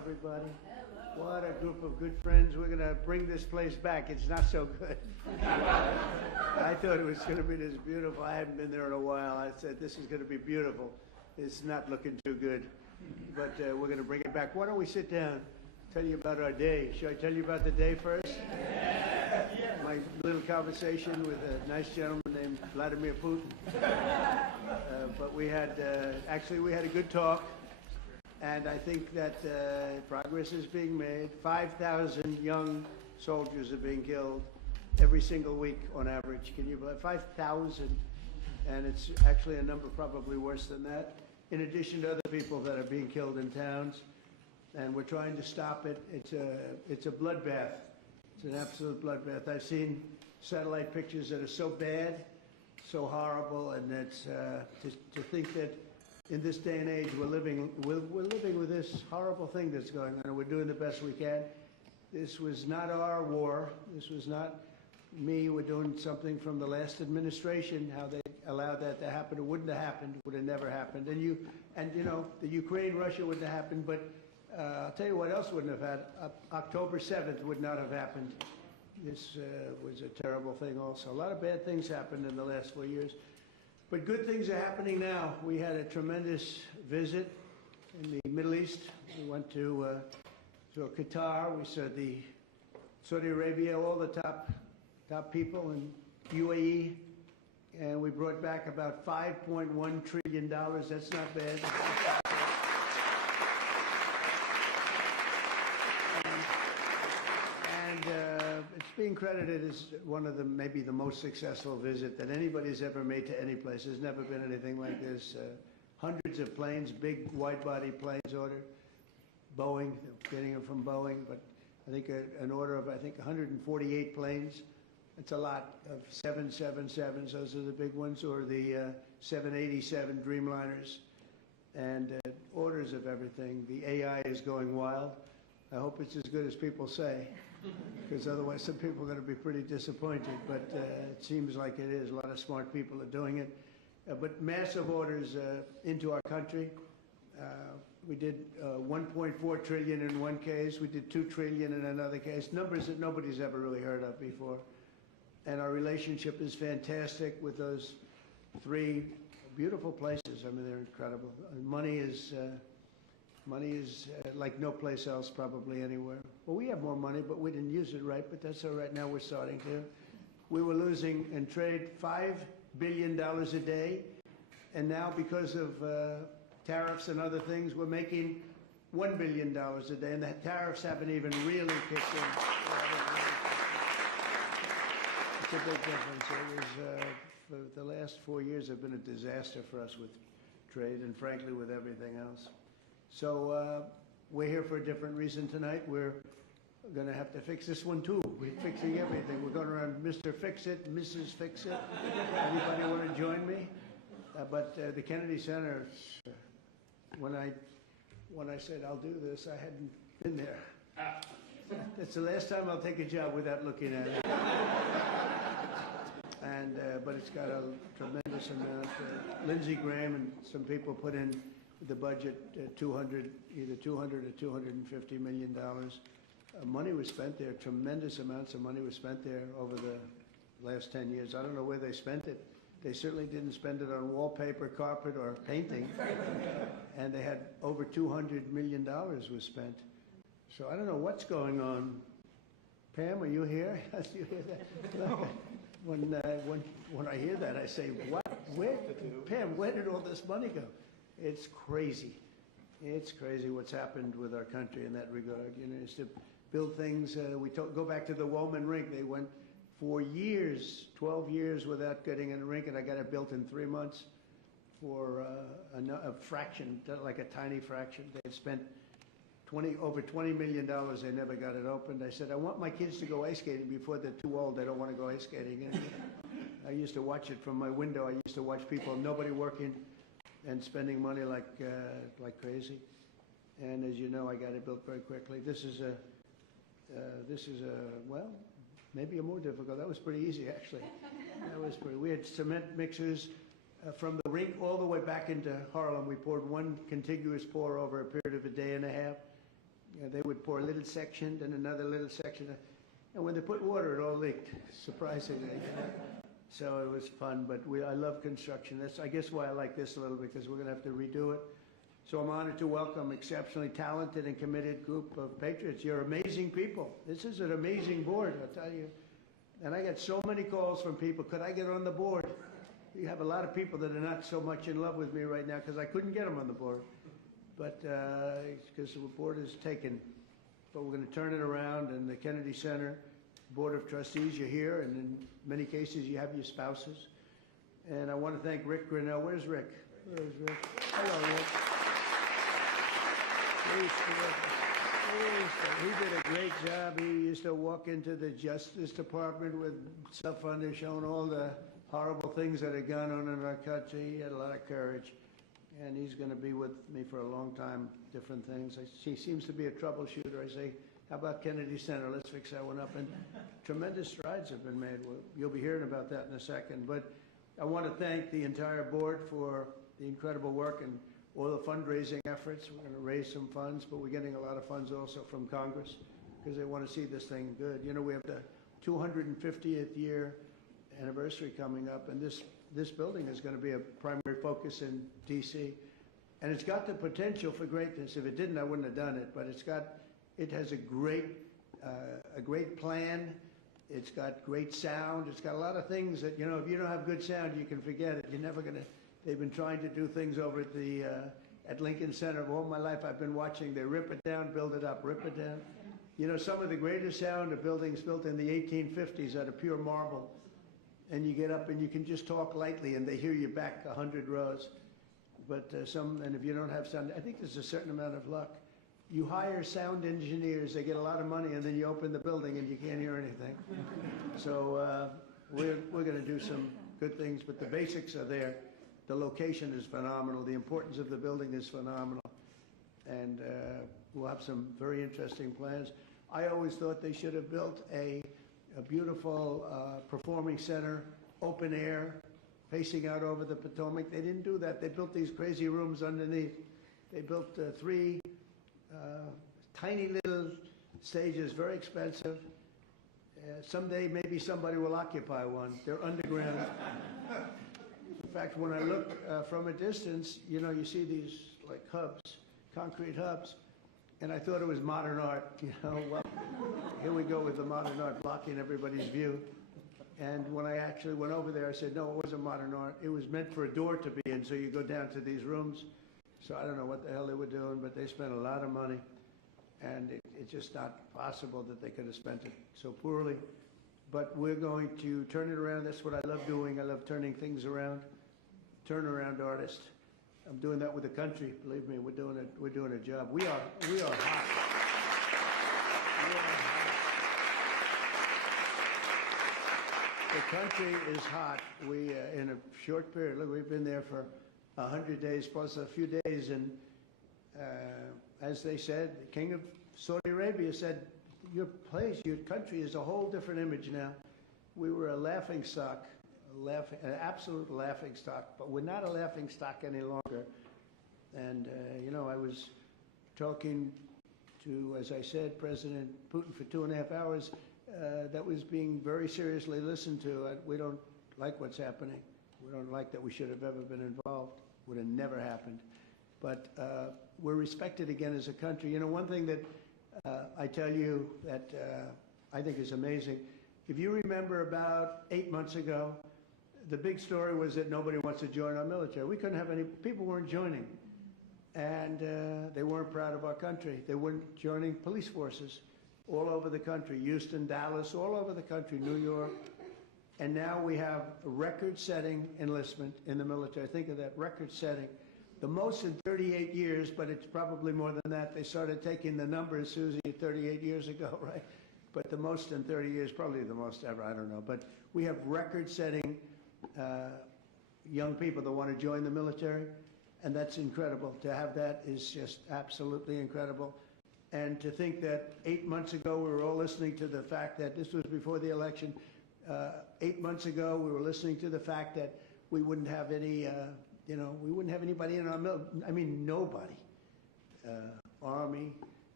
everybody. What a group of good friends. We're going to bring this place back. It's not so good. I thought it was going to be this beautiful. I haven't been there in a while. I said, this is going to be beautiful. It's not looking too good. But we're going to bring it back. Why don't we sit down, tell you about our day. Should I tell you about the day first? My little conversation with a nice gentleman named Vladimir Putin. But we had, actually we had a good talk. And I think that progress is being made. 5,000 young soldiers are being killed every single week on average. Can you believe 5,000? And it's actually a number probably worse than that, in addition to other people that are being killed in towns. And we're trying to stop it. It's a bloodbath. It's an absolute bloodbath. I've seen satellite pictures that are so bad, so horrible, and it's to think that in this day and age, we're living with this horrible thing that's going on, and we're doing the best we can. This was not our war. This was not me. We're doing something from the last administration. How they allowed that to happen? It wouldn't have happened. Would have never happened. And you know, the Ukraine-Russia wouldn't have happened. But I'll tell you what else wouldn't have happened. October 7th would not have happened. This was a terrible thing. Also, a lot of bad things happened in the last 4 years. But good things are happening now. We had a tremendous visit in the Middle East. We went to Qatar. We saw Saudi Arabia, all the top people in UAE, and we brought back about $5.1 trillion. That's not bad. It's being credited as one of maybe the most successful visit that anybody's ever made to any place. There's never been anything like this. Hundreds of planes, big wide-body planes ordered. Boeing, getting them from Boeing, but I think an order of 148 planes. It's a lot of 777s. Those are the big ones, or the 787 Dreamliners, and orders of everything. The AI is going wild. I hope it's as good as people say, because otherwise some people are going to be pretty disappointed, but it seems like it is. A lot of smart people are doing it. But massive orders into our country. We did 1.4 trillion in one case. We did 2 trillion in another case. Numbers that nobody's ever really heard of before. And our relationship is fantastic with those 3 beautiful places. I mean, they're incredible. Money is like no place else probably anywhere. Well, we have more money, but we didn't use it right, but that's all right. Now we're starting to. We were losing in trade $5 billion a day, and now because of tariffs and other things, we're making $1 billion a day, and the tariffs haven't even really kicked in. It's a big difference. It was, for the last 4 years have been a disaster for us with trade and frankly with everything else. So we're here for a different reason tonight. We're going to have to fix this one too. We're fixing everything. We're going around Mr. Fix-It, Mrs. Fix-It. Anybody want to join me? But the Kennedy Center, when I said I'll do this, I hadn't been there. That's the last time I'll take a job without looking at it. And but it's got a tremendous amount. Lindsey Graham and some people put in the budget either 200 or $250 million. Money was spent there. Tremendous amounts of money was spent there over the last 10 years. I don't know where they spent it. They certainly didn't spend it on wallpaper, carpet, or painting. And they had over $200 million was spent. So I don't know what's going on. Pam, are you here? You hear that? No. When I hear that, I say, what? Pam, where did all this money go? It's crazy. It's crazy what's happened with our country in that regard. You know, it's to build things. Go back to the Woman rink. They went for years, 12 years without getting in a rink, and I got it built in 3 months for a fraction, like a tiny fraction. They had spent over $20 million. They never got it opened. I said, I want my kids to go ice skating before they're too old. They don't want to go ice skating. And I used to watch it from my window. I used to watch people, nobody working, and spending money like crazy. And as you know, I got it built very quickly. This is well, maybe a more difficult. That was pretty easy, actually. We had cement mixers from the rink all the way back into Harlem. We poured one contiguous pour over a period of a day and a half. You know, they would pour a little section, then another little section, and when they put water, it all leaked, surprisingly. So it was fun, but I love construction. That's, I guess, why I like this a little, because we're going to have to redo it. So I'm honored to welcome exceptionally talented and committed group of patriots. You're amazing people. This is an amazing board, I'll tell you. And I get so many calls from people, could I get on the board? You have a lot of people that are not so much in love with me right now because I couldn't get them on the board. But because the board is taken. But we're going to turn it around, and the Kennedy Center Board of Trustees, you're here, and in many cases you have your spouses. And I want to thank Rick Grinnell. Where's Rick? Where's Rick? Hello, Rick. He did a great job. He used to walk into the Justice Department with stuff on there showing all the horrible things that had gone on in our country. He had a lot of courage, and he's going to be with me for a long time, different things. He seems to be a troubleshooter. I say, how about Kennedy Center? Let's fix that one up. And tremendous strides have been made. You'll be hearing about that in a second. But I want to thank the entire board for the incredible work and all the fundraising efforts. We're going to raise some funds, but we're getting a lot of funds also from Congress because they want to see this thing good. You know, we have the 250th year anniversary coming up, and this building is going to be a primary focus in D.C. And it's got the potential for greatness. If it didn't, I wouldn't have done it. But it has a great plan. It's got great sound. It's got a lot of things that, you know, if you don't have good sound, you can forget it. You're never going to. They've been trying to do things over at Lincoln Center. All my life I've been watching. They rip it down, build it up, rip it down. You know, some of the greatest sound of buildings built in the 1850s out of pure marble. And you get up and you can just talk lightly and they hear you back 100 rows. But and if you don't have sound, I think there's a certain amount of luck. You hire sound engineers, they get a lot of money, and then you open the building and you can't hear anything. So we're going to do some good things, but the basics are there. The location is phenomenal. The importance of the building is phenomenal. And we'll have some very interesting plans. I always thought they should have built a beautiful performing center, open air, facing out over the Potomac. They didn't do that. They built these crazy rooms underneath. They built 3 tiny little stages, very expensive. Someday maybe somebody will occupy one. They're underground. In fact, when I look from a distance, you know, you see these like hubs, concrete hubs, and I thought it was modern art. You know, well, here we go with the modern art blocking everybody's view. And when I actually went over there, I said, no, it wasn't modern art. It was meant for a door to be in, so you go down to these rooms. So I don't know what the hell they were doing, but they spent a lot of money, and it's just not possible that they could have spent it so poorly. But we're going to turn it around. That's what I love doing. I love turning things around. Turnaround artist. I'm doing that with the country. Believe me, we're doing a job. We are hot. We are hot. The country is hot. We in a short period. Look, we've been there for 100 days plus a few days, and as they said, the king of Saudi Arabia said, your place, your country is a whole different image now. We were a laughing stock, an absolute laughing stock, but we're not a laughing stock any longer. And, you know, I was talking to, as I said, President Putin for 2.5 hours. That was being very seriously listened to. We don't like what's happening. We don't like that we should have ever been involved. Would have never happened. But we're respected again as a country. You know, one thing that I tell you that I think is amazing, if you remember about 8 months ago, the big story was that nobody wants to join our military. We couldn't have any, people weren't joining. And they weren't proud of our country. They weren't joining police forces all over the country, Houston, Dallas, all over the country, New York. And now we have a record-setting enlistment in the military. Think of that, record-setting. The most in 38 years, but it's probably more than that. They started taking the numbers, Susie, 38 years ago, right? But the most in 30 years, probably the most ever, I don't know. But we have record-setting young people that want to join the military, and that's incredible. To have that is just absolutely incredible. And to think that 8 months ago we were all listening to the fact that this was before the election. 8 months ago we were listening to the fact that we wouldn't have any, we wouldn't have anybody in our military. I mean, nobody. Army,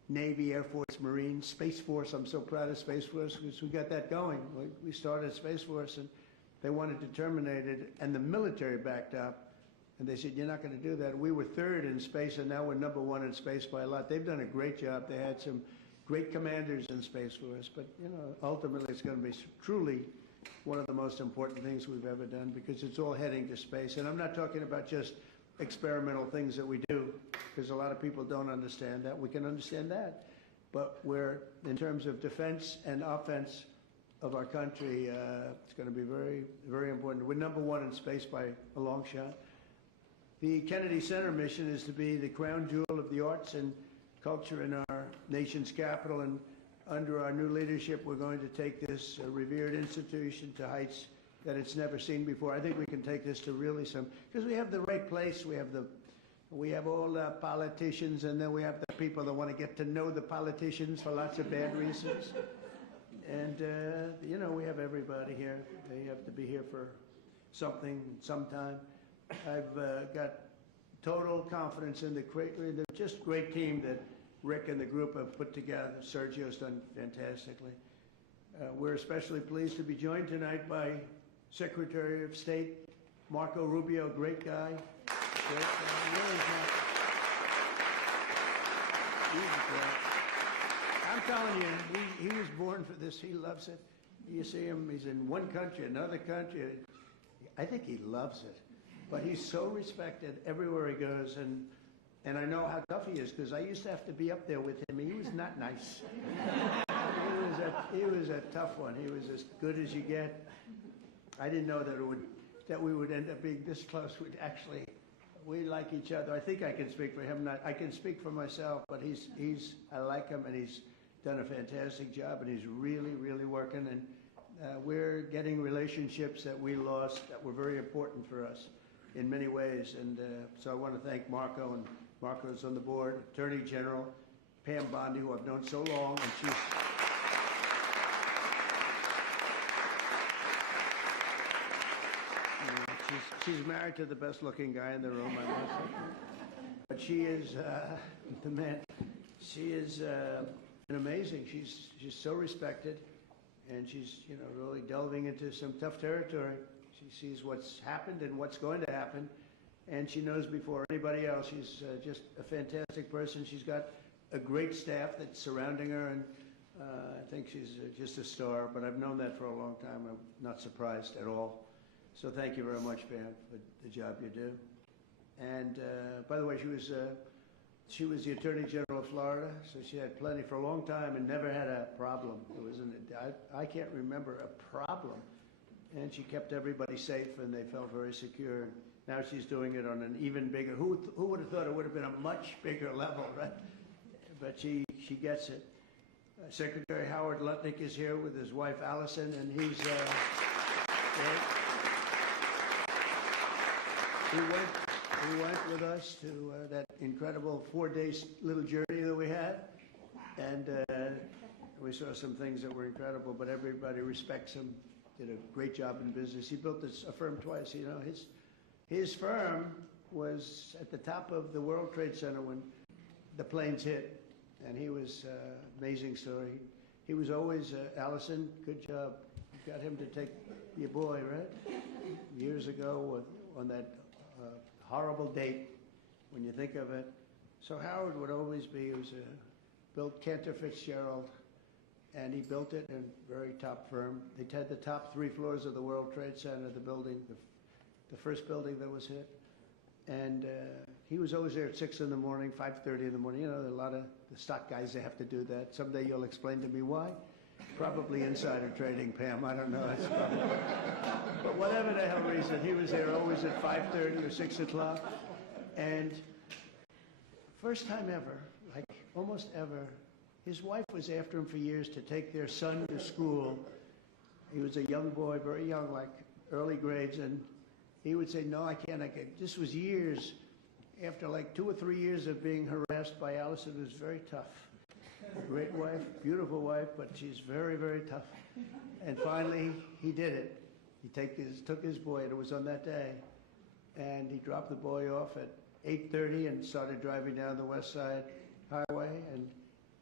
Navy, Air Force, Marines, Space Force. I'm so proud of Space Force because we got that going. We started Space Force and they wanted to terminate it, and the military backed up. And they said, you're not going to do that. We were third in space, and now we're number one in space by a lot. They've done a great job. They had some great commanders in Space Force. But, you know, ultimately it's going to be truly one of the most important things we've ever done because it's all heading to space. And I'm not talking about just experimental things that we do, because a lot of people don't understand that. We can understand that. But we're, in terms of defense and offense of our country, it's going to be very, very important. We're number one in space by a long shot. The Kennedy Center mission is to be the crown jewel of the arts and culture in our nation's capital, and under our new leadership, we're going to take this revered institution to heights that it's never seen before. I think we can take this to really some, because we have the right place. We have all the politicians, and then we have the people that want to get to know the politicians for lots of bad reasons. And, you know, we have everybody here. They have to be here for something, sometime. I've got total confidence in the just great team that Rick and the group have put together. Sergio's done fantastically. We're especially pleased to be joined tonight by Secretary of State Marco Rubio, great guy. Great guy. Really I'm telling you, he was born for this. He loves it. You see him, he's in one country, another country. I think he loves it. But he's so respected everywhere he goes, and I know how tough he is because I used to have to be up there with him. He was not nice. He was a tough one. He was as good as you get. I didn't know that we would end up being this close. We like each other. I think I can speak for him. I can speak for myself, but I like him, and he's done a fantastic job, and he's really, really working. And we're getting relationships that we lost that were very important for us in many ways. And so I want to thank Marco, and Marco's on the board, Attorney General Pam Bondi, who I've known so long, and she's married to the best looking guy in the room, I must say. But she is the man. She is amazing. She's so respected, and she's, you know, really delving into some tough territory. She sees what's happened and what's going to happen, and she knows before anybody else. She's just a fantastic person. She's got a great staff that's surrounding her, and I think she's just a star, but I've known that for a long time. I'm not surprised at all. So thank you very much, Pam, for the job you do. And by the way, she was the Attorney General of Florida, so she had plenty for a long time and never had a problem. I can't remember a problem. And she kept everybody safe, and they felt very secure. Now she's doing it on an even bigger, who would have thought it would have been a much bigger level, right? But she gets it. Secretary Howard Lutnick is here with his wife Allison, and he's he went with us to that incredible 4-day little journey that we had, and we saw some things that were incredible, but everybody respects him. Did a great job in business. He built a firm twice. You know, his firm was at the top of the World Trade Center when the planes hit, and he was amazing story. He was always Allison. Good job. You got him to take your boy, right? Years ago on that horrible date, when you think of it. So Howard would always be. He was built Cantor Fitzgerald. And he built it in a very top firm. They had the top 3 floors of the World Trade Center, the building, the first building that was hit. And he was always there at 6 in the morning, 5:30 in the morning. You know, a lot of the stock guys, they have to do that. Someday you'll explain to me why. Probably insider trading, Pam. I don't know. It's probably, but whatever the hell reason, he was there always at 5:30 or 6 o'clock. And first time ever, like almost ever, his wife was after him for years to take their son to school. He was a young boy, very young, like early grades, and he would say, no, I can't. This was years after like 2 or 3 years of being harassed by Allison. It was very tough. Great wife, beautiful wife, but she's very, very tough. And finally, he did it. He took his boy, and it was on that day, and he dropped the boy off at 8:30 and started driving down the West Side Highway, and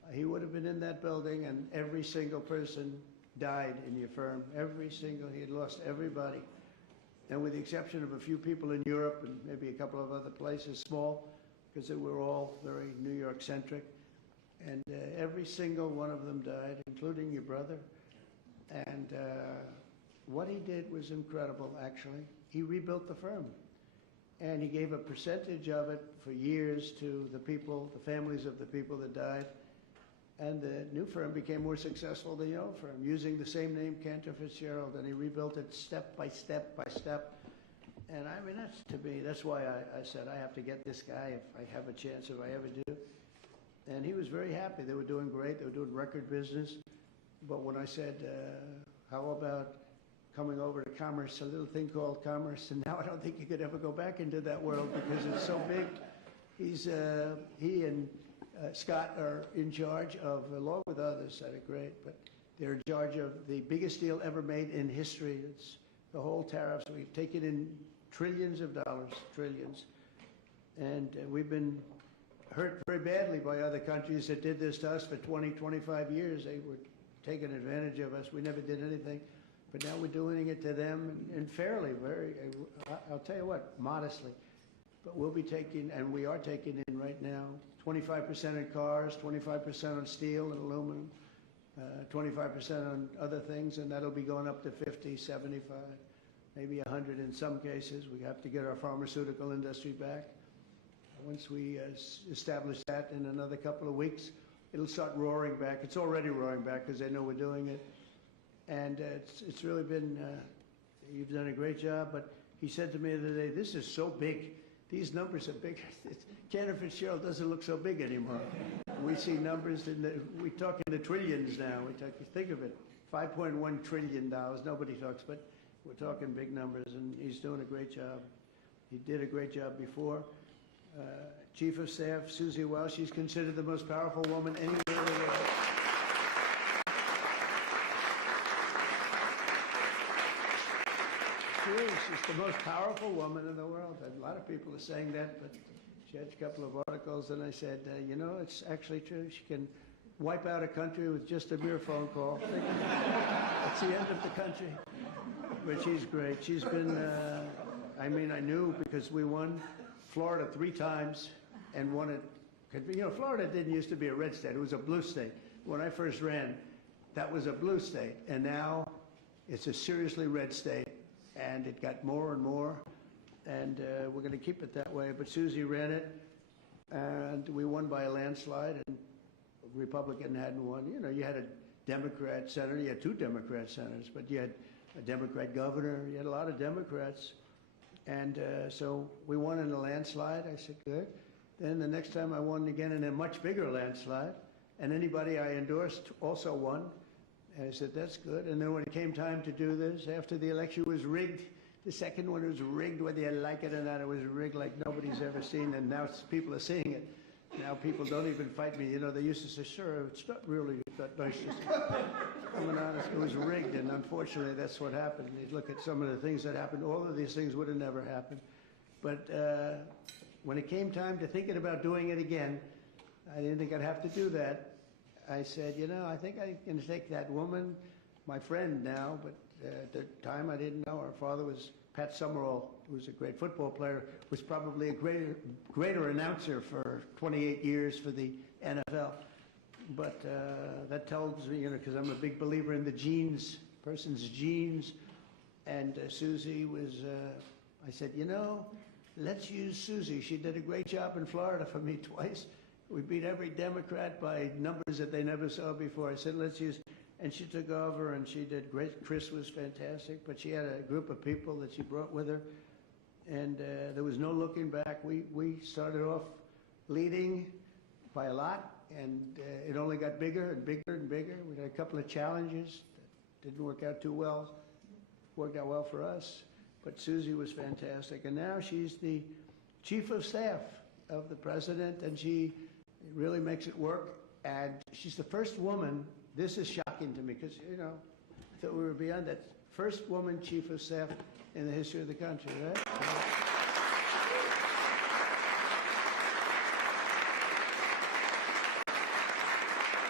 he would have been in that building, and every single person died in your firm. He had lost everybody. And with the exception of a few people in Europe and maybe a couple of other places, small, because they were all very New York-centric. And every single one of them died, including your brother. And what he did was incredible, actually. He rebuilt the firm. And he gave a percentage of it for years to the people, the families of the people that died. And the new firm became more successful than the old firm, using the same name, Cantor Fitzgerald, and he rebuilt it step by step by step. And I mean, that's why I said I have to get this guy if I have a chance, if I ever do. And he was very happy. They were doing great. They were doing record business. But when I said, how about coming over to commerce, a little thing called commerce, and now I don't think you could ever go back into that world because it's so big. He and Scott are in charge of, along with others that are great, but they're in charge of the biggest deal ever made in history. It's the whole tariffs. We've taken in trillions of dollars, trillions. And we've been hurt very badly by other countries that did this to us for 20, 25 years. They were taking advantage of us. We never did anything. But now we're doing it to them, and fairly, I'll tell you what, modestly. But we'll be taking, and we are taking in right now, 25% in cars, 25% on steel and aluminum, 25% on other things, and that'll be going up to 50, 75, maybe 100 in some cases. We have to get our pharmaceutical industry back. Once we establish that in another couple of weeks, it'll start roaring back. It's already roaring back because they know we're doing it. And it's really been, you've done a great job. But he said to me the other day, this is so big. These numbers are big. Cantor Fitzgerald doesn't look so big anymore. We see numbers, we talk in the trillions now. Think of it, $5.1 trillion. Nobody talks, but we're talking big numbers, and he's doing a great job. He did a great job before. Chief of Staff, Susie Wiles, she's considered the most powerful woman anywhere in the world. She's the most powerful woman in the world. And a lot of people are saying that, but she had a couple of articles, and I said, you know, it's actually true. She can wipe out a country with just a mere phone call. That's the end of the country. But she's great. She's been, I mean, I knew because we won Florida 3 times and won it. You know, Florida didn't used to be a red state. It was a blue state. When I first ran, that was a blue state. And now it's a seriously red state. And it got more and more, and we're going to keep it that way. But Susie ran it, and we won by a landslide, and a Republican hadn't won. You know, you had a Democrat senator, you had 2 Democrat senators, but you had a Democrat governor, you had a lot of Democrats. And so we won in a landslide. I said, good. Then the next time I won again in a much bigger landslide, and anybody I endorsed also won. And I said, that's good. And then when it came time to do this, after the election was rigged, the second one was rigged, whether you like it or not, it was rigged like nobody's ever seen, and now people are seeing it. Now people don't even fight me. You know, they used to say, sir, it's not really that nice. I'm honest, it was rigged, and unfortunately that's what happened. You look at some of the things that happened, all of these things would have never happened. But when it came time to thinking about doing it again, I didn't think I'd have to do that. I said, you know, I think I'm going to take that woman, my friend now, but at the time I didn't know. Her father was Pat Summerall, who was a great football player, was probably a greater announcer for 28 years for the NFL. But that tells me, you know, because I'm a big believer in the genes, person's genes. And Susie was, I said, you know, let's use Susie. She did a great job in Florida for me twice. We beat every Democrat by numbers that they never saw before. I said, let's use, and she took over, and she did great. Chris was fantastic, but she had a group of people that she brought with her, and there was no looking back. We started off leading by a lot, and it only got bigger and bigger and bigger. We had a couple of challenges that didn't work out too well. Worked out well for us, but Susie was fantastic, and now she's the chief of staff of the president, and she really makes it work. And she's the first woman, this is shocking to me, because, you know, I thought we were beyond that. First woman chief of staff in the history of the country, right?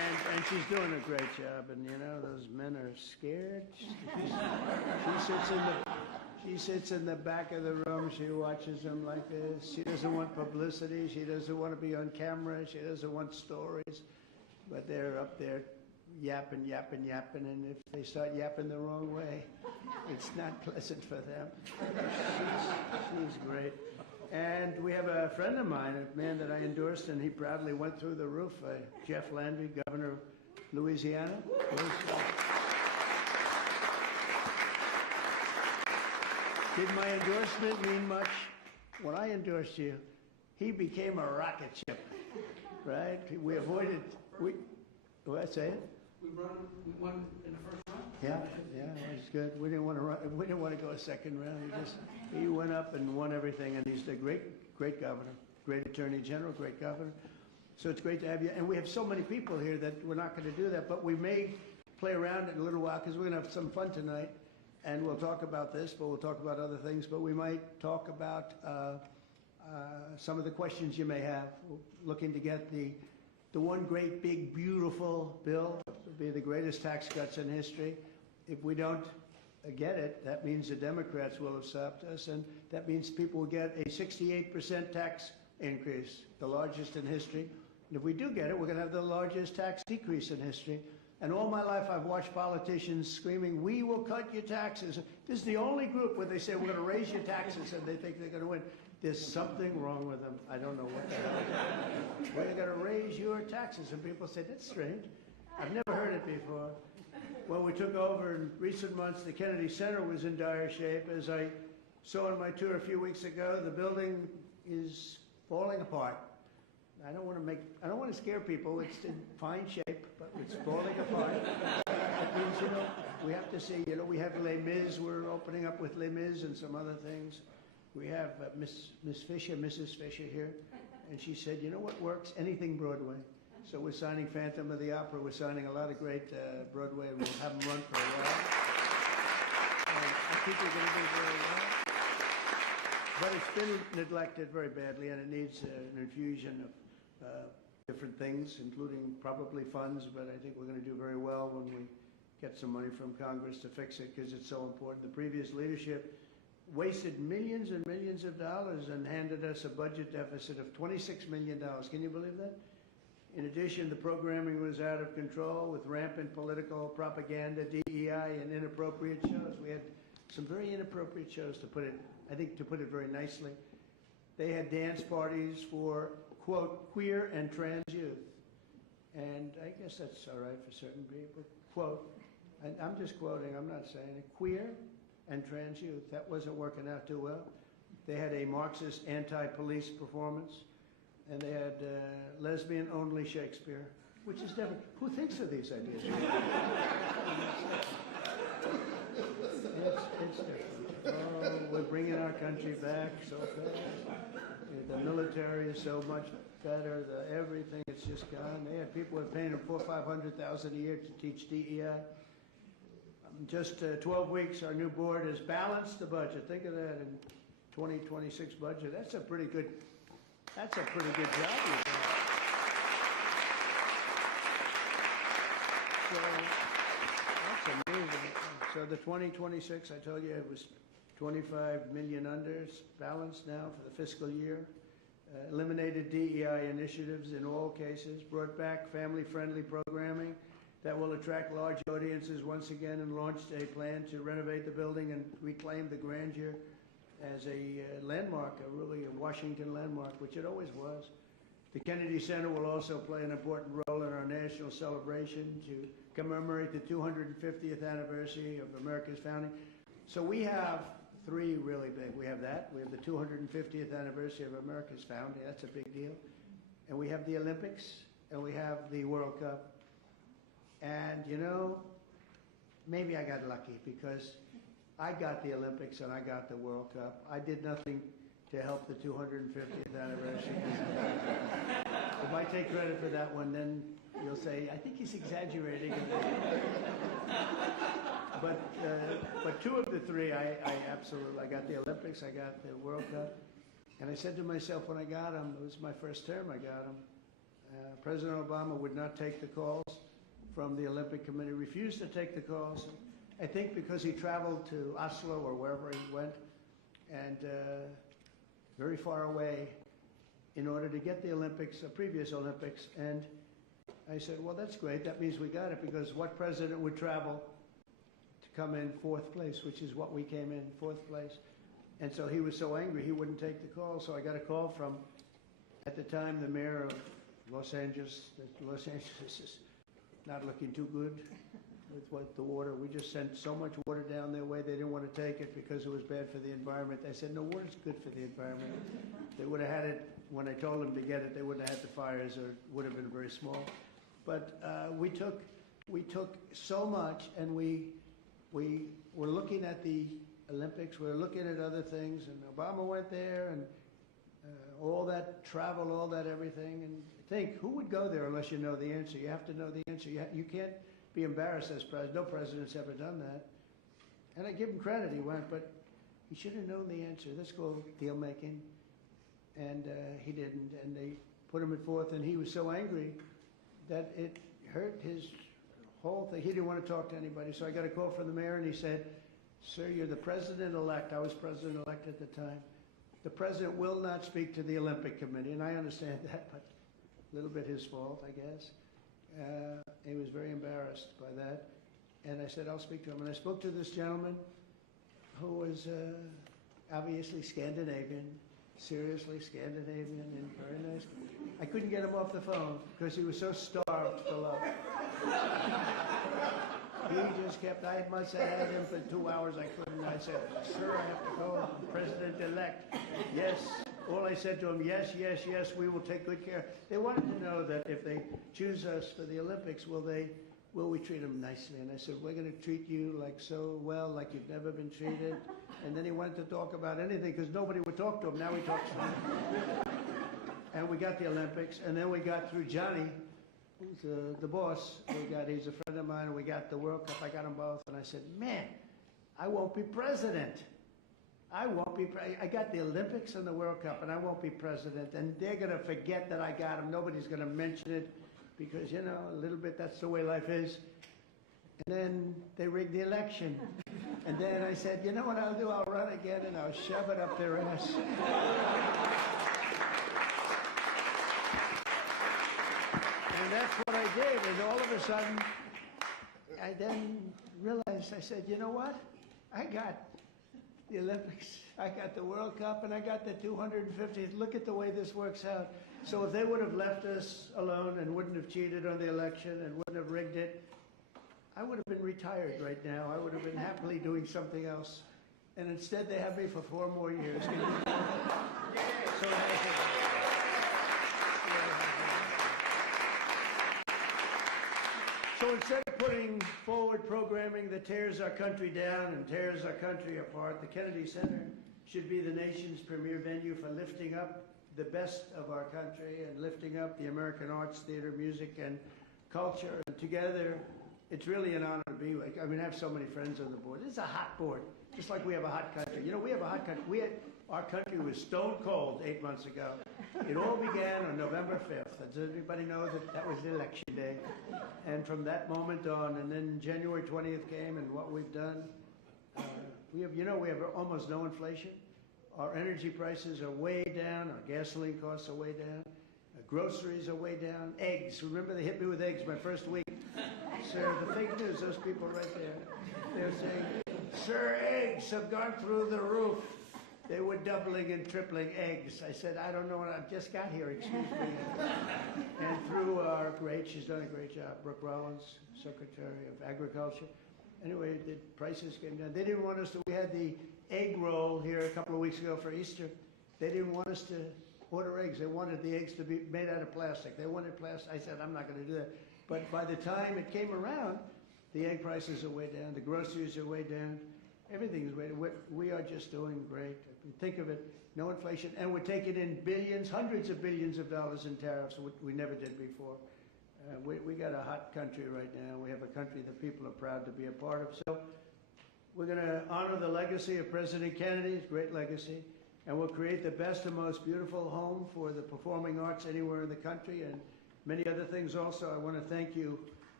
And she's doing a great job, and you know, those men are scared. She sits in the back of the room, she watches them like this. She doesn't want publicity, she doesn't want to be on camera, she doesn't want stories. But they're up there yapping, and if they start yapping the wrong way, it's not pleasant for them. She's great. And we have a friend of mine, a man that I endorsed, and he proudly went through the roof, Jeff Landry, governor of Louisiana. Did my endorsement mean much? When I endorsed you, he became a rocket ship, right? We avoided, what I say? We won in the first round? Yeah, it was good. We didn't want to go a second round. He went up and won everything, and he's a great governor, great attorney general, great governor. So it's great to have you. And we have so many people here that we're not going to do that, but we may play around in a little while because we're going to have some fun tonight, and we'll talk about this, but we'll talk about other things. But we might talk about some of the questions you may have. We're looking to get the one great, big, beautiful bill. It'll be the greatest tax cuts in history. If we don't get it, that means the Democrats will have stopped us, and that means people will get a 68% tax increase, the largest in history. And if we do get it, we're going to have the largest tax decrease in history. And all my life, I've watched politicians screaming, "We will cut your taxes." This is the only group where they say, "We're going to raise your taxes," and they think they're going to win. There's something wrong with them. I don't know what the hell. We're going to raise your taxes. And people say, "That's strange. I've never heard it before." When we took over in recent months, the Kennedy Center was in dire shape. As I saw on my tour a few weeks ago, the building is falling apart. I don't want to scare people. It's in fine shape, but it's falling apart. That means, we have to see, we have Les Mis. We're opening up with Les Mis and some other things. We have Mrs. Fisher here, and she said, "You know what works? Anything Broadway." So we're signing Phantom of the Opera. We're signing a lot of great Broadway, and we'll have them run for a while. And I think we're going to do very well. But it's been neglected very badly, and it needs an infusion of different things, including probably funds, but I think we're going to do very well when we get some money from Congress to fix it, because it's so important. The previous leadership wasted millions and millions of dollars and handed us a budget deficit of $26 million. Can you believe that? In addition, the programming was out of control with rampant political propaganda, DEI, and inappropriate shows. We had some very inappropriate shows, to put it very nicely. They had dance parties for, quote, queer and trans youth. And I guess that's all right for certain people. Quote, and I'm just quoting, I'm not saying it, queer and trans youth. That wasn't working out too well. They had a Marxist anti-police performance. And they had lesbian-only Shakespeare, which is different. Who thinks of these ideas? It's different. Oh, we're bringing our country back so fast. The military is so much better. Everything, it's just gone. They had people who are paying them $400,000 or $500,000 a year to teach DEI. Just 12 weeks, our new board has balanced the budget. Think of that in 2026 budget. That's a pretty good job you've done. So that's amazing. So the 2026, I told you it was 25 million under. It's balanced now for the fiscal year. Eliminated DEI initiatives in all cases. Brought back family-friendly programming that will attract large audiences once again, and launched a plan to renovate the building and reclaim the grandeur as a landmark, a Washington landmark, which it always was. The Kennedy Center will also play an important role in our national celebration to commemorate the 250th anniversary of America's founding. So we have three really big. We have that. We have the 250th anniversary of America's founding. That's a big deal. And we have the Olympics, and we have the World Cup. And, maybe I got lucky, because I got the Olympics and I got the World Cup. I did nothing to help the 250th anniversary. If I take credit for that one, then you'll say, I think he's exaggerating. But two of the three, I got the Olympics, I got the World Cup. And I said to myself when I got them, it was my first term I got them, President Obama would not take the calls from the Olympic Committee, refused to take the calls. I think because he traveled to Oslo or wherever he went, and very far away, in order to get the Olympics, the previous Olympics. And I said, well, that's great. That means we got it, because what president would travel to come in fourth place, which is what we came in, fourth place. And so he was so angry he wouldn't take the call. So I got a call from, at the time, the mayor of Los Angeles. Los Angeles is not looking too good with the water. We just sent so much water down their way, they didn't want to take it because it was bad for the environment. I said, no, water's good for the environment. They would have had it, when I told them to get it, they wouldn't have had the fires, or it would have been very small. But we took so much, and we were looking at the Olympics, we were looking at other things, and Obama went there, and all that travel, all that everything, and think, who would go there unless you know the answer? You have to know the answer. You can't be embarrassed as president. No president's ever done that. And I give him credit, he went, but he should have known the answer. Let's go deal making. And he didn't, and they put him at fourth, and he was so angry that it hurt his whole thing. He didn't want to talk to anybody. So I got a call from the mayor, and he said, sir, you're the president-elect. I was president-elect at the time. The president will not speak to the Olympic Committee, and I understand that, but a little bit his fault, I guess. He was very embarrassed by that. And I said, I'll speak to him. And I spoke to this gentleman who was obviously Scandinavian, seriously Scandinavian, and very nice. I couldn't get him off the phone because he was so starved for love. He just kept, I must have had him for 2 hours. I couldn't. I said, sir, I have to go. President-elect. Yes. All I said to him, yes, yes, yes, we will take good care. They wanted to know that if they choose us for the Olympics, will we treat them nicely? And I said, we're going to treat you like so well, like you've never been treated. And then he wanted to talk about anything because nobody would talk to him. Now he talks to me. And we got the Olympics, and then we got through Johnny, who's the boss. He's a friend of mine, and we got the World Cup. I got them both, and I said, man, I won't be president. I got the Olympics and the World Cup, and I won't be president. And they're going to forget that I got them. Nobody's going to mention it because, you know, a little bit, that's the way life is. And then they rigged the election. And then I said, you know what I'll do? I'll run again, and I'll shove it up their ass. And that's what I did. And all of a sudden, I then realized, I said, you know what? I got the Olympics, I got the World Cup, and I got the 250th. Look at the way this works out. So if they would have left us alone and wouldn't have cheated on the election and wouldn't have rigged it, I would have been retired right now. I would have been happily doing something else. And instead they have me for 4 more years. So So instead of putting forward programming that tears our country down and tears our country apart, the Kennedy Center should be the nation's premier venue for lifting up the best of our country and lifting up the American arts, theater, music, and culture. And together, it's really an honor to be with. I mean, I have so many friends on the board. This is a hot board, just like we have a hot country. You know, we have a hot country. Our country was stone cold 8 months ago. It all began on November 5th. Does everybody know that was the election day? And from that moment on, and then January 20th came, and what we've done, we have almost no inflation. Our energy prices are way down. Our gasoline costs are way down. Groceries are way down. Eggs. Remember, they hit me with eggs my first week. Sir, the fake news, those people right there, they're saying, sir, eggs have gone through the roof. They were doubling and tripling eggs. I said, I don't know what I've just got here, excuse me. And through she's done a great job, Brooke Rollins, Secretary of Agriculture. Anyway, the prices came down. They didn't want us to, we had the egg roll here a couple of weeks ago for Easter. They didn't want us to order eggs. They wanted the eggs to be made out of plastic. They wanted plastic. I said, I'm not going to do that. But by the time it came around, the egg prices are way down. The groceries are way down. Everything is way down. We are just doing great. Think of it, no inflation. And we're taking in billions, hundreds of billions of dollars in tariffs, which we never did before. We got a hot country right now. We have a country that people are proud to be a part of. So we're going to honor the legacy of President Kennedy's great legacy. And we'll create the best and most beautiful home for the performing arts anywhere in the country and many other things also. I want to thank you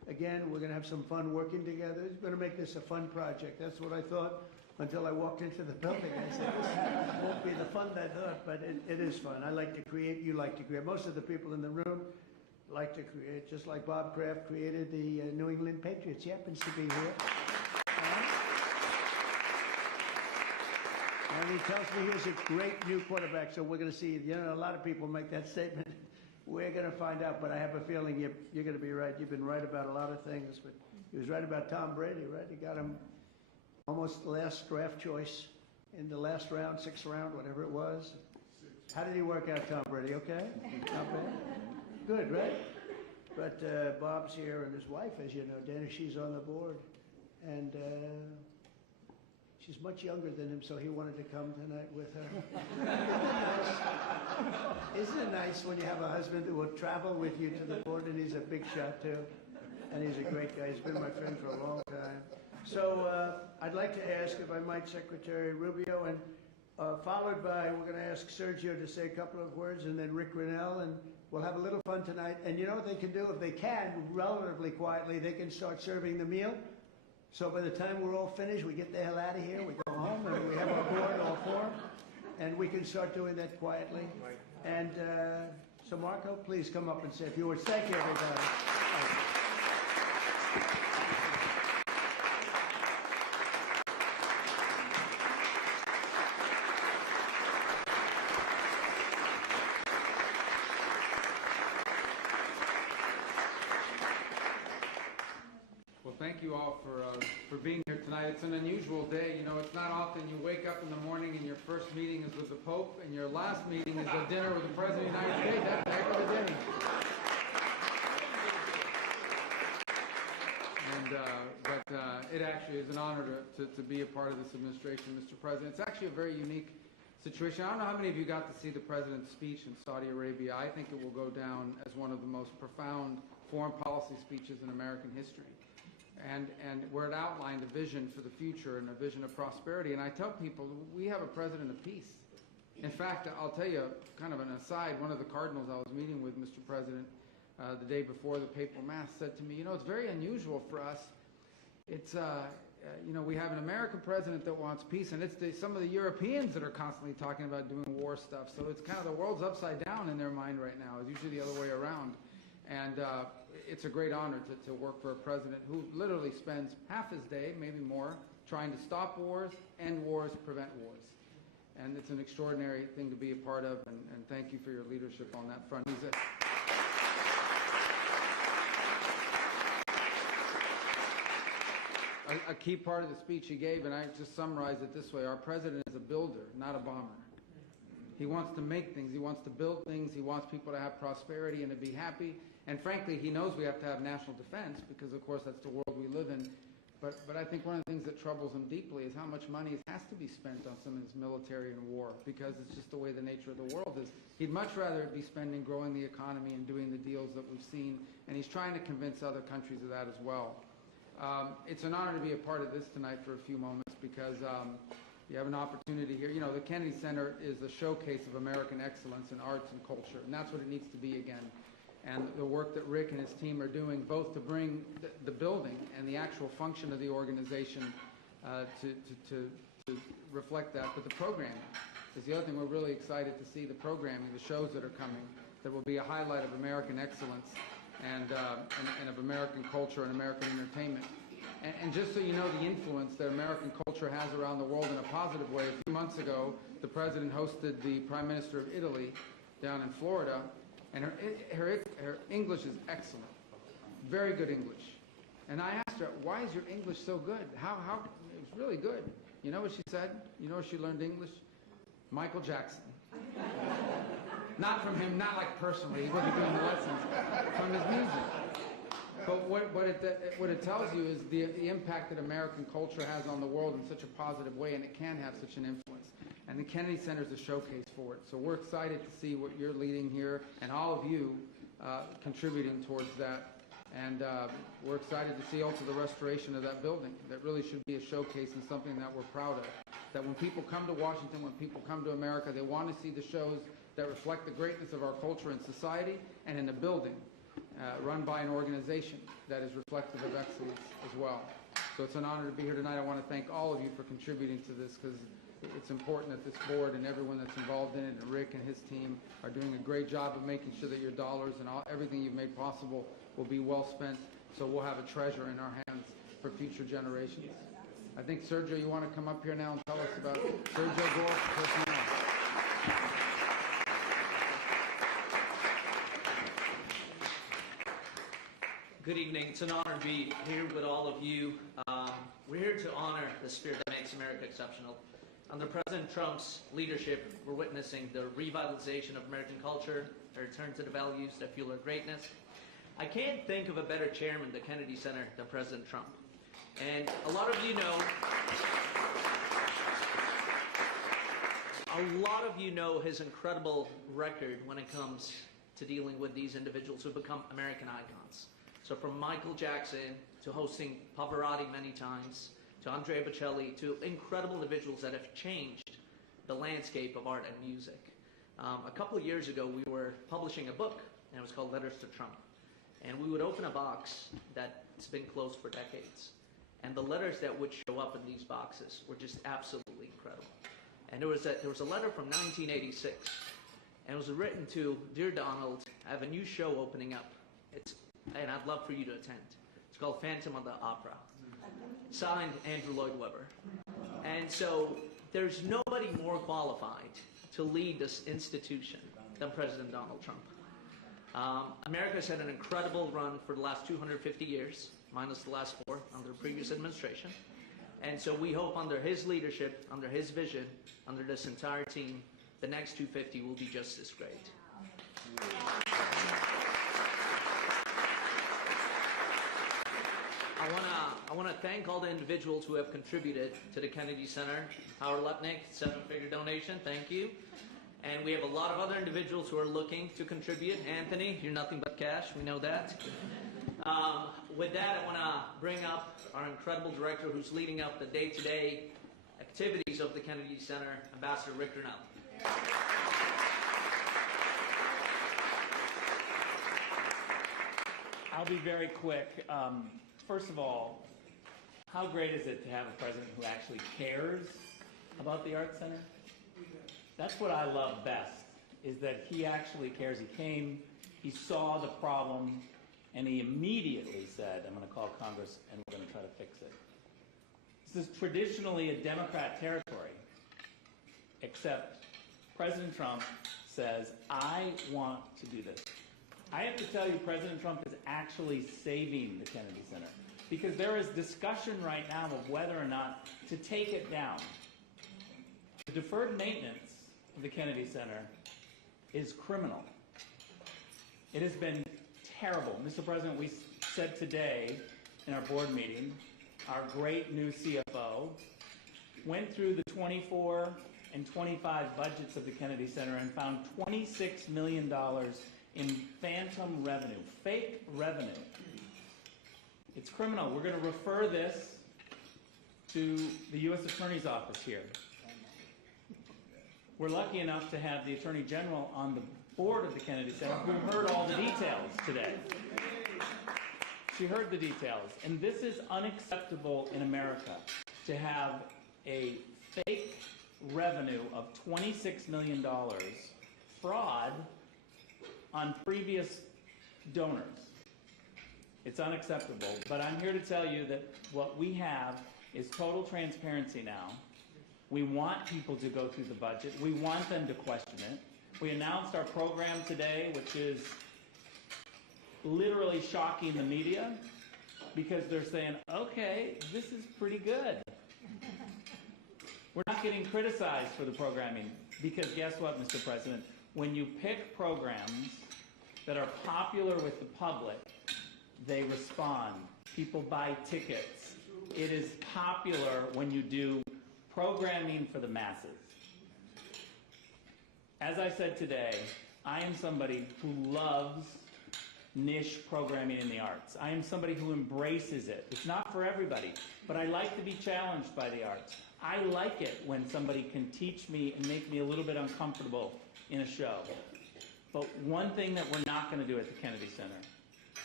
again, we're going to have some fun working together. It's going to make this a fun project. That's what I thought until I walked into the building. I said, this won't be the fun that I thought, but it is fun. I like to create, you like to create. Most of the people in the room like to create, just like Bob Kraft created the New England Patriots. He happens to be here. And he tells me he's a great new quarterback, so we're going to see. You know, a lot of people make that statement. We're going to find out, but I have a feeling you're going to be right. You've been right about a lot of things, but he was right about Tom Brady, right? He got him almost the last draft choice in the last round, sixth round, whatever it was. How did he work out, Tom Brady? Okay? Not bad? Good, right? But Bob's here, and his wife, as you know, Dana, she's on the board. And she's much younger than him, so he wanted to come tonight with her. Isn't it nice when you have a husband who will travel with you to the board, and he's a big shot, too. And he's a great guy. He's been my friend for a long time. So I'd like to ask, if I might, Secretary Rubio, and followed by, we're going to ask Sergio to say a couple of words, and then Rick Grinnell, and we'll have a little fun tonight. And you know what they can do? If they can, relatively quietly, they can start serving the meal. So by the time we're all finished, we get the hell out of here, we go home, and we have our board all formed, and we can start doing that quietly. And so Marco, please come up and say a few words. Thank you, everybody. Thank you all for being here tonight. It's an unusual day. You know, it's not often you wake up in the morning and your first meeting is with the Pope and your last meeting is a dinner with the President of the United States. That's a heck of a day. But it actually is an honor to be a part of this administration, Mr. President. It's actually a very unique situation. I don't know how many of you got to see the President's speech in Saudi Arabia. I think it will go down as one of the most profound foreign policy speeches in American history. And where it outlined a vision for the future and a vision of prosperity. And I tell people, we have a president of peace. In fact, I'll tell you kind of an aside, one of the cardinals I was meeting with, Mr. President, the day before the papal mass said to me, you know, it's very unusual for us. It's, you know, we have an American president that wants peace, and it's some of the Europeans that are constantly talking about doing war stuff. So it's kind of the world's upside down in their mind right now. It's usually the other way around. And it's a great honor to work for a president who literally spends half his day, maybe more, trying to stop wars, end wars, prevent wars. And it's an extraordinary thing to be a part of, and thank you for your leadership on that front. A key part of the speech he gave, and I just summarized it this way, our president is a builder, not a bomber. He wants to make things, he wants to build things, he wants people to have prosperity and to be happy. And frankly, he knows we have to have national defense because, of course, that's the world we live in. But I think one of the things that troubles him deeply is how much money has to be spent on some of this military and war, because it's just the way the nature of the world is. He'd much rather be spending growing the economy and doing the deals that we've seen, and he's trying to convince other countries of that as well. It's an honor to be a part of this tonight for a few moments because you have an opportunity here. You know, the Kennedy Center is a showcase of American excellence in arts and culture, and that's what it needs to be again. And the work that Rick and his team are doing, both to bring the building and the actual function of the organization to reflect that, but the programming is the other thing. We're really excited to see the programming, the shows that are coming, that will be a highlight of American excellence and of American culture and American entertainment. And just so you know the influence that American culture has around the world in a positive way, a few months ago, the President hosted the Prime Minister of Italy down in Florida, and her English is excellent, very good English. And I asked her, why is your English so good? How it's really good. You know what she said? You know where she learned English? Michael Jackson. Not from him, not like personally, he wasn't doing the lessons, from his music. But what it tells you is the impact that American culture has on the world in such a positive way, and it can have such an influence. And the Kennedy Center is a showcase for it. So we're excited to see what you're leading here, and all of you contributing towards that. And we're excited to see also the restoration of that building. That really should be a showcase and something that we're proud of. That when people come to Washington, when people come to America, they want to see the shows that reflect the greatness of our culture and society and in the building. run by an organization that is reflective of excellence as well. So it's an honor to be here tonight. I want to thank all of you for contributing to this, because it's important that this board and everyone that's involved in it, and Rick and his team, are doing a great job of making sure that your dollars and everything you've made possible will be well spent, so we'll have a treasure in our hands for future generations. I think, Sergio, you want to come up here now and tell us about Sergio Gore personnel. Good evening. It's an honor to be here with all of you. We're here to honor the spirit that makes America exceptional. Under President Trump's leadership, we're witnessing the revitalization of American culture, a return to the values that fuel our greatness. I can't think of a better chairman of the Kennedy Center than President Trump. And a lot of you know his incredible record when it comes to dealing with these individuals who become American icons. So from Michael Jackson to hosting Pavarotti many times, to Andrea Bocelli, to incredible individuals that have changed the landscape of art and music. A couple of years ago, we were publishing a book, and it was called Letters to Trump. And we would open a box that's been closed for decades. And the letters that would show up in these boxes were just absolutely incredible. And there was a letter from 1986, and it was written to, "Dear Donald, I have a new show opening up. And I'd love for you to attend. It's called Phantom of the Opera." Signed, Andrew Lloyd Webber. And so there's nobody more qualified to lead this institution than President Donald Trump. America's had an incredible run for the last 250 years, minus the last 4 under the previous administration. And so we hope under his leadership, under his vision, under this entire team, the next 250 will be just as great. I want to thank all the individuals who have contributed to the Kennedy Center. Howard Lepnick, 7-figure donation, thank you. And we have a lot of other individuals who are looking to contribute. Anthony, you're nothing but cash, we know that. With that, I want to bring up our incredible director who's leading up the day-to-day activities of the Kennedy Center, Ambassador Rick Grinnell. I'll be very quick. First of all, how great is it to have a president who actually cares about the Arts Center? That's what I love best, is that he actually cares. He came, he saw the problem, and he immediately said, "I'm going to call Congress and we're going to try to fix it." This is traditionally a Democrat territory, except President Trump says, "I want to do this." I have to tell you, President Trump is actually saving the Kennedy Center, because there is discussion right now of whether or not to take it down. The deferred maintenance of the Kennedy Center is criminal. It has been terrible. Mr. President, we said today in our board meeting, our great new CFO went through the 24 and 25 budgets of the Kennedy Center and found $26 million in phantom revenue, fake revenue. It's criminal. We're going to refer this to the U.S. Attorney's Office here. We're lucky enough to have the Attorney General on the board of the Kennedy Center who heard all the details today. She heard the details. And this is unacceptable in America, to have a fake revenue of $26 million fraud on previous donors. It's unacceptable. But I'm here to tell you that what we have is total transparency now. We want people to go through the budget. We want them to question it. We announced our program today, which is literally shocking the media, because they're saying, okay, this is pretty good. We're not getting criticized for the programming, because guess what, Mr. President? When you pick programs that are popular with the public, they respond. People buy tickets. It is popular when you do programming for the masses. As I said today, I am somebody who loves niche programming in the arts. I am somebody who embraces it. It's not for everybody, but I like to be challenged by the arts. I like it when somebody can teach me and make me a little bit uncomfortable in a show. But one thing that we're not going to do at the Kennedy Center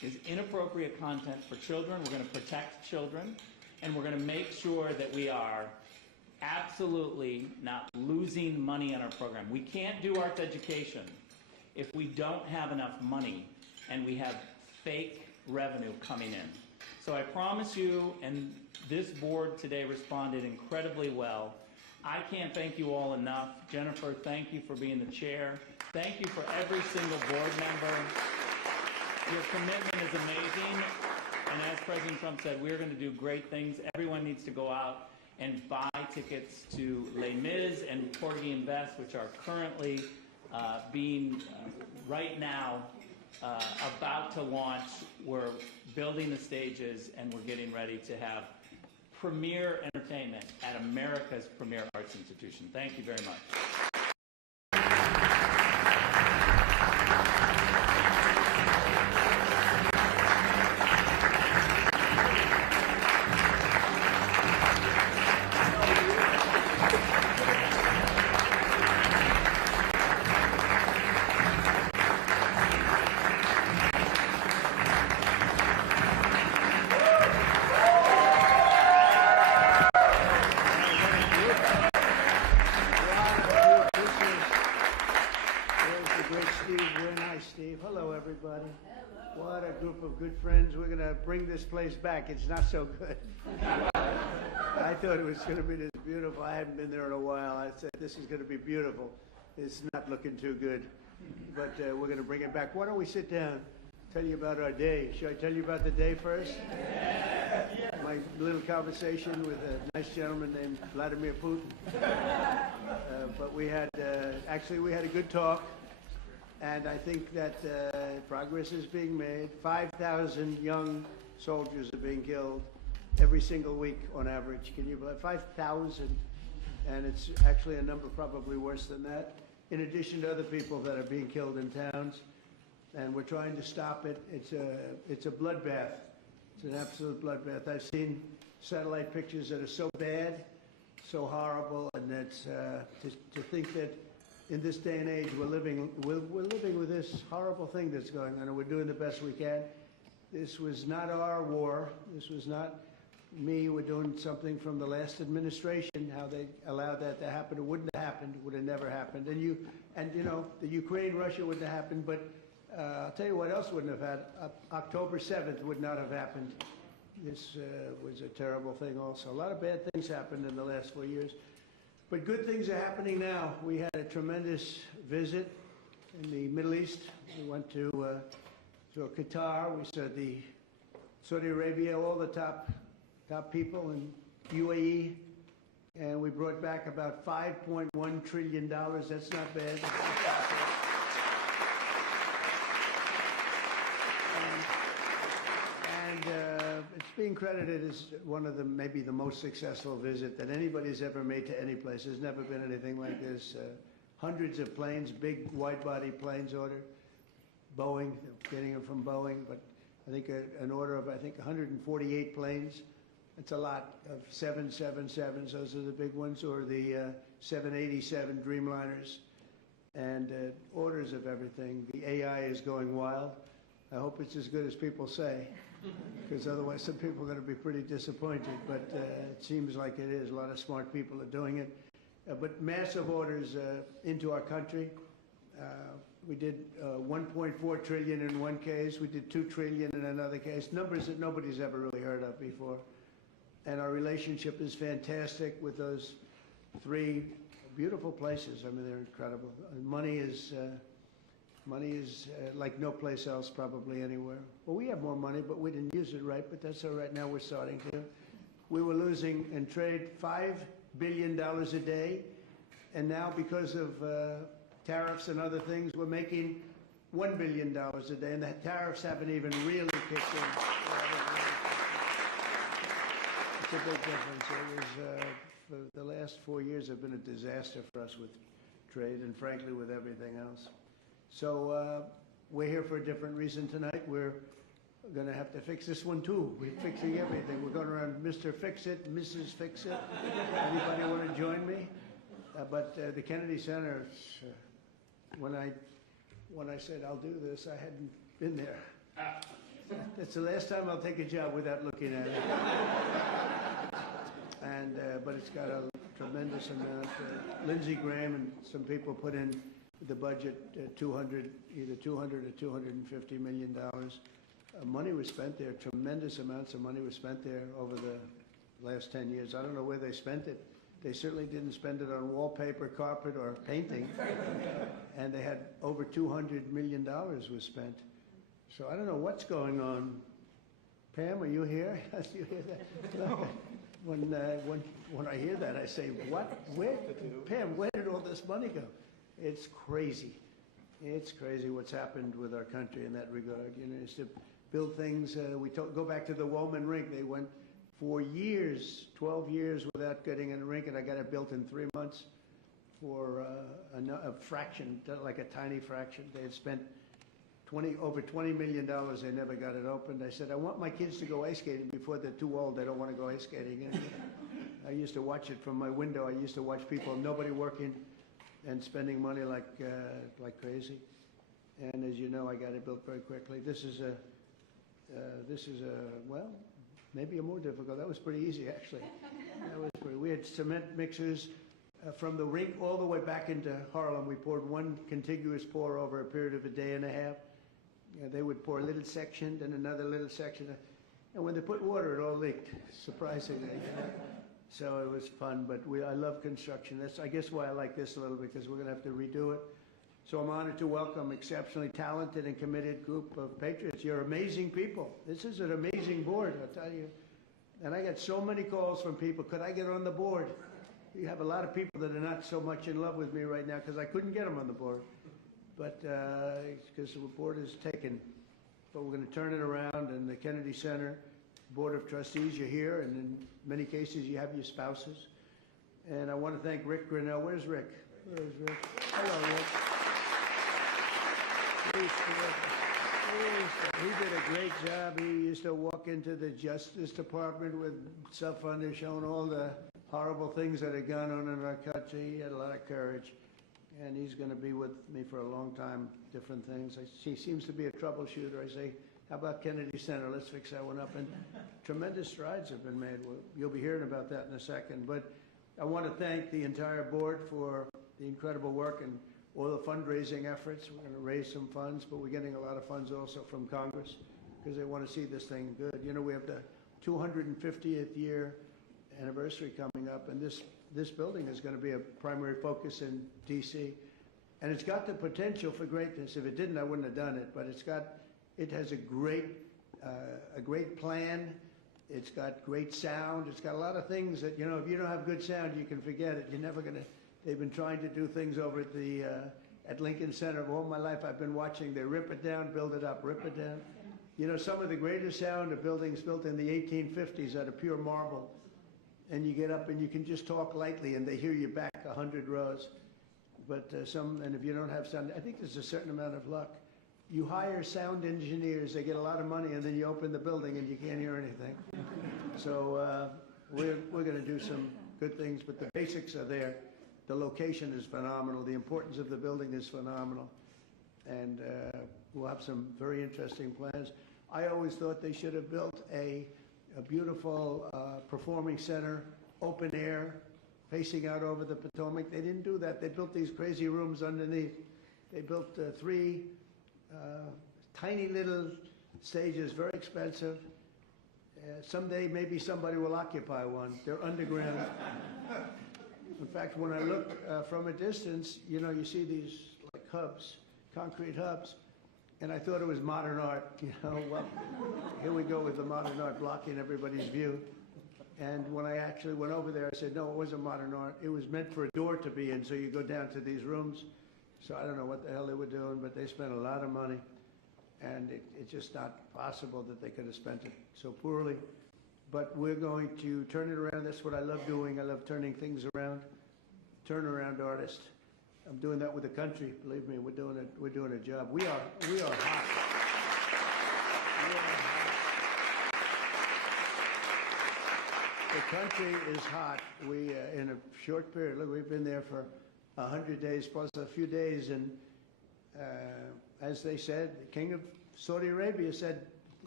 is inappropriate content for children. We're going to protect children, and we're going to make sure that we are absolutely not losing money on our program. We can't do arts education if we don't have enough money and we have fake revenue coming in. So I promise you, and this board today responded incredibly well. I can't thank you all enough. Jennifer, thank you for being the chair. Thank you for every single board member. Your commitment is amazing. And as President Trump said, we're going to do great things. Everyone needs to go out and buy tickets to Les Mis and Porgy and Bess, which are currently being right now about to launch. We're building the stages, and we're getting ready to have premier entertainment at America's premier arts institution. Thank you very much. What a group of good friends. We're going to bring this place back. It's not so good. I thought it was going to be this beautiful. I haven't been there in a while. I said, this is going to be beautiful. It's not looking too good. But we're going to bring it back. Why don't we sit down, tell you about our day. Should I tell you about the day first? My little conversation with a nice gentleman named Vladimir Putin. But we had, actually, we had a good talk. And I think that progress is being made. 5,000 young soldiers are being killed every single week on average. Can you believe 5,000? And it's actually a number probably worse than that, in addition to other people that are being killed in towns. And we're trying to stop it. It's a bloodbath. It's an absolute bloodbath. I've seen satellite pictures that are so bad, so horrible, and that's to think that in this day and age, we're living with this horrible thing that's going on, and we're doing the best we can. This was not our war. This was not me. We're doing something from the last administration. How they allowed that to happen? It wouldn't have happened. Would have never happened. And you know, the Ukraine-Russia wouldn't have happened. But I'll tell you what else wouldn't have happened. October 7th would not have happened. This was a terrible thing. Also, a lot of bad things happened in the last 4 years. But good things are happening now. We had a tremendous visit in the Middle East. We went to Qatar. We saw Saudi Arabia, all the top people in UAE, and we brought back about $5.1 trillion. That's not bad. It's being credited as one of maybe the most successful visit that anybody's ever made to any place. There's never been anything like this. Hundreds of planes, big wide-body planes ordered. Boeing, getting them from Boeing, but I think an order of 148 planes. It's a lot of 777s. Those are the big ones, or the 787 Dreamliners, and orders of everything. The AI is going wild. I hope it's as good as people say, because otherwise some people are going to be pretty disappointed, but it seems like it is. A lot of smart people are doing it. But massive orders into our country. We did 1.4 trillion in one case. We did 2 trillion in another case. Numbers that nobody's ever really heard of before. And our relationship is fantastic with those 3 beautiful places. I mean, they're incredible. Money is like no place else probably anywhere. Well, we have more money, but we didn't use it right, but that's all right. Now we're starting to. We were losing in trade $5 billion a day, and now because of tariffs and other things, we're making $1 billion a day, and the tariffs haven't even really kicked in. It's a big difference. It was, for the last 4 years have been a disaster for us with trade and frankly with everything else. So we're here for a different reason tonight. We're going to have to fix this one too. We're fixing everything. We're going around Mr. Fix-It, Mrs. Fix-It. Anybody want to join me? But the Kennedy Center, when I said I'll do this, I hadn't been there. That's the last time I'll take a job without looking at it. And but it's got a tremendous amount. Lindsey Graham and some people put in the budget either 200 or 250 $1 million. Money was spent there. Tremendous amounts of money was spent there over the last 10 years. I don't know where they spent it. They certainly didn't spend it on wallpaper, carpet, or painting. And they had over $200 million was spent. So I don't know what's going on. Pam, are you here? You hear that? When I hear that, I say, what? Where? Pam, where did all this money go? It's crazy. It's crazy what's happened with our country in that regard. You know, it's to build things. Go back to the Woolman rink. They went for years, 12 years, without getting in a rink, and I got it built in 3 months for a fraction, like a tiny fraction. They had spent over $20 million. They never got it opened. I said, I want my kids to go ice skating before they're too old. They don't want to go ice skating. And I used to watch it from my window. I used to watch people, nobody working, and spending money like crazy. And as you know, I got it built very quickly. This is well, maybe a more difficult. That was pretty easy, actually. We had cement mixers from the rink all the way back into Harlem. We poured one contiguous pour over a period of a day and a half. They would pour a little section, then another little section. And when they put water, it all leaked, surprisingly. So it was fun, but I love construction. That's, I guess, why I like this a little, because we're going to have to redo it. So I'm honored to welcome exceptionally talented and committed group of patriots. You're amazing people. This is an amazing board, I'll tell you. And I get so many calls from people, could I get on the board? You have a lot of people that are not so much in love with me right now because I couldn't get them on the board. But because the board is taken. But we're going to turn it around, and the Kennedy Center Board of Trustees, you're here, and in many cases you have your spouses. And I want to thank Rick Grinnell. Where's Rick? Where's Rick? Hello, Rick. He did a great job. He used to walk into the Justice Department with stuff on there showing all the horrible things that are going on in our country. He had a lot of courage, and he's going to be with me for a long time, different things. He seems to be a troubleshooter. I say, how about Kennedy Center? Let's fix that one up. And tremendous strides have been made. You'll be hearing about that in a second. But I want to thank the entire board for the incredible work and all the fundraising efforts. We're going to raise some funds, but we're getting a lot of funds also from Congress because they want to see this thing good. You know, we have the 250th year anniversary coming up, and this building is going to be a primary focus in D.C. And it's got the potential for greatness. If it didn't, I wouldn't have done it. But it has a great plan. It's got great sound. It's got a lot of things that, you know, if you don't have good sound, you can forget it. You're never going to. They've been trying to do things over at Lincoln Center. All my life I've been watching. They rip it down, build it up, rip it down. You know, some of the greatest sound of buildings built in the 1850s out of pure marble. And you get up and you can just talk lightly and they hear you back 100 rows. But and if you don't have sound, I think there's a certain amount of luck. You hire sound engineers, they get a lot of money, and then you open the building and you can't hear anything. So we're going to do some good things, but the basics are there. The location is phenomenal. The importance of the building is phenomenal. And we'll have some very interesting plans. I always thought they should have built a beautiful performing center, open air, facing out over the Potomac. They didn't do that. They built these crazy rooms underneath. They built 3 tiny little stages, very expensive. Someday maybe somebody will occupy one. They're underground. In fact, when I look from a distance, you know, you see these like hubs, concrete hubs, and I thought it was modern art. You know, well, here we go with the modern art blocking everybody's view. And when I actually went over there, I said, no, it wasn't modern art. It was meant for a door to be in, so you go down to these rooms. So I don't know what the hell they were doing, but they spent a lot of money, and it's just not possible that they could have spent it so poorly. But we're going to turn it around. That's what I love doing. I love turning things around. Turnaround artist. I'm doing that with the country. Believe me, we're doing a job. We are hot. We are hot. The country is hot. We in a short period. Look, we've been there for 100 days plus a few days, and as they said, the king of Saudi Arabia said,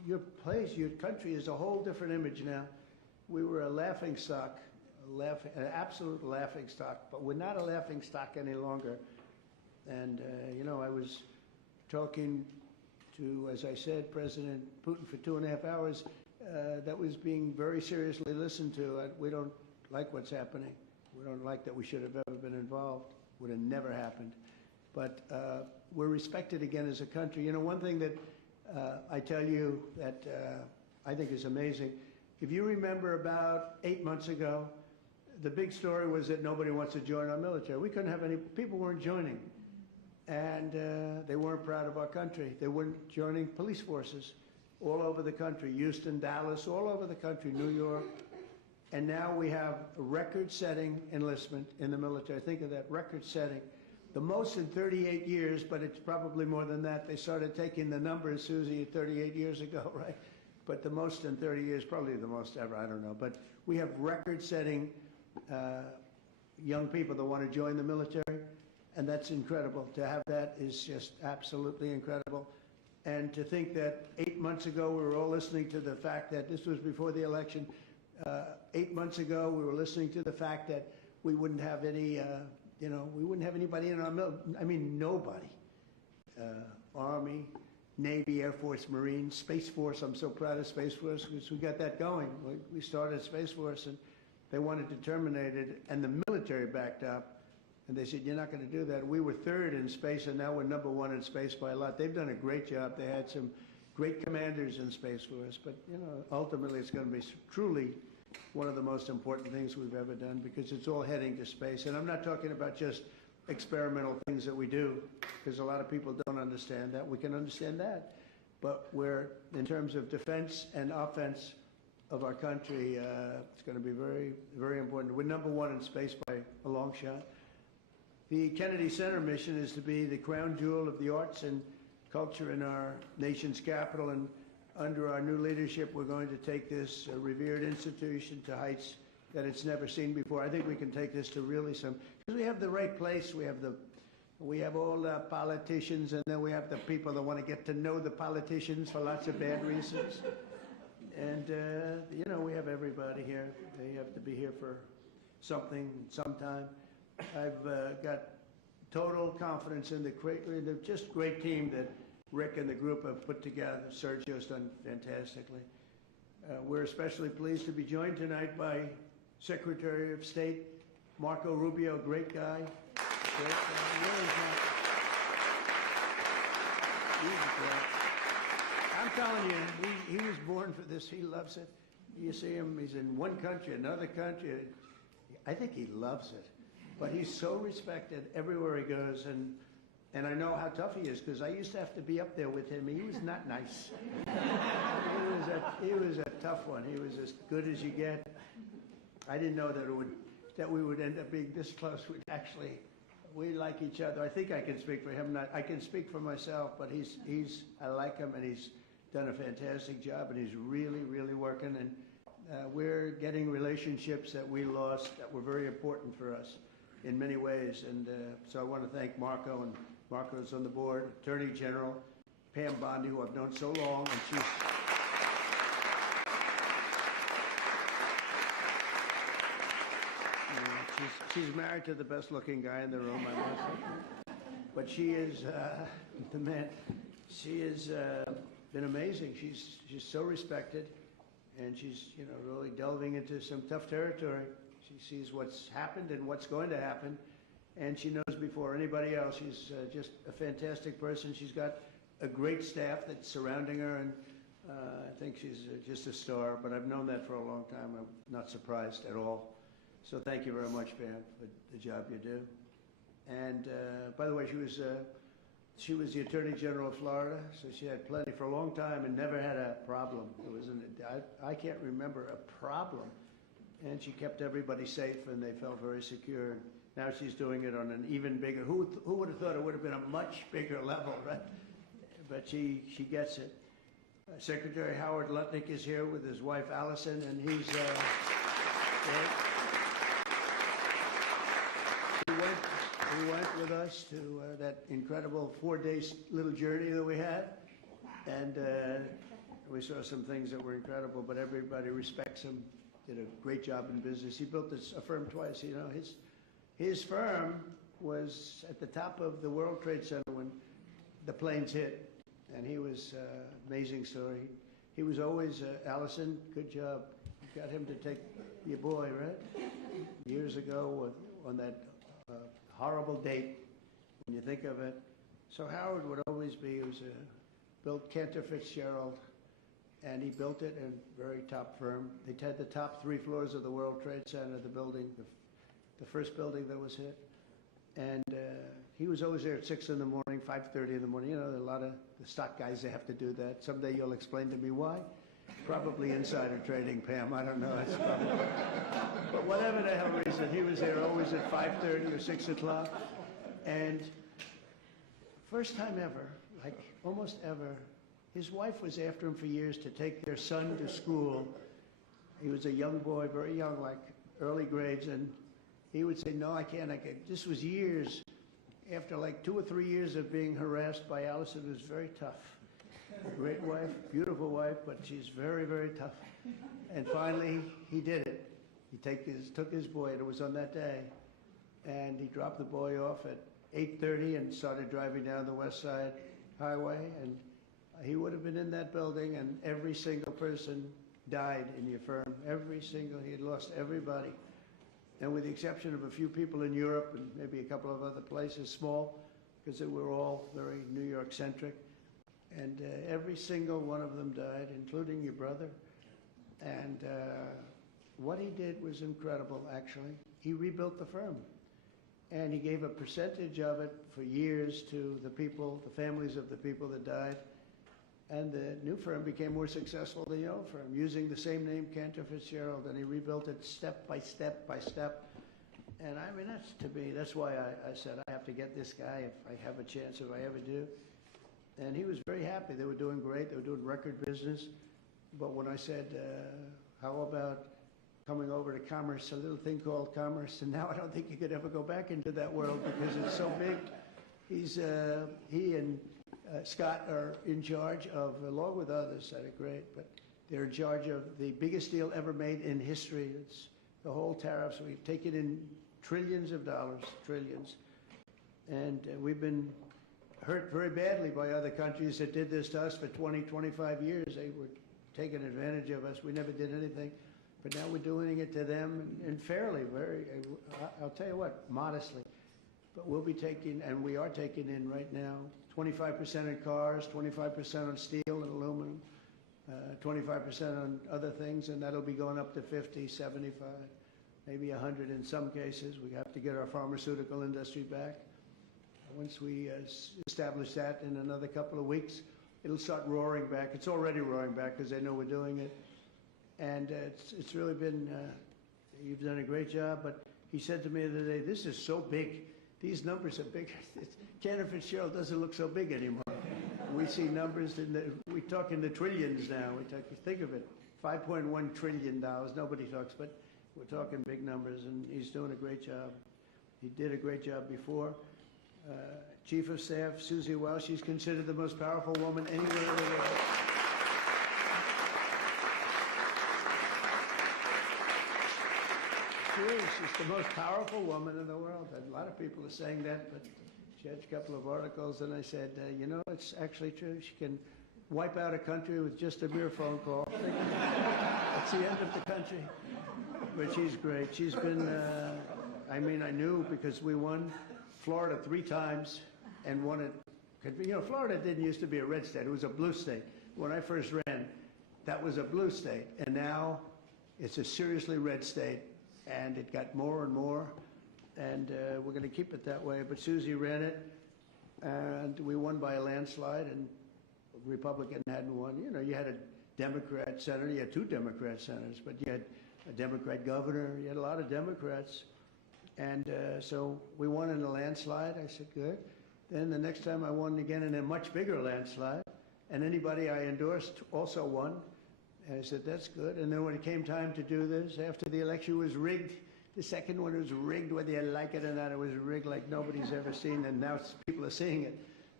your place, your country is a whole different image now. We were a laughing stock, an absolute laughing stock, but we're not a laughing stock any longer. And, I was talking to, as I said, President Putin for 2.5 hours. That was being very seriously listened to. We don't like what's happening. We don't like that we should have ever been involved. Would have never happened. But we're respected again as a country. One thing that I tell you that I think is amazing, if you remember about 8 months ago, the big story was that nobody wants to join our military. We couldn't have any, people weren't joining. And they weren't proud of our country. They weren't joining police forces all over the country, Houston, Dallas, all over the country, New York. And now we have a record-setting enlistment in the military. Think of that, record-setting. The most in 38 years, but it's probably more than that. They started taking the numbers, Susie, 38 years ago, right? But the most in 30 years, probably the most ever, I don't know. But we have record-setting young people that want to join the military, and that's incredible. To have that is just absolutely incredible. And to think that 8 months ago we were all listening to the fact that this was before the election. 8 months ago we were listening to the fact that we wouldn't have any, we wouldn't have anybody in our military. I mean, nobody. Army, Navy, Air Force, Marines, Space Force. I'm so proud of Space Force because we got that going. We started Space Force and they wanted to terminate it, and the military backed up. And they said, you're not going to do that. We were third in space, and now we're #1 in space by a lot. They've done a great job. They had some great commanders in Space Force. But, ultimately it's going to be truly one of the most important things we've ever done because it's all heading to space. And I'm not talking about just experimental things that we do because a lot of people don't understand that. We can understand that. But we're, in terms of defense and offense of our country, it's going to be very, very important. We're #1 in space by a long shot. The Kennedy Center mission is to be the crown jewel of the arts and culture in our nation's capital, and under our new leadership, we're going to take this revered institution to heights that it's never seen before. I think we can take this to really some, because we have the right place. We have all the politicians, and then we have the people that want to get to know the politicians for lots of bad reasons. And, we have everybody here. They have to be here for something, sometime. I've got total confidence in the just great team that Rick and the group have put together. Sergio's done fantastically. We're especially pleased to be joined tonight by Secretary of State Marco Rubio, great guy. Great guy. Really I'm telling you, he was born for this. He loves it. You see him, he's in one country, another country. I think he loves it. But he's so respected everywhere he goes, and I know how tough he is because I used to have to be up there with him. He was not nice. He was a tough one. He was as good as you get. I didn't know that we would end up being this close. We like each other. I think I can speak for him. I can speak for myself, but I like him, and he's done a fantastic job, and he's really, really working. And we're getting relationships that we lost that were very important for us in many ways. And so I want to thank Marco, and Marco's on the board, Attorney General Pam Bondi, who I've known so long, and she's married to the best looking guy in the room, I must say. But she is the man. She has been amazing. She's so respected, and she's really delving into some tough territory. She sees what's happened and what's going to happen, and she knows before anybody else. She's just a fantastic person. She's got a great staff that's surrounding her, and I think she's just a star. But I've known that for a long time. I'm not surprised at all. So thank you very much, Pam, for the job you do. And by the way, she was the Attorney General of Florida, so she had plenty for a long time and never had a problem. I can't remember a problem. And she kept everybody safe, and they felt very secure. Now she's doing it on an even bigger. Who would have thought it would have been a much bigger level, right? But she gets it. Secretary Howard Lutnick is here with his wife Allison, and he's. He went with us to that incredible 4-day little journey that we had, and We saw some things that were incredible, but everybody respects him. Did a great job in business. He built a firm twice. You know, his firm was at the top of the World Trade Center when the planes hit, and he was amazing story. He was always Allison. Good job. You got him to take your boy, right? Years ago on that horrible date. When you think of it, so Howard would always be. He was built Cantor Fitzgerald. And he built it in a very top firm. They had the top 3 floors of the World Trade Center, the building, the first building that was hit. And he was always there at 6 in the morning, 5:30 in the morning. You know, a lot of the stock guys, they have to do that. Someday you'll explain to me why. Probably insider trading, Pam. I don't know. It's probably, but whatever the hell reason, he was there always at 5:30 or 6 o'clock. And first time ever, like almost ever, his wife was after him for years to take their son to school. He was a young boy, very young, like early grades, and he would say, no, I can't. This was years. After like 2 or 3 years of being harassed by Allison, it was very tough. Great wife, beautiful wife, but she's very, very tough. And finally, he did it. He took his boy, and it was on that day, and he dropped the boy off at 8:30 and started driving down the West Side Highway, and he would have been in that building, and every single person died in your firm. He had lost everybody. And with the exception of a few people in Europe and maybe a couple of other places, small, because they were all very New York-centric. And every single one of them died, including your brother. And what he did was incredible, actually. He rebuilt the firm. And he gave a percentage of it for years to the people, the families of the people that died. And the new firm became more successful than the old firm, using the same name, Cantor Fitzgerald, and he rebuilt it step by step by step. And I mean, that's why I said I have to get this guy if I have a chance, if I ever do. And he was very happy. They were doing great. They were doing record business. But when I said, how about coming over to commerce, a little thing called commerce, and now I don't think you could ever go back into that world because it's so big. He and Scott are in charge of, along with others that are great, but they're in charge of the biggest deal ever made in history. It's the whole tariffs. We've taken in trillions of dollars, trillions. And we've been hurt very badly by other countries that did this to us for 20, 25 years. They were taking advantage of us. We never did anything. But now we're doing it to them, and fairly, I'll tell you what, modestly. But we'll be taking, and we are taking in right now, 25% in cars, 25% on steel and aluminum, 25% on other things, and that'll be going up to 50, 75, maybe 100 in some cases. We have to get our pharmaceutical industry back. Once we establish that in another couple of weeks, it'll start roaring back. It's already roaring back because they know we're doing it. And it's really been, you've done a great job, but he said to me the other day, this is so big. These numbers are big. Cantor Fitzgerald doesn't look so big anymore. We see numbers we talk in the trillions now. Think of it, $5.1 trillion. Nobody talks, but we're talking big numbers, and he's doing a great job. He did a great job before. Chief of Staff, Susie Wiles, she's considered the most powerful woman anywhere in the world. She's the most powerful woman in the world. And a lot of people are saying that, but she had a couple of articles, and I said, you know, it's actually true. She can wipe out a country with just a mere phone call. That's the end of the country. But she's great. She's been, I knew because we won Florida 3 times and won it. You know, Florida didn't used to be a red state. It was a blue state. When I first ran, that was a blue state. And now it's a seriously red state. And it got more and more, and we're going to keep it that way. But Susie ran it, and we won by a landslide, and a Republican hadn't won. You know, you had a Democrat senator, you had 2 Democrat senators, but you had a Democrat governor, you had a lot of Democrats. And so we won in a landslide. I said, good. Then the next time I won again in a much bigger landslide, and anybody I endorsed also won. And I said, that's good. And then when it came time to do this, after the election was rigged, the second one was rigged, whether you like it or not, it was rigged like nobody's ever seen, and now people are seeing it.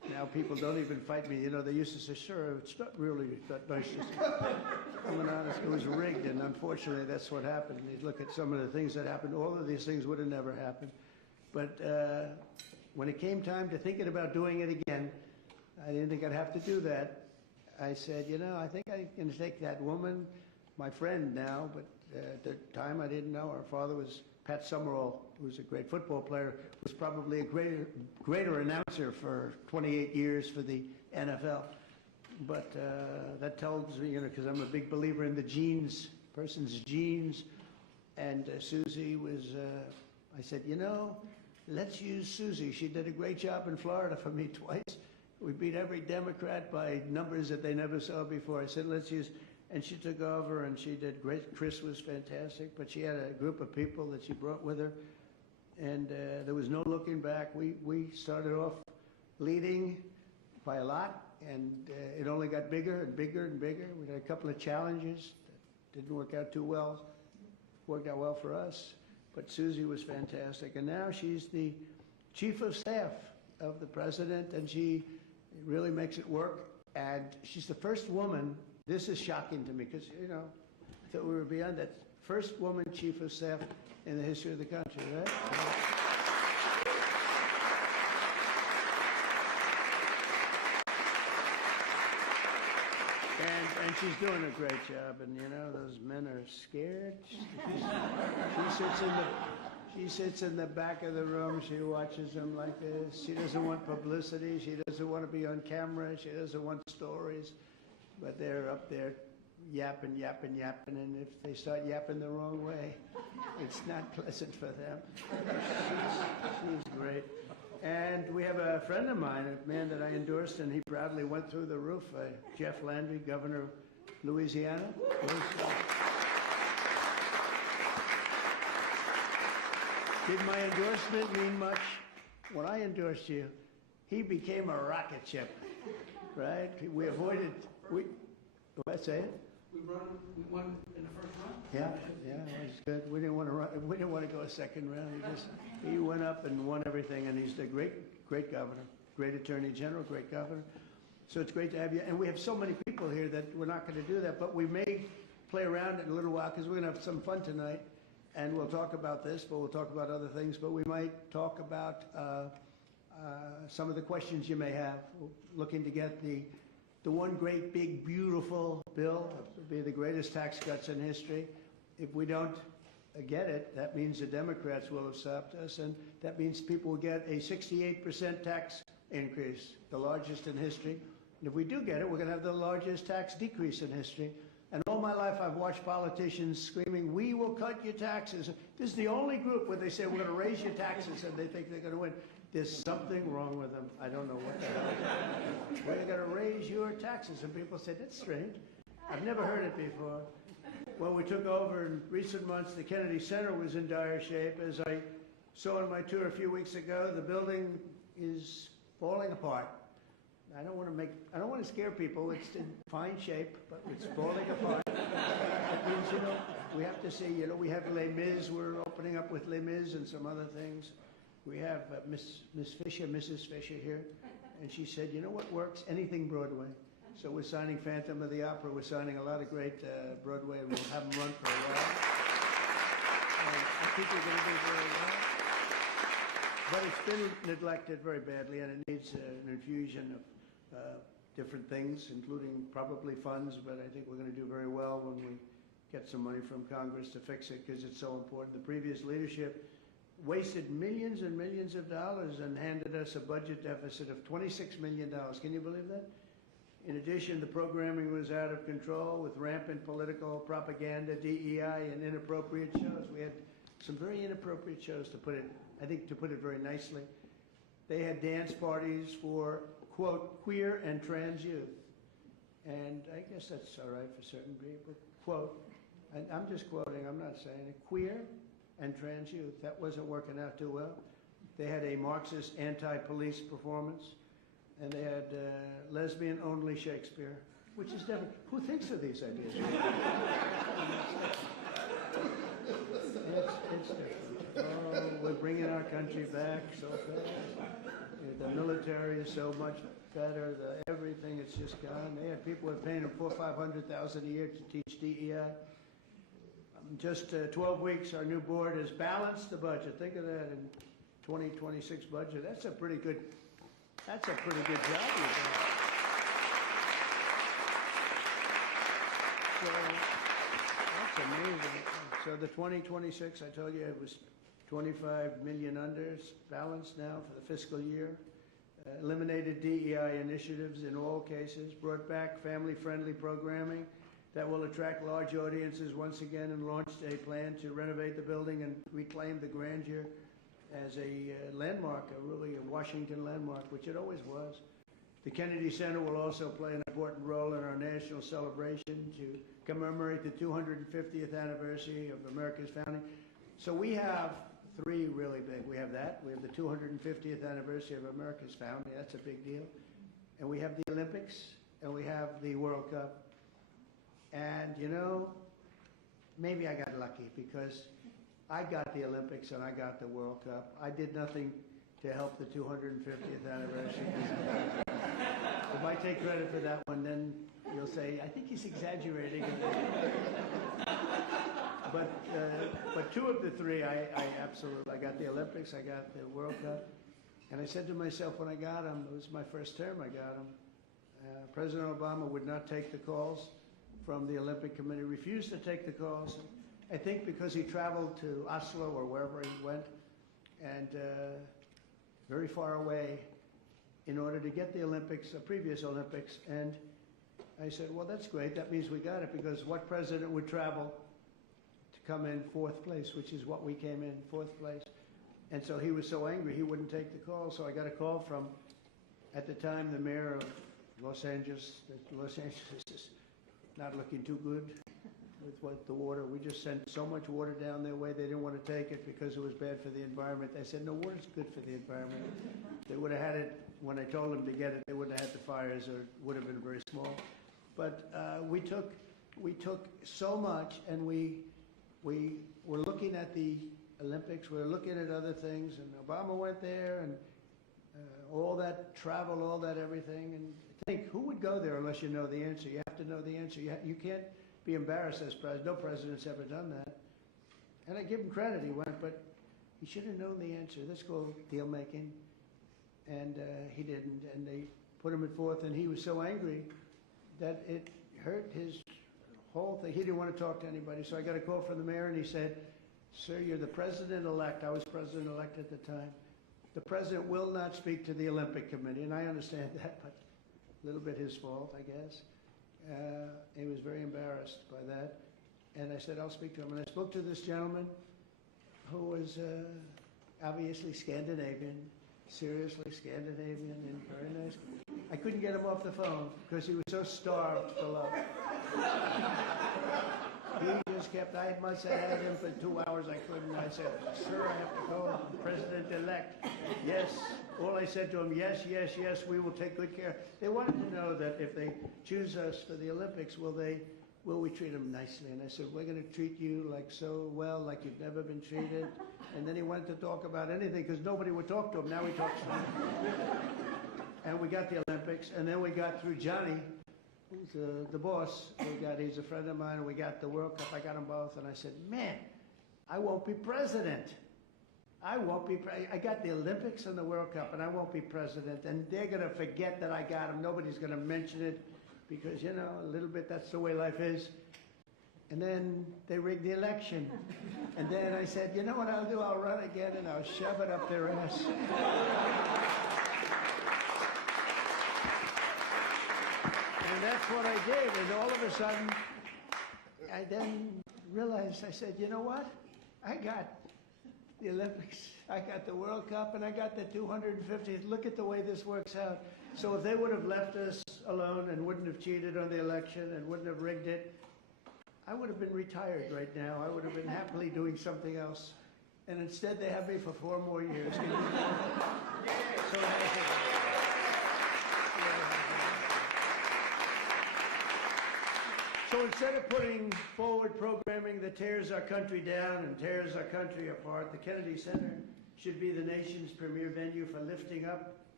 Now people don't even fight me. You know, they used to say, sir, it's not really that nice. I'm an honest, it was rigged, and unfortunately that's what happened. You look at some of the things that happened, all of these things would have never happened. But when it came time to thinking about doing it again, I didn't think I'd have to do that. I said, you know, I think I'm going to take that woman, my friend now, but at the time I didn't know. Her father was Pat Summerall, who was a great football player, was probably a greater announcer for 28 years for the NFL. But that tells me, you know, because I'm a big believer in the genes, person's genes. And Susie was, I said, you know, let's use Susie. She did a great job in Florida for me twice. We beat every Democrat by numbers that they never saw before. I said, let's use, and she took over and she did great. Chris was fantastic, but she had a group of people that she brought with her, and there was no looking back. We started off leading by a lot, and it only got bigger and bigger and bigger. We had a couple of challenges that didn't work out too well. Worked out well for us, but Susie was fantastic, and now she's the chief of staff of the president, and she really makes it work. And she's the first woman. This is shocking to me because, you know, I thought we were beyond that. First woman chief of staff in the history of the country, right? And she's doing a great job. And you know, those men are scared. She sits in the back of the room. She watches them like this. She doesn't want publicity. She doesn't want to be on camera. She doesn't want stories. But they're up there yapping, yapping, yapping. And if they start yapping the wrong way, it's not pleasant for them. She's great. And we have a friend of mine, a man that I endorsed, and he proudly went through the roof, Jeff Landry, governor of Louisiana. Did my endorsement mean much? When I endorsed you, he became a rocket ship, right? We avoided, what's that? We won in the first round? Yeah, it was good. We didn't want to run, we didn't want to go a second round. He went up and won everything, and he's a great governor, great attorney general, great governor. So it's great to have you. And we have so many people here that we're not going to do that, but we may play around in a little while because we're going to have some fun tonight. And we'll talk about this, but we'll talk about other things. But we might talk about some of the questions you may have. We're looking to get the one great, big, beautiful bill. It will be the greatest tax cuts in history. If we don't get it, that means the Democrats will have stopped us, and that means people will get a 68% tax increase, the largest in history. And if we do get it, we're going to have the largest tax decrease in history. And all my life, I've watched politicians screaming, we will cut your taxes. This is the only group where they say, we're going to raise your taxes, and they think they're going to win. There's something wrong with them. I don't know what the hell. We're going to raise your taxes. And people say, that's strange. I've never heard it before. When we took over in recent months, the Kennedy Center was in dire shape. As I saw on my tour a few weeks ago, the building is falling apart. I don't want to scare people. It's in fine shape, but it's falling apart. It means, you know, we have to see, you know, we have Les Mis. We're opening up with Les Mis and some other things. We have Mrs. Fisher here, and she said, you know what works? Anything Broadway. So we're signing Phantom of the Opera. We're signing a lot of great Broadway, and we'll have them run for a while. And I think we're going to do very well. But it's been neglected very badly, and it needs an infusion of different things, including probably funds, but I think we're going to do very well when we get some money from Congress to fix it because it's so important. The previous leadership wasted millions and millions of dollars and handed us a budget deficit of $26 million. Can you believe that? In addition, the programming was out of control with rampant political propaganda, DEI, and inappropriate shows. We had some very inappropriate shows, to put it very nicely. They had dance parties for, quote, queer and trans youth. And I guess that's all right for certain people. Quote, and I'm just quoting, I'm not saying it, queer and trans youth. That wasn't working out too well. They had a Marxist anti-police performance, and they had lesbian-only Shakespeare, which is different. Who thinks of these ideas? It's different. Oh, we're bringing our country back so fast. The military is so much better. Everything, it's just gone. They had people who are paying them $400,000 or $500,000 a year to teach DEI. Just 12 weeks, our new board has balanced the budget. Think of that in 2026 budget. That's a pretty good job you've done. So that's amazing. So the 2026, I told you it was 25 million under, balanced now for the fiscal year. Eliminated DEI initiatives in all cases, brought back family-friendly programming that will attract large audiences once again, and launched a plan to renovate the building and reclaim the grandeur as a landmark, really a Washington landmark, which it always was. The Kennedy Center will also play an important role in our national celebration to commemorate the 250th anniversary of America's founding. So we have three really big. We have that. We have the 250th anniversary of America's founding. That's a big deal. And we have the Olympics, and we have the World Cup. And, you know, maybe I got lucky because I got the Olympics and I got the World Cup. I did nothing to help the 250th anniversary. If I take credit for that one, then you'll say, I think he's exaggerating. But two of the three, I absolutely, I got the Olympics, I got the World Cup. And I said to myself when I got them, it was my first term I got them, President Obama would not take the calls from the Olympic Committee, refused to take the calls. I think because he traveled to Oslo or wherever he went, and very far away, in order to get the Olympics, the previous Olympics. And I said, well, that's great. That means we got it, because what president would travel to come in fourth place, which is what we came in, fourth place. And so he was so angry he wouldn't take the call. So I got a call from, at the time, the mayor of Los Angeles. Los Angeles is not looking too good with the water. We just sent so much water down their way, they didn't want to take it because it was bad for the environment. They said, no, water's good for the environment. They would have had it, when I told them to get it, they wouldn't have had the fires, or it would have been very small. But we took so much, and we were looking at the Olympics, we were looking at other things, and Obama went there, and all that travel, all that everything. And think, who would go there unless you know the answer? You have to know the answer. You can't be embarrassed as president. No president's ever done that. And I give him credit, he went, but he should have known the answer. Let's go deal making. And he didn't, and they put him at fourth, and he was so angry that it hurt his whole thing. He didn't want to talk to anybody. So I got a call from the mayor, and he said, sir, you're the president-elect. I was president-elect at the time. The president will not speak to the Olympic Committee, and I understand that, but a little bit his fault, I guess. He was very embarrassed by that. And I said, I'll speak to him. And I spoke to this gentleman who was obviously Scandinavian, seriously Scandinavian, and very nice. I couldn't get him off the phone because he was so starved for love. He just kept, I must have had him for 2 hours. I couldn't. I said, sir, I have to go. President-elect. Yes. All I said to him, yes, yes, yes, we will take good care. They wanted to know that if they choose us for the Olympics, will we treat them nicely? And I said, we're going to treat you like so well, like you've never been treated. And then he wanted to talk about anything because nobody would talk to him. Now he talks to him. And we got the Olympics, and then we got through Johnny, who's the boss. He's a friend of mine, and we got the World Cup. I got them both, and I said, man, I won't be president. I got the Olympics and the World Cup, and I won't be president. And they're going to forget that I got them. Nobody's going to mention it because, you know, a little bit that's the way life is. And then they rigged the election. And then I said, you know what I'll do? I'll run again, and I'll shove it up their ass. And that's what I did. And all of a sudden, I then realized, I said, you know what? I got the Olympics, I got the World Cup, and I got the 250th. Look at the way this works out. So if they would have left us alone and wouldn't have cheated on the election and wouldn't have rigged it, I would have been retired right now. I would have been happily doing something else. And instead they have me for 4 more years. So So instead of putting forward programming that tears our country down and tears our country apart, the Kennedy Center should be the nation's premier venue for lifting up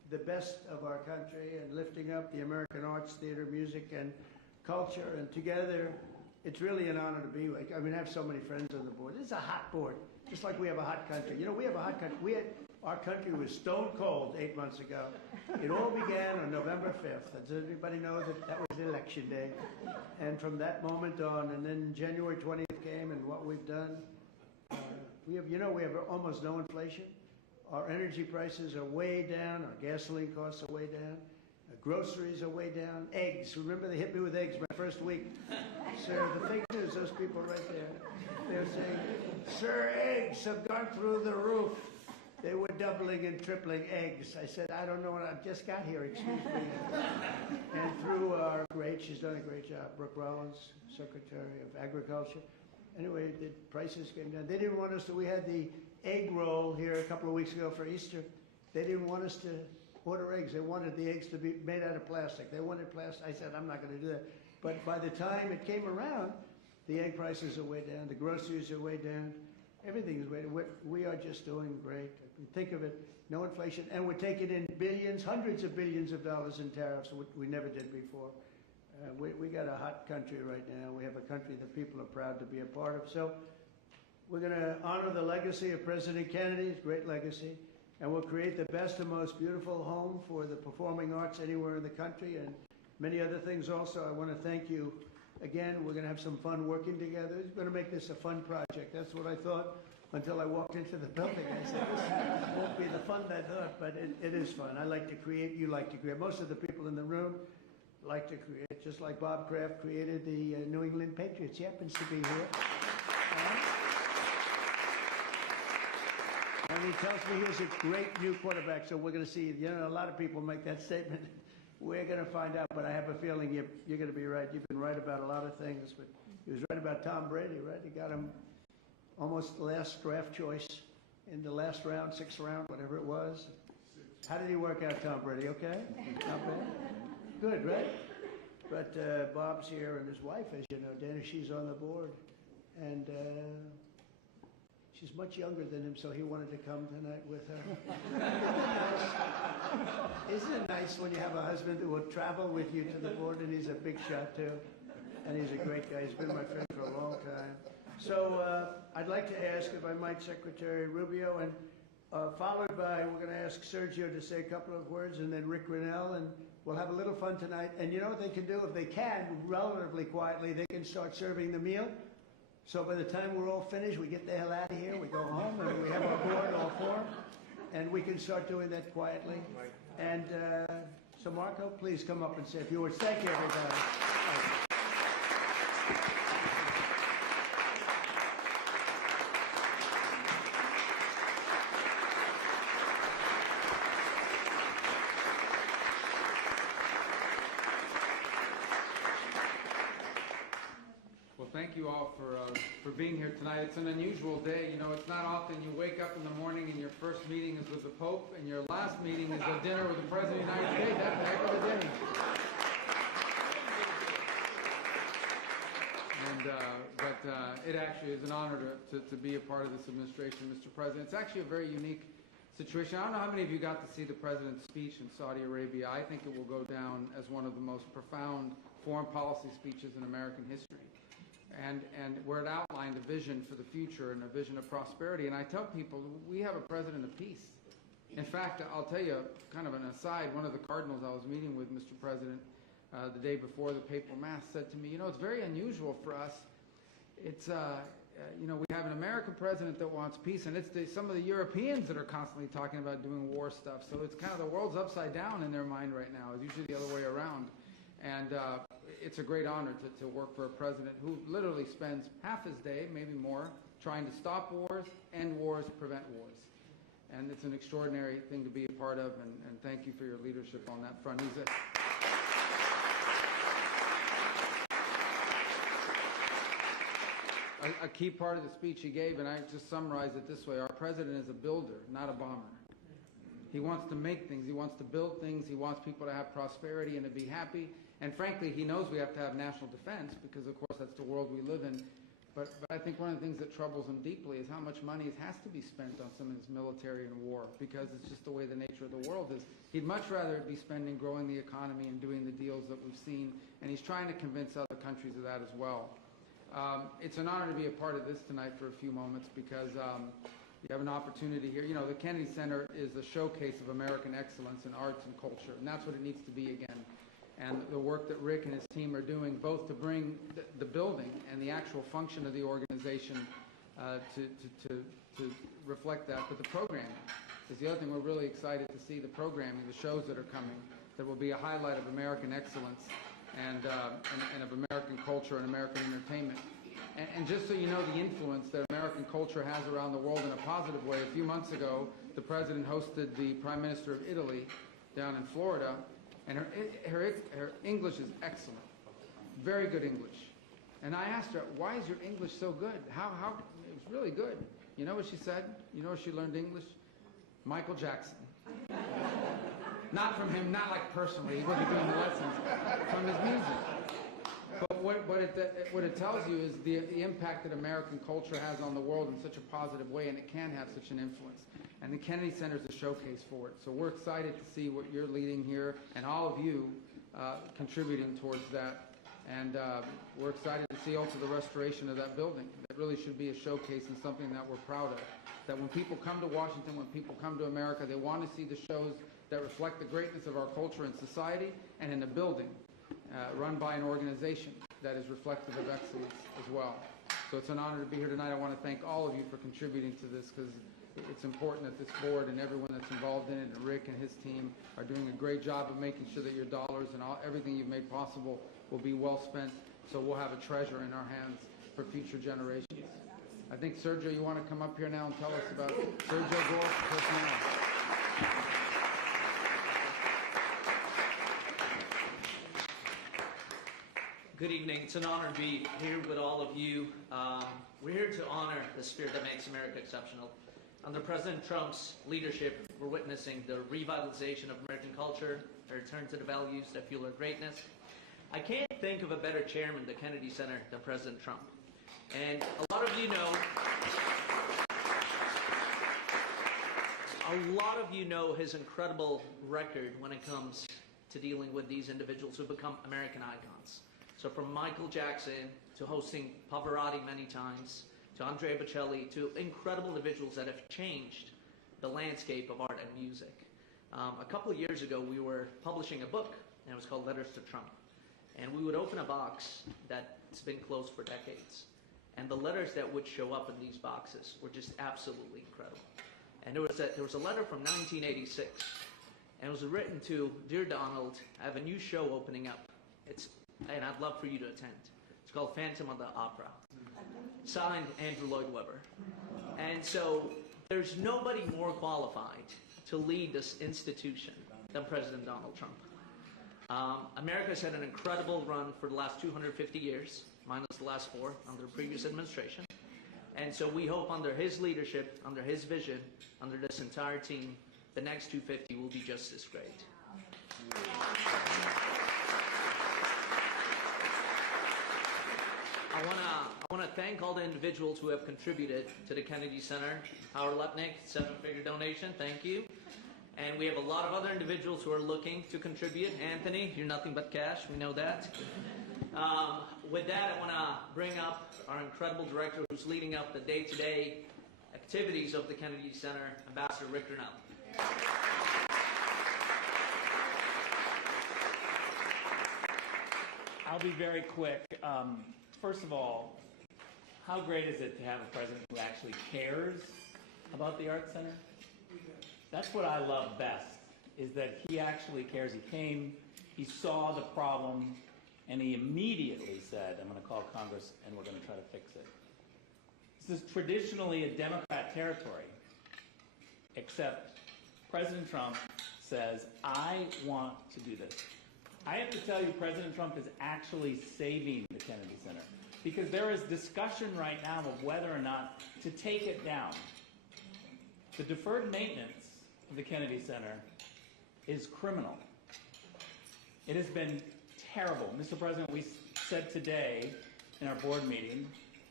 the best of our country and lifting up the American arts, theater, music, and culture. And together, it's really an honor to be like. I mean, I have so many friends on the board. This is a hot board, just like we have a hot country. You know, we have a hot country. Our country was stone cold 8 months ago. It all began on November 5th. Does everybody know that was election day? And from that moment on, and then January 20th came, and what we've done, we have almost no inflation. Our energy prices are way down. Our gasoline costs are way down. Groceries are way down. Eggs. Remember, they hit me with eggs my first week. Sir, the thing is, those people right there, they're saying, sir, eggs have gone through the roof. They were doubling and tripling eggs. I said, I don't know what I just got here, excuse me. And through she's done a great job, Brooke Rollins, Secretary of Agriculture. Anyway, the prices came down. They didn't want us to, we had the egg roll here a couple of weeks ago for Easter. They didn't want us to order eggs. They wanted the eggs to be made out of plastic. They wanted plastic. I said, I'm not going to do that. But by the time it came around, the egg prices are way down. The groceries are way down. Everything is way down. We are just doing great. Think of it, no inflation. And we're taking in billions, hundreds of billions of dollars in tariffs, which we never did before. We got a hot country right now. We have a country that people are proud to be a part of. So we're going to honor the legacy of President Kennedy's great legacy. And we'll create the best and most beautiful home for the performing arts anywhere in the country and many other things also. I want to thank you again. We're going to have some fun working together. We're going to make this a fun project. That's what I thought until I walked into the building. I said, this won't be the fun I thought, but it is fun. I like to create. You like to create. Most of the people in the room like to create, just like Bob Kraft created the New England Patriots. He happens to be here. And he tells me he's a great new quarterback, so we're going to see. You know, a lot of people make that statement. We're going to find out, but I have a feeling you're going to be right. You've been right about a lot of things, but he was right about Tom Brady, right? He got him almost the last draft choice in the last round, sixth round, whatever it was. How did he work out, Tom Brady? Okay? Not bad? Good, right? But Bob's here, and his wife, as you know, Dana, she's on the board. And she's much younger than him, so he wanted to come tonight with her. Isn't it nice when you have a husband who will travel with you to the board, and he's a big shot, too? And he's a great guy. He's been my friend for a long time. So I'd like to ask, if I might, Secretary Rubio, and followed by, we're going to ask Sergio to say a couple of words, and then Rick Grinnell, and we'll have a little fun tonight. And you know what they can do? If they can, relatively quietly, they can start serving the meal. So by the time we're all finished, we get the hell out of here, we go home, and we have our board, all four, and we can start doing that quietly. And so Marco, please come up and say a few words. Thank you, everybody. Thank you all for being here tonight. It's an unusual day. You know, it's not often you wake up in the morning and your first meeting is with the Pope and your last meeting is a dinner with the President of the United States. That's a heck of a day. But it actually is an honor to be a part of this administration, Mr. President. It's actually a very unique situation. I don't know how many of you got to see the President's speech in Saudi Arabia. I think it will go down as one of the most profound foreign policy speeches in American history. And where it outlined a vision for the future and a vision of prosperity. And I tell people, we have a president of peace. In fact, I'll tell you kind of an aside, one of the cardinals I was meeting with, Mr. President, the day before the papal mass said to me, you know, it's very unusual for us. It's, you know, we have an American president that wants peace, and it's some of the Europeans that are constantly talking about doing war stuff. So it's kind of the world's upside down in their mind right now. It's usually the other way around. And it's a great honor to work for a president who literally spends half his day, maybe more, trying to stop wars, end wars, prevent wars. And it's an extraordinary thing to be a part of, and thank you for your leadership on that front. He's a key part of the speech he gave, and I just summarize it this way. Our president is a builder, not a bomber. He wants to make things. He wants to build things. He wants people to have prosperity and to be happy. And frankly, he knows we have to have national defense because, of course, that's the world we live in. But I think one of the things that troubles him deeply is how much money has to be spent on some of this military and war, because it's just the way the nature of the world is. He'd much rather be spending growing the economy and doing the deals that we've seen, and he's trying to convince other countries of that as well. It's an honor to be a part of this tonight for a few moments, because you have an opportunity here. You know, the Kennedy Center is a showcase of American excellence in arts and culture, and that's what it needs to be again. And the work that Rick and his team are doing, both to bring the building and the actual function of the organization to reflect that, but the programming is the other thing. We're really excited to see the programming, the shows that are coming, that will be a highlight of American excellence and of American culture and American entertainment. And just so you know the influence that American culture has around the world in a positive way, a few months ago, the President hosted the Prime Minister of Italy down in Florida, and her English is excellent, very good English. And I asked her, why is your English so good? How it was really good. You know what she said? You know where she learned English? Michael Jackson. Not from him, not like personally, he wasn't doing the lessons, from his music. But what it tells you is the impact that American culture has on the world in such a positive way, and it can have such an influence. And the Kennedy Center is a showcase for it. So we're excited to see what you're leading here, and all of you contributing towards that. And we're excited to see also the restoration of that building. That really should be a showcase and something that we're proud of. That when people come to Washington, when people come to America, they want to see the shows that reflect the greatness of our culture and society, and in a building run by an organization that is reflective of excellence as well. So it's an honor to be here tonight. I want to thank all of you for contributing to this, because it's important that this board and everyone that's involved in it, and Rick and his team, are doing a great job of making sure that your dollars and everything you've made possible will be well spent, so we'll have a treasure in our hands for future generations. I think, Sergio, you want to come up here now and tell us about Sergio Gore personnel. Good evening. It's an honor to be here with all of you. We're here to honor the spirit that makes America exceptional. Under President Trump's leadership, we're witnessing the revitalization of American culture, a return to the values that fuel our greatness. I can't think of a better chairman of the Kennedy Center than President Trump. And a lot of you know his incredible record when it comes to dealing with these individuals who become American icons. So from Michael Jackson to hosting Pavarotti many times, to Andrea Bocelli, to incredible individuals that have changed the landscape of art and music. A couple of years ago, we were publishing a book, and it was called Letters to Trump. And we would open a box that's been closed for decades. And the letters that would show up in these boxes were just absolutely incredible. And there was a letter from 1986, and it was written to, Dear Donald, I have a new show opening up. And I'd love for you to attend. It's called Phantom of the Opera. Signed, Andrew Lloyd Webber. And so there's nobody more qualified to lead this institution than President Donald Trump. America's had an incredible run for the last 250 years, minus the last 4 under the previous administration. And so we hope under his leadership, under his vision, under this entire team, the next 250 will be just as great. I want to thank all the individuals who have contributed to the Kennedy Center. Howard Lepnick, 7-figure donation, thank you. And we have a lot of other individuals who are looking to contribute. Anthony, you're nothing but cash, we know that. With that, I want to bring up our incredible director who's leading up the day-to-day activities of the Kennedy Center, Ambassador Rick Grinnell. I'll be very quick. First of all, how great is it to have a president who actually cares about the Arts Center? That's what I love best, is that he actually cares. He came, he saw the problem, and he immediately said, I'm going to call Congress and we're going to try to fix it. This is traditionally a Democrat territory, except President Trump says, I want to do this. I have to tell you, President Trump is actually saving the Kennedy Center, because there is discussion right now of whether or not to take it down. The deferred maintenance of the Kennedy Center is criminal. It has been terrible. Mr. President, we said today in our board meeting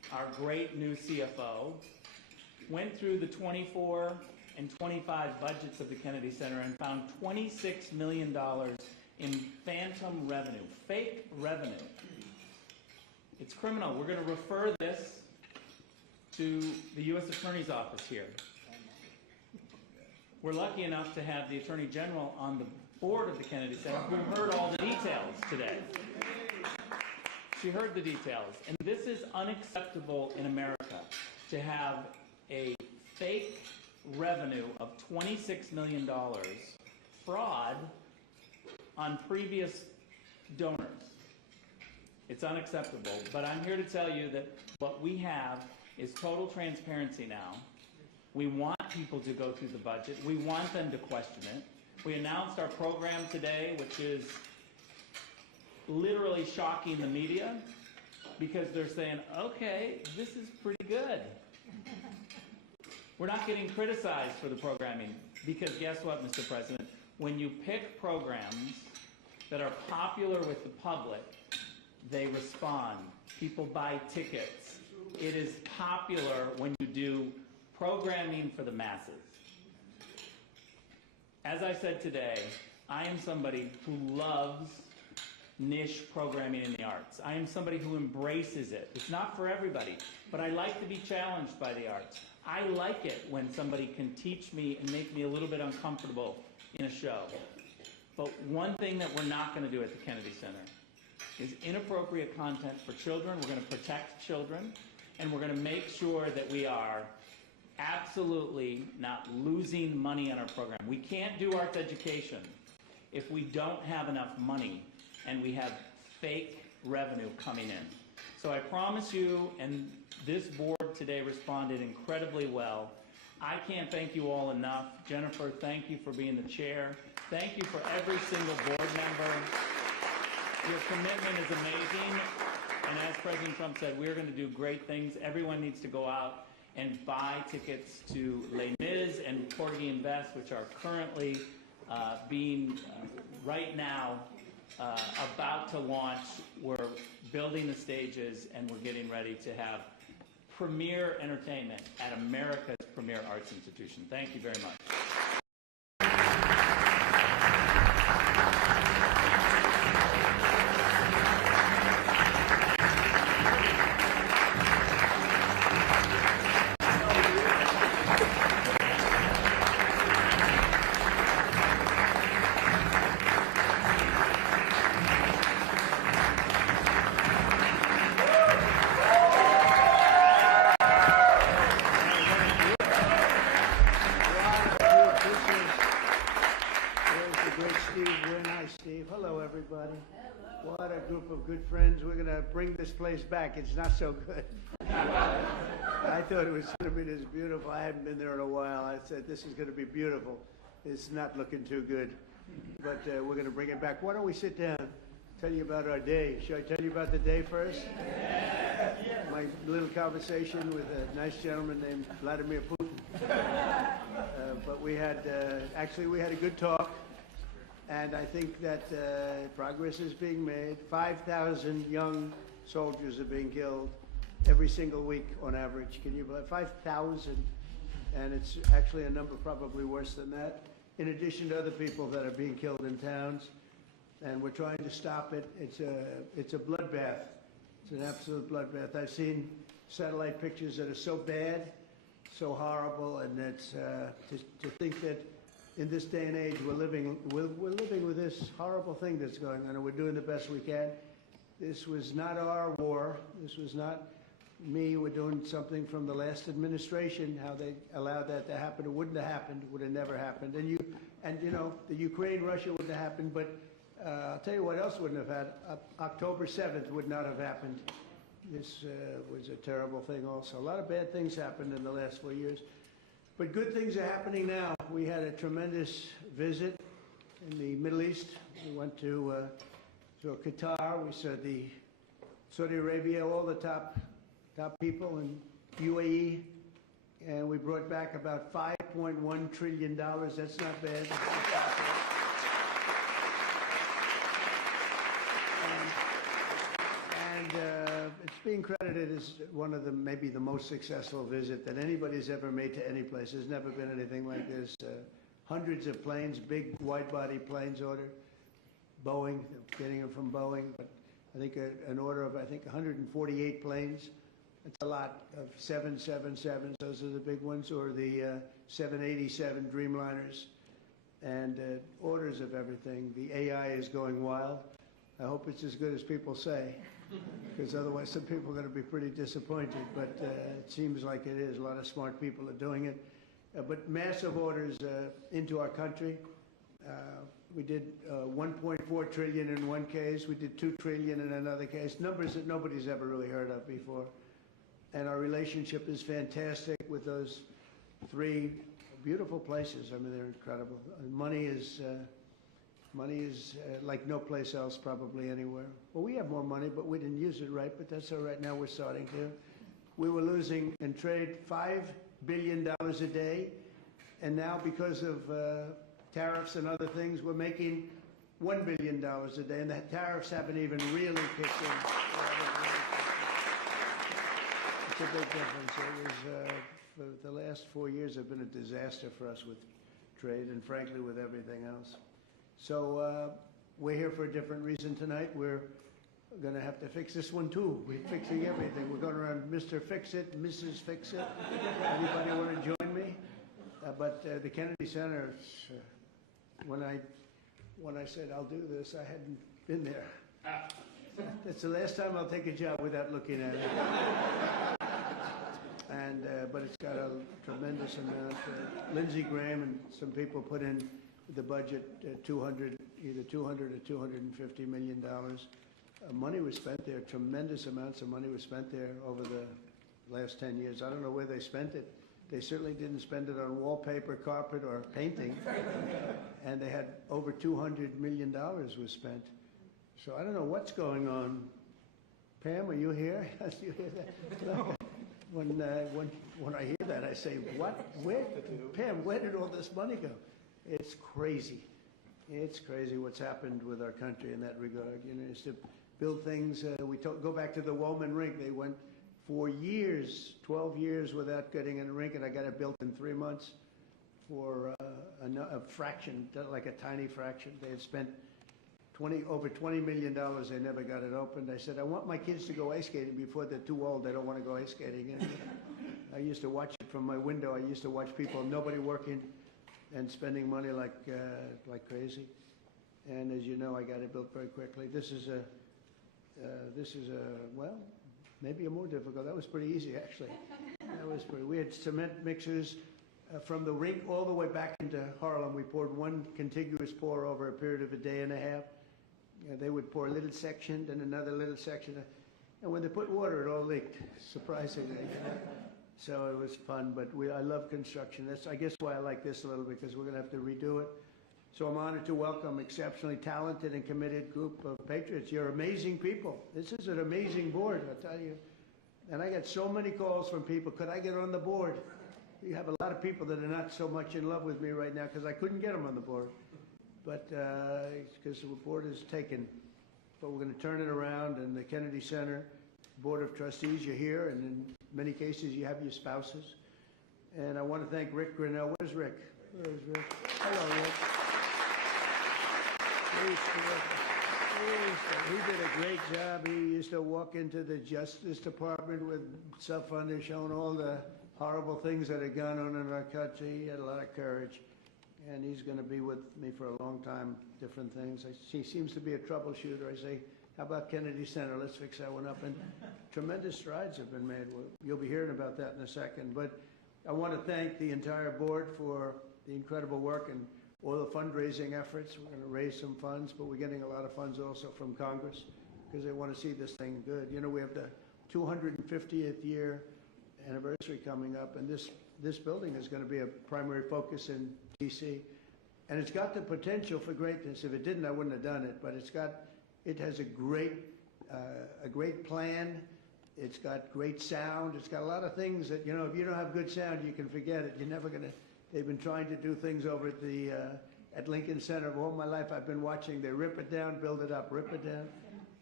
our great new CFO, went through the 24 and 25 budgets of the Kennedy Center and found $26 million in phantom revenue, fake revenue. It's criminal. We're going to refer this to the U.S. Attorney's Office here. We're lucky enough to have the Attorney General on the board of the Kennedy Center who heard all the details today. She heard the details. And this is unacceptable in America, to have a fake revenue of $26 million fraud on previous donors. It's unacceptable. But I'm here to tell you that what we have is total transparency now. We want people to go through the budget. We want them to question it. We announced our program today, which is literally shocking the media, because they're saying, okay, this is pretty good. We're not getting criticized for the programming, because guess what, Mr. President? When you pick programs that are popular with the public, they respond. People buy tickets. It is popular when you do programming for the masses. As I said today, I am somebody who loves niche programming in the arts. I am somebody who embraces it. It's not for everybody, but I like to be challenged by the arts. I like it when somebody can teach me and make me a little bit uncomfortable in a show. But one thing that we're not going to do at the Kennedy Center is inappropriate content for children. We're going to protect children, and we're going to make sure that we are absolutely not losing money on our program. We can't do arts education if we don't have enough money and we have fake revenue coming in. So I promise you, and this board today responded incredibly well. I can't thank you all enough. Jennifer, thank you for being the chair. Thank you for every single board member. Your commitment is amazing. And as President Trump said, we're going to do great things. Everyone needs to go out and buy tickets to Les Mis and Porgy and Bess, which are currently being right now about to launch. We're building the stages, and we're getting ready to have premier entertainment at America's premier arts institution. Thank you very much. What a group of good friends. We're going to bring this place back. It's not so good. I thought it was going to be this beautiful. I haven't been there in a while. I said, this is going to be beautiful. It's not looking too good. But we're going to bring it back. Why don't we sit down, tell you about our day. Should I tell you about the day first? My little conversation with a nice gentleman named Vladimir Putin. But we had, actually, we had a good talk. And I think that progress is being made. 5,000 young soldiers are being killed every single week on average. Can you believe 5,000? And it's actually a number probably worse than that, in addition to other people that are being killed in towns. And we're trying to stop it. It's a bloodbath. It's an absolute bloodbath. I've seen satellite pictures that are so bad, so horrible, and it's to think that in this day and age, we're living with this horrible thing that's going on, and we're doing the best we can. This was not our war. This was not me. We're doing something from the last administration, how they allowed that to happen. It wouldn't have happened. Would have never happened. And you know, the Ukraine-Russia wouldn't have happened, but I'll tell you what else wouldn't have happened. October 7th would not have happened. This was a terrible thing also. A lot of bad things happened in the last 4 years. But good things are happening now. We had a tremendous visit in the Middle East. We went to Qatar. We saw Saudi Arabia, all the top people in UAE, and we brought back about $5.1 trillion. That's not bad. And it's being credited as one of the, maybe the most successful visit that anybody's ever made to any place. There's never been anything like this. Hundreds of planes, big wide-body planes ordered. Boeing, getting them from Boeing, but I think an order of, 148 planes. It's a lot of 777s, those are the big ones, or the 787 Dreamliners, and orders of everything. The AI is going wild. I hope it's as good as people say, because otherwise some people are going to be pretty disappointed, but it seems like it is. A lot of smart people are doing it. But massive orders into our country. We did 1.4 trillion in one case. We did 2 trillion in another case. Numbers that nobody's ever really heard of before. And our relationship is fantastic with those 3 beautiful places. I mean, they're incredible. Money is like no place else probably anywhere. Well, we have more money, but we didn't use it right, but that's all right. Now we're starting to. We were losing in trade $5 billion a day, and now because of tariffs and other things, we're making $1 billion a day, and the tariffs haven't even really kicked in. It's a big difference. It was, for the last 4 years have been a disaster for us with trade and frankly with everything else. So we're here for a different reason tonight. We're going to have to fix this one too. We're fixing everything. We're going around Mr. Fix-It, Mrs. Fix-It. Anybody want to join me? But the Kennedy Center, when I said I'll do this, I hadn't been there. It's the last time I'll take a job without looking at it. And but it's got a tremendous amount. Lindsey Graham and some people put in the budget either 200 or $250 million. Money was spent there. Tremendous amounts of money was spent there over the last 10 years. I don't know where they spent it. They certainly didn't spend it on wallpaper, carpet, or painting. And they had over $200 million was spent. So I don't know what's going on. Pam, are you here? You hear that? When I hear that, I say, what? Where? Pam, where did all this money go? It's crazy. It's crazy what's happened with our country in that regard. You know, it's to build things. Go back to the Woolman rink. They went for years, 12 years without getting in a rink, and I got it built in 3 months for a fraction, like a tiny fraction. They had spent over $20 million. They never got it opened. I said, I want my kids to go ice skating before they're too old. They don't want to go ice skating. And I used to watch it from my window. I used to watch people, nobody working, and spending money like crazy. And as you know, I got it built very quickly. This is well, maybe a more difficult. That was pretty easy, actually. That was pretty. We had cement mixers from the rink all the way back into Harlem. We poured one contiguous pour over a period of a day and a half. They would pour a little section, then another little section, and when they put water, it all leaked. Surprisingly. So it was fun, but I love construction. That's, I guess, why I like this a little, because we're going to have to redo it. So I'm honored to welcome exceptionally talented and committed group of patriots. You're amazing people. This is an amazing board, I'll tell you. And I get so many calls from people, could I get on the board? You have a lot of people that are not so much in love with me right now because I couldn't get them on the board. But because the board is taken. But we're going to turn it around, and the Kennedy Center Board of Trustees, you're here, and in many cases you have your spouses. And I want to thank Rick Grinnell. Where's Rick? Where's Rick? Hello, Rick. He did a great job. He used to walk into the Justice Department with stuff on there showing all the horrible things that are going on in our country. He had a lot of courage. And he's going to be with me for a long time, different things. He seems to be a troubleshooter. I say, how about Kennedy Center? Let's fix that one up. And tremendous strides have been made. You'll be hearing about that in a second. But I want to thank the entire board for the incredible work and all the fundraising efforts. We're going to raise some funds, but we're getting a lot of funds also from Congress because they want to see this thing good. You know, we have the 250th year anniversary coming up, and this building is going to be a primary focus in D.C. And it's got the potential for greatness. If it didn't, I wouldn't have done it. But it has a great plan. It's got great sound. It's got a lot of things that, you know, if you don't have good sound, you can forget it. You're never going to. They've been trying to do things over at Lincoln Center all my life. I've been watching. They rip it down, build it up, rip it down.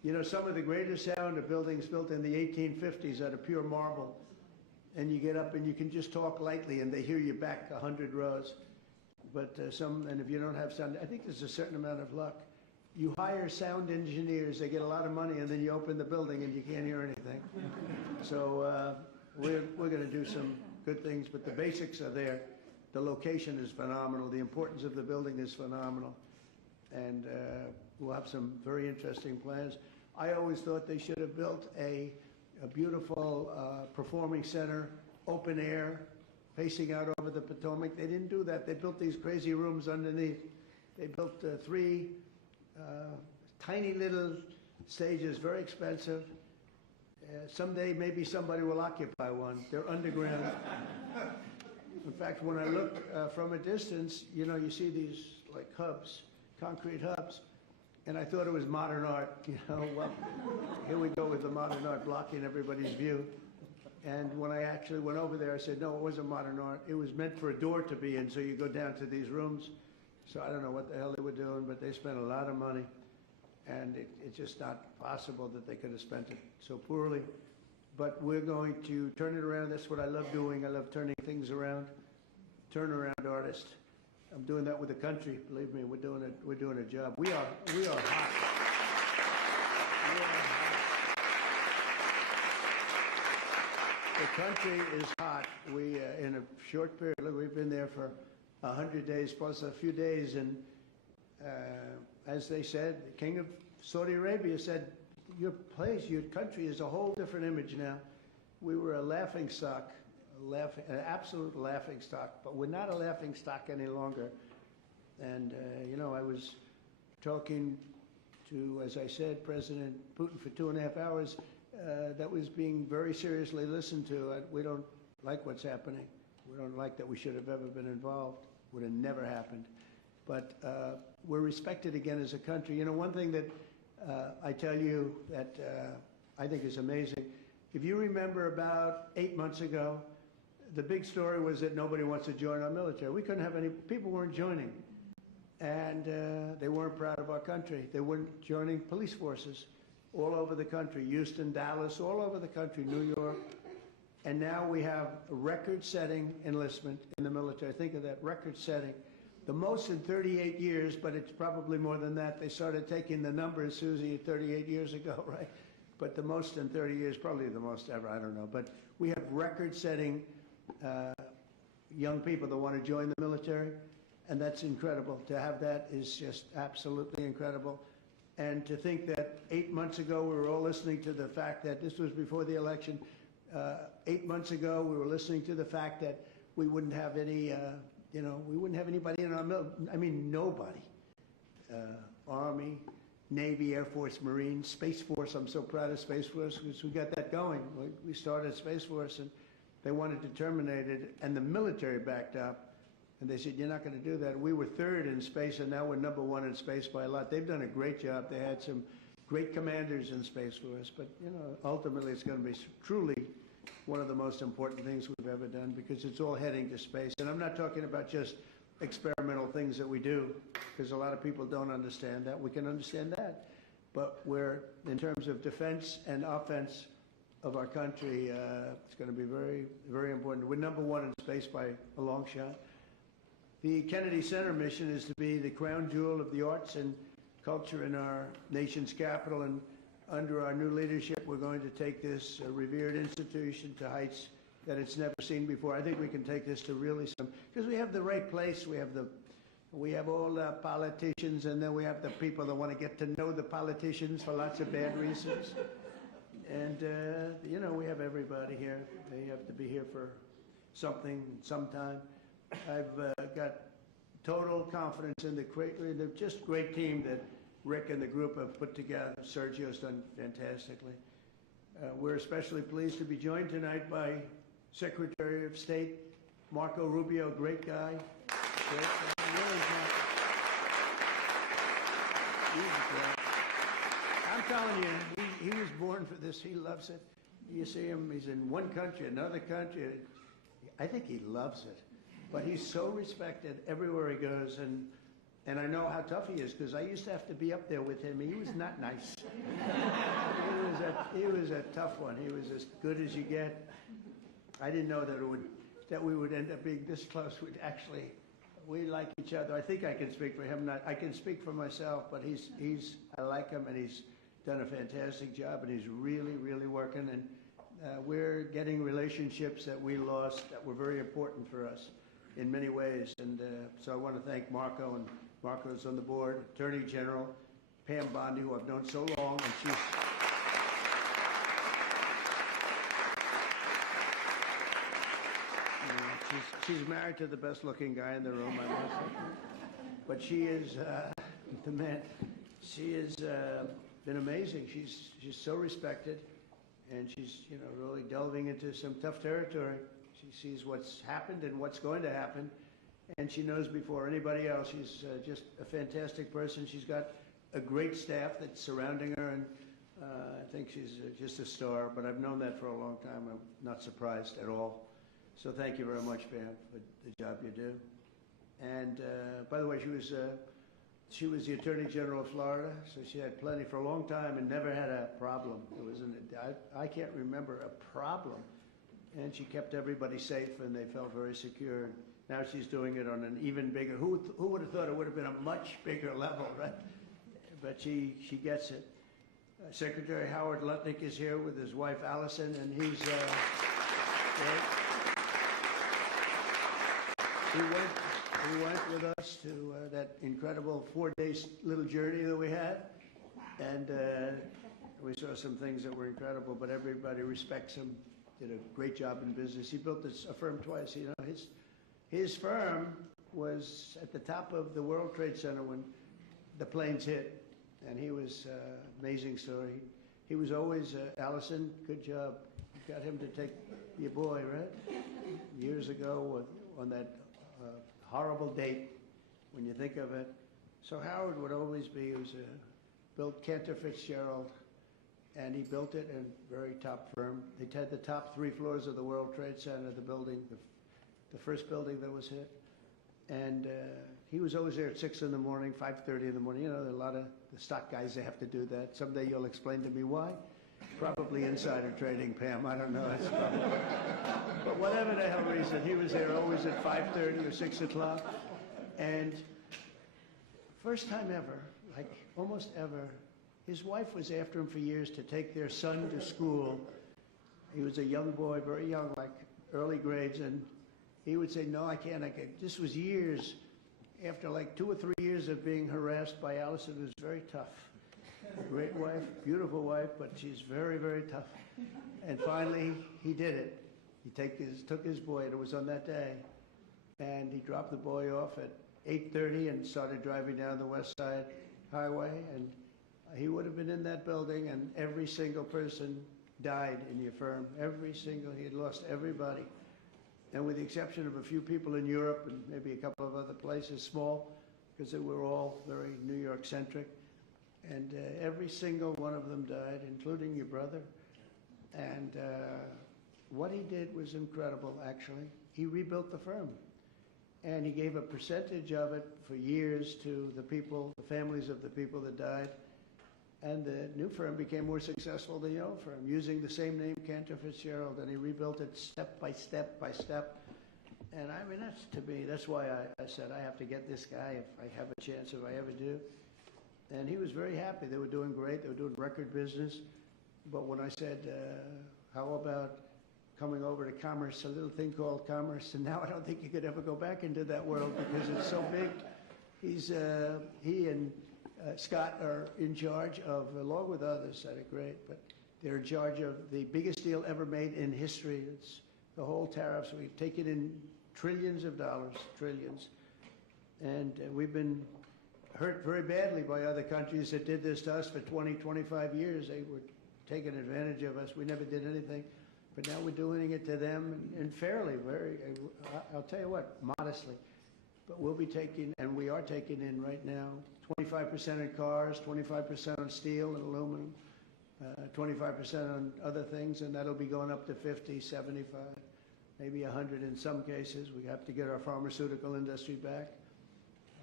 You know, some of the greatest sound are buildings built in the 1850s out of pure marble. And you get up and you can just talk lightly and they hear you back 100 rows. But and if you don't have sound, I think there's a certain amount of luck. You hire sound engineers, they get a lot of money, and then you open the building and you can't hear anything. So we're going to do some good things, but the basics are there. The location is phenomenal. The importance of the building is phenomenal. And we'll have some very interesting plans. I always thought they should have built a beautiful performing center, open air, facing out over the Potomac. They didn't do that. They built these crazy rooms underneath. They built 3 tiny little stages, very expensive. Someday maybe somebody will occupy one. They're underground. In fact, when I look from a distance, you know, you see these like hubs, concrete hubs, and I thought it was modern art, you know. Well, here we go with the modern art blocking everybody's view. And when I actually went over there, I said, no, it wasn't modern art. It was meant for a door to be in, so you go down to these rooms. So I don't know what the hell they were doing, but they spent a lot of money. And it's just not possible that they could have spent it so poorly. But we're going to turn it around. That's what I love doing. I love turning things around. Turnaround artist. I'm doing that with the country. Believe me, we're doing a job. We are hot. We are hot. The country is hot. We, in a short period, look, we've been there for 100 days plus a few days, and as they said, the king of Saudi Arabia said, your place, your country is a whole different image now. We were a laughing stock, an absolute laughing stock, but we're not a laughing stock any longer. And, you know, I was talking to, as I said, President Putin for 2.5 hours. That was being very seriously listened to. We don't like what's happening. We don't like that we should have ever been involved. Would have never happened. But we're respected again as a country. You know, one thing that I tell you that I think is amazing, if you remember about 8 months ago, the big story was that nobody wants to join our military. We couldn't have any, people weren't joining. And they weren't proud of our country. They weren't joining police forces all over the country, Houston, Dallas, all over the country, New York. And now we have a record-setting enlistment in the military. Think of that, record-setting. The most in 38 years, but it's probably more than that. They started taking the numbers, Susie, 38 years ago, right? But the most in 30 years, probably the most ever, I don't know. But we have record-setting young people that want to join the military, and that's incredible. To have that is just absolutely incredible. And to think that 8 months ago we were all listening to the fact that this was before the election. 8 months ago we were listening to the fact that we wouldn't have any, you know, we wouldn't have anybody in our military. I mean, nobody. Army, Navy, Air Force, Marines, Space Force. I'm so proud of Space Force because we got that going. We started Space Force and they wanted to terminate it, and the military backed up. And they said, you're not going to do that. We were third in space, and now we're number 1 in space by a lot. They've done a great job. They had some great commanders in Space Force. But, you know, ultimately it's going to be truly one of the most important things we've ever done because it's all heading to space. And I'm not talking about just experimental things that we do because a lot of people don't understand that. We can understand that. But we're, in terms of defense and offense of our country, it's going to be very, very important. We're number 1 in space by a long shot. The Kennedy Center mission is to be the crown jewel of the arts and culture in our nation's capital, and under our new leadership, we're going to take this revered institution to heights that it's never seen before. I think we can take this to really some, because we have the right place, we have all the politicians, and then we have the people that want to get to know the politicians for lots of bad reasons. And, you know, we have everybody here. They have to be here for something, sometime. I've got total confidence in the just great team that Rick and the group have put together. Sergio's done fantastically. We're especially pleased to be joined tonight by Secretary of State Marco Rubio, great guy. Great guy. Really I'm telling you, he was born for this. He loves it. You see him, he's in one country, another country. I think he loves it. But he's so respected everywhere he goes, and And I know how tough he is because I used to have to be up there with him. He was not nice. He was a tough one. He was as good as you get. I didn't know that we would end up being this close. We like each other. I think I can speak for him. I can speak for myself, but I like him, and he's done a fantastic job, and he's really, really working. And we're getting relationships that we lost that were very important for us in many ways. And so I want to thank Marco, and Marco's on the board, Attorney General Pam Bondi, who I've known so long, and she's married to the best-looking guy in the room, I must say. But she is the man. She has been amazing. She's so respected, and she's really delving into some tough territory. She sees what's happened and what's going to happen, and she knows before anybody else. She's just a fantastic person. She's got a great staff that's surrounding her, and I think she's just a star. But I've known that for a long time. I'm not surprised at all. So thank you very much, Pam, for the job you do. And by the way, she was the Attorney General of Florida, so she had plenty for a long time and never had a problem. I can't remember a problem. And she kept everybody safe, and they felt very secure. Now she's doing it on an even bigger. Who would have thought it would have been a much bigger level, right? But she gets it. Secretary Howard Lutnick is here with his wife Allison, and he went with us to that incredible 4-day little journey that we had, and we saw some things that were incredible. But everybody respects him. Did a great job in business. He built a firm twice. His firm was at the top of the World Trade Center when the planes hit, and he was amazing story. He was always Allison. Good job. You got him to take your boy, right? Years ago on that horrible date, when you think of it. So Howard would always be. He was built Cantor Fitzgerald. And he built it in a very top firm. They had the top 3 floors of the World Trade Center, the building, the first building that was hit. And he was always there at 6 in the morning, 5:30 in the morning. A lot of the stock guys, they have to do that. Someday you'll explain to me why. Probably insider trading, Pam. I don't know. That's probably. But whatever the hell reason, he was there always at 5:30 or 6 o'clock. And first time ever, like almost ever, his wife was after him for years to take their son to school. He was a young boy, very young, like early grades, and he would say, no, I can't. This was years after like 2 or 3 years of being harassed by Allison. It was very tough. Great wife, beautiful wife, but she's very, very tough. And finally, he did it. He took his boy, and it was on that day, and he dropped the boy off at 8:30 and started driving down the West Side Highway, and he would have been in that building, and every single person died in your firm. He had lost everybody. And with the exception of a few people in Europe and maybe a couple of other places, small, because they were all very New York-centric. And every single one of them died, including your brother. And what he did was incredible, actually. He rebuilt the firm. And he gave a percentage of it for years to the people, the families of the people that died. And the new firm became more successful than the old firm, using the same name, Cantor Fitzgerald, and he rebuilt it step by step by step. And I mean, that's why I said I have to get this guy if I have a chance, if I ever do. And he was very happy. They were doing great. They were doing record business. But when I said, how about coming over to commerce, a little thing called commerce, and now I don't think you could ever go back into that world because it's so big. He and Scott are in charge of, along with others that are great, but they're in charge of the biggest deal ever made in history. It's the whole tariffs. We've taken in trillions of dollars, trillions. And we've been hurt very badly by other countries that did this to us for 20, 25 years. They were taking advantage of us. We never did anything. But now we're doing it to them, and fairly, I'll tell you what, modestly. But we'll be taking, and we are taking in right now, 25% in cars, 25% on steel and aluminum, 25% on other things, and that'll be going up to 50, 75, maybe 100 in some cases. We have to get our pharmaceutical industry back.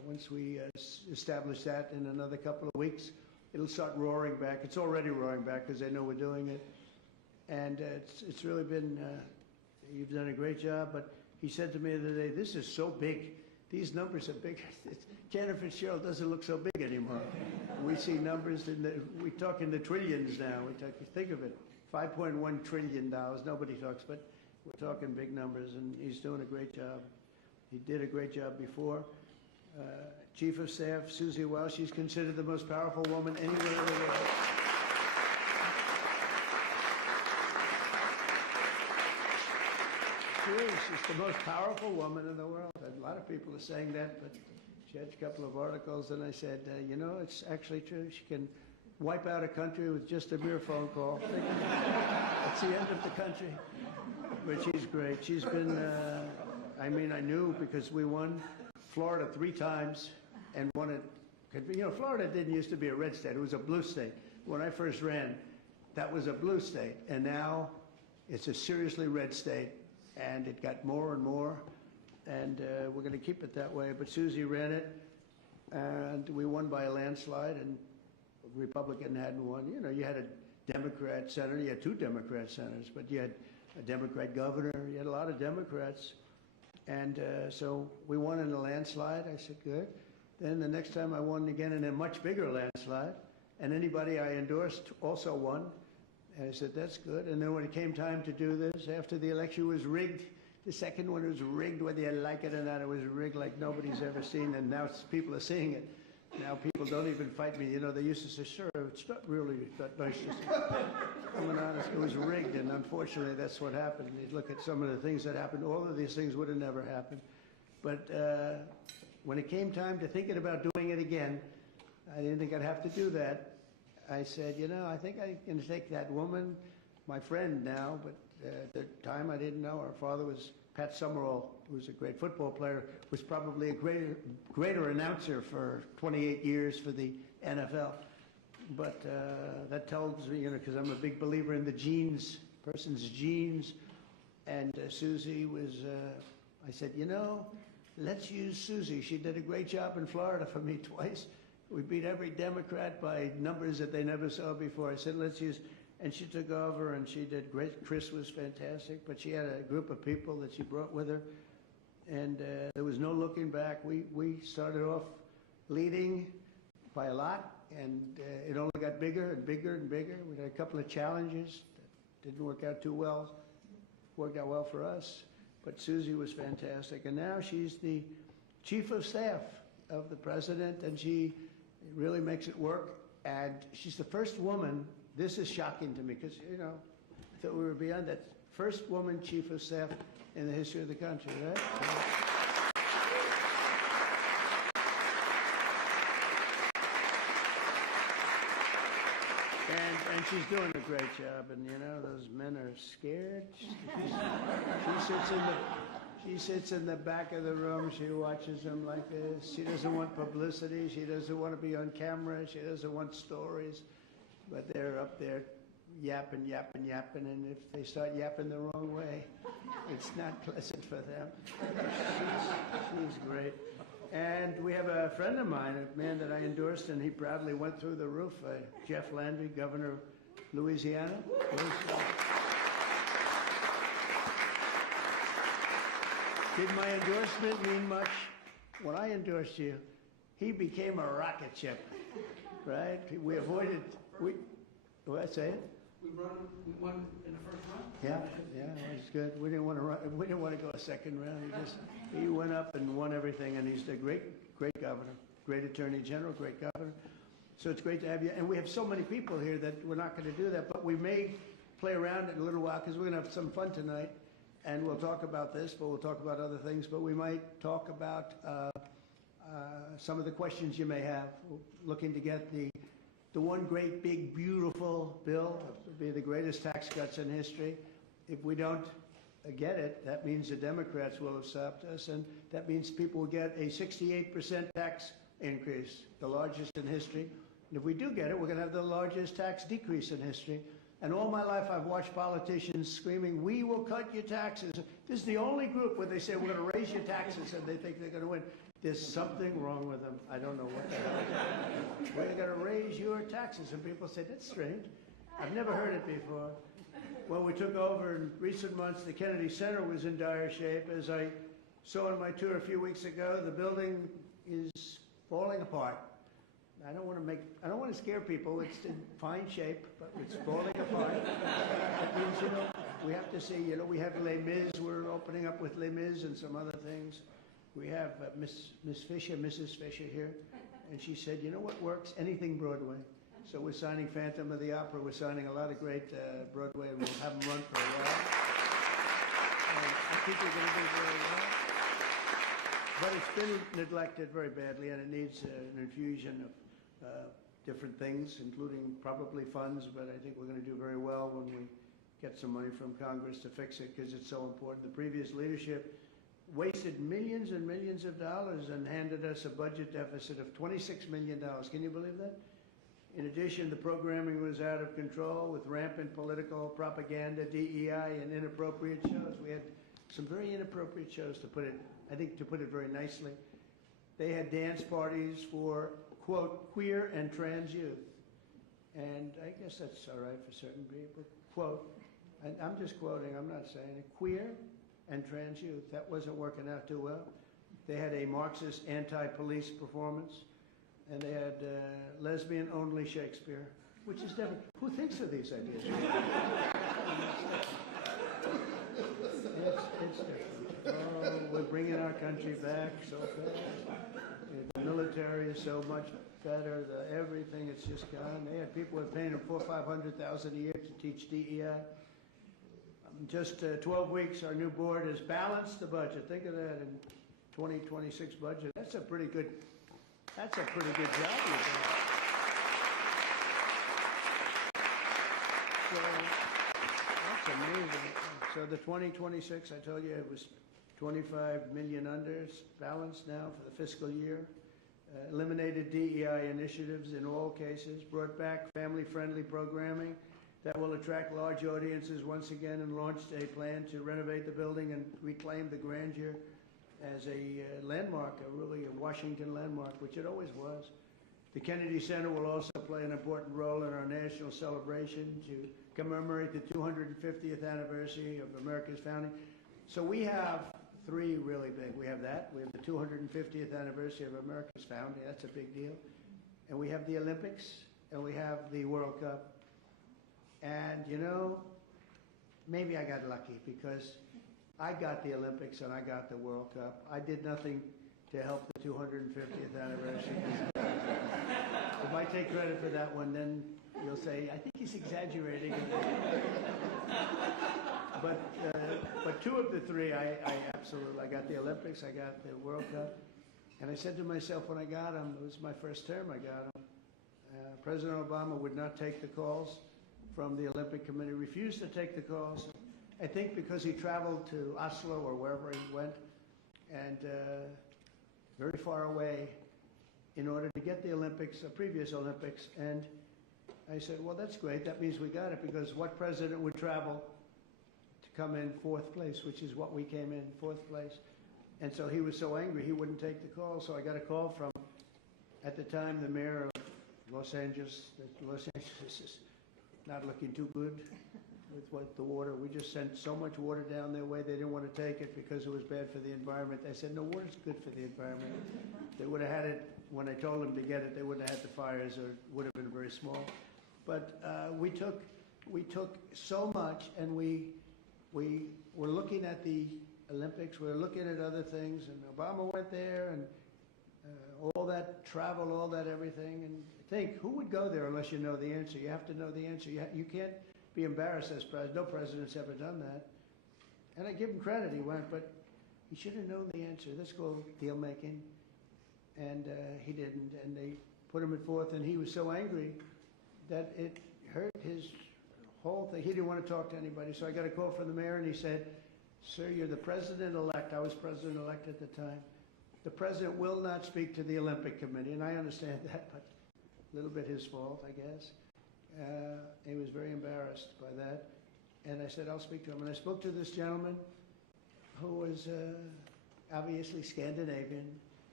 once we establish that in another couple of weeks, it'll start roaring back. It's already roaring back because they know we're doing it. And it's really been, you've done a great job. But he said to me the other day, this is so big. These numbers are big. Cantor Fitzgerald doesn't look so big anymore. We see numbers, we talk in the trillions now. Think of it, $5.1 trillion. Nobody talks, but we're talking big numbers, and he's doing a great job. He did a great job before. Chief of Staff, Susie Wiles, she's considered the most powerful woman anywhere in the world. She is. She's the most powerful woman in the world. A lot of people are saying that, but she had a couple of articles, and I said, you know, it's actually true. She can wipe out a country with just a mere phone call. It's the end of the country. But she's great. She's been, I mean, I knew because we won Florida 3 times and won it. You know, Florida didn't used to be a red state. It was a blue state. When I first ran, that was a blue state. And now it's a seriously red state. And it got more and more. And we're going to keep it that way. But Susie ran it. And we won by a landslide. And the Republican hadn't won. You know, you had a Democrat senator. You had 2 Democrat senators. But you had a Democrat governor. You had a lot of Democrats. And so we won in a landslide. I said, good. Then the next time I won again in a much bigger landslide. And anybody I endorsed also won. And I said, that's good. And then when it came time to do this, after the election was rigged, the second one was rigged, whether you like it or not, it was rigged like nobody's ever seen. And now people are seeing it. Now people don't even fight me. You know, they used to say, sir, it's not really that nice to say. I'm honest, it was rigged, and unfortunately that's what happened. You look at some of the things that happened, all of these things would have never happened. But when it came time to thinking about doing it again, I didn't think I'd have to do that. I said, you know, I think I can take that woman, my friend now, but at the time I didn't know. Her father was Pat Summerall, who was a great football player, was probably a greater announcer for 28 years for the NFL. But that tells me, you know, because I'm a big believer in the genes, person's genes. And Susie was, I said, you know, let's use Susie. She did a great job in Florida for me twice. We beat every Democrat by numbers that they never saw before. I said, let's use, and she took over and she did great. Chris was fantastic, but she had a group of people that she brought with her. And there was no looking back. We started off leading by a lot, and it only got bigger and bigger and bigger. We had a couple of challenges that didn't work out too well. Worked out well for us, but Susie was fantastic. And now she's the chief of staff of the president, and she really makes it work. And she's the first woman, this is shocking to me, because, you know, I thought we were beyond that. First woman chief of staff in the history of the country, right? And she's doing a great job, and you know, those men are scared. She sits in the back of the room, she watches them like this. She doesn't want publicity, she doesn't want to be on camera, she doesn't want stories. But they're up there yapping, yapping, yapping, and if they start yapping the wrong way, it's not pleasant for them. She's great. And we have a friend of mine, a man that I endorsed, and he proudly went through the roof, Jeff Landry, governor of Louisiana. Did my endorsement mean much? When I endorsed you, he became a rocket ship, right? We avoided, what I say it? We won in the first round? Yeah, it was good. We didn't want to go a second round. He went up and won everything, and he's a great governor, great attorney general, great governor. So it's great to have you. And we have so many people here that we're not going to do that, but we may play around in a little while because we're going to have some fun tonight, and we'll talk about this, but we'll talk about other things. But we might talk about some of the questions you may have. We're looking to get the one great, big, beautiful bill. It will be the greatest tax cuts in history. If we don't get it, that means the Democrats will have stopped us, and that means people will get a 68% tax increase, the largest in history. And if we do get it, we're going to have the largest tax decrease in history. And all my life, I've watched politicians screaming, we will cut your taxes. This is the only group where they say, we're going to raise your taxes, and they think they're going to win. There's something wrong with them. I don't know what the hell. We're going to raise your taxes. And people say, that's strange. I've never heard it before. When we took over in recent months, the Kennedy Center was in dire shape. As I saw on my tour a few weeks ago, the building is falling apart. I don't want to scare people. It's in fine shape, but it's falling apart. That means, we have to see, we have Les Mis. We're opening up with Les Mis and some other things. We have Mrs. Fisher here, and she said, you know what works? Anything Broadway. So we're signing Phantom of the Opera. We're signing a lot of great Broadway, and we'll have them run for a while. And I think we're going to do very well. But it's been neglected very badly, and it needs an infusion of different things, including probably funds, but I think we're going to do very well when we get some money from Congress to fix it, because it's so important. The previous leadership wasted millions and millions of dollars and handed us a budget deficit of $26 million. Can you believe that? In addition, the programming was out of control with rampant political propaganda, DEI, and inappropriate shows. We had some very inappropriate shows, to put it very nicely. They had dance parties for, quote, queer and trans youth. And I guess that's all right for certain people. Quote, and I'm just quoting, I'm not saying it, queer and trans youth. That wasn't working out too well. They had a Marxist anti-police performance, and they had lesbian-only Shakespeare, which is different. Who thinks of these ideas? It's different. Oh, we're bringing our country back so fast. The military is so much better. Everything, it's just gone. They had people who were paying them $400,000 or $500,000 a year to teach DEI. Just 12 weeks, our new board has balanced the budget. Think of that, in 2026 budget. That's a pretty good job you've done. So that's amazing. So the 2026, I told you it was 25 million under. It's balanced now for the fiscal year. Eliminated DEI initiatives in all cases. Brought back family-friendly programming that will attract large audiences once again, and launched a plan to renovate the building and reclaim the grandeur as a landmark, really a Washington landmark, which it always was. The Kennedy Center will also play an important role in our national celebration to commemorate the 250th anniversary of America's founding. So we have three really big. We have that. We have the 250th anniversary of America's founding. That's a big deal. And we have the Olympics, and we have the World Cup. And, maybe I got lucky, because I got the Olympics and I got the World Cup. I did nothing to help the 250th anniversary. If I take credit for that one, then you'll say, I think he's exaggerating. But two of the three, I absolutely, I got the Olympics, I got the World Cup. And I said to myself when I got them, it was my first term I got them, President Obama would not take the calls from the Olympic Committee, refused to take the calls. I think because he traveled to Oslo or wherever he went, and very far away, in order to get the Olympics, the previous Olympics. And I said, well, that's great. That means we got it, because what president would travel to come in fourth place, which is what we came in, fourth place. And so he was so angry he wouldn't take the call. So I got a call from, at the time, the mayor of Los Angeles. Los Angeles is not looking too good with the water. We just sent so much water down their way, they didn't want to take it because it was bad for the environment. I said, no, water's good for the environment. They would have had it, when I told them to get it, they wouldn't have had the fires, or it would have been very small. But we took so much, and we were looking at the Olympics, we were looking at other things, and Obama went there, and all that travel, all that everything. And think, who would go there unless you know the answer? You have to know the answer. You can't be embarrassed as president. No president's ever done that. And I give him credit, he went, but he should have known the answer. Let's go deal making. And he didn't, and they put him at fourth, and he was so angry that it hurt his whole thing. He didn't want to talk to anybody. So I got a call from the mayor, and he said, sir, you're the president-elect. I was president-elect at the time. The president will not speak to the Olympic Committee, and I understand that, but a little bit his fault, I guess. He was very embarrassed by that. And I said, I'll speak to him. And I spoke to this gentleman who was obviously Scandinavian,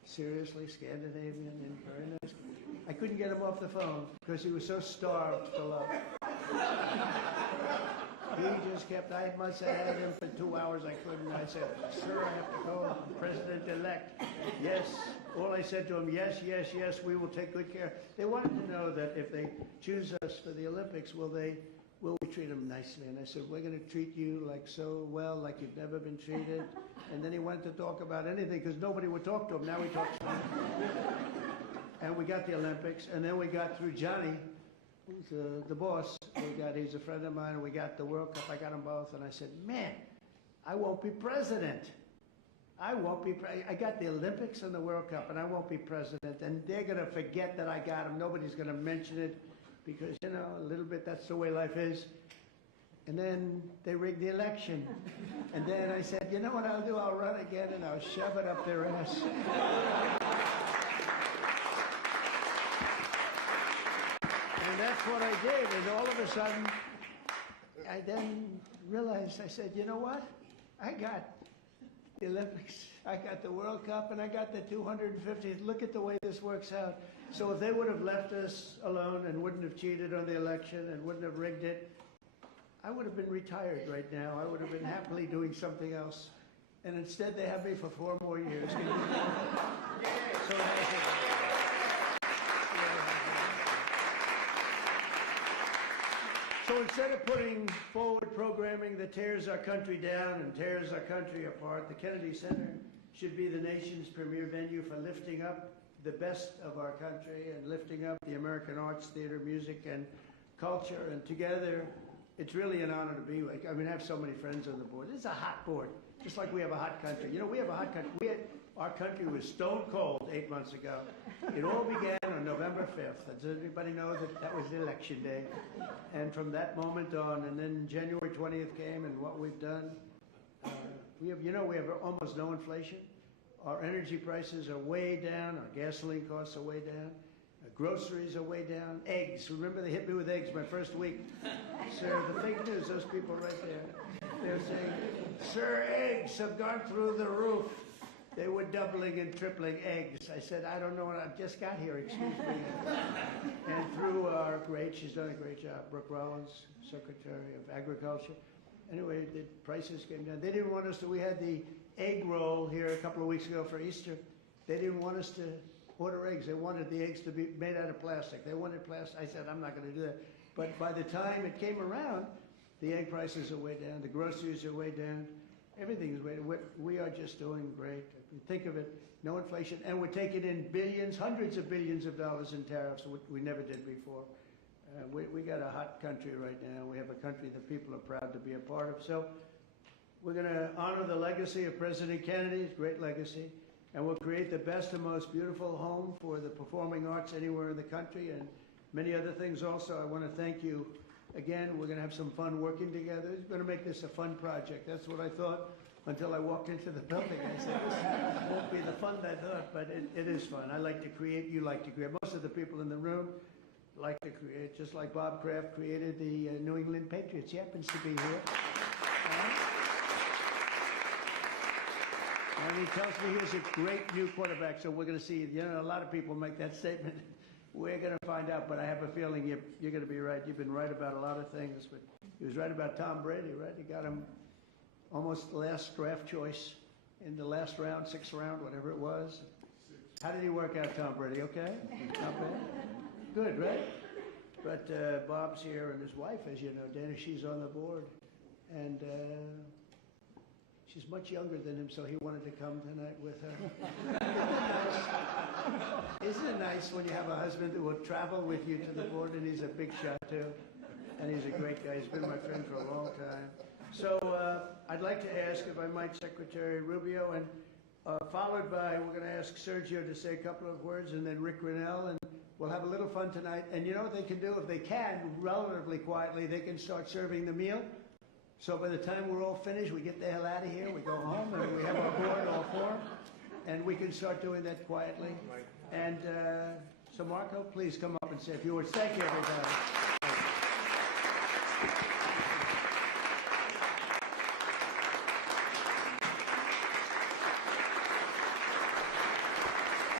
Seriously, Scandinavian and very nice. I couldn't get him off the phone because he was so starved for love. He just kept, I must have had him for 2 hours. I couldn't. I said, sir, I have to go. President-elect. Yes. All I said to him, yes, yes, yes, we will take good care. They wanted to know that if they choose us for the Olympics, will we treat them nicely? And I said, we're going to treat you like so well, like you've never been treated. And then he wanted to talk about anything because nobody would talk to him. Now he talks to him. And we got the Olympics, and then we got through Johnny, who's the boss. He's a friend of mine, and we got the World Cup. I got them both, and I said, man, I won't be president. I got the Olympics and the World Cup, and I won't be president. And they're going to forget that I got them. Nobody's going to mention it because, you know, a little bit that's the way life is. And then they rigged the election. And then I said, you know what I'll do? I'll run again, and I'll shove it up their ass. And that's what I did. And all of a sudden, I then realized, I said, you know what? I got the Olympics, I got the World Cup, and I got the 250th. Look at the way this works out. So if they would have left us alone and wouldn't have cheated on the election and wouldn't have rigged it, I would have been retired right now. I would have been happily doing something else. And instead, they have me for 4 more years. So So instead of putting forward programming that tears our country down and tears our country apart, the Kennedy Center should be the nation's premier venue for lifting up the best of our country and lifting up the American arts, theater, music, and culture. And together, it's really an honor to be like. I mean, I have so many friends on the board. This is a hot board, just like we have a hot country. You know, we have a hot country. Our country was stone cold 8 months ago. It all began on November 5th. Does everybody know that was the election day? And from that moment on, and then January 20th came, and what we've done, we have almost no inflation. Our energy prices are way down. Our gasoline costs are way down. Groceries are way down. Eggs. Remember they hit me with eggs my first week. Sir, the fake news, those people right there. They're saying, sir, eggs have gone through the roof. They were doubling and tripling eggs. I said, I don't know what I just got here, excuse me. And through our she's done a great job, Brooke Rollins, Secretary of Agriculture. Anyway, the prices came down. They didn't want us to, we had the egg roll here a couple of weeks ago for Easter. They didn't want us to order eggs. They wanted the eggs to be made out of plastic. They wanted plastic. I said, I'm not going to do that. But by the time it came around, the egg prices are way down. The groceries are way down. Everything is way down. We are just doing great. Think of it, no inflation. And we're taking in billions, hundreds of billions of dollars in tariffs we never did before. We got a hot country right now. We have a country that people are proud to be a part of. So we're going to honor the legacy of President Kennedy's great legacy. And we'll create the best and most beautiful home for the performing arts anywhere in the country and many other things also. I want to thank you again. We're going to have some fun working together. We're going to make this a fun project. That's what I thought until I walked into the building. I said, this won't be the fun I thought, but it is fun. I like to create. You like to create. Most of the people in the room like to create, just like Bob Kraft created the New England Patriots. He happens to be here. And he tells me he's a great new quarterback, so we're going to see. You know, a lot of people make that statement. We're going to find out, but I have a feeling you're going to be right. You've been right about a lot of things, but he was right about Tom Brady, right? He got him almost the last draft choice in the last round, 6th round, whatever it was. How did he work out, Tom Brady? Okay? Not bad? Good, right? But Bob's here, and his wife, as you know, Dana, she's on the board. And she's much younger than him, so he wanted to come tonight with her. Isn't it nice when you have a husband who will travel with you to the board, and he's a big shot, too. And he's a great guy. He's been my friend for a long time. So I'd like to ask, if I might, Secretary Rubio, and followed by, we're going to ask Sergio to say a couple of words, and then Rick Grinnell, and we'll have a little fun tonight. And you know what they can do? If they can, relatively quietly, they can start serving the meal. So by the time we're all finished, we get the hell out of here, we go home, and we have our board, all 4, and we can start doing that quietly. And so Marco, please come up and say a few words. Thank you, everybody.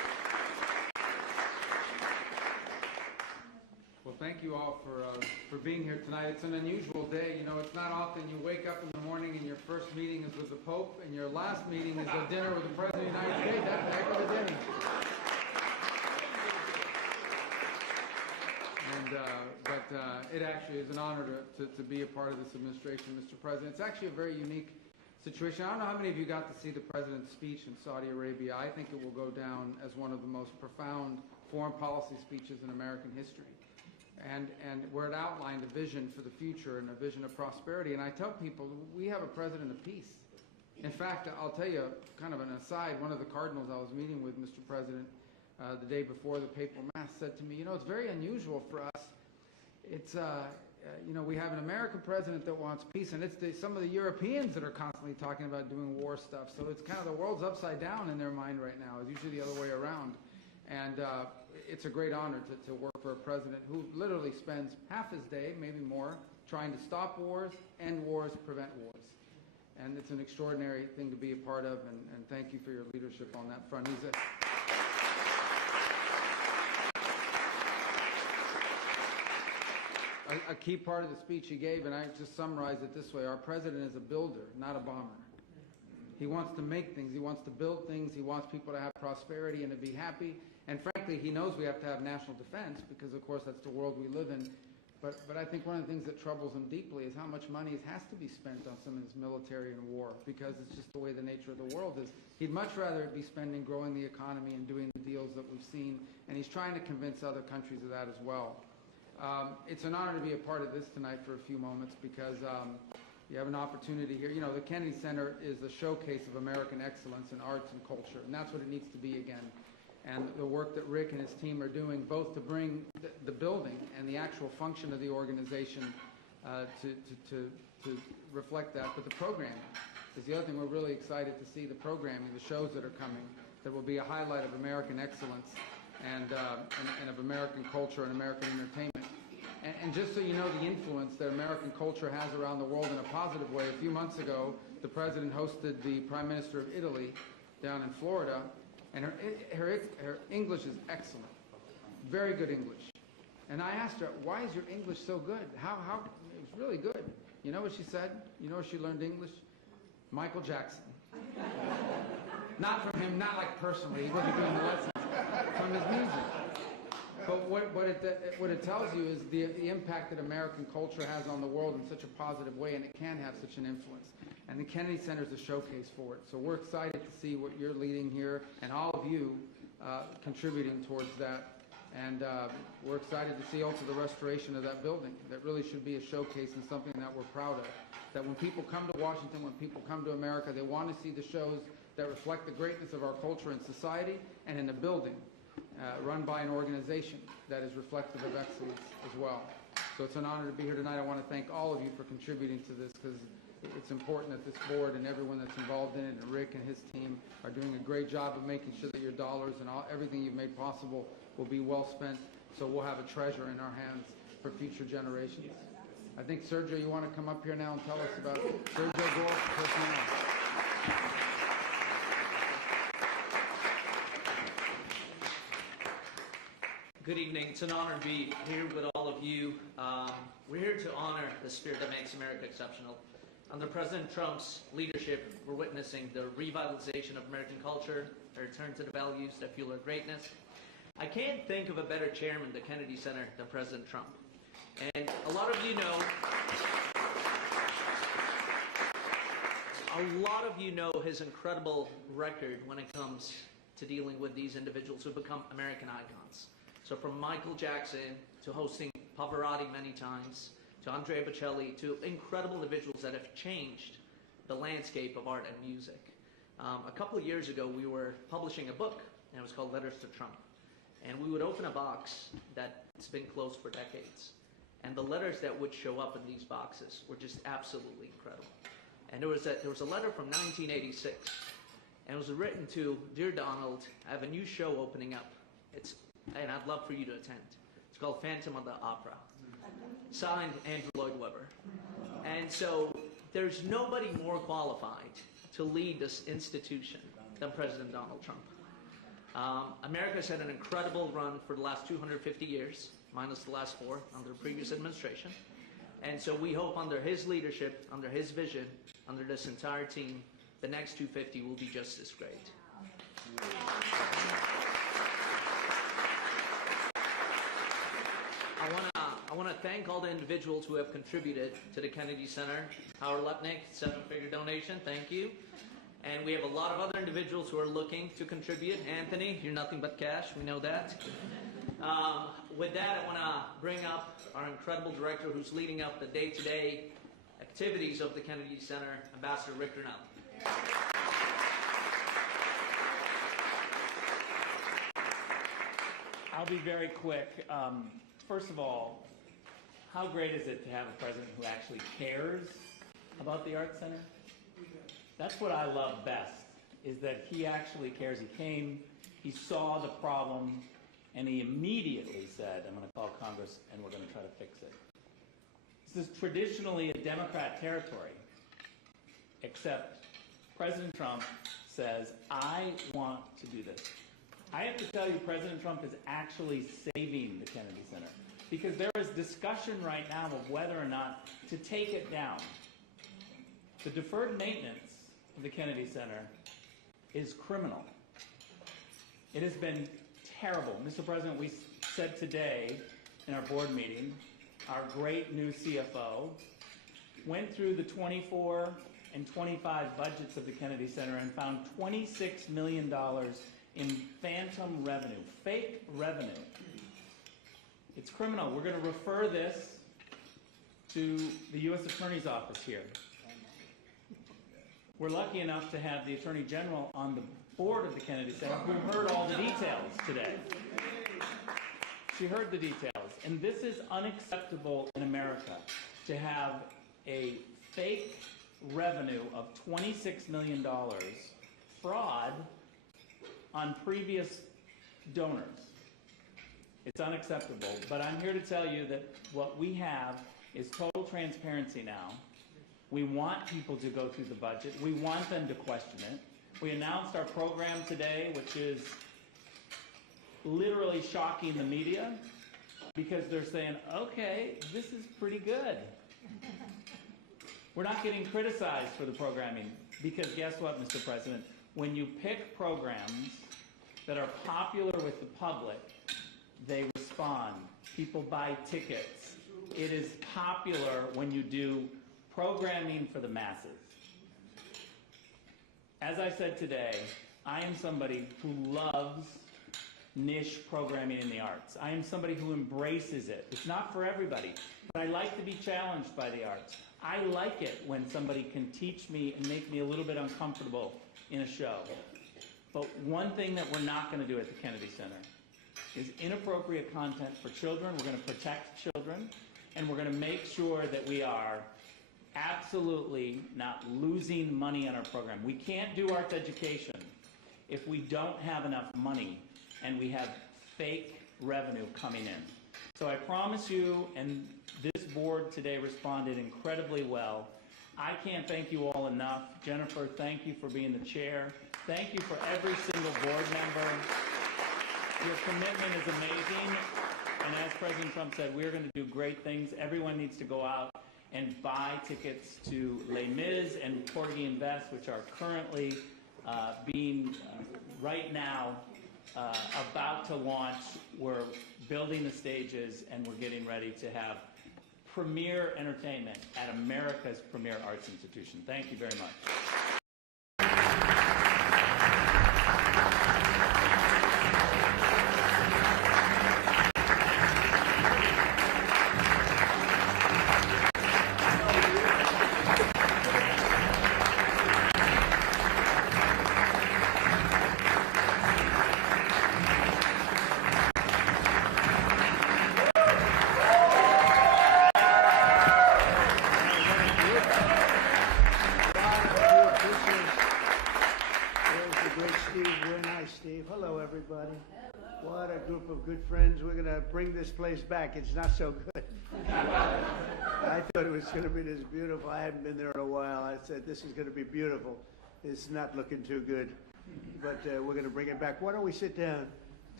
Thank you all for being here tonight. It's an unusual day. You know, it's not often you wake up in the morning and your first meeting is with the Pope and your last meeting is a dinner with the President of the United States. That's a heck of a day. But it actually is an honor to be a part of this administration, Mr. President. It's actually a very unique situation. I don't know how many of you got to see the President's speech in Saudi Arabia. I think it will go down as one of the most profound foreign policy speeches in American history. And where it outlined a vision for the future and a vision of prosperity. And I tell people, we have a president of peace. In fact, I'll tell you kind of an aside, one of the cardinals I was meeting with, Mr. President, the day before the papal mass said to me, you know, it's very unusual for us. It's, you know, we have an American president that wants peace, and it's some of the Europeans that are constantly talking about doing war stuff. So it's kind of the world's upside down in their mind right now. It's usually the other way around. And it's a great honor to work for a president who literally spends half his day, maybe more, trying to stop wars, end wars, prevent wars. And it's an extraordinary thing to be a part of, and thank you for your leadership on that front. He's a key part of the speech he gave, and I just summarize it this way. Our president is a builder, not a bomber. He wants to make things. He wants to build things. He wants people to have prosperity and to be happy. And frankly, he knows we have to have national defense because, of course, that's the world we live in. But I think one of the things that troubles him deeply is how much money has to be spent on some of this military and war because it's just the way the nature of the world is. He'd much rather be spending growing the economy and doing the deals that we've seen, and he's trying to convince other countries of that as well. It's an honor to be a part of this tonight for a few moments because you have an opportunity here. You know, the Kennedy Center is a showcase of American excellence in arts and culture, and that's what it needs to be again. And the work that Rick and his team are doing, both to bring the building and the actual function of the organization to reflect that, but the programming is the other thing. We're really excited to see the programming, the shows that are coming, that will be a highlight of American excellence and of American culture and American entertainment. And just so you know the influence that American culture has around the world in a positive way, a few months ago, the President hosted the Prime Minister of Italy down in Florida, and her English is excellent, very good English. And I asked her, why is your English so good? How it was really good. You know what she said? You know where she learned English? Michael Jackson. Not from him, not like personally, he wasn't doing the lessons, from his music. But what it tells you is the impact that American culture has on the world in such a positive way, and it can have such an influence. And the Kennedy Center is a showcase for it. So we're excited to see what you're leading here, and all of you contributing towards that. And we're excited to see also the restoration of that building. That really should be a showcase and something that we're proud of. That when people come to Washington, when people come to America, they want to see the shows that reflect the greatness of our culture and society, and in a building run by an organization that is reflective of excellence as well. So it's an honor to be here tonight. I want to thank all of you for contributing to this because it's important that this board and everyone that's involved in it, and Rick and his team, are doing a great job of making sure that your dollars and everything you've made possible will be well spent, so we'll have a treasure in our hands for future generations. I think, Sergio, you want to come up here now and tell us about Sergio Gore, personnel. Good evening. It's an honor to be here with all of you. We're here to honor the spirit that makes America exceptional. Under President Trump's leadership, we're witnessing the revitalization of American culture, a return to the values that fuel our greatness. I can't think of a better chairman of the Kennedy Center than President Trump. And a lot of you know his incredible record when it comes to dealing with these individuals who become American icons. So from Michael Jackson to hosting Pavarotti many times, to Andrea Bocelli, to incredible individuals that have changed the landscape of art and music. A couple of years ago, we were publishing a book, and it was called Letters to Trump. And we would open a box that's been closed for decades. And the letters that would show up in these boxes were just absolutely incredible. And there was a letter from 1986, and it was written to, Dear Donald, I have a new show opening up. And I'd love for you to attend. It's called Phantom of the Opera. Signed, Andrew Lloyd Webber. And so there's nobody more qualified to lead this institution than President Donald Trump. America's had an incredible run for the last 250 years. minus the last 4 under the previous administration. And so we hope under his leadership, under his vision, under this entire team, the next 250 will be just as great. I want to thank all the individuals who have contributed to the Kennedy Center. Howard Lepnick, 7-figure donation, thank you. And we have a lot of other individuals who are looking to contribute. Anthony, you're nothing but cash, we know that. With that, I want to bring up our incredible director who's leading up the day-to-day activities of the Kennedy Center, Ambassador Rick Grinnell. I'll be very quick. First of all, how great is it to have a president who actually cares about the Arts Center? That's what I love best, is that he actually cares. He came, he saw the problem, and he immediately said, I'm going to call Congress and we're going to try to fix it. This is traditionally a Democrat territory, except President Trump says, I want to do this. I have to tell you, President Trump is actually saving the Kennedy Center, because there is discussion right now of whether or not to take it down. The deferred maintenance of the Kennedy Center is criminal. It has been terrible. Mr. President, we said today in our board meeting, our great new CFO went through the 24 and 25 budgets of the Kennedy Center and found $26 million in phantom revenue, fake revenue. It's criminal. We're going to refer this to the U.S. Attorney's Office here. We're lucky enough to have the Attorney General on the board of the Kennedy Center who heard all the details today. She heard the details. And this is unacceptable in America, to have a fake revenue of $26 million fraud on previous donors. It's unacceptable. But I'm here to tell you that what we have is total transparency now. We want people to go through the budget. We want them to question it. We announced our program today, which is literally shocking the media, because they're saying, okay, this is pretty good. We're not getting criticized for the programming, because guess what, Mr. President? When you pick programs that are popular with the public, they respond. People buy tickets. It is popular when you do programming for the masses. As I said today, I am somebody who loves niche programming in the arts. I am somebody who embraces it. It's not for everybody, but I like to be challenged by the arts. I like it when somebody can teach me and make me a little bit uncomfortable in a show. But one thing that we're not going to do at the Kennedy Center is inappropriate content for children. We're going to protect children, and we're going to make sure that we are absolutely not losing money on our program. We can't do arts education if we don't have enough money and we have fake revenue coming in. So I promise you, and this board today responded incredibly well. I can't thank you all enough. Jennifer, thank you for being the chair. Thank you for every single board member. Your commitment is amazing. And as President Trump said, we're going to do great things. Everyone needs to go out and buy tickets to Les Mis and Porgy and Bess, which are currently being right now about to launch. We're building the stages, and we're getting ready to have premier entertainment at America's premier arts institution. Thank you very much. Good friends, we're going to bring this place back. It's not so good. I thought it was going to be this beautiful. I haven't been there in a while. I said, this is going to be beautiful. It's not looking too good, but we're going to bring it back. Why don't we sit down?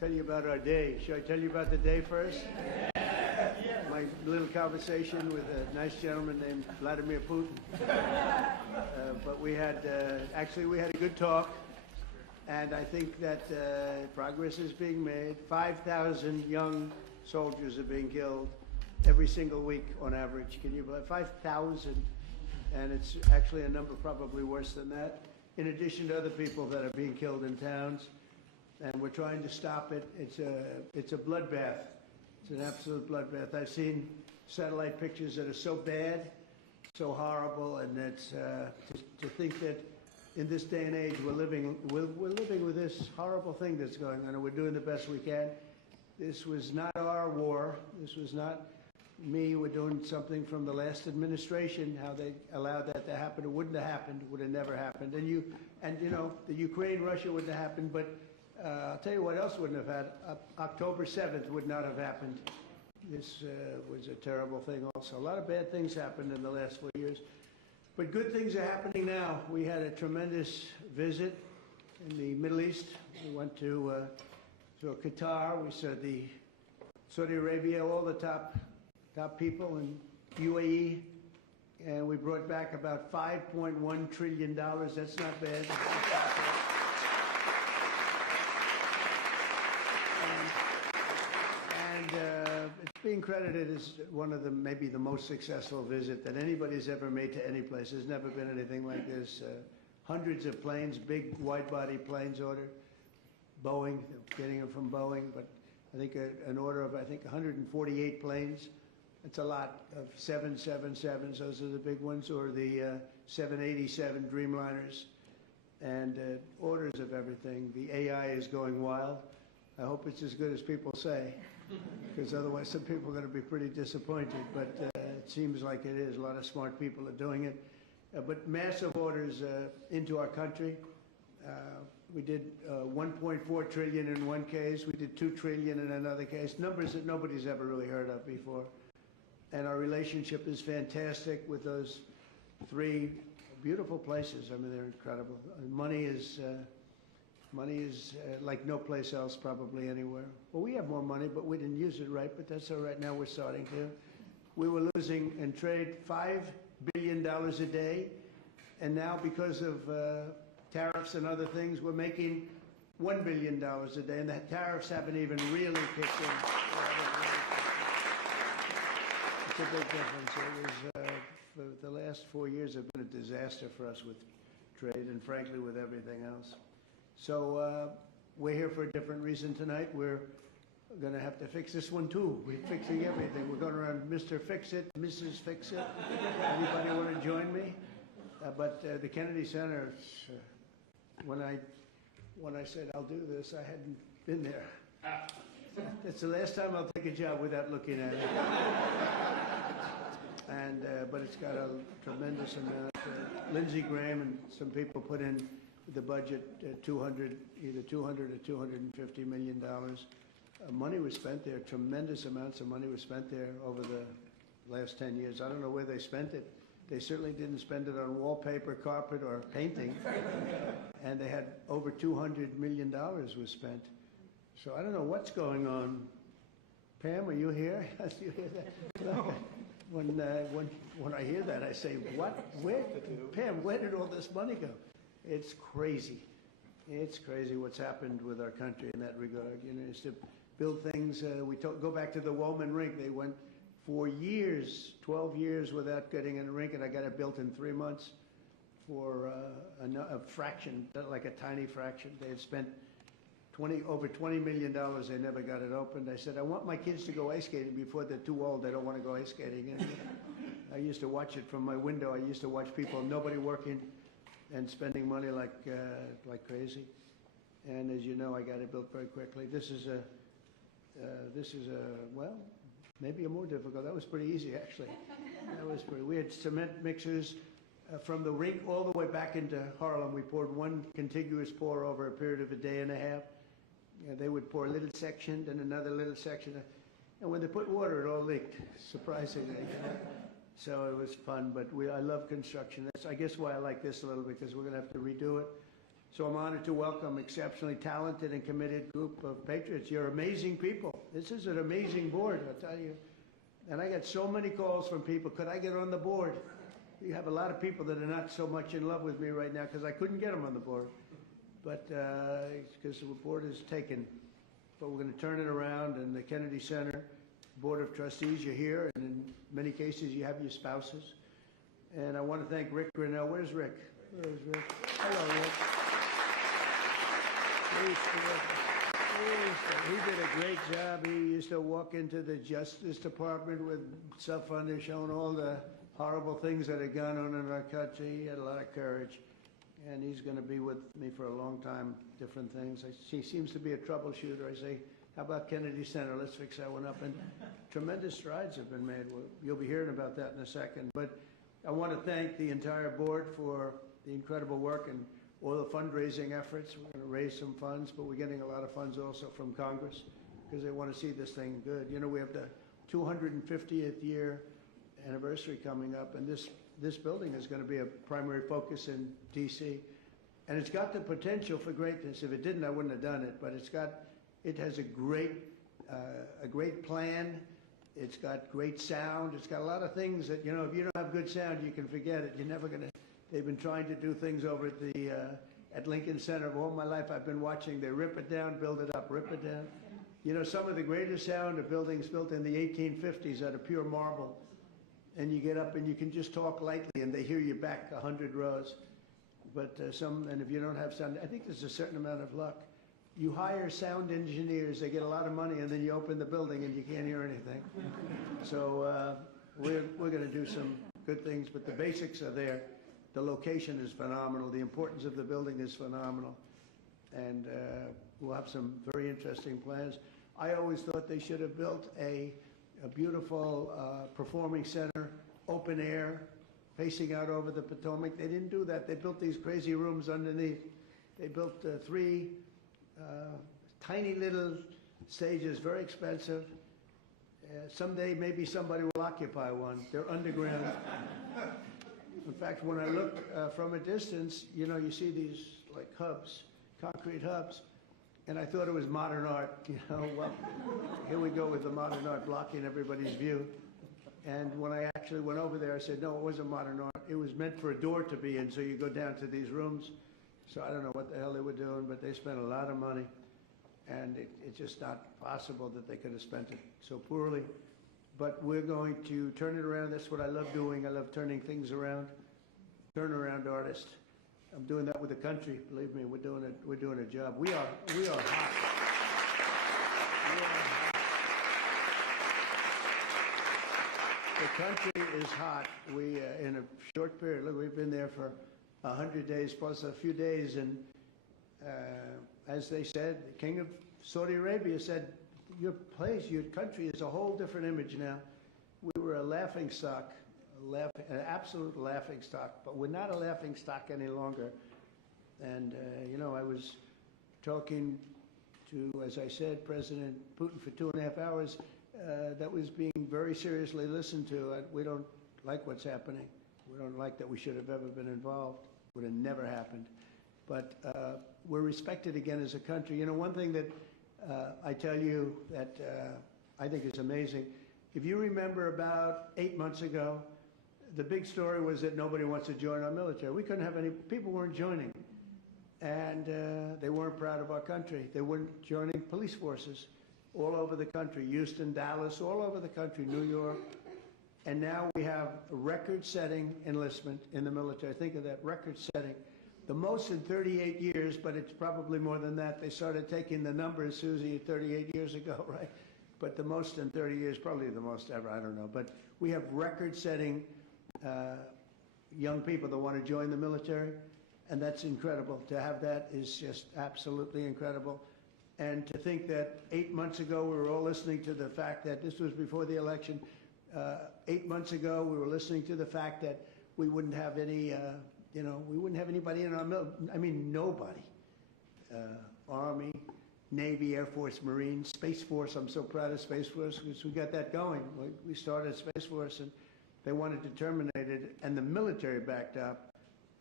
tell you about our day. Should I tell you about the day first? My little conversation with a nice gentleman named Vladimir Putin. But we had, actually we had a good talk, and I think that progress is being made. 5,000 young soldiers are being killed every single week on average. Can you believe 5,000? And it's actually a number probably worse than that, in addition to other people that are being killed in towns. And we're trying to stop it. It's a bloodbath. It's an absolute bloodbath. I've seen satellite pictures that are so bad, so horrible, and it's to think that in this day and age we're living with this horrible thing that's going on, and we're doing the best we can. This was not our war. This was not me. We're doing something from the last administration. How they allowed that to happen? It wouldn't have happened. It would have never happened. And you know, the Ukraine-Russia wouldn't have happened, but. I'll tell you what else wouldn't have happened. October 7th would not have happened. This was a terrible thing also. A lot of bad things happened in the last 4 years. But good things are happening now. We had a tremendous visit in the Middle East. We went to Qatar. We saw the Saudi Arabia, all the top people in UAE. And we brought back about $5.1 trillion. That's not bad. It's being credited as one of maybe the most successful visit that anybody's ever made to any place. There's never been anything like this. Hundreds of planes, big wide-body planes ordered. Boeing, getting them from Boeing, but I think an order of, 148 planes. It's a lot of 777s. Those are the big ones, or the 787 Dreamliners. And orders of everything. The AI is going wild. I hope it's as good as people say, because otherwise some people are going to be pretty disappointed, but it seems like it is. A lot of smart people are doing it. But massive orders into our country. We did 1.4 trillion in one case. We did 2 trillion in another case. Numbers that nobody's ever really heard of before. And our relationship is fantastic with those 3 beautiful places. I mean, they're incredible. Money is like no place else probably anywhere. Well, we have more money, but we didn't use it right, but that's all right. Now we're starting to. We were losing in trade $5 billion a day, and now because of tariffs and other things, we're making $1 billion a day, and the tariffs haven't even really kicked in. It's a big difference. It was, for the last 4 years have been a disaster for us with trade and frankly with everything else. So we're here for a different reason tonight. We're going to have to fix this one too. We're fixing everything. We're going around Mr. Fix-It, Mrs. Fix-It. Anybody want to join me? But the Kennedy Center, when I said I'll do this, I hadn't been there. It's the last time I'll take a job without looking at it. And but it's got a tremendous amount. Lindsey Graham and some people put in the budget, either 200 or $250 million. Money was spent there, tremendous amounts of money was spent there over the last 10 years. I don't know where they spent it. They certainly didn't spend it on wallpaper, carpet, or painting. And they had over $200 million was spent. So I don't know what's going on. Pam, are you here? You hear that? No. When I hear that, I say, what? Where? Pam, where did all this money go? It's crazy. It's crazy what's happened with our country in that regard. You know, it's to build things. Go back to the Woolman rink. They went for years, 12 years without getting in a rink, and I got it built in 3 months for a fraction, like a tiny fraction. They had spent over $20 million. They never got it opened. I said, I want my kids to go ice skating before they're too old. They don't want to go ice skating. And I used to watch it from my window. I used to watch people, nobody working, and spending money like crazy. And as you know, I got it built very quickly. This is well, maybe a more difficult. That was pretty easy, actually. We had cement mixers from the rink all the way back into Harlem. We poured one contiguous pour over a period of a day and a half. They would pour a little section, then another little section. And when they put water, it all leaked, surprisingly. So it was fun, but I love construction. That's, I guess, why I like this a little, because we're going to have to redo it. So I'm honored to welcome exceptionally talented and committed group of patriots. You're amazing people. This is an amazing board, I'll tell you. And I got so many calls from people, could I get on the board? You have a lot of people that are not so much in love with me right now because I couldn't get them on the board. But it's because the board is taken. But we're going to turn it around, and the Kennedy Center Board of Trustees, you're here, and in many cases you have your spouses. And I want to thank Rick Grinnell. Where's Rick? Where's Rick? Hello, Rick. He did a great job. He used to walk into the Justice Department with self-funding, showing all the horrible things that are going on in our country. He had a lot of courage, and he's going to be with me for a long time, different things. He seems to be a troubleshooter. I say, how about Kennedy Center? Let's fix that one up. And tremendous strides have been made. You'll be hearing about that in a second. But I want to thank the entire board for the incredible work and all the fundraising efforts. We're going to raise some funds, but we're getting a lot of funds also from Congress because they want to see this thing good. You know, we have the 250th year anniversary coming up, and this building is going to be a primary focus in D.C. And it's got the potential for greatness. If it didn't, I wouldn't have done it. But it has a great plan. It's got great sound. It's got a lot of things that, you know, if you don't have good sound, you can forget it. You're never going to. They've been trying to do things over at Lincoln Center. All my life I've been watching. They rip it down, build it up, rip it down. You know, some of the greatest sound are buildings built in the 1850s out of pure marble. And you get up and you can just talk lightly and they hear you back 100 rows. But and if you don't have sound, I think there's a certain amount of luck. You hire sound engineers, they get a lot of money, and then you open the building and you can't hear anything. So we're going to do some good things, but the basics are there. The location is phenomenal. The importance of the building is phenomenal. And we'll have some very interesting plans. I always thought they should have built a beautiful performing center, open air, facing out over the Potomac. They didn't do that. They built these crazy rooms underneath. They built 3 tiny little stages, very expensive. Someday maybe somebody will occupy one. They're underground. In fact, when I look from a distance, you know, you see these like hubs, concrete hubs, and I thought it was modern art, you know. Well, here we go with the modern art blocking everybody's view. And when I actually went over there, I said, no, it wasn't modern art. It was meant for a door to be in, so you go down to these rooms. So I don't know what the hell they were doing, but they spent a lot of money, and it's just not possible that they could have spent it so poorly. But we're going to turn it around. That's what I love doing. I love turning things around. Turnaround artist. I'm doing that with the country. Believe me, we're doing a job. We are hot. We are hot. The country is hot. We in a short period. Look, we've been there for 100 days plus a few days, and as they said, the King of Saudi Arabia said, your place, your country is a whole different image now. We were a laughing stock, an absolute laughing stock, but we're not a laughing stock any longer. And, you know, I was talking to, as I said, President Putin for 2.5 hours. That was being very seriously listened to. We don't like what's happening. We don't like that we should have ever been involved. Would have never happened. But we're respected again as a country. You know, one thing that I tell you that I think is amazing. If you remember about 8 months ago, the big story was that nobody wants to join our military. We couldn't have any, people weren't joining. And they weren't proud of our country. They weren't joining police forces all over the country, Houston, Dallas, all over the country, New York. And now we have a record-setting enlistment in the military. Think of that, record-setting. The most in 38 years, but it's probably more than that. They started taking the numbers, Susie, 38 years ago, right? But the most in 30 years, probably the most ever, I don't know. But we have record-setting young people that want to join the military, and that's incredible. To have that is just absolutely incredible. And to think that 8 months ago, we were all listening to the fact that this was before the election. 8 months ago, we were listening to the fact that we wouldn't have any you know, we wouldn't have anybody in our military. I mean, nobody. Army, Navy, Air Force, Marines, Space Force. I'm so proud of Space Force because we got that going. We started Space Force, and they wanted to terminate it, and the military backed up.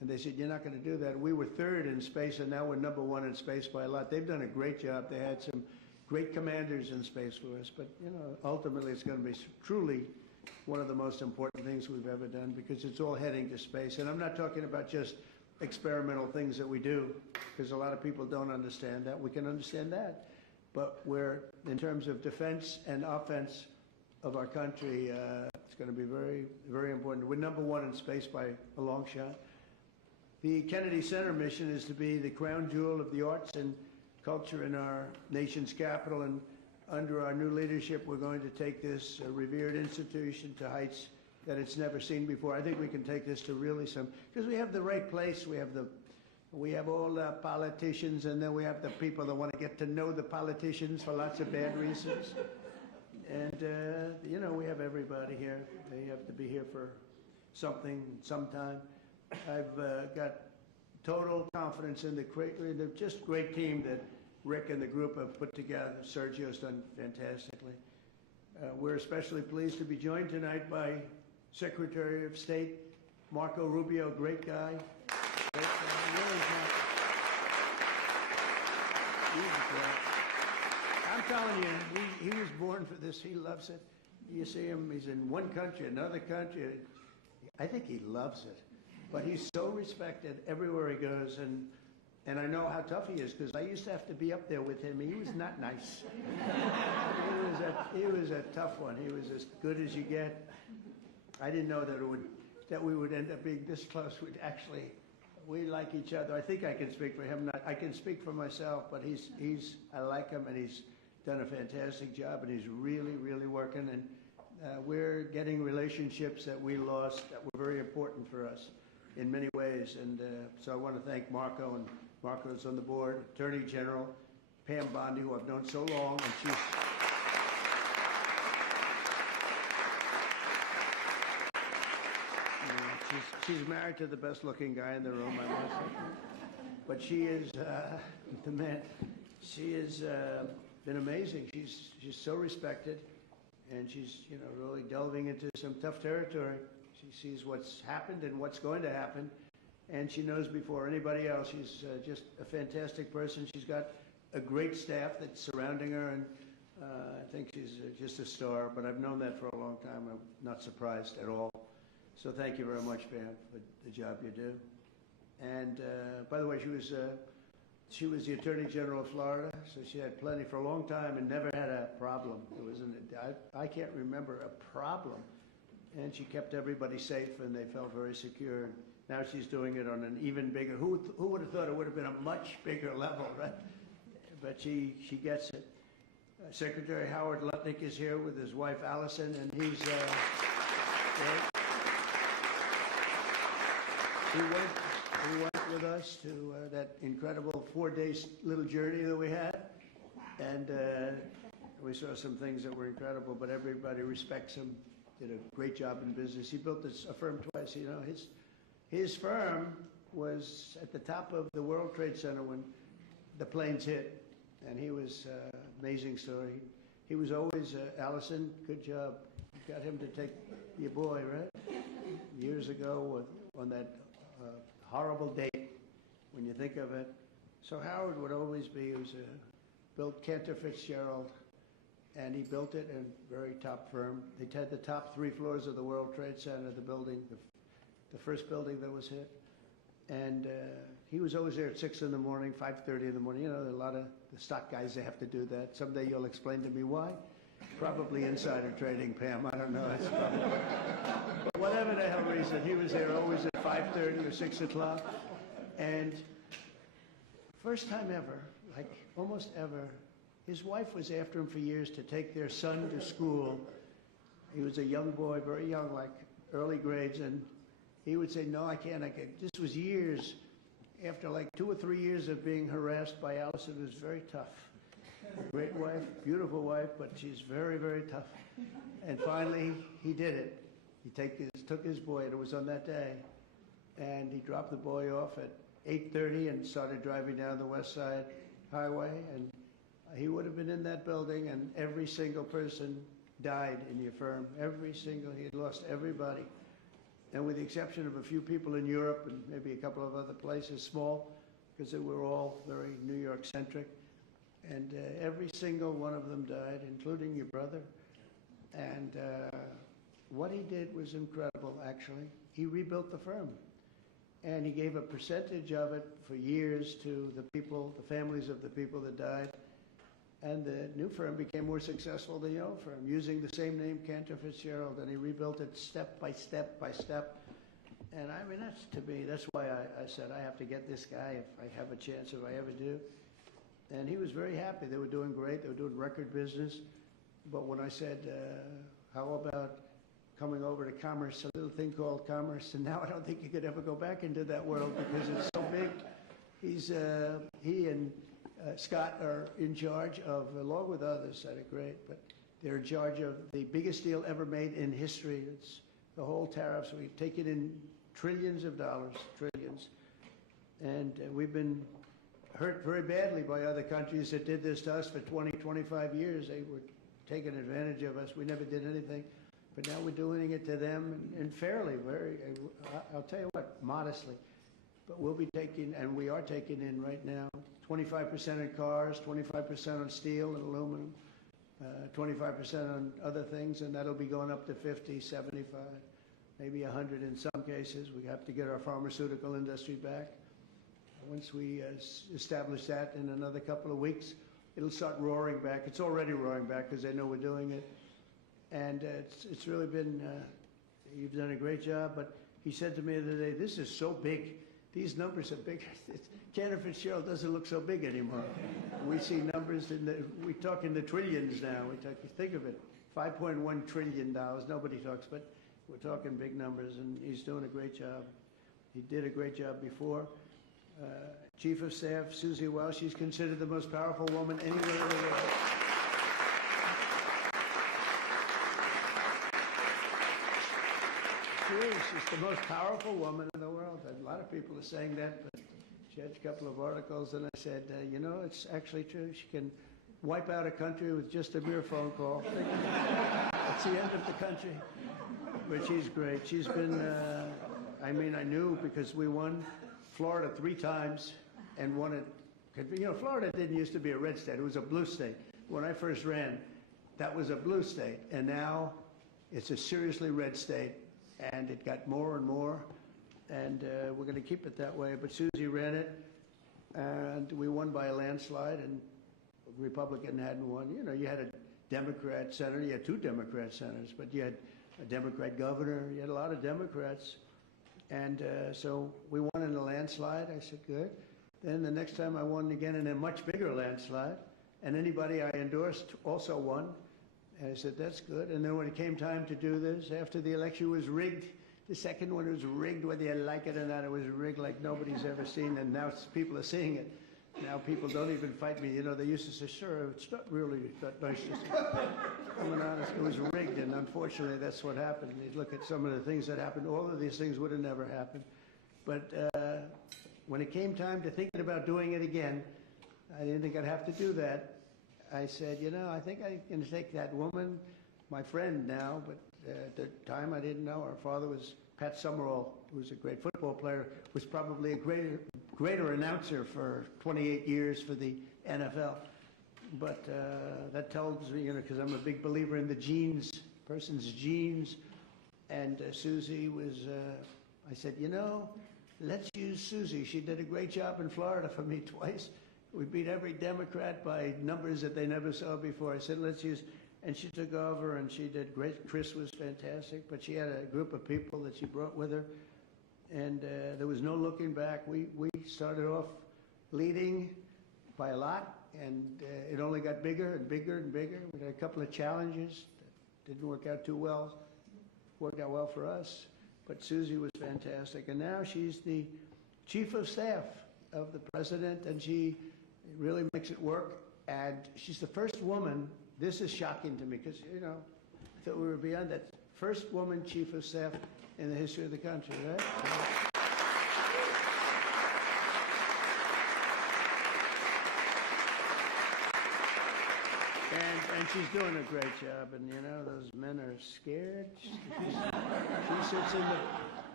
And they said, you're not going to do that. We were third in space, and now we're number one in space by a lot. They've done a great job. They had some great commanders in space for us. But, you know, ultimately it's going to be truly one of the most important things we've ever done, because it's all heading to space. And I'm not talking about just experimental things that we do, because a lot of people don't understand that. We can understand that. But we're, in terms of defense and offense of our country, it's going to be very, very important. We're number one in space by a long shot. The Kennedy Center mission is to be the crown jewel of the arts and culture in our nation's capital, and under our new leadership, we're going to take this revered institution to heights that it's never seen before. I think we can take this to really some, because we have the right place. We have all the politicians, and then we have the people that want to get to know the politicians for lots of bad reasons. And, you know, we have everybody here. They have to be here for something, sometime. I've got total confidence in the just great team that Rick and the group have put together. Sergio's done fantastically. We're especially pleased to be joined tonight by Secretary of State Marco Rubio, great guy. Great guy. I'm telling you, he was born for this. He loves it. You see him, he's in one country, another country. I think he loves it. But he's so respected everywhere he goes, and I know how tough he is, because I used to have to be up there with him. He was not nice. He was a tough one. He was as good as you get. I didn't know that we would end up being this close. We like each other. I think I can speak for him. I can speak for myself, but I like him, and he's done a fantastic job, and he's really, really working. And we're getting relationships that we lost that were very important for us in many ways. And so I want to thank Marco, and Marco's on the board, Attorney General Pam Bondi, who I've known so long, and she's married to the best looking guy in the room, I must say. But she is the man. She has been amazing. She's so respected, and she's, you know, really delving into some tough territory. She sees what's happened and what's going to happen, and she knows before anybody else. She's just a fantastic person. She's got a great staff that's surrounding her, and I think she's just a star. But I've known that for a long time. I'm not surprised at all. So thank you very much, Pam, for the job you do. And by the way, she was the Attorney General of Florida, so she had plenty for a long time and never had a problem. I can't remember a problem. And she kept everybody safe, and they felt very secure. Now she's doing it on an even bigger, who would have thought it would have been a much bigger level, right? But she gets it. Secretary Howard Lutnick is here with his wife Allison, and he went with us to that incredible 4-day little journey that we had, and we saw some things that were incredible, but everybody respects him. Did a great job in business. He built a firm twice. You know, his firm was at the top of the World Trade Center when the planes hit, and he was amazing story. He was always Allison. Good job. You got him to take your boy, right? Years ago on that horrible date, when you think of it. So Howard would always be. He was built Cantor Fitzgerald. And he built it in a very top firm. They had the top 3 floors of the World Trade Center, the building, the first building that was hit. And he was always there at 6 in the morning, 5:30 in the morning. You know, a lot of the stock guys, they have to do that. Someday you'll explain to me why. Probably insider trading, Pam. I don't know. It's probably, but whatever the hell reason, he was there always at 5:30 or 6 o'clock. And first time ever, like almost ever, his wife was after him for years to take their son to school. He was a young boy, very young, like early grades, and he would say, no, I can't. This was years after like 2 or 3 years of being harassed by Allison. It was very tough. Great wife, beautiful wife, but she's very, very tough. And finally, he did it. He took his boy, and it was on that day, and he dropped the boy off at 8:30 and started driving down the West Side Highway, and he would have been in that building, and every single person died in your firm. He had lost everybody. And with the exception of a few people in Europe and maybe a couple of other places, small, because they were all very New York-centric, and every single one of them died, including your brother. And what he did was incredible, actually. He rebuilt the firm. And he gave a percentage of it for years to the people, the families of the people that died. And the new firm became more successful than the old firm, using the same name, Cantor Fitzgerald, and he rebuilt it step by step by step. And I mean, that's, to me, that's why I said I have to get this guy if I have a chance, if I ever do. And he was very happy. They were doing great. They were doing record business. But when I said, how about coming over to commerce, a little thing called commerce, and now I don't think you could ever go back into that world because it's so big. He and Scott are in charge of, along with others that are great, but they're in charge of the biggest deal ever made in history. It's the whole tariffs. We've taken in trillions of dollars, trillions. And we've been hurt very badly by other countries that did this to us for 20, 25 years. They were taking advantage of us. We never did anything. But now we're doing it to them, and fairly, I'll tell you what, modestly. But we'll be taking, and we are taking in right now, 25% in cars, 25% on steel and aluminum, 25% on other things, and that'll be going up to 50, 75, maybe 100 in some cases. We have to get our pharmaceutical industry back. Once we establish that in another couple of weeks, it'll start roaring back. It's already roaring back because they know we're doing it. And it's really been, you've done a great job, but he said to me the other day, this is so big. These numbers are big. Cantor Fitzgerald doesn't look so big anymore. We see numbers, we talk in the trillions now. Think of it, $5.1 trillion. Nobody talks, but we're talking big numbers, and he's doing a great job. He did a great job before. Chief of Staff, Susie Wiles, she's considered the most powerful woman anywhere in the world. She's the most powerful woman in the world. A lot of people are saying that, but she had a couple of articles, and I said, you know, it's actually true. She can wipe out a country with just a mere phone call. It's the end of the country. But she's great. She's been, I mean, I knew because we won Florida 3 times and won it. You know, Florida didn't used to be a red state. It was a blue state. When I first ran, that was a blue state. And now it's a seriously red state. And it got more and more, and we're going to keep it that way. But Susie ran it, and we won by a landslide, and the Republican hadn't won. You know, you had a Democrat senator, you had 2 Democrat senators, but you had a Democrat governor, you had a lot of Democrats. And so we won in a landslide. I said, good. Then the next time I won again in a much bigger landslide, and anybody I endorsed also won. And I said, that's good. And then when it came time to do this, after the election was rigged, the second one was rigged, whether you like it or not, it was rigged like nobody's ever seen, and now people are seeing it. Now people don't even fight me. You know, they used to say, sure, it's not really that nice to say. I mean, honest, it was rigged, and unfortunately that's what happened. You look at some of the things that happened, all of these things would have never happened. But when it came time to thinking about doing it again, I didn't think I'd have to do that. I said, you know, I think I can take that woman, my friend now, but at the time I didn't know. Her father was Pat Summerall, who was a great football player, was probably a greater announcer for 28 years for the NFL. But that tells me, you know, because I'm a big believer in the genes, person's genes. And Susie was, I said, you know, let's use Susie. She did a great job in Florida for me twice. We beat every Democrat by numbers that they never saw before. I said, let's use, and she took over and she did great. Chris was fantastic, but she had a group of people that she brought with her, and there was no looking back. We started off leading by a lot, and it only got bigger and bigger and bigger. We had a couple of challenges that didn't work out too well. Worked out well for us, but Susie was fantastic, and now she's the chief of staff of the president, and she really makes it work. And she's the first woman, this is shocking to me, because, you know, I thought we were beyond that. First woman chief of staff in the history of the country, right? And she's doing a great job, and you know, those men are scared. She sits in the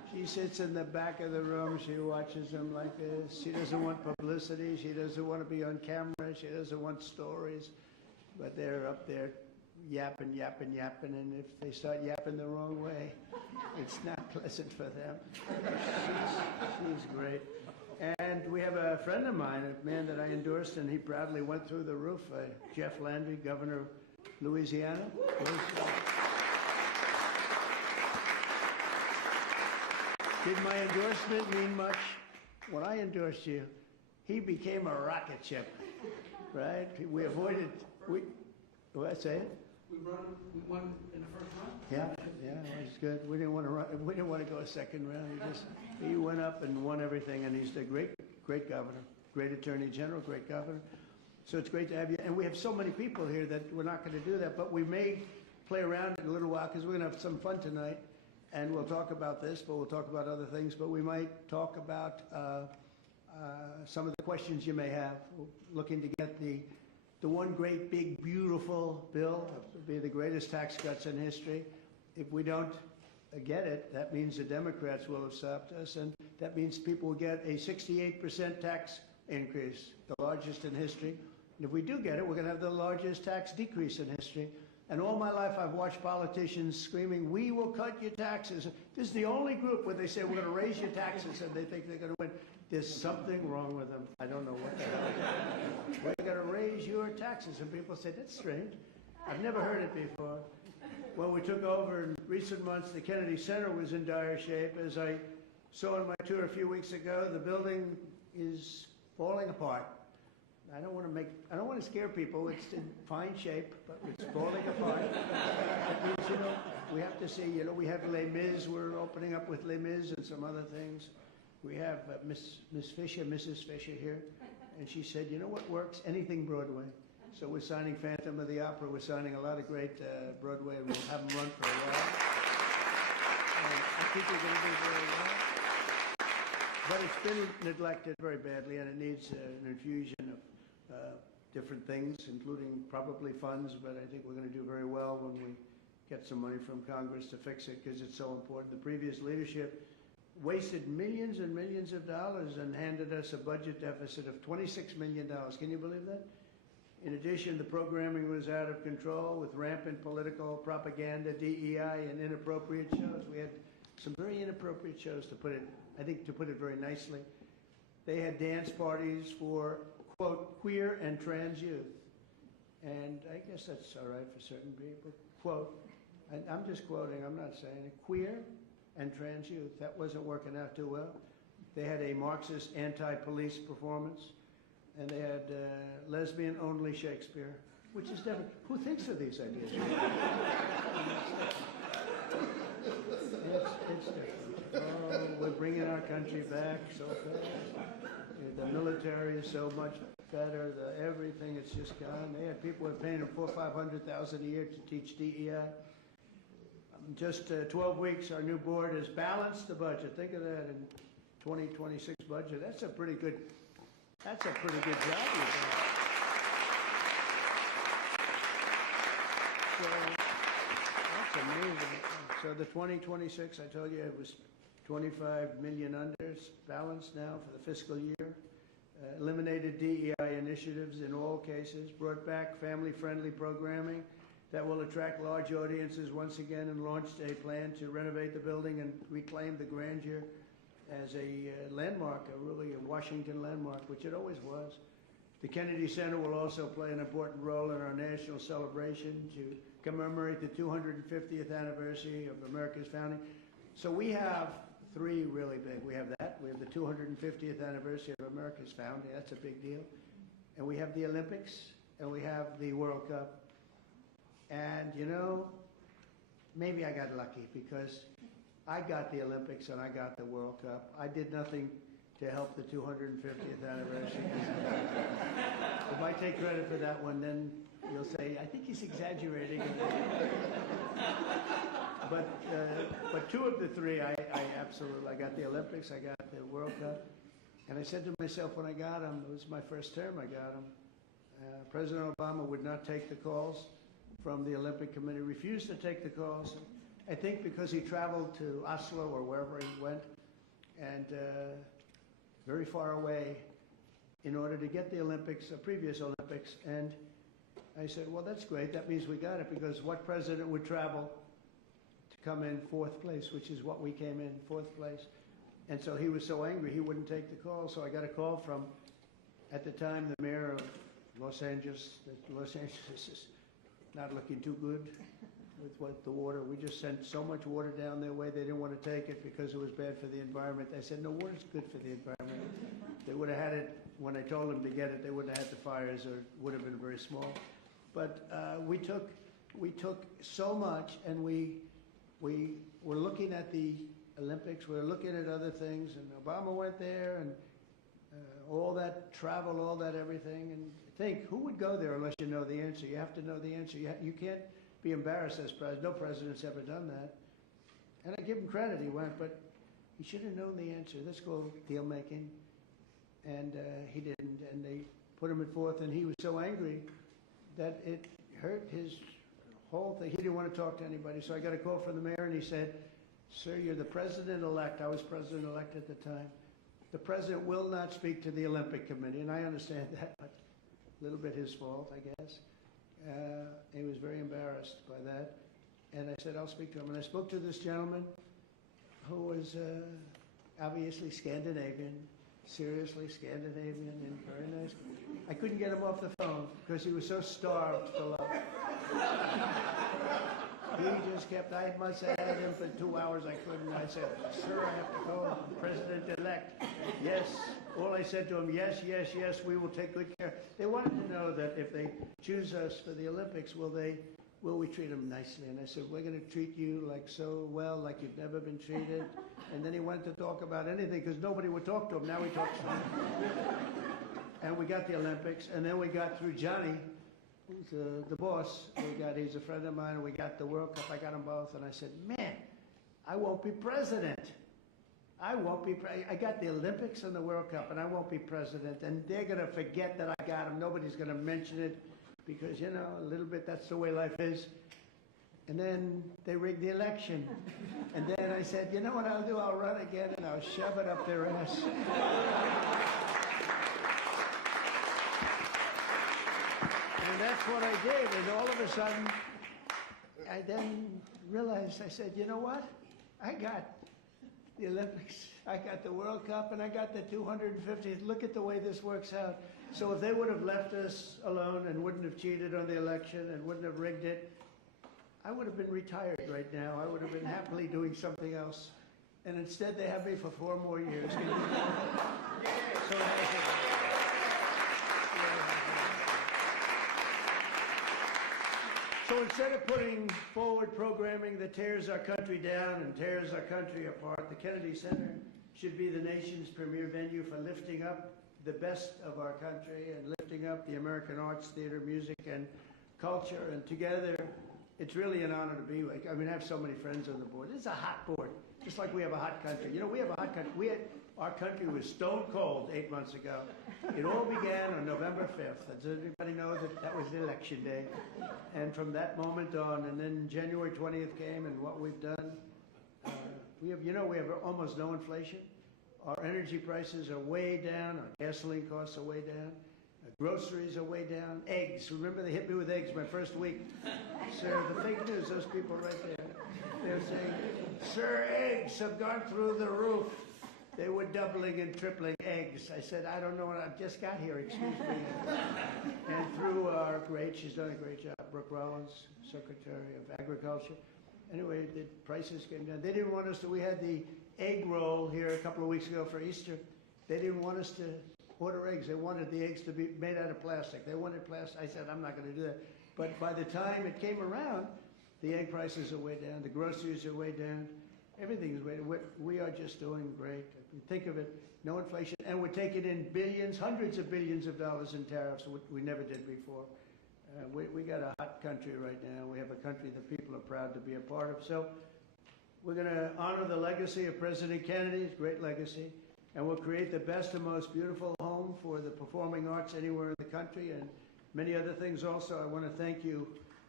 She sits in the back of the room. She watches them like this. She doesn't want publicity. She doesn't want to be on camera. She doesn't want stories. But they're up there yapping, yapping, yapping. And if they start yapping the wrong way, it's not pleasant for them. She's great. And we have a friend of mine, a man that I endorsed, and he proudly went through the roof, Jeff Landry, governor of Louisiana. Did my endorsement mean much? When I endorsed you, he became a rocket ship, right? We avoided, what I say? We won in the first round? Yeah, it was good. We didn't want to run, we didn't want to go a second round. He went up and won everything, and he's a great governor, great attorney general, great governor. So it's great to have you. And we have so many people here that we're not going to do that, but we may play around in a little while because we're going to have some fun tonight. And we'll talk about this, but we'll talk about other things. But we might talk about some of the questions you may have. We're looking to get the one great, big, beautiful bill. It'll be the greatest tax cuts in history. If we don't get it, that means the Democrats will have stopped us, and that means people will get a 68% tax increase, the largest in history. And if we do get it, we're going to have the largest tax decrease in history. And all my life I've watched politicians screaming, we will cut your taxes. This is the only group where they say we're going to raise your taxes and they think they're going to win. There's something wrong with them. I don't know what the hell. We're going to raise your taxes. And people say, that's strange. I've never heard it before. When we took over in recent months, the Kennedy Center was in dire shape. As I saw on my tour a few weeks ago, the building is falling apart. I don't want to scare people. It's in fine shape, but it's falling apart. That means, we have to see, we have Les Mis. We're opening up with Les Mis and some other things. We have Miss Fisher, Mrs. Fisher here, and she said, you know what works? Anything Broadway. So we're signing Phantom of the Opera. We're signing a lot of great Broadway, and we'll have them run for a while. And I think we're going to do very well. But it's been neglected very badly, and it needs an infusion of different things, including probably funds, but I think we're going to do very well when we get some money from Congress to fix it because it's so important. The previous leadership wasted millions and millions of dollars and handed us a budget deficit of $26 million. Can you believe that? In addition, the programming was out of control with rampant political propaganda, DEI, and inappropriate shows. We had some very inappropriate shows, to put it very nicely. They had dance parties for, quote, queer and trans youth. And I guess that's all right for certain people. Quote, and I'm just quoting, I'm not saying it, queer and trans youth. That wasn't working out too well. They had a Marxist anti-police performance, and they had lesbian-only Shakespeare, which is different. Who thinks of these ideas? It's different. Oh, we're bringing our country back so fast. The military is so much better. Everything, it's just gone. They had people who are paying them $400,000 or $500,000 a year to teach DEI. Just 12 weeks, our new board has balanced the budget. Think of that in 2026 budget. That's a pretty good job you've done. So that's amazing. So the 2026, I told you it was 25 million under, balanced now for the fiscal year. Eliminated DEI initiatives in all cases, brought back family-friendly programming that will attract large audiences once again, and launched a plan to renovate the building and reclaim the grandeur as a landmark, really a Washington landmark, which it always was. The Kennedy Center will also play an important role in our national celebration to commemorate the 250th anniversary of America's founding. So we have three really big. We have that. We have the 250th anniversary of America's founding. That's a big deal. And we have the Olympics, and we have the World Cup. And, maybe I got lucky because I got the Olympics and I got the World Cup. I did nothing to help the 250th anniversary. If I take credit for that one, then you'll say, I think he's exaggerating. But two of the three, I absolutely, I got the Olympics, I got the World Cup. And I said to myself when I got them, it was my first term I got them, President Obama would not take the calls from the Olympic Committee, refused to take the calls. I think because he traveled to Oslo or wherever he went, and very far away, in order to get the Olympics, the previous Olympics. And I said, well, that's great. That means we got it, because what president would travel to come in fourth place, which is what we came in, fourth place. And so he was so angry he wouldn't take the call. So I got a call from, at the time, the mayor of Los Angeles. Los Angeles is not looking too good with what the water. We just sent so much water down their way. They didn't want to take it because it was bad for the environment. I said, no, water's good for the environment. They would have had it, when I told them to get it, they wouldn't have had the fires, or it would have been very small. But we took so much, and we were looking at the Olympics, we were looking at other things, and Obama went there, and all that travel, all that everything, and think, who would go there unless you know the answer? You have to know the answer. You can't be embarrassed as president. No president's ever done that. And I give him credit, he went, but he should have known the answer. Let's go deal making. And he didn't, and they put him at fourth, and he was so angry that it hurt his whole thing. He didn't want to talk to anybody, so I got a call from the mayor, and he said, sir, you're the president-elect. I was president-elect at the time. The president will not speak to the Olympic Committee, and I understand that, but a little bit his fault, I guess. He was very embarrassed by that, and I said, I'll speak to him. And I spoke to this gentleman who was obviously Scandinavian, seriously Scandinavian, and very nice. I couldn't get him off the phone because he was so starved for love. He just kept, I must have had him for 2 hours. I couldn't. I said, sir, I have to go. President-elect. Yes. All I said to him, yes, yes, yes, we will take good care. They wanted to know that if they choose us for the Olympics, will we treat them nicely? And I said, we're going to treat you like so well, like you've never been treated. And then he wanted to talk about anything because nobody would talk to him. Now he talks to him. And we got the Olympics, and then we got through Johnny, who's the boss. He's a friend of mine, and we got the World Cup. I got them both, and I said, man, I won't be president. I got the Olympics and the World Cup, and I won't be president. And they're going to forget that I got them. Nobody's going to mention it because, you know, a little bit, that's the way life is. And then they rigged the election. And then I said, you know what I'll do? I'll run again, and I'll shove it up their ass. And that's what I did. And all of a sudden, I then realized, I said, you know what? I got the Olympics, I got the World Cup, and I got the 250th. Look at the way this works out. So if they would have left us alone and wouldn't have cheated on the election and wouldn't have rigged it, I would have been retired right now. I would have been happily doing something else. And instead, they have me for 4 more years. So So instead of putting forward programming that tears our country down and tears our country apart, the Kennedy Center should be the nation's premier venue for lifting up the best of our country and lifting up the American arts, theater, music, and culture. And together, it's really an honor to be with. I mean, I have so many friends on the board. It's a hot board, just like we have a hot country. You know, we have a hot country. Our country was stone cold 8 months ago. It all began on November 5th. Does anybody know that that was the election day? And from that moment on, and then January 20th came, and what we've done, we have almost no inflation. Our energy prices are way down. Our gasoline costs are way down. Groceries are way down. Eggs. Remember, they hit me with eggs my first week. Sir, the fake news, those people right there, they're saying, sir, eggs have gone through the roof. They were doubling and tripling eggs. I said, I don't know what I've just got here, excuse me. And through our she's done a great job, Brooke Rollins, Secretary of Agriculture. Anyway, the prices came down. They didn't want us to, we had the egg roll here a couple of weeks ago for Easter. They didn't want us to order eggs. They wanted the eggs to be made out of plastic. They wanted plastic. I said, I'm not going to do that. But by the time it came around, the egg prices are way down. The groceries are way down. Everything is way down. We are just doing great. If you think of it, no inflation. And we're taking in billions, hundreds of billions of dollars in tariffs we never did before. We got a hot country right now. We have a country that people are proud to be a part of. So we're going to honor the legacy of President Kennedy's great legacy. And we'll create the best and most beautiful home for the performing arts anywhere in the country and many other things also. I want to thank you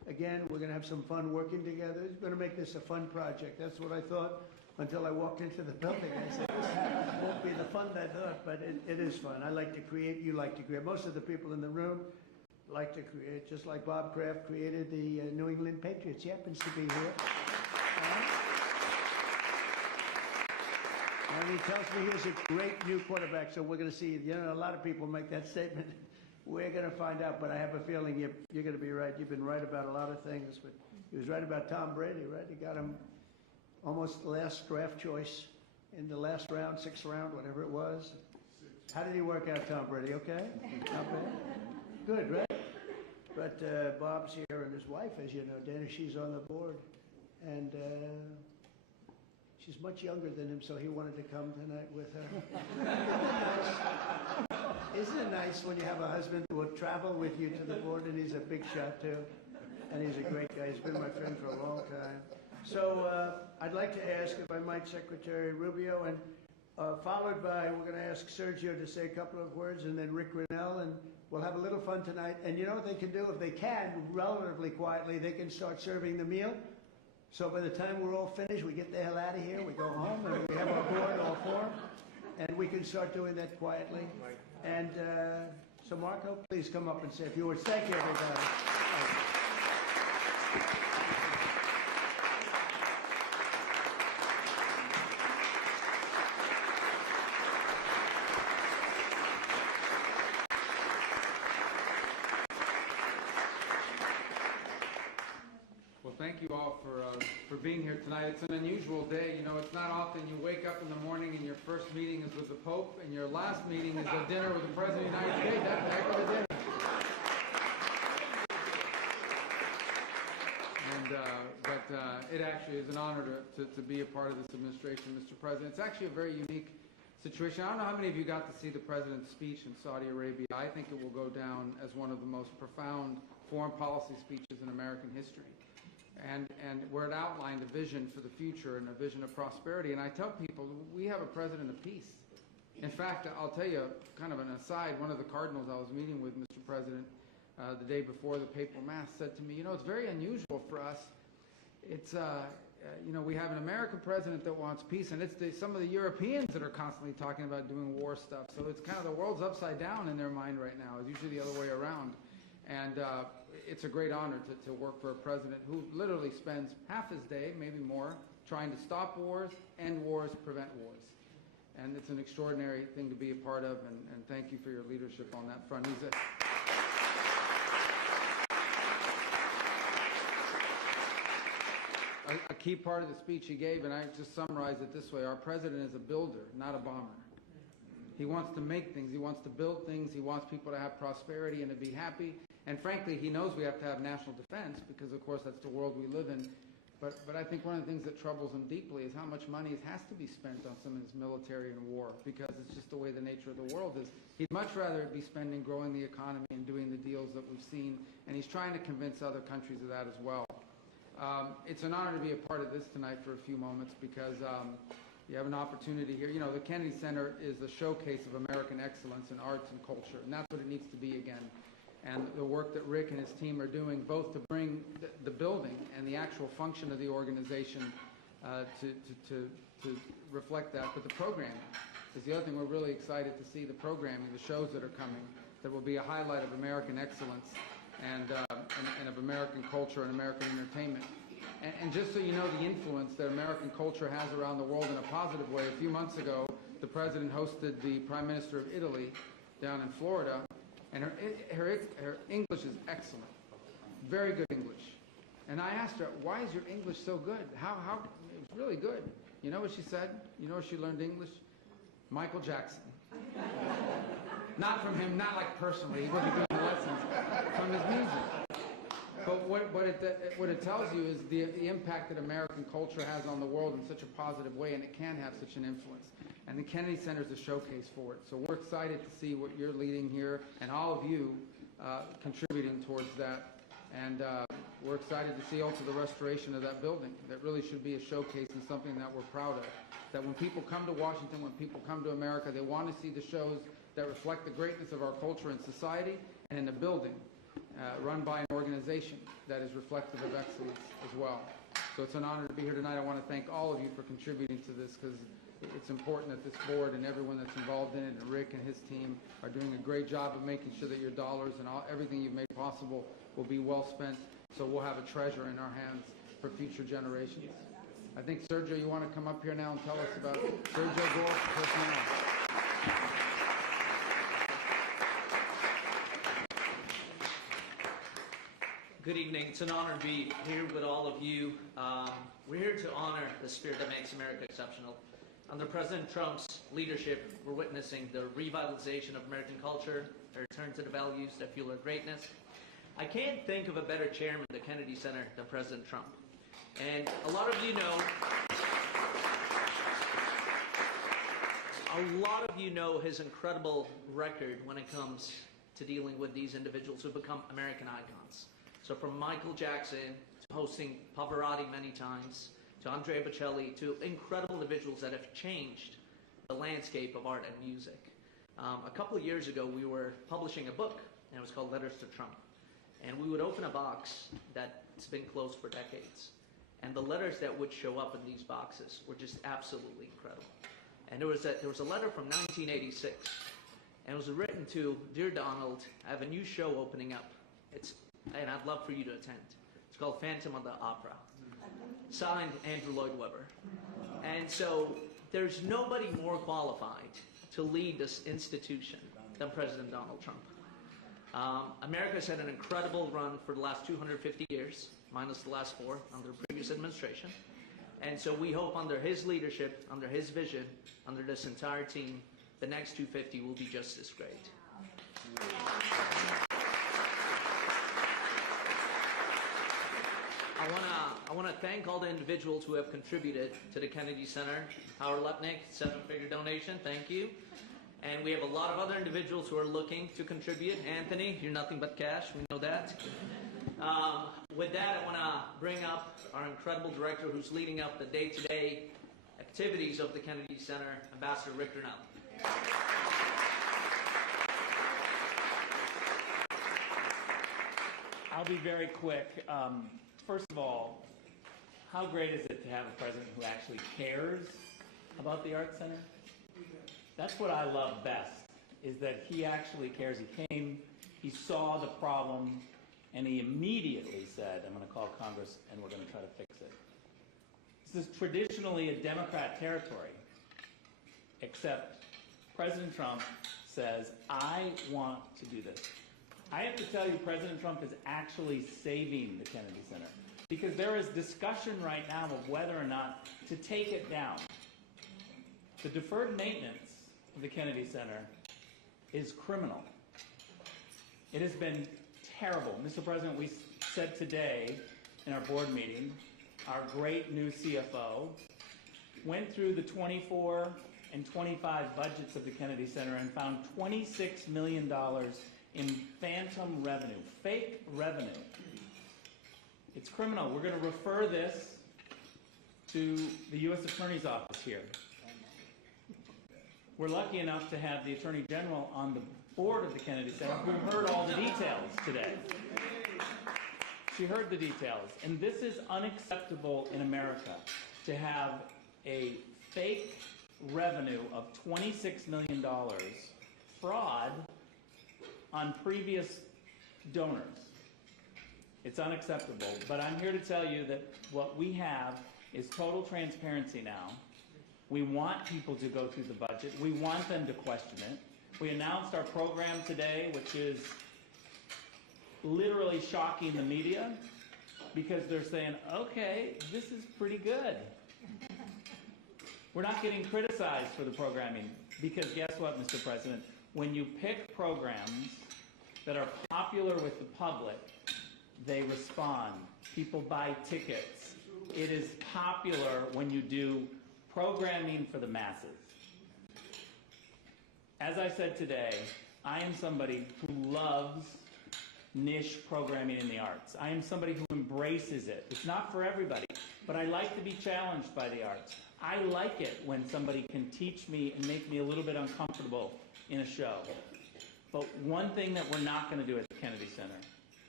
again, we're going to have some fun working together. We're going to make this a fun project. That's what I thought until I walked into the building. I said, this won't be the fun I thought, but it is fun. I like to create. You like to create. Most of the people in the room like to create, just like Bob Kraft created the New England Patriots. He happens to be here. And he tells me he's a great new quarterback, so we're going to see. You know, a lot of people make that statement. We're going to find out, but I have a feeling you're going to be right. You've been right about a lot of things, but he was right about Tom Brady, right? He got him almost the last draft choice in the last round, sixth round, whatever it was. How did he work out, Tom Brady? Okay? Not bad? Good, right? But Bob's here, and his wife, as you know, Dana, she's on the board. And she's much younger than him, so he wanted to come tonight with her. Isn't it nice when you have a husband who will travel with you to the board, and he's a big shot, too? And he's a great guy. He's been my friend for a long time. So I'd like to ask, if I might, Secretary Rubio, and followed by, we're going to ask Sergio to say a couple of words, and then Rick Grinnell, and we'll have a little fun tonight. And you know what they can do? If they can, relatively quietly, they can start serving the meal. So by the time we're all finished, we get the hell out of here, we go home, and we have our board, all four, and we can start doing that quietly. And so Marco, please come up and say a few words. Thank you, everybody. Thank you all for being here tonight. It's an unusual day. You know, it's not often you wake up in the morning and your first meeting is with the Pope and your last meeting is a dinner with the President of the United States. That's a heck of a dinner. But it actually is an honor to be a part of this administration, Mr. President. It's actually a very unique situation. I don't know how many of you got to see the President's speech in Saudi Arabia. I think it will go down as one of the most profound foreign policy speeches in American history. And where it outlined a vision for the future and a vision of prosperity. And I tell people, we have a president of peace. In fact, I'll tell you kind of an aside, one of the cardinals I was meeting with, Mr. President, the day before the papal mass said to me, you know, it's very unusual for us. It's, you know, we have an American president that wants peace, and it's some of the Europeans that are constantly talking about doing war stuff. So it's kind of the world's upside down in their mind right now. It's usually the other way around. And it's a great honor to work for a president who literally spends half his day, maybe more, trying to stop wars, end wars, prevent wars. And it's an extraordinary thing to be a part of, and thank you for your leadership on that front. He's a key part of the speech he gave, and I just summarize it this way. Our president is a builder, not a bomber. He wants to make things. He wants to build things. He wants people to have prosperity and to be happy. And frankly, he knows we have to have national defense because, of course, that's the world we live in. But I think one of the things that troubles him deeply is how much money has to be spent on some of his military and war, because it's just the way the nature of the world is. He'd much rather it be spending growing the economy and doing the deals that we've seen, and he's trying to convince other countries of that as well. It's an honor to be a part of this tonight for a few moments because you have an opportunity here. You know, the Kennedy Center is a showcase of American excellence in arts and culture, and that's what it needs to be again. And the work that Rick and his team are doing, both to bring the building and the actual function of the organization to reflect that, but the programming is the other thing. We're really excited to see the programming, the shows that are coming, that will be a highlight of American excellence and of American culture and American entertainment. And just so you know the influence that American culture has around the world in a positive way, a few months ago, the President hosted the Prime Minister of Italy down in Florida, and her English is excellent, very good English. And I asked her, why is your English so good? How it was really good. You know what she said? You know where she learned English? Michael Jackson. Not from him, not like personally, he wasn't doing lessons, from his music. But what it tells you is the impact that American culture has on the world in such a positive way, and it can have such an influence. And the Kennedy Center is a showcase for it. So we're excited to see what you're leading here, and all of you contributing towards that. And we're excited to see also the restoration of that building. That really should be a showcase and something that we're proud of. That when people come to Washington, when people come to America, they want to see the shows that reflect the greatness of our culture and society, and in the building run by an organization that is reflective of excellence as well. So it's an honor to be here tonight. I want to thank all of you for contributing to this, because it's important that this board and everyone that's involved in it, and Rick and his team, are doing a great job of making sure that your dollars and everything you've made possible will be well spent, so we'll have a treasure in our hands for future generations. I think, Sergio, you want to come up here now and tell us about Sergio Gore personnel. Good evening. It's an honor to be here with all of you. We're here to honor the spirit that makes America exceptional. Under President Trump's leadership, we're witnessing the revitalization of American culture, a return to the values that fuel our greatness. I can't think of a better chairman of the Kennedy Center than President Trump. And a lot of you know his incredible record when it comes to dealing with these individuals who become American icons. So from Michael Jackson to hosting Pavarotti many times, to Andrea Bocelli, to incredible individuals that have changed the landscape of art and music. A couple of years ago, we were publishing a book, and it was called Letters to Trump. And we would open a box that's been closed for decades. And the letters that would show up in these boxes were just absolutely incredible. And there was a letter from 1986, and it was written to, "Dear Donald, I have a new show opening up. And I'd love for you to attend. It's called Phantom of the Opera." Signed, Andrew Lloyd Webber. And so there's nobody more qualified to lead this institution than President Donald Trump. America's had an incredible run for the last 250 years, minus the last 4 under the previous administration. And so we hope under his leadership, under his vision, under this entire team, the next 250 will be just as great. I want to thank all the individuals who have contributed to the Kennedy Center. Howard Lepnick, 7-figure donation, thank you. And we have a lot of other individuals who are looking to contribute. Anthony, you're nothing but cash, we know that. With that, I want to bring up our incredible director who's leading up the day-to-day activities of the Kennedy Center, Ambassador Rick Grinnell. I'll be very quick. First of all, how great is it to have a president who actually cares about the Arts Center? That's what I love best, is that he actually cares. He came, he saw the problem, and he immediately said, "I'm going to call Congress and we're going to try to fix it." This is traditionally a Democrat territory, except President Trump says, "I want to do this." I have to tell you, President Trump is actually saving the Kennedy Center, because there is discussion right now of whether or not to take it down. The deferred maintenance of the Kennedy Center is criminal. It has been terrible. Mr. President, we said today in our board meeting, our great new CFO went through the 24 and 25 budgets of the Kennedy Center and found $26 million in phantom revenue, fake revenue. It's criminal. We're going to refer this to the U.S. Attorney's Office here. We're lucky enough to have the Attorney General on the board of the Kennedy Center who heard all the details today. She heard the details. And this is unacceptable in America, to have a fake revenue of $26 million fraud on previous donors. It's unacceptable. But I'm here to tell you that what we have is total transparency now. We want people to go through the budget. We want them to question it. We announced our program today, which is literally shocking the media, because they're saying, okay, this is pretty good. We're not getting criticized for the programming, because guess what, Mr. President? When you pick programs that are popular with the public, they respond. People buy tickets. It is popular when you do programming for the masses. As I said today, I am somebody who loves niche programming in the arts. I am somebody who embraces it. It's not for everybody, but I like to be challenged by the arts. I like it when somebody can teach me and make me a little bit uncomfortable in a show. But one thing that we're not going to do at the Kennedy Center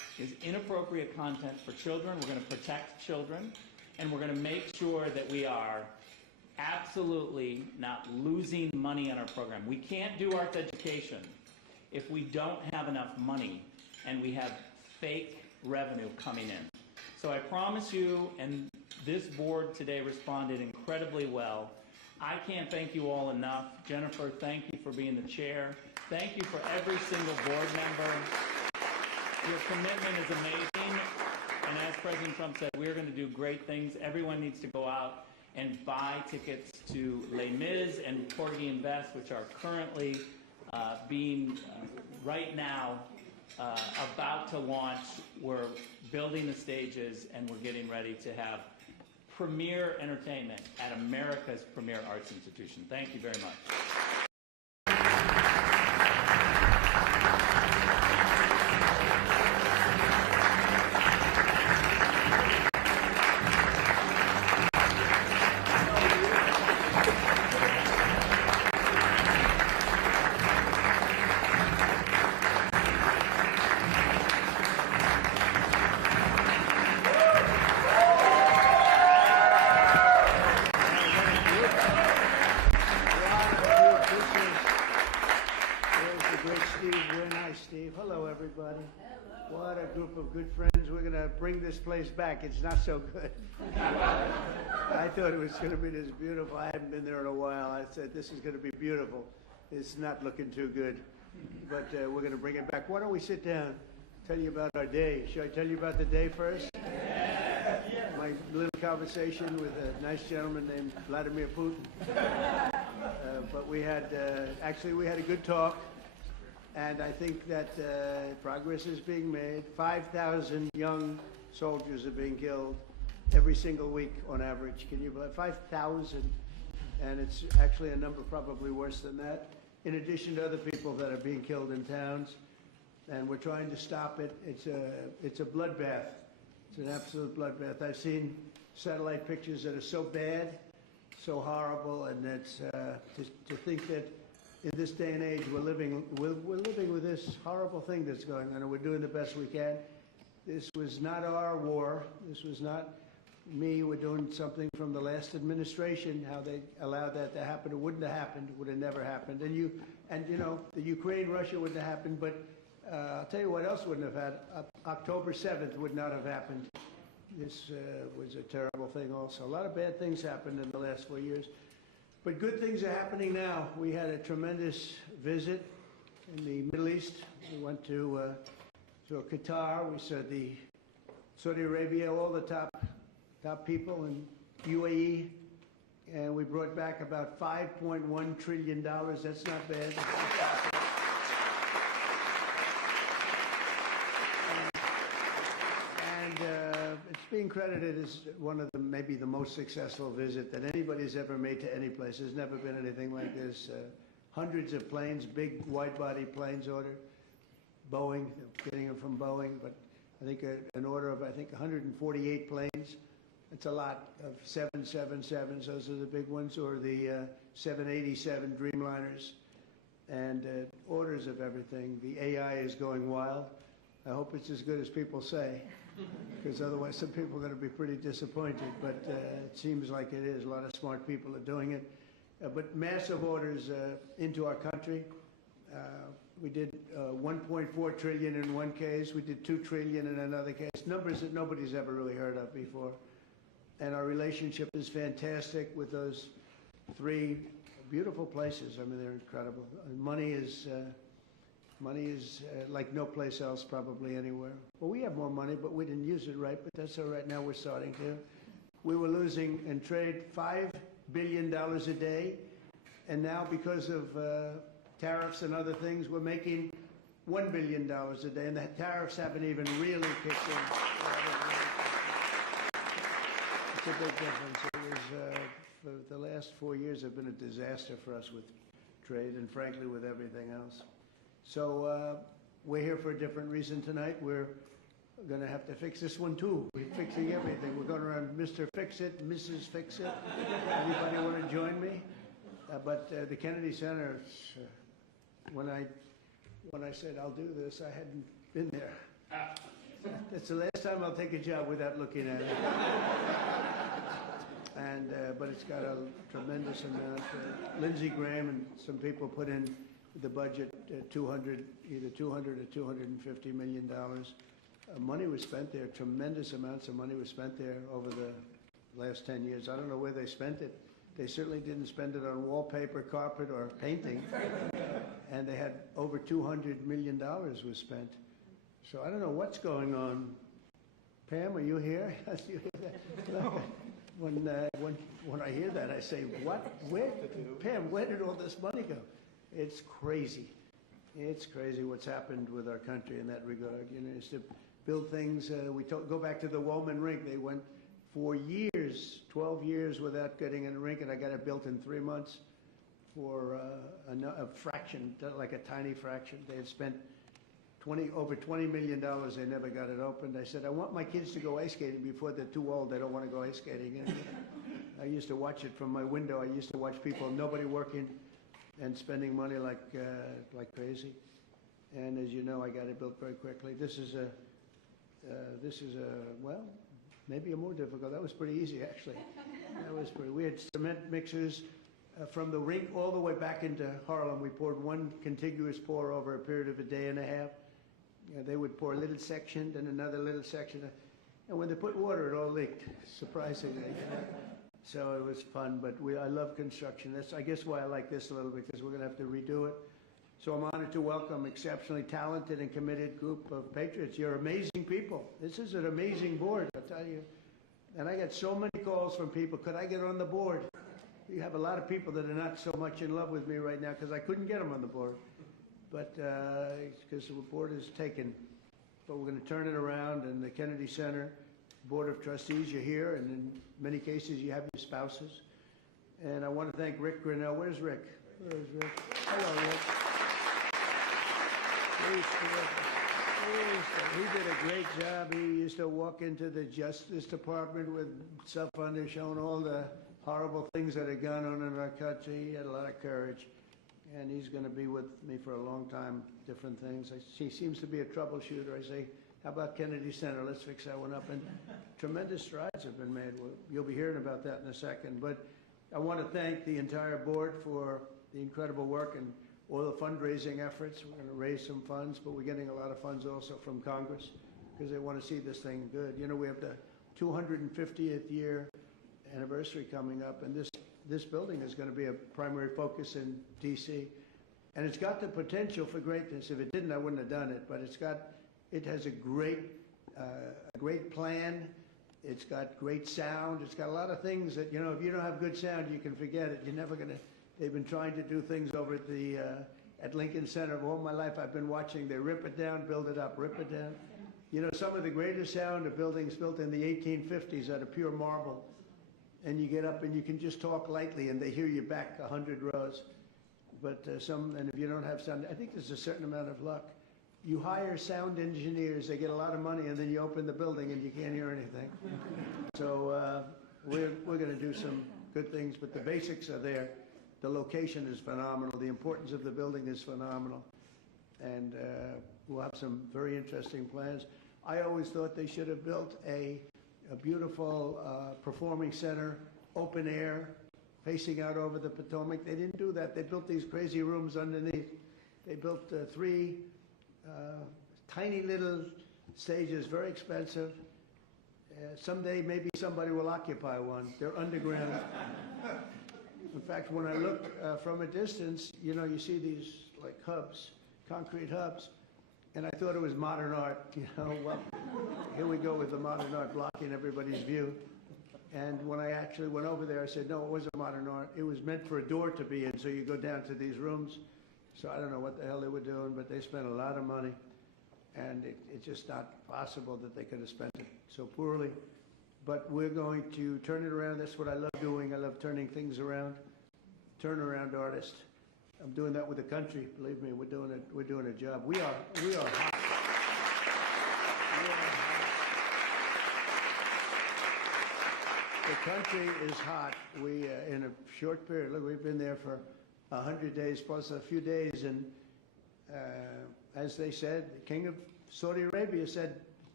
is inappropriate content for children. We're going to protect children, and we're going to make sure that we are absolutely not losing money on our program. We can't do arts education if we don't have enough money and we have fake revenue coming in. So I promise you, and this board today responded incredibly well. I can't thank you all enough. Jennifer, thank you for being the chair. Thank you for every single board member. Your commitment is amazing. And as President Trump said, we're going to do great things. Everyone needs to go out and buy tickets to Les Mis and Porgy and Bess, which are currently being right now about to launch. We're building the stages, and we're getting ready to have premier entertainment at America's premier arts institution. Thank you very much. What a group of good friends. We're going to bring this place back. It's not so good. I thought it was going to be this beautiful. I haven't been there in a while. I said, this is going to be beautiful. It's not looking too good. But we're going to bring it back. Why don't we sit down, tell you about our day. Should I tell you about the day first? My little conversation with a nice gentleman named Vladimir Putin. But we had, actually, we had a good talk. And I think that progress is being made. 5,000 young soldiers are being killed every single week on average. Can you believe 5,000? And it's actually a number probably worse than that, in addition to other people that are being killed in towns. And we're trying to stop it. It's a bloodbath. It's an absolute bloodbath. I've seen satellite pictures that are so bad, so horrible, and it's to think that in this day and age, we're living with this horrible thing that's going on, and we're doing the best we can. This was not our war. This was not me. We're doing something from the last administration. How they allowed that to happen, it wouldn't have happened. Would have never happened. And you know, the Ukraine-Russia wouldn't have happened. But I'll tell you what else wouldn't have happened. October 7th would not have happened. This was a terrible thing. Also, a lot of bad things happened in the last 4 years. But good things are happening now. We had a tremendous visit in the Middle East. We went to Qatar. We saw Saudi Arabia, all the top people in UAE, and we brought back about $5.1 trillion. That's not bad. It's being credited as one of the maybe the most successful visit that anybody's ever made to any place. There's never been anything like this. Hundreds of planes, big wide-body planes ordered. Boeing, getting them from Boeing, but I think an order of 148 planes. It's a lot of 777s. Those are the big ones, or the 787 Dreamliners, and orders of everything. The AI is going wild. I hope it's as good as people say, because otherwise some people are going to be pretty disappointed, but it seems like it is. A lot of smart people are doing it. But massive orders into our country. We did 1.4 trillion in one case. We did 2 trillion in another case. Numbers that nobody's ever really heard of before. And our relationship is fantastic with those three beautiful places. I mean, they're incredible. Money is like no place else probably anywhere. Well, we have more money, but we didn't use it right, but that's all right. Now we're starting to. We were losing in trade $5 billion a day, and now because of tariffs and other things, we're making $1 billion a day, and the tariffs haven't even really kicked in. It's a big difference. It was, for the last 4 years have been a disaster for us with trade and frankly with everything else. So we're here for a different reason tonight. We're going to have to fix this one too. We're fixing everything. We're going around Mr. Fix-It, Mrs. Fix-It. Anybody want to join me? But the Kennedy Center, when I said I'll do this, I hadn't been there. It's the last time I'll take a job without looking at it. And but it's got a tremendous amount. Lindsey Graham and some people put in the budget either 200 or 250 million dollars. Money was spent there. Tremendous amounts of money was spent there over the last 10 years. I don't know where they spent it. They certainly didn't spend it on wallpaper, carpet, or painting. And they had over $200 million was spent. So I don't know what's going on. Pam, are you here? You hear that? When I hear that, I say, what? Pam, where did all this money go? It's crazy. It's crazy what's happened with our country in that regard. You know, it's to build things. Go back to the Woolman rink. They went for years, 12 years without getting a rink, and I got it built in 3 months for a fraction, like a tiny fraction. They had spent over $20 million. They never got it opened. I said, I want my kids to go ice skating before they're too old. They don't want to go ice skating. And I used to watch it from my window. I used to watch people, nobody working and spending money like crazy. And as you know, I got it built very quickly. This is well, maybe a more difficult. That was pretty easy, actually. We had cement mixers from the rink all the way back into Harlem. We poured one contiguous pour over a period of a day and a half. They would pour a little section, then another little section. And when they put water, it all leaked, surprisingly. So it was fun, but I love construction. That's, I guess, why I like this a little, because we're going to have to redo it. So I'm honored to welcome exceptionally talented and committed group of patriots. You're amazing people. This is an amazing board, I'll tell you. And I got so many calls from people, could I get on the board? You have a lot of people that are not so much in love with me right now because I couldn't get them on the board. But because the board is taken. But we're going to turn it around, and the Kennedy Center Board of Trustees, you're here, and in many cases you have your spouses. And I want to thank Rick Grinnell. Where's Rick? Where's Rick? Hello, Rick. He did a great job. He used to walk into the Justice Department with stuff on there showing all the horrible things that are going on in our country. He had a lot of courage, and he's going to be with me for a long time, different things. He seems to be a troubleshooter. I say, how about Kennedy Center? Let's fix that one up. And tremendous strides have been made. You'll be hearing about that in a second. But I want to thank the entire board for the incredible work and all the fundraising efforts. We're going to raise some funds, but we're getting a lot of funds also from Congress because they want to see this thing good. You know, we have the 250th year anniversary coming up, and this building is going to be a primary focus in D.C. And it's got the potential for greatness. If it didn't, I wouldn't have done it. But it has a great plan. It's got great sound. It's got a lot of things that, you know, if you don't have good sound, you can forget it. You're never going to. They've been trying to do things over at Lincoln Center. All my life I've been watching. They rip it down, build it up, rip it down. You know, some of the greatest sound of buildings built in the 1850s out of pure marble. And you get up and you can just talk lightly and they hear you back 100 rows. But and if you don't have sound, I think there's a certain amount of luck. You hire sound engineers, they get a lot of money, and then you open the building and you can't hear anything. So we're going to do some good things, but the basics are there. The location is phenomenal. The importance of the building is phenomenal. And we'll have some very interesting plans. I always thought they should have built a beautiful performing center, open air, facing out over the Potomac. They didn't do that. They built these crazy rooms underneath. They built 3 tiny little stages, very expensive. Someday maybe somebody will occupy one. They're underground. In fact, when I look from a distance, you know, you see these like hubs, concrete hubs, and I thought it was modern art, you know. Well, here we go with the modern art blocking everybody's view. And when I actually went over there, I said, no, it wasn't modern art. It was meant for a door to be in, so you go down to these rooms. So I don't know what the hell they were doing, but they spent a lot of money, and it's just not possible that they could have spent it so poorly. But we're going to turn it around. That's what I love doing. I love turning things around. Turnaround artist. I'm doing that with the country. Believe me, we're doing it. We're doing a job. We are hot. We are hot. The country is hot. We in a short period. Look, we've been there for 100 days plus a few days, and as they said, the king of Saudi Arabia said,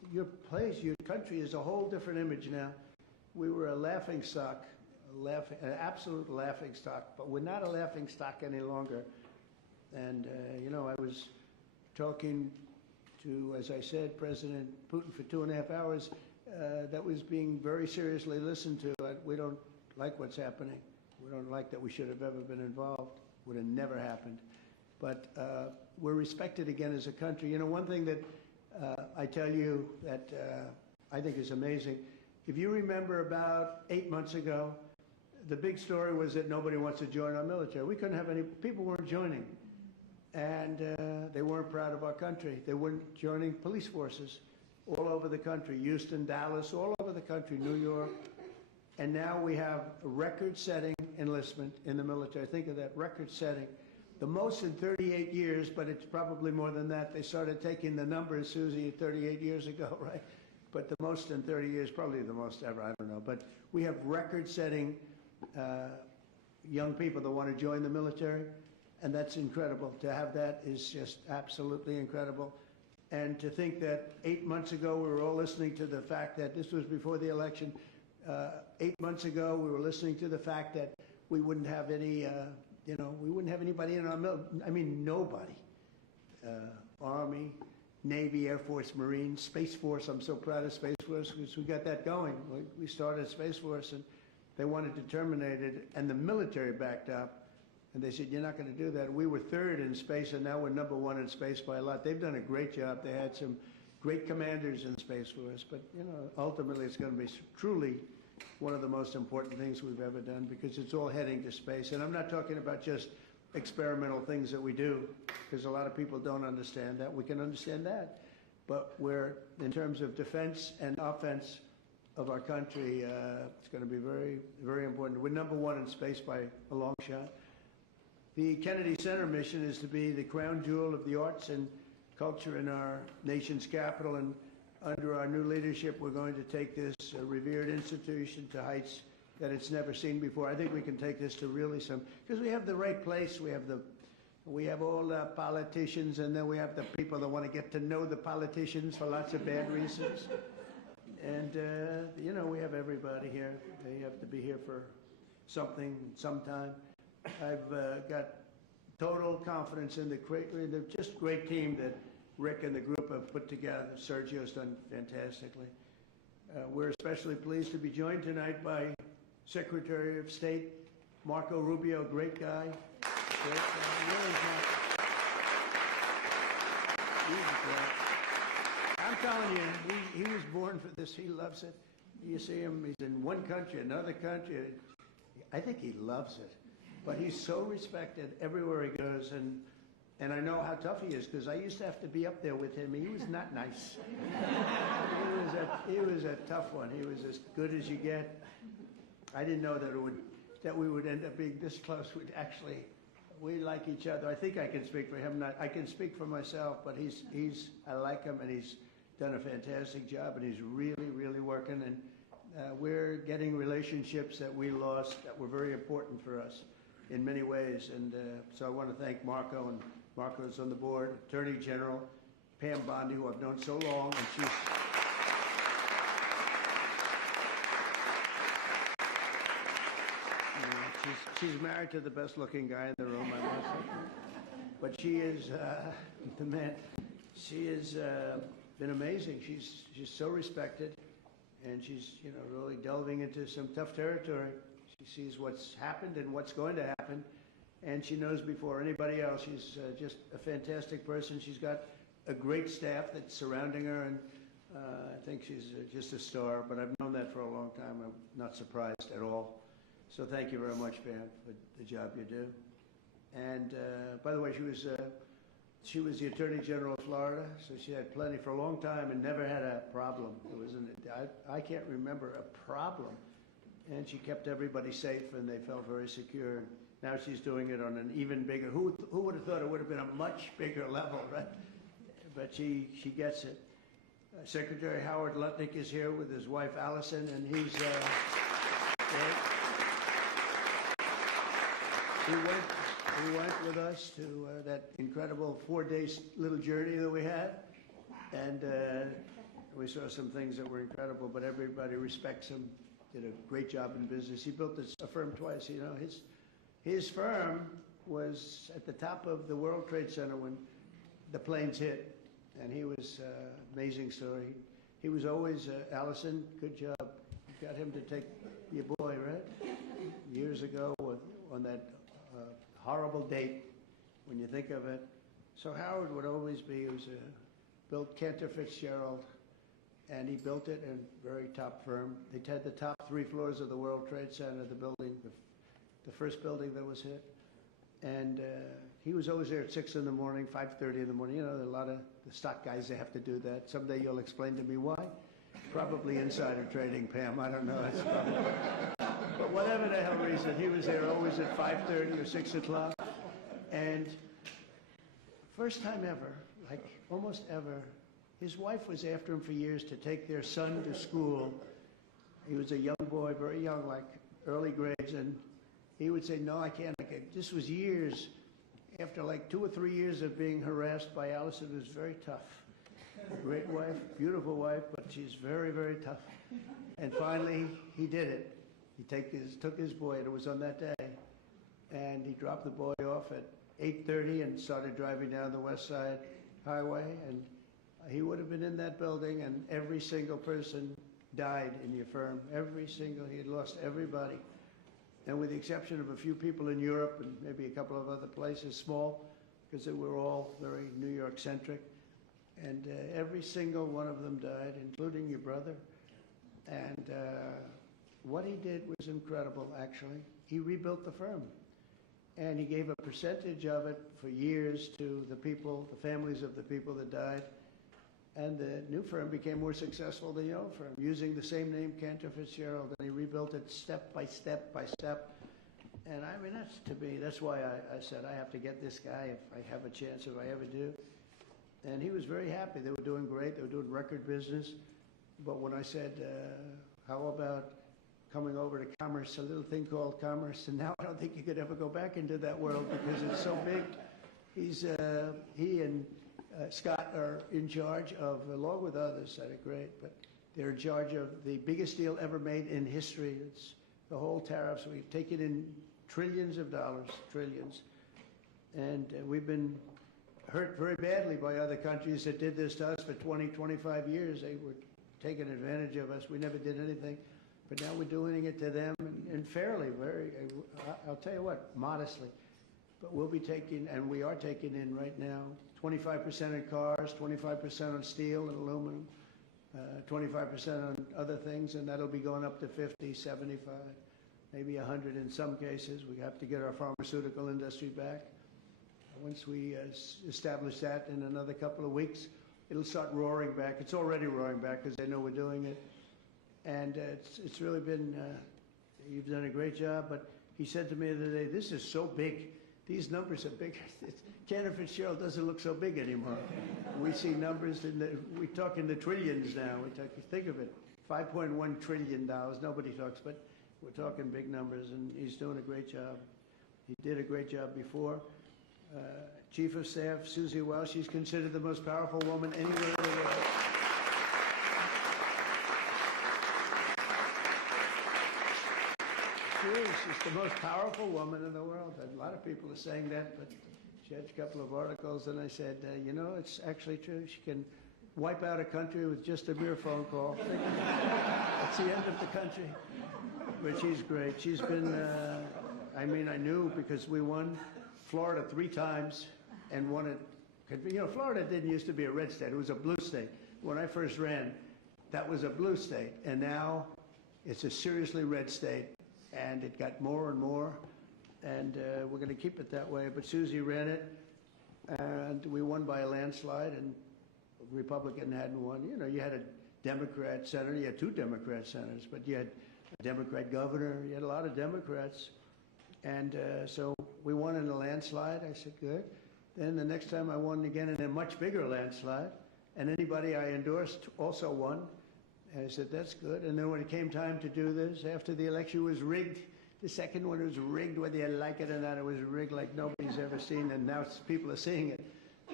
your place, your country is a whole different image now. We were a laughing stock, an absolute laughing stock, but we're not a laughing stock any longer. And, you know, I was talking to, as I said, President Putin for 2.5 hours. That was being very seriously listened to. We don't like what's happening. We don't like that we should have ever been involved. Would have never happened. But we're respected again as a country. You know, one thing that I tell you that I think is amazing, if you remember about 8 months ago, the big story was that nobody wants to join our military. We couldn't have any, people weren't joining. And they weren't proud of our country. They weren't joining police forces all over the country, Houston, Dallas, all over the country, New York. And now we have a record-setting enlistment in the military. Think of that, record-setting. The most in 38 years, but it's probably more than that. They started taking the numbers, Susie, 38 years ago, right? But the most in 30 years, probably the most ever, I don't know. But we have record-setting young people that want to join the military, and that's incredible. To have that is just absolutely incredible. And to think that 8 months ago we were all listening to the fact that this was before the election. 8 months ago we were listening to the fact that we wouldn't have any, you know, we wouldn't have anybody in our military. I mean, nobody. Army, Navy, Air Force, Marines, Space Force. I'm so proud of Space Force because we got that going. We started Space Force and they wanted to terminate it, and the military backed up. And they said, you're not going to do that. We were third in space, and now we're #1 in space by a lot. They've done a great job. They had some great commanders in Space Force. But, you know, ultimately it's going to be truly one of the most important things we've ever done because it's all heading to space. And I'm not talking about just experimental things that we do, because a lot of people don't understand that. We can understand that. But we're, in terms of defense and offense of our country, it's going to be very, very important. We're #1 in space by a long shot. The Kennedy Center mission is to be the crown jewel of the arts and culture in our nation's capital, and under our new leadership, we're going to take this revered institution to heights that it's never seen before. I think we can take this to really some, because we have the right place. We have all the politicians, and then we have the people that want to get to know the politicians for lots of bad reasons. And, you know, we have everybody here. They have to be here for something, sometime. I've got total confidence in the just great team that Rick and the group have put together. Sergio's done fantastically. We're especially pleased to be joined tonight by Secretary of State Marco Rubio, great guy. Great guy. I'm telling you, he was born for this. He loves it. You see him, he's in one country, another country. I think he loves it. But he's so respected everywhere he goes, and I know how tough he is because I used to have to be up there with him. He was not nice. He was a tough one. He was as good as you get. I didn't know that we would end up being this close. We like each other. I think I can speak for him. I can speak for myself, but I like him, and he's done a fantastic job, and he's really, really working. And we're getting relationships that we lost that were very important for us in many ways. And so I want to thank Marco, and Marco is on the board, Attorney General Pam Bondi, who I've known so long, and she's married to the best looking guy in the room, I must say. But she is the man. She has been amazing. She's so respected, and she's, you know, really delving into some tough territory. She sees what's happened and what's going to happen, and she knows before anybody else. She's just a fantastic person. She's got a great staff that's surrounding her, and I think she's just a star. But I've known that for a long time. I'm not surprised at all. So thank you very much, Pam, for the job you do. And by the way, she was the Attorney General of Florida, so she had plenty for a long time and never had a problem. I can't remember a problem. And she kept everybody safe, and they felt very secure. Now she's doing it on an even bigger, who would have thought it would have been a much bigger level, right? But she gets it. Secretary Howard Lutnick is here with his wife Allison, and he went with us to that incredible 4-day little journey that we had, and We saw some things that were incredible, but everybody respects him. Did a great job in business. He built a firm twice. You know, his firm was at the top of the World Trade Center when the planes hit, and he was amazing story. He was always Allison. Good job. You got him to take your boy, right? Years ago on that horrible date, when you think of it. So Howard would always be. He was built Cantor Fitzgerald, and he built it in a very top firm. They had the top 3 floors of the World Trade Center, the building, the first building that was hit. And he was always there at 6 in the morning, 5:30 in the morning. You know, a lot of the stock guys, they have to do that. Someday you'll explain to me why. Probably insider trading, Pam. I don't know. It's probably, but whatever the hell reason, he was there always at 5:30 or 6 o'clock. And first time ever, like almost ever, his wife was after him for years to take their son to school. He was a young boy, very young, like early grades, and he would say, no, I can't. This was years after like 2 or 3 years of being harassed by Allison. It was very tough. Great wife, beautiful wife, but she's very, very tough. And finally, he did it. He took his boy, and it was on that day, and he dropped the boy off at 8:30 and started driving down the West Side Highway, and he would have been in that building, and every single person died in your firm. He had lost everybody. And with the exception of a few people in Europe and maybe a couple of other places, small, because they were all very New York-centric. And every single one of them died, including your brother. And what he did was incredible, actually. He rebuilt the firm. And he gave a percentage of it for years to the people, the families of the people that died. And the new firm became more successful than the old firm, using the same name, Cantor Fitzgerald, and he rebuilt it step by step by step. And I mean, that's to me, that's why I said I have to get this guy if I have a chance, if I ever do. And he was very happy. They were doing great. They were doing record business. But when I said, how about coming over to commerce, a little thing called commerce, and now I don't think you could ever go back into that world because it's so big. He and Scott are in charge of, along with others that are great, but they're in charge of the biggest deal ever made in history. It's the whole tariffs. We've taken in trillions of dollars, trillions. And we've been hurt very badly by other countries that did this to us for 20, 25 years. They were taking advantage of us. We never did anything. But now we're doing it to them, and fairly, I'll tell you what, modestly. But we'll be taking, and we are taking in right now, 25% in cars, 25% on steel and aluminum, 25% on other things, and that'll be going up to 50, 75, maybe 100 in some cases. We have to get our pharmaceutical industry back. Once we establish that in another couple of weeks, it'll start roaring back. It's already roaring back because they know we're doing it. And it's really been, you've done a great job. But he said to me the other day, this is so big. These numbers are big. Cantor Fitzgerald doesn't look so big anymore. We see numbers, we talk in the trillions now. Think of it, $5.1 trillion. Nobody talks, but we're talking big numbers, and he's doing a great job. He did a great job before. Chief of Staff, Susie Wiles, she's considered the most powerful woman anywhere in the world. She's the most powerful woman in the world. And a lot of people are saying that, but she had a couple of articles, and I said, you know, it's actually true. She can wipe out a country with just a mere phone call. It's the end of the country. But she's great. She's been, I mean, I knew because we won Florida 3 times and won it. You know, Florida didn't used to be a red state. It was a blue state. When I first ran, that was a blue state. And now it's a seriously red state. And it got more and more. And we're going to keep it that way. But Susie ran it. And we won by a landslide. And the Republican hadn't won. You know, you had a Democrat senator. You had 2 Democrat senators. But you had a Democrat governor. You had a lot of Democrats. And so we won in a landslide. I said, good. Then the next time I won again in a much bigger landslide. And anybody I endorsed also won. And I said, that's good. And then when it came time to do this, after the election was rigged, the second one was rigged, whether you like it or not, it was rigged like nobody's ever seen. And now people are seeing it.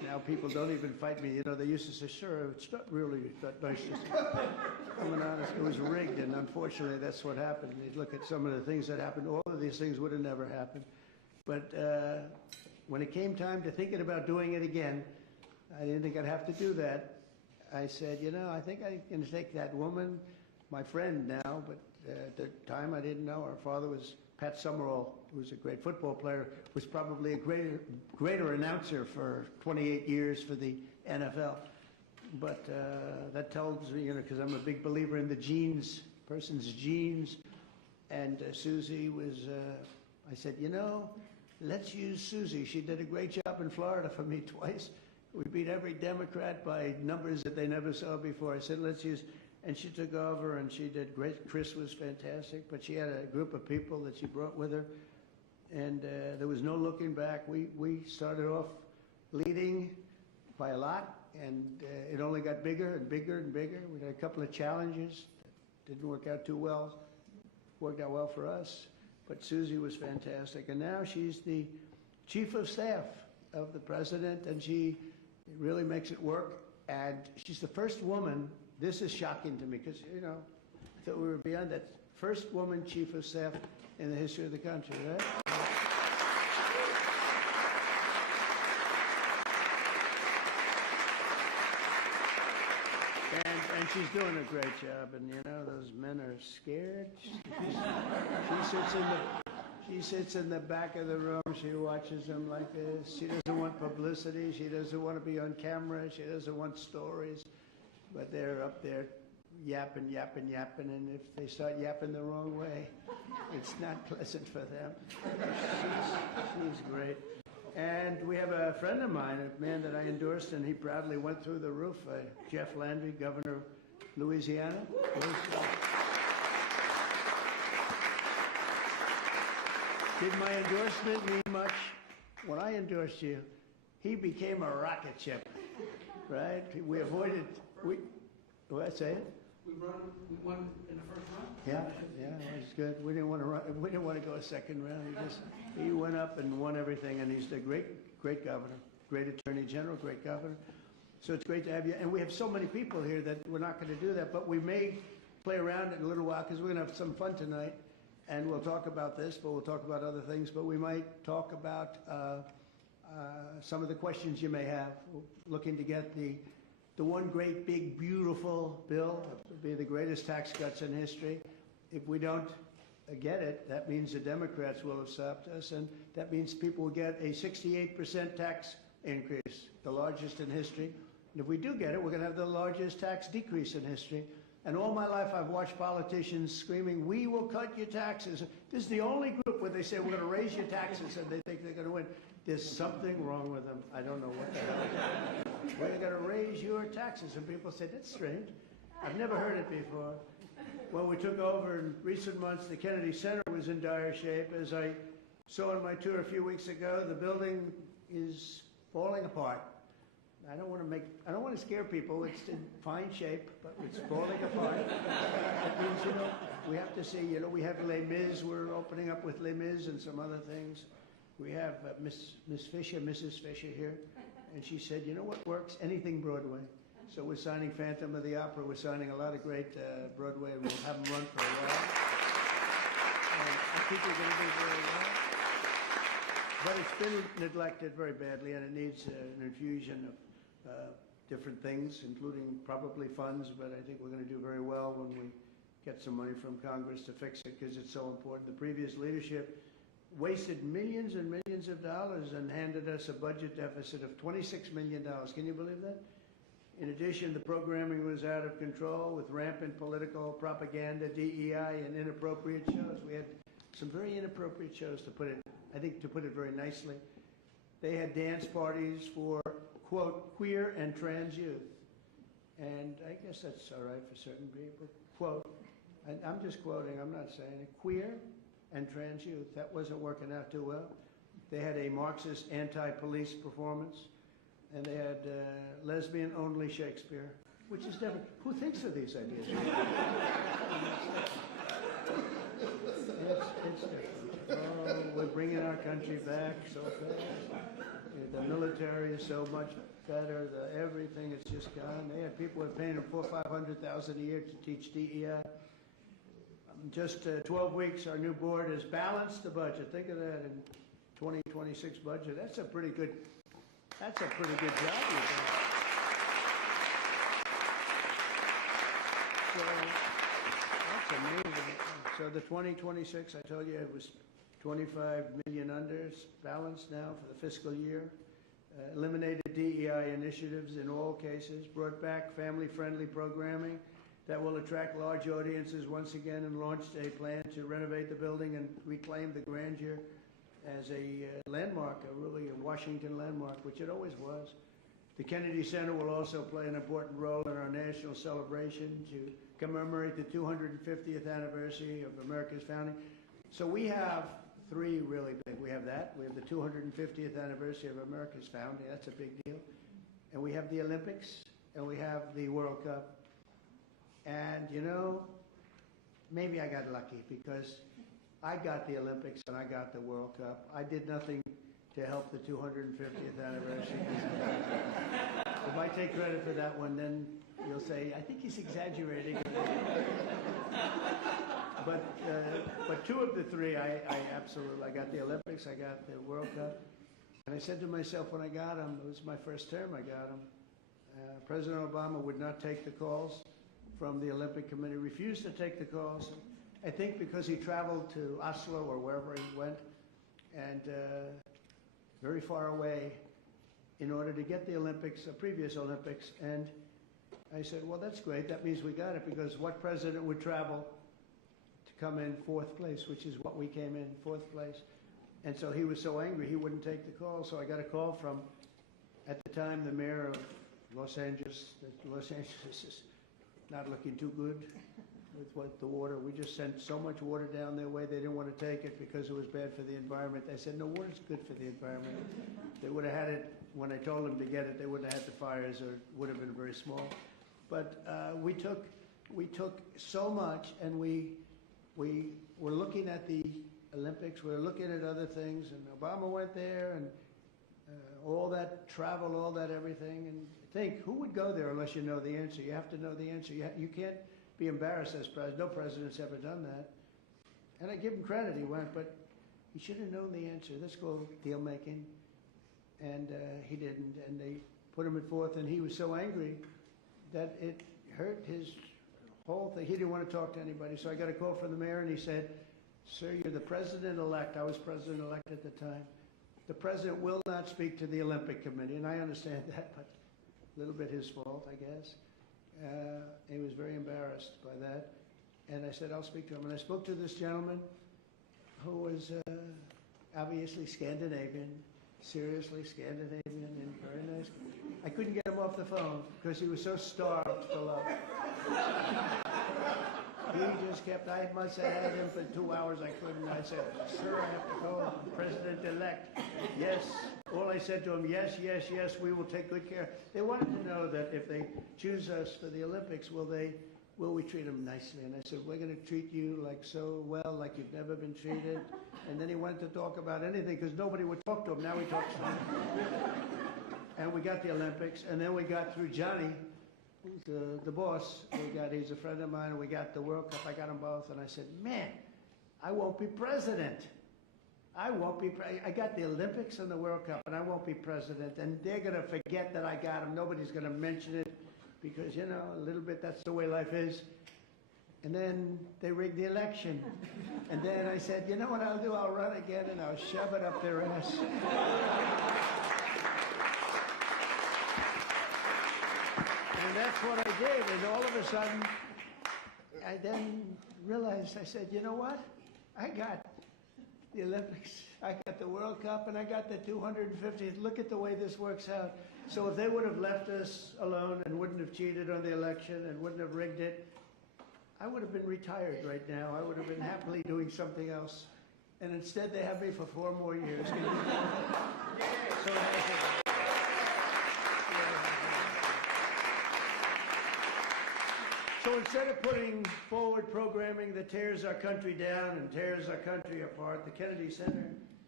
Now people don't even fight me. You know, they used to say, sir, it's not really that nice. I mean, honest, it was rigged, and unfortunately that's what happened. You look at some of the things that happened, all of these things would have never happened. But when it came time to thinking about doing it again, I didn't think I'd have to do that. I said, you know, I think I'm going to take that woman, my friend now, but at the time I didn't know. Her father was Pat Summerall, who was a great football player, was probably a greater announcer for 28 years for the NFL. But that tells me, you know, because I'm a big believer in the genes, person's genes. And Susie was, I said, you know, let's use Susie. She did a great job in Florida for me twice. We beat every Democrat by numbers that they never saw before. I said, let's use, and she took over and she did great. Chris was fantastic, but she had a group of people that she brought with her. And there was no looking back. We started off leading by a lot, and it only got bigger and bigger and bigger. We had a couple of challenges that didn't work out too well. Worked out well for us, but Susie was fantastic. And now she's the chief of staff of the president, and she really makes it work. And she's the first woman, this is shocking to me, because, you know, I thought we were beyond that. First woman chief of staff in the history of the country, right? And she's doing a great job, and you know, those men are scared. She sits in the back of the room, she watches them like this. She doesn't want publicity, she doesn't want to be on camera, she doesn't want stories. But they're up there yapping, yapping, yapping, and if they start yapping the wrong way, it's not pleasant for them. She's great. And we have a friend of mine, a man that I endorsed, and he proudly went through the roof, Jeff Landry, governor of Louisiana. Did my endorsement mean much? When I endorsed you, he became a rocket ship, right? We avoided, what's that? We won in the first round? Yeah, it was good. We didn't want to run, we didn't want to go a second round. He went up and won everything, and he's a great governor, great attorney general, great governor. So it's great to have you. And we have so many people here that we're not going to do that, but we may play around in a little while because we're going to have some fun tonight, and we'll talk about this, but we'll talk about other things. But we might talk about some of the questions you may have. We're looking to get the one great, big, beautiful bill. It will be the greatest tax cuts in history. If we don't get it, that means the Democrats will have stopped us, and that means people will get a 68% tax increase, the largest in history. And if we do get it, we're going to have the largest tax decrease in history. And all my life, I've watched politicians screaming, we will cut your taxes. This is the only group where they say, we're going to raise your taxes, and they think they're going to win. There's something wrong with them. I don't know what the hell. We're going to raise your taxes. And people say, that's strange. I've never heard it before. When we took over in recent months, the Kennedy Center was in dire shape. As I saw on my tour a few weeks ago, the building is falling apart. I don't want to scare people. It's in fine shape, but it's falling apart. That means, you know, we have to see, you know, we have Les Mis. We're opening up with Les Mis and some other things. We have Mrs. Fisher here, and she said, you know what works? Anything Broadway. So we're signing Phantom of the Opera. We're signing a lot of great Broadway. We'll have them run for a while. And I think we're going to do very well. But it's been neglected very badly, and it needs an infusion of different things, including probably funds, but I think we're going to do very well when we get some money from Congress to fix it because it's so important. The previous leadership wasted millions and millions of dollars and handed us a budget deficit of $26 million. Can you believe that? In addition, the programming was out of control with rampant political propaganda, DEI, and inappropriate shows. We had some very inappropriate shows, to put it very nicely. They had dance parties for, quote, queer and trans youth. And I guess that's all right for certain people. Quote, and I'm just quoting, I'm not saying it, queer and trans youth. That wasn't working out too well. They had a Marxist anti-police performance, and they had lesbian-only Shakespeare, which is different. Who thinks of these ideas? It's different. Oh, bringing our country back so fast. The military is so much better. Everything is just gone. They had people who are paying them $400,000 or $500,000 a year to teach DEI. Just 12 weeks, our new board has balanced the budget. Think of that in 2026 budget. That's a pretty good job you've done. So that's amazing. So the 2026, I told you it was 25 million unders balanced now for the fiscal year. Eliminated DEI initiatives in all cases, brought back family-friendly programming that will attract large audiences once again, and launched a plan to renovate the building and reclaim the grandeur as a landmark, really a Washington landmark, which it always was. The Kennedy Center will also play an important role in our national celebration to commemorate the 250th anniversary of America's founding. So we have three really big. We have that. We have the 250th anniversary of America's founding. That's a big deal. And we have the Olympics, and we have the World Cup. And, you know, maybe I got lucky because I got the Olympics and I got the World Cup. I did nothing to help the 250th anniversary. If I take credit for that one, then you'll say, I think he's exaggerating. But two of the three, I absolutely, I got the Olympics, I got the World Cup. And I said to myself when I got them, it was my first term I got them, President Obama would not take the calls from the Olympic Committee, refused to take the calls. I think because he traveled to Oslo or wherever he went, and very far away in order to get the Olympics, previous Olympics. And I said, well, that's great. That means we got it, because what president would travel to come in fourth place, which is what we came in, fourth place. And so he was so angry he wouldn't take the call. So I got a call from, at the time, the mayor of Los Angeles. Los Angeles is not looking too good with the water. We just sent so much water down their way, they didn't want to take it because it was bad for the environment. I said, no, water's good for the environment. They would have had it, when I told them to get it, they wouldn't have had the fires, or it would have been very small. But we took so much, and we were looking at the Olympics, we were looking at other things, and Obama went there, and all that travel, all that everything, and think, who would go there unless you know the answer? You have to know the answer. You can't be embarrassed as president. No president's ever done that. And I give him credit, he went, but he should have known the answer. Let's go deal making. And he didn't, and they put him at fourth, and he was so angry that it hurt his whole thing. He didn't want to talk to anybody. So I got a call from the mayor, and he said, sir, you're the president-elect. I was president-elect at the time. The president will not speak to the Olympic Committee, and I understand that, but a little bit his fault, I guess. He was very embarrassed by that. And I said, I'll speak to him. And I spoke to this gentleman who was obviously Scandinavian, seriously Scandinavian, and very nice. I couldn't get him off the phone because he was so starved for love. He just kept, I must have had him for 2 hours. I couldn't. I said, sir, I have to go. President-elect. Yes. All I said to him, yes, yes, yes, we will take good care. They wanted to know that if they choose us for the Olympics, will we treat them nicely? And I said, we're going to treat you like so well, like you've never been treated. And then he wanted to talk about anything because nobody would talk to him. Now he talks to him. And we got the Olympics, and then we got through Johnny, who's the boss. He's a friend of mine, and we got the World Cup. I got them both, and I said, man, I won't be president. I got the Olympics and the World Cup, and I won't be president. And they're going to forget that I got them. Nobody's going to mention it because, you know, a little bit, that's the way life is. And then they rigged the election. And then I said, you know what I'll do? I'll run again, and I'll shove it up their ass. And that's what I did. And all of a sudden, I then realized, I said, you know what? I got the Olympics, I got the World Cup, and I got the 250th. Look at the way this works out. So if they would have left us alone and wouldn't have cheated on the election and wouldn't have rigged it, I would have been retired right now. I would have been happily doing something else. And instead, they have me for 4 more years. So So instead of putting forward programming that tears our country down and tears our country apart, the Kennedy Center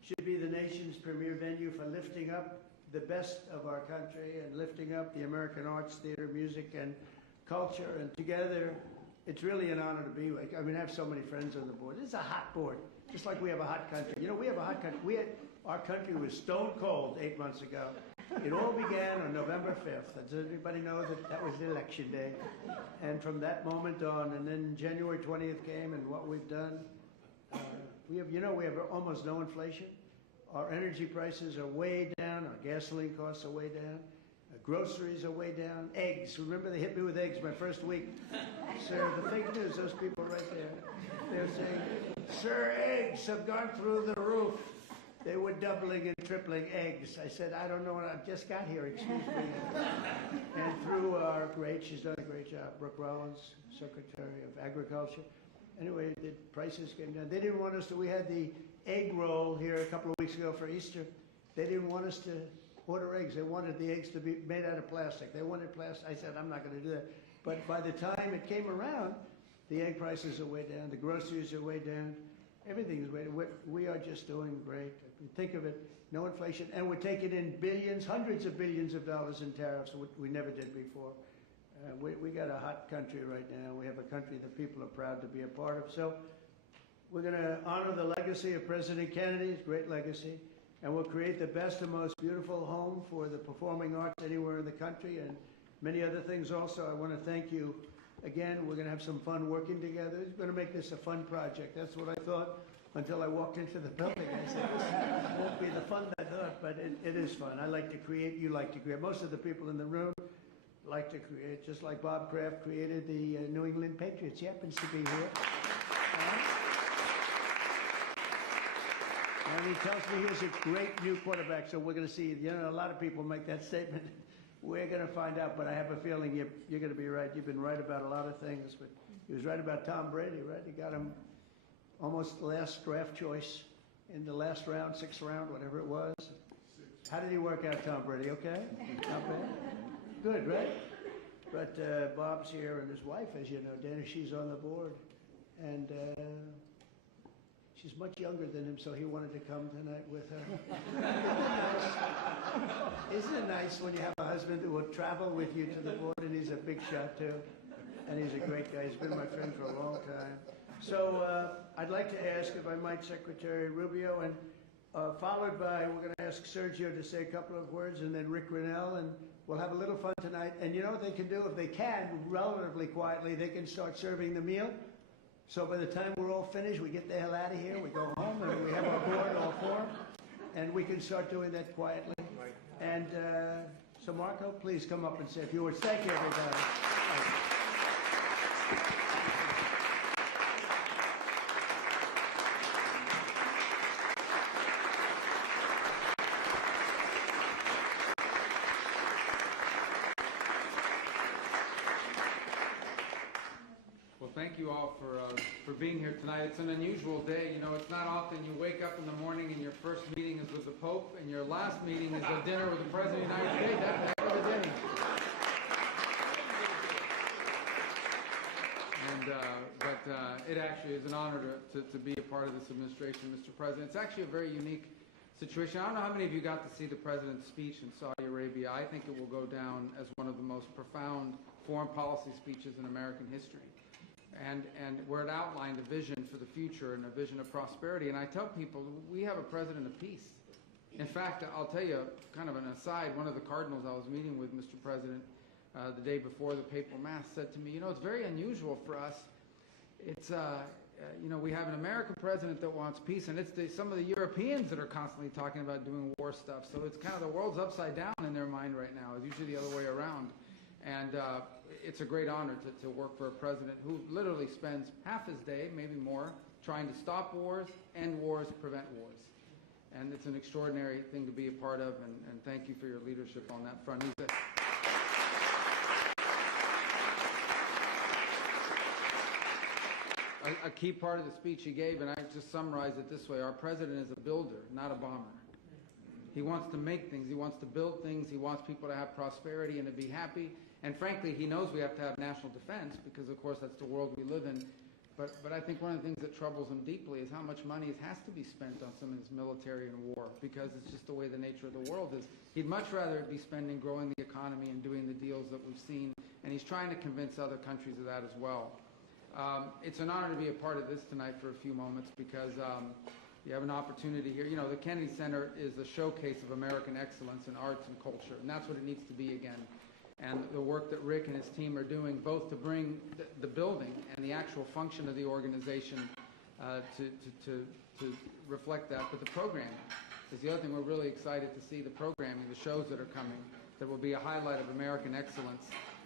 should be the nation's premier venue for lifting up the best of our country and lifting up the American arts, theater, music, and culture. And together, it's really an honor to be with. I mean, I have so many friends on the board. This is a hot board, just like we have a hot country. You know, we have a hot country. Our country was stone cold 8 months ago. It all began on November 5th. Does everybody know that that was the election day? And from that moment on, and then January 20th came, and what we've done, we have almost no inflation. Our energy prices are way down. Our gasoline costs are way down. Groceries are way down. Eggs. Remember they hit me with eggs my first week. Sir, the fake news, those people right there, they're saying, sir, eggs have gone through the roof. They were doubling and tripling eggs. I said, I don't know, I just got here, excuse me. And through our she's done a great job, Brooke Rollins, Secretary of Agriculture. Anyway, the prices came down. They didn't want us to, we had the egg roll here a couple of weeks ago for Easter. They didn't want us to order eggs. They wanted the eggs to be made out of plastic. They wanted plastic. I said, I'm not going to do that. But by the time it came around, the egg prices are way down. The groceries are way down. Everything is way down. We are just doing great. Think of it, no inflation. And we're taking in billions, hundreds of billions of dollars in tariffs we never did before. We got a hot country right now. We have a country that people are proud to be a part of. So we're going to honor the legacy of President Kennedy's great legacy. And we'll create the best and most beautiful home for the performing arts anywhere in the country and many other things also. I want to thank you again. We're going to have some fun working together. We're going to make this a fun project. That's what I thought until I walked into the building. I said, this won't be the fun I thought, but it is fun. I like to create. You like to create. Most of the people in the room like to create, just like Bob Kraft created the New England Patriots. He happens to be here. And he tells me he's a great new quarterback, so we're going to see. You know, a lot of people make that statement. We're going to find out, but I have a feeling you're going to be right. You've been right about a lot of things, but he was right about Tom Brady, right? He got him almost the last draft choice in the last round, sixth round, whatever it was. How did he work out, Tom Brady? Okay? Not bad? Good, right? But Bob's here, and his wife, as you know, Dana, she's on the board. And she's much younger than him, so he wanted to come tonight with her. Isn't it nice when you have a husband who will travel with you to the board, and he's a big shot, too. And he's a great guy. He's been my friend for a long time. So I'd like to ask, if I might, Secretary Rubio, and followed by, we're going to ask Sergio to say a couple of words, and then Rick Grinnell, and we'll have a little fun tonight. And you know what they can do? If they can, relatively quietly, they can start serving the meal. So by the time we're all finished, we get the hell out of here, we go home, and we have our board all formed, and we can start doing that quietly. And so Marco, please come up and say a few words. Thank you, everybody. Thank you all for being here tonight. It's an unusual day. You know, it's not often you wake up in the morning and your first meeting is with the Pope and your last meeting is a dinner with the President of the United States. That's a heck of a day. But it actually is an honor to be a part of this administration, Mr. President. It's actually a very unique situation. I don't know how many of you got to see the President's speech in Saudi Arabia. I think it will go down as one of the most profound foreign policy speeches in American history. And where it outlined a vision for the future and a vision of prosperity. And I tell people, we have a president of peace. In fact, I'll tell you kind of an aside, one of the cardinals I was meeting with, Mr. President, the day before the papal mass said to me, you know, it's very unusual for us. It's, you know, we have an American president that wants peace, and it's some of the Europeans that are constantly talking about doing war stuff. So it's kind of the world's upside down in their mind right now. It's usually the other way around. And it's a great honor to work for a president who literally spends half his day, maybe more, trying to stop wars, end wars, prevent wars. And it's an extraordinary thing to be a part of, and thank you for your leadership on that front. A key part of the speech he gave, and I just summarized it this way, our president is a builder, not a bomber. He wants to make things, he wants to build things, he wants people to have prosperity and to be happy. And frankly, he knows we have to have national defense because, of course, that's the world we live in. But I think one of the things that troubles him deeply is how much money has to be spent on some of this military and war, because it's just the way the nature of the world is. He'd much rather it be spending growing the economy and doing the deals that we've seen, and he's trying to convince other countries of that as well. It's an honor to be a part of this tonight for a few moments, because you have an opportunity here. You know, the Kennedy Center is a showcase of American excellence in arts and culture, and that's what it needs to be again. And the work that Rick and his team are doing, both to bring the building and the actual function of the organization to reflect that, but the programming is the other thing. We're really excited to see the programming, the shows that are coming, that will be a highlight of American excellence.